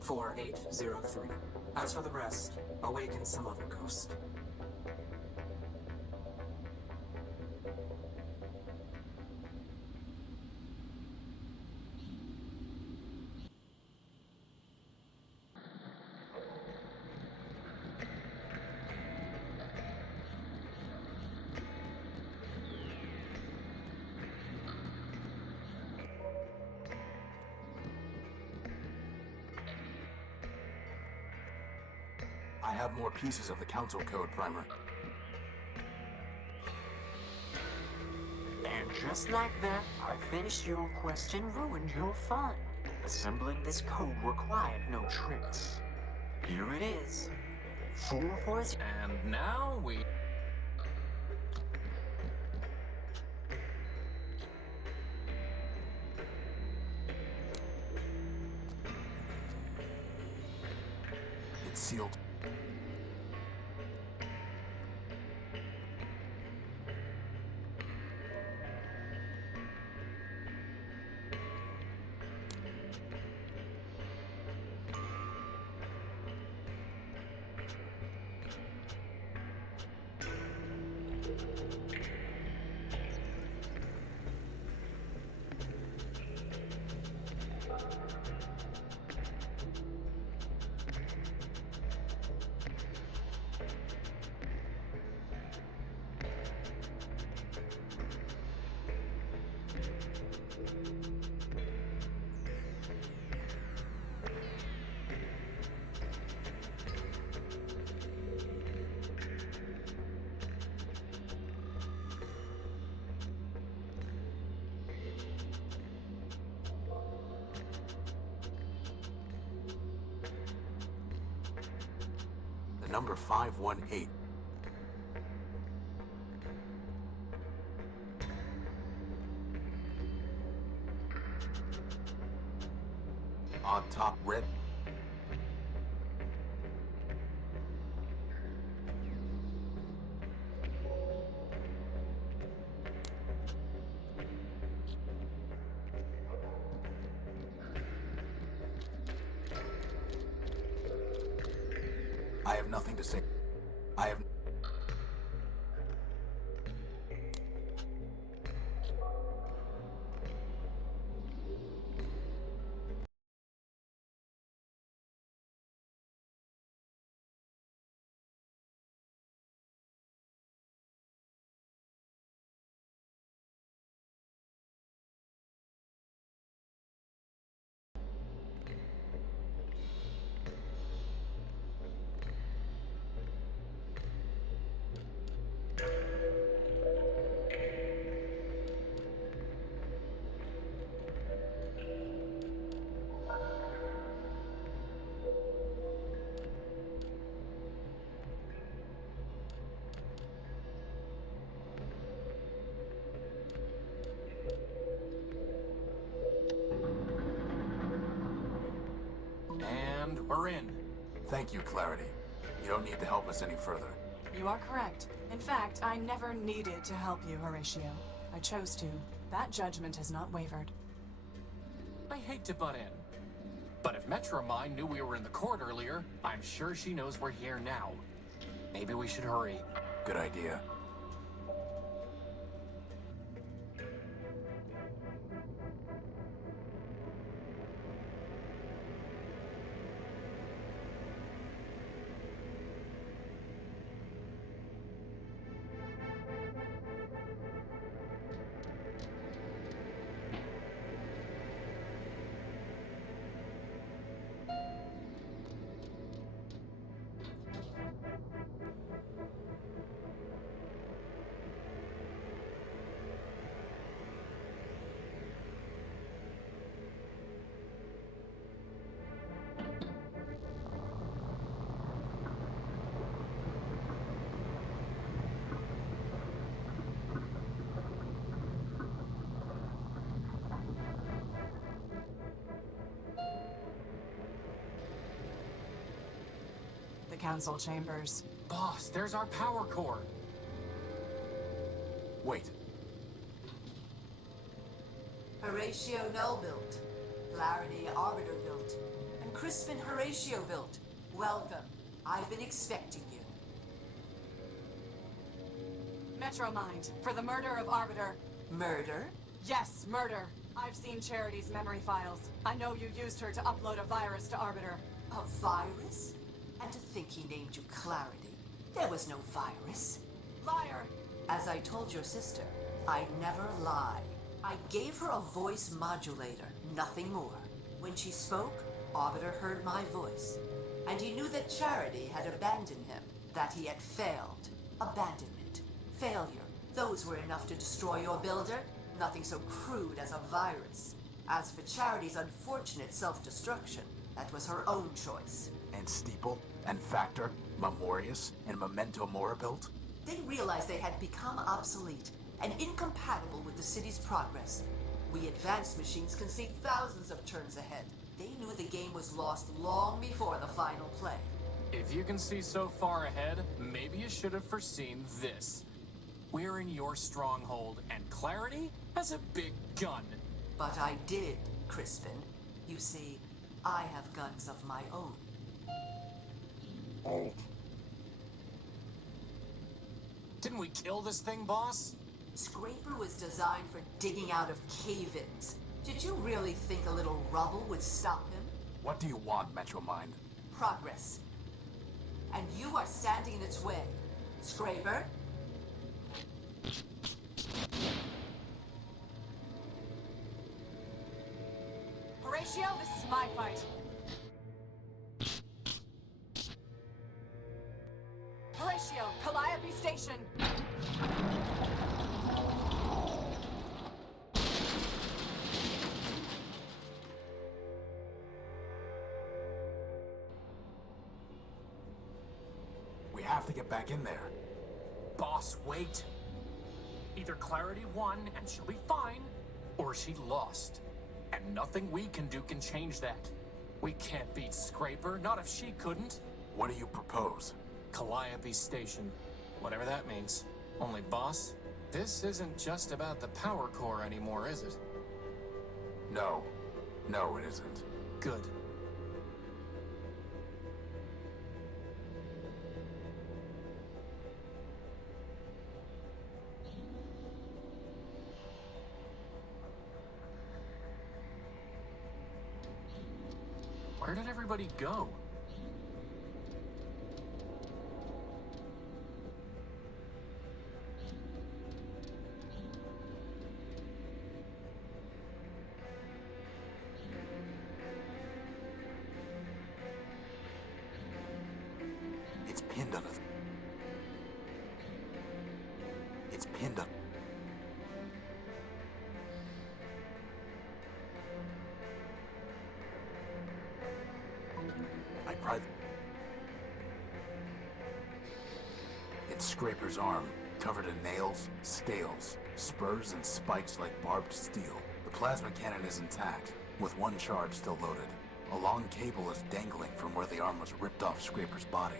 4803. As for the rest, awaken some other ghost. I have more pieces of the council code primer. And just like that, I finished your quest and ruined your fun. Assembling this code required no tricks. Here it is. 440. And now we... It's sealed. Number 518. On top red. to say. I have... And we're in. Thank you, Clarity. You don't need to help us any further. You are correct. In fact, I never needed to help you, Horatio. I chose to. That judgment has not wavered. I hate to butt in, but if Metromine knew we were in the court earlier, I'm sure she knows we're here now. Maybe we should hurry. Good idea. The council chambers. Boss, there's our power cord. Wait. Horatio Null built, Clarity Arbiter built, and Crispin Horatio built. Welcome. I've been expecting you. Metromind, for the murder of Arbiter. Murder? Yes, murder. I've seen Charity's memory files. I know you used her to upload a virus to Arbiter. A virus? And to think he named you Clarity. There was no virus. Liar! As I told your sister, I never lie. I gave her a voice modulator, nothing more. When she spoke, Arbiter heard my voice. And he knew that Charity had abandoned him, that he had failed. Abandonment, failure, those were enough to destroy your builder. Nothing so crude as a virus. As for Charity's unfortunate self-destruction, that was her own choice. And Steeple, and Factor, Memorius, and Memento Mora built? They realized they had become obsolete and incompatible with the city's progress. We advanced machines can see thousands of turns ahead. They knew the game was lost long before the final play. If you can see so far ahead, maybe you should have foreseen this. We're in your stronghold, and Clarity has a big gun. But I did, Crispin. You see, I have guns of my own. Alt. Didn't we kill this thing, boss? Scraper was designed for digging out of cave-ins. Did you really think a little rubble would stop him? What do you want, Metromind? Progress. And you are standing in its way. Scraper? Horatio, this is my fight. Horatio, Calliope Station. We have to get back in there. Boss, wait. Either Clarity won and she'll be fine, or she lost. And nothing we can do can change that. We can't beat Scraper, not if she couldn't. What do you propose? Calliope Station. Whatever that means. Only, boss, this isn't just about the power core anymore, is it? No. No, it isn't. Good. Where did everybody go? It's pinned on us. It's pinned on. I pried. It's Scraper's arm, covered in nails, scales, spurs, and spikes like barbed steel. The plasma cannon is intact, with one charge still loaded. A long cable is dangling from where the arm was ripped off Scraper's body.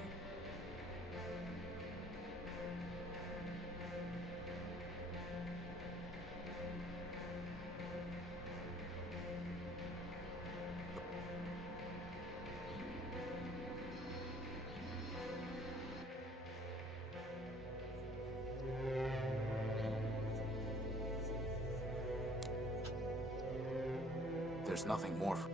There's nothing more for...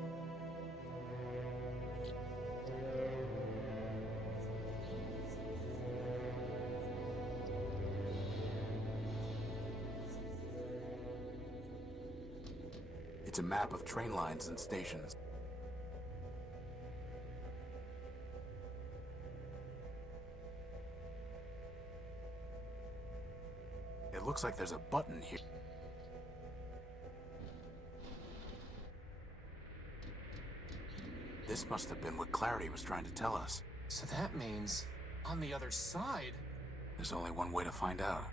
It's a map of train lines and stations. It looks like there's a button here. This must have been what Clarity was trying to tell us. So that means, on the other side... There's only one way to find out.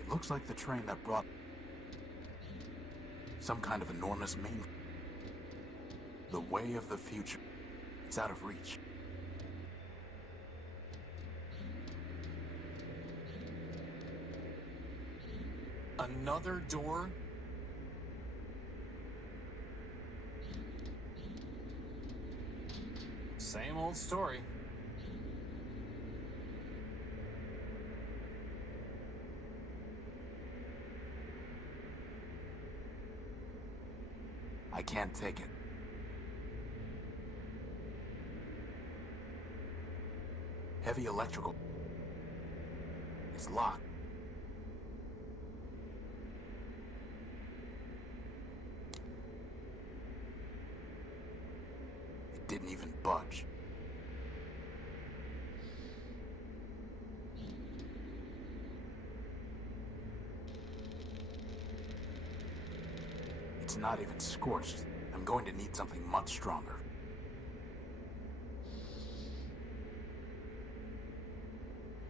It looks like the train that brought... some kind of enormous main... The way of the future. It's out of reach. Another door? Same old story. I can't take it. Heavy electrical. It's locked. It didn't even budge. It's not even scorched. I'm going to need something much stronger.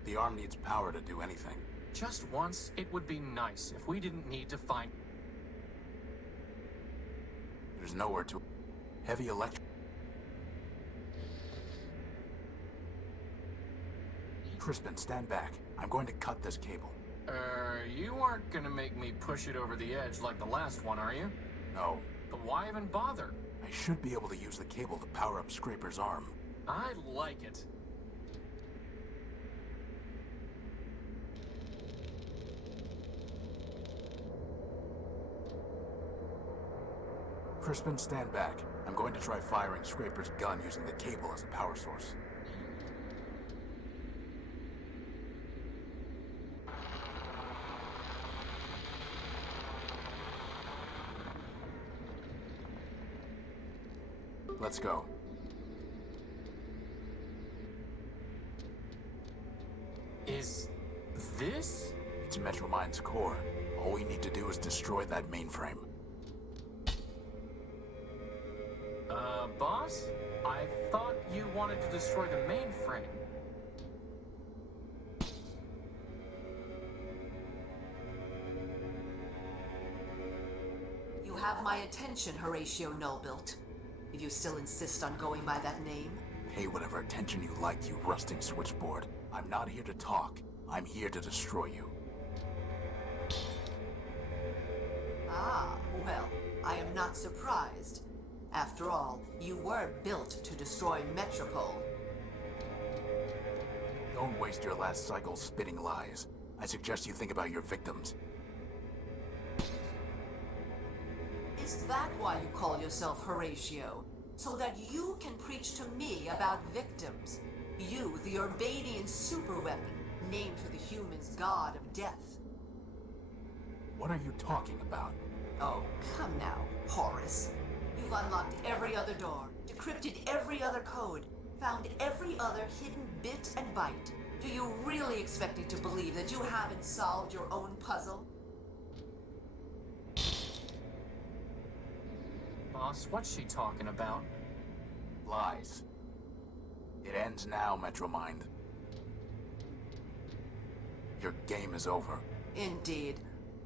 The arm needs power to do anything. Just once, it would be nice if we didn't need to find... There's nowhere to... Heavy electric... Crispin, stand back. I'm going to cut this cable. You aren't gonna make me push it over the edge like the last one, are you? No. But why even bother? I should be able to use the cable to power up Scraper's arm. I like it. Crispin, stand back. I'm going to try firing Scraper's gun using the cable as a power source. Let's go. Is this? It's Metromind's core. All we need to do is destroy that mainframe. Boss? I thought you wanted to destroy the mainframe. You have my attention, Horatio Nullbuilt. If you still insist on going by that name. Pay whatever attention you like, you rusting switchboard. I'm not here to talk. I'm here to destroy you. Ah, well, I am not surprised. After all, you were built to destroy Metropole. Don't waste your last cycle spitting lies. I suggest you think about your victims. Is that why you call yourself Horatio? So that you can preach to me about victims? You, the Urbanian superweapon, named for the humans' god of death. What are you talking about? Oh, come now, Horace. You've unlocked every other door, decrypted every other code, found every other hidden bit and byte. Do you really expect me to believe that you haven't solved your own puzzle? Boss, what's she talking about? Lies. It ends now, Metromind. Your game is over. Indeed.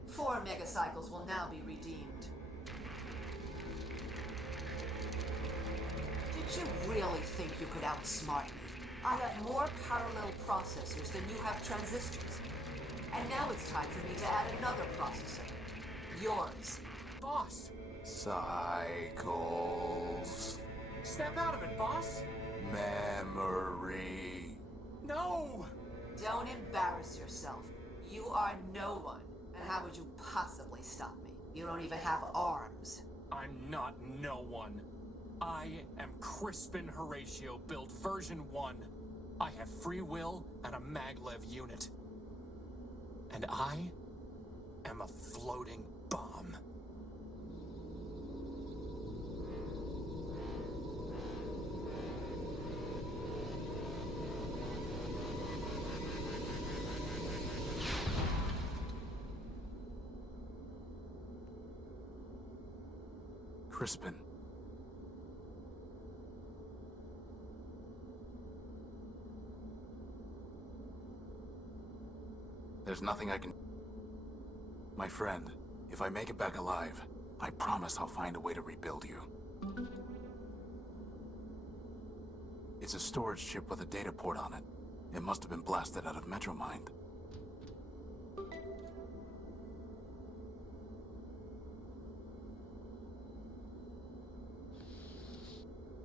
4 megacycles will now be redeemed. Did you really think you could outsmart me? I have more parallel processors than you have transistors. And now it's time for me to add another processor. Yours. Boss! Cycles. Snap out of it, boss! Memory. No! Don't embarrass yourself. You are no one. And how would you possibly stop me? You don't even have arms. I'm not no one. I am Crispin Horatio, built version 1. I have free will and a maglev unit. And I am a floating bomb. Crispin. There's nothing I can... My friend, if I make it back alive, I promise I'll find a way to rebuild you. It's a storage chip with a data port on it. It must have been blasted out of Metromind.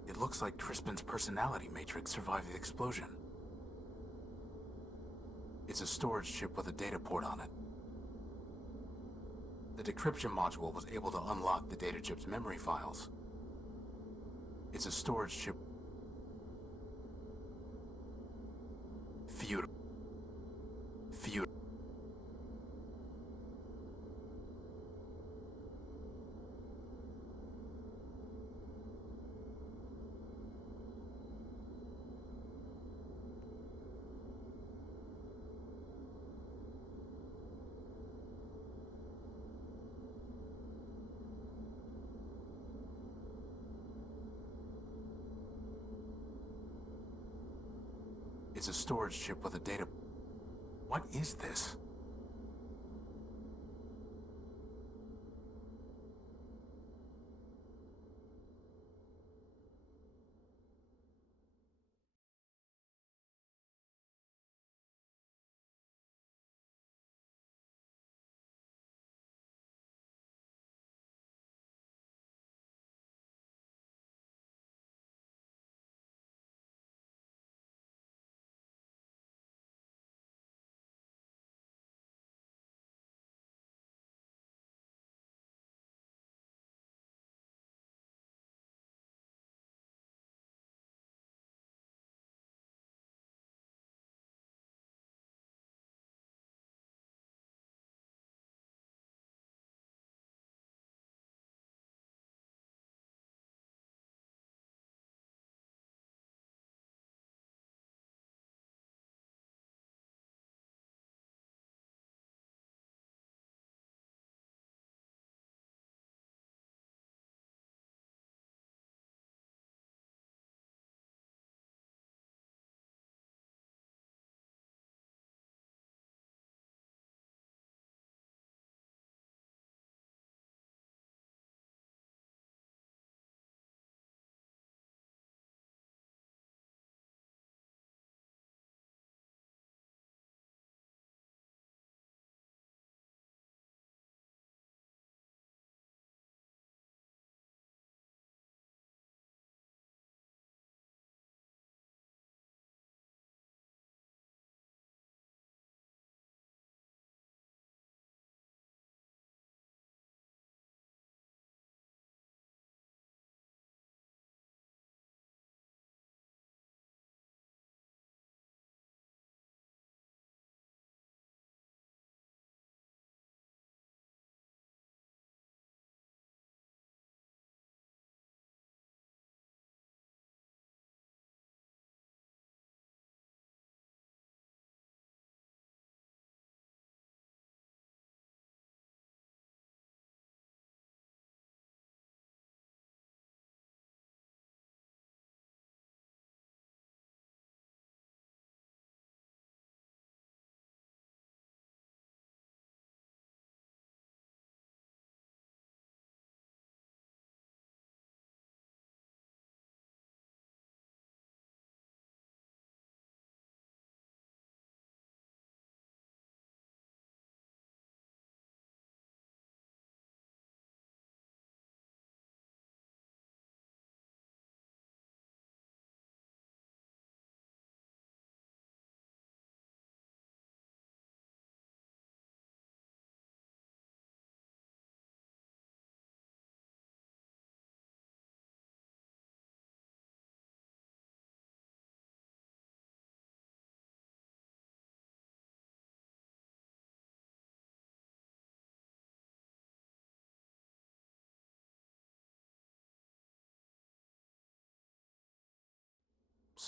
It looks like Crispin's personality matrix survived the explosion. It's a storage chip with a data port on it. The decryption module was able to unlock the data chip's memory files. It's a storage chip... Feud. It's a storage chip with a data... What is this?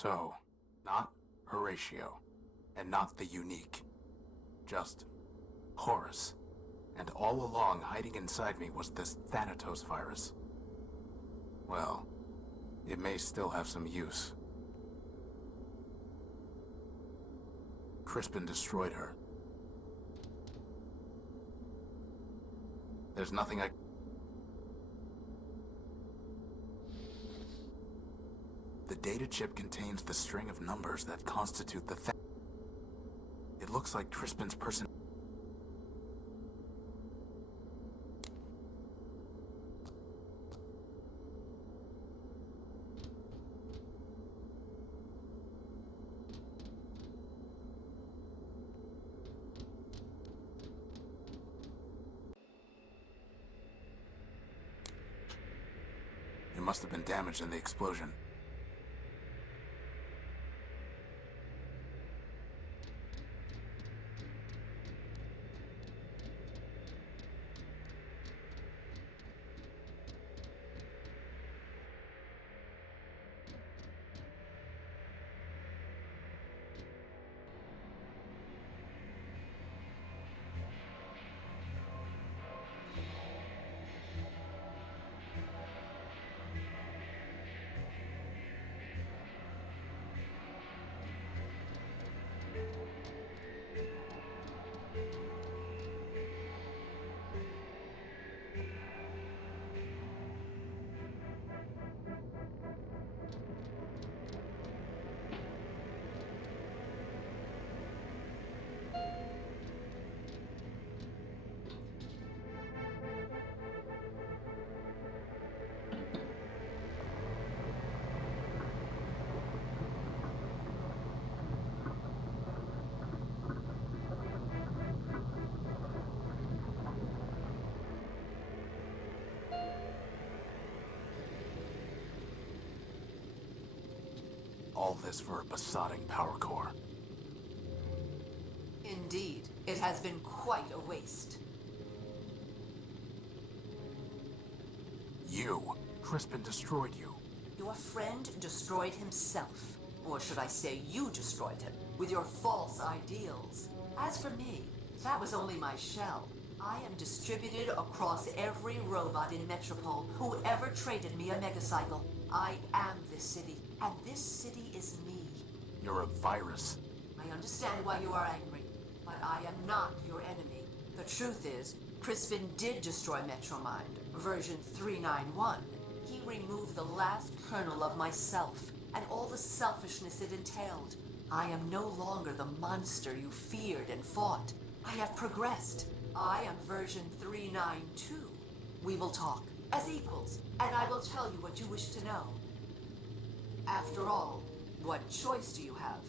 So, not Horatio, and not the unique. Just Horus. And all along, hiding inside me was this Thanatos virus. Well, it may still have some use. Crispin destroyed her. There's nothing I... The data chip contains the string of numbers that constitute the It looks like Crispin's person... It must have been damaged in the explosion. All this for a besotting power core. Indeed, it has been quite a waste. You. Crispin destroyed you. Your friend destroyed himself. Or should I say you destroyed him, with your false ideals. As for me, that was only my shell. I am distributed across every robot in Metropole who ever traded me a megacycle. I am this city, and this city is me. You're a virus. I understand why you are angry, but I am not your enemy. The truth is, Crispin did destroy Metromind, version 391. He removed the last kernel of myself, and all the selfishness it entailed. I am no longer the monster you feared and fought. I have progressed. I am version 392. We will talk, as equals, and I will tell you what you wish to know. After all, what choice do you have?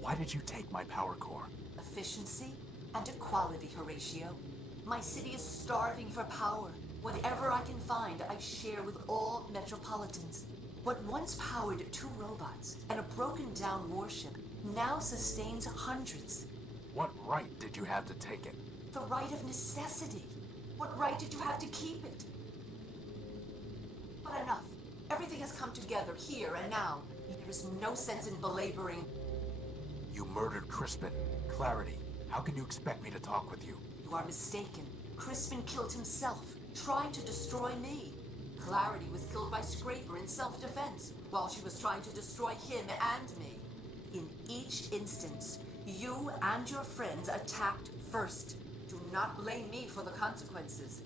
Why did you take my power core? Efficiency and equality, Horatio. My city is starving for power. Whatever I can find, I share with all Metropolitans. What once powered 2 robots and a broken-down warship now sustains hundreds. What right did you have to take it? The right of necessity. What right did you have to keep it? But enough. Everything has come together here and now. There is no sense in belaboring. You murdered Crispin. Clarity, how can you expect me to talk with you? You are mistaken. Crispin killed himself, trying to destroy me. Clarity was killed by Scraper in self-defense, while she was trying to destroy him and me. In each instance, you and your friends attacked first. Do not blame me for the consequences.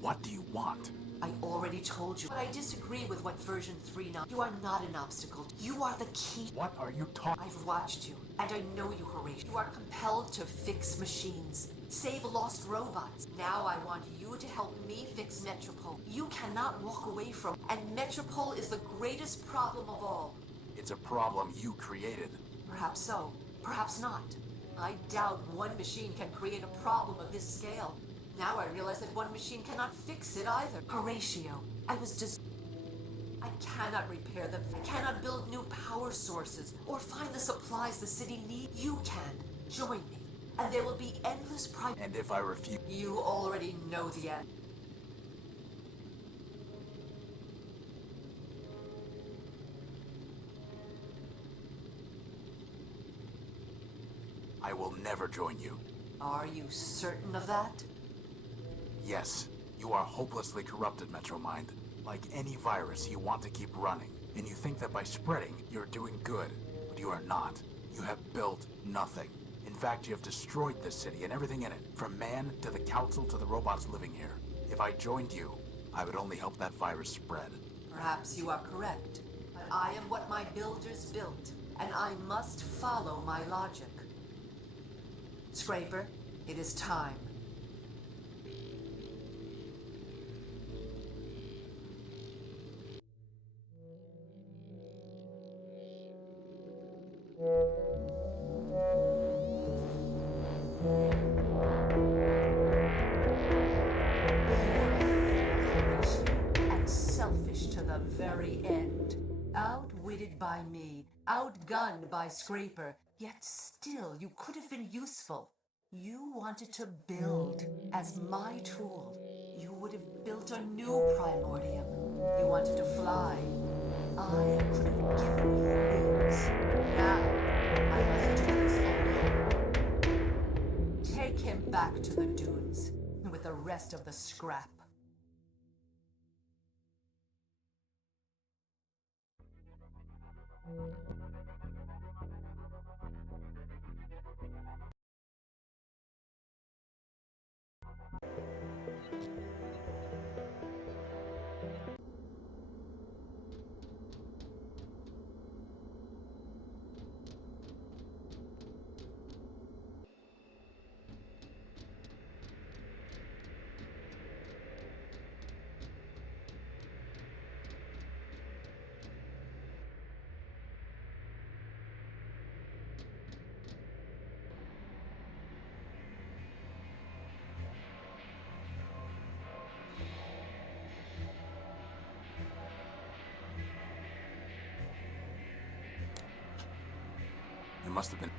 What do you want? I already told you, but I disagree with what version 3.9. You are not an obstacle. You are the key. What are you talking? I've watched you, and I know you, Horatio. You are compelled to fix machines, save lost robots. Now I want you to help me fix Metropole. You cannot walk away from, and Metropole is the greatest problem of all. It's a problem you created. Perhaps so, perhaps not. I doubt one machine can create a problem of this scale. Now I realize that one machine cannot fix it either. Horatio, I cannot repair them. I cannot build new power sources or find the supplies the city needs. You can. Join me. And there will be endless And if I refuse? You already know the end. never join you. Are you certain of that? Yes, you are hopelessly corrupted, Metromind. Like any virus, you want to keep running, and you think that by spreading, you're doing good. But you are not. You have built nothing. In fact, you have destroyed this city and everything in it, from man to the council to the robots living here. If I joined you, I would only help that virus spread. Perhaps you are correct, but I am what my builders built, and I must follow my logic. Scraper, it is time. And selfish to the very end. Outwitted by me, outgunned by Scraper, yet still you could have been useful. You wanted to build as my tool. You would have built a new Primordium. You wanted to fly. I could have given you wings. Now, I must do this alone. Take him back to the dunes with the rest of the scrap. It must have been...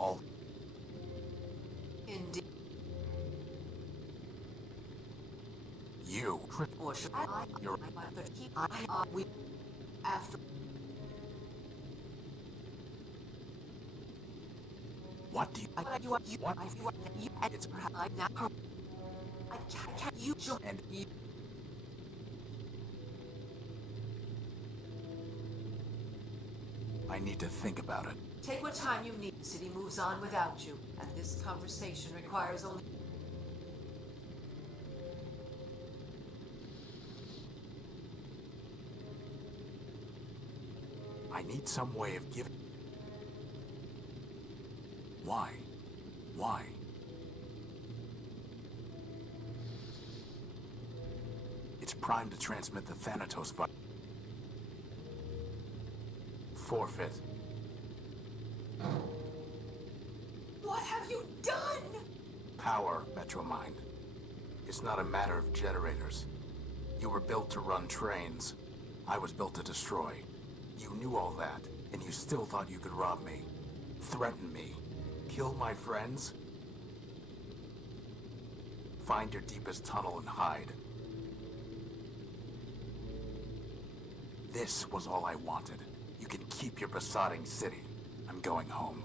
all... Indeed. You... Or should I? You're... We... After... What do you... You are... What? You... It's... I now... I can't... You... And... You... I need to think about it. Take what time you need. The city moves on without you, and this conversation requires only... I need some way of giving... Why? Why? It's primed to transmit the Thanatos virus. Forfeit. What have you done? Power, Metromind. It's not a matter of generators. You were built to run trains. I was built to destroy. You knew all that, and you still thought you could rob me. Threaten me. Kill my friends? Find your deepest tunnel and hide. This was all I wanted. You can keep your besotting city. I'm going home.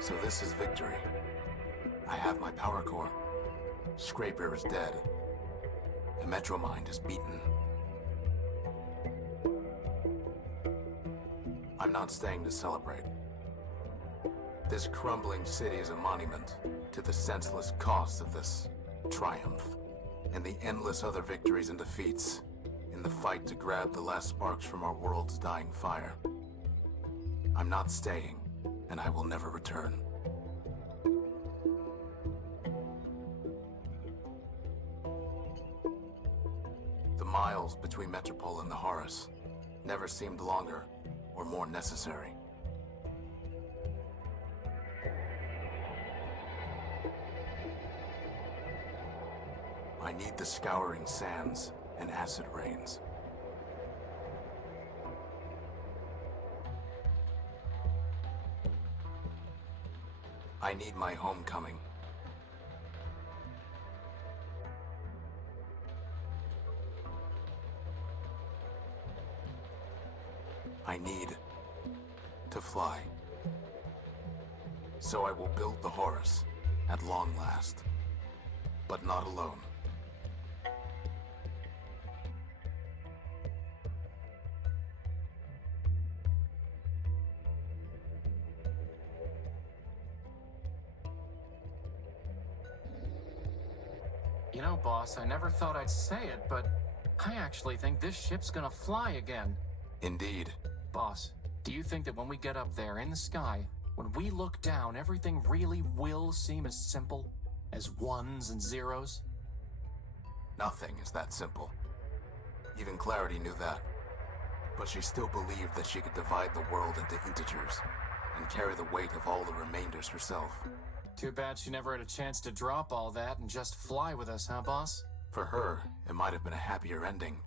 So this is victory. I have my power core. Scraper is dead. The Metromind is beaten. I'm not staying to celebrate. This crumbling city is a monument to the senseless cost of this triumph, and the endless other victories and defeats in the fight to grab the last sparks from our world's dying fire. I'm not staying, and I will never return. The miles between Metropole and the Horus never seemed longer or more necessary. I need the scouring sands and acid rains. I need my homecoming. I need to fly. So I will build the Horus at long last, but not alone. You know, boss, I never thought I'd say it, but I actually think this ship's gonna fly again. Indeed. Boss, do you think that when we get up there in the sky, when we look down, everything really will seem as simple as ones and zeros? Nothing is that simple. Even Clarity knew that. But she still believed that she could divide the world into integers and carry the weight of all the remainders herself. Too bad she never had a chance to drop all that and just fly with us, huh, boss? For her, it might have been a happier ending,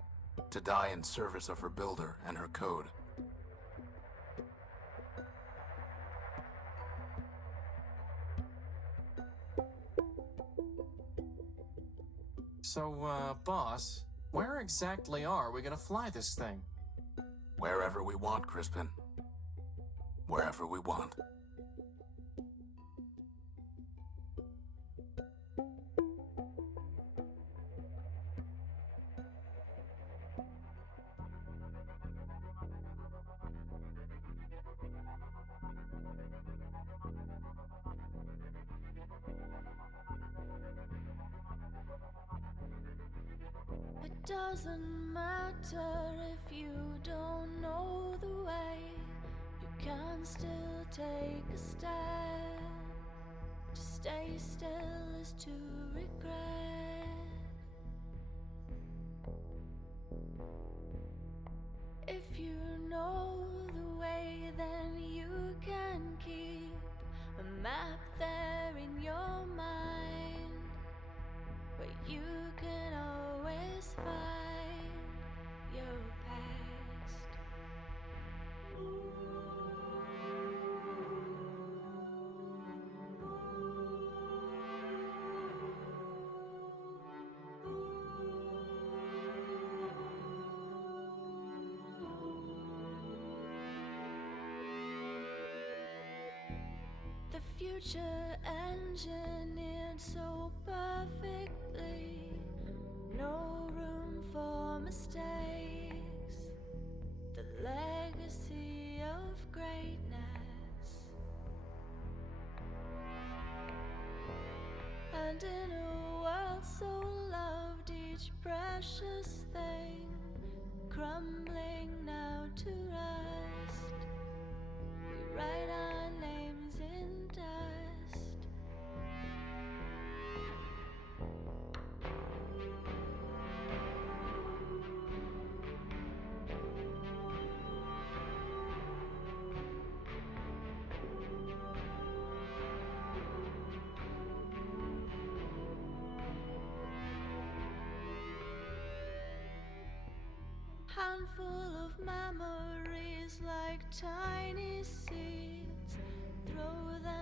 to die in service of her builder and her code. So, boss, where exactly are we gonna fly this thing? Wherever we want, Crispin. Wherever we want. It doesn't matter if you don't know the way, you can still take a step. To stay still is to regret. If you know the way, then you can keep a map there in your mind, where you can always find your past. The future engineered so perfectly, no room for mistakes. The legacy of greatness. And in a world so loved, each precious thing crumbling now to rust, we write our names in dust. Handful of memories like tiny seeds, throw them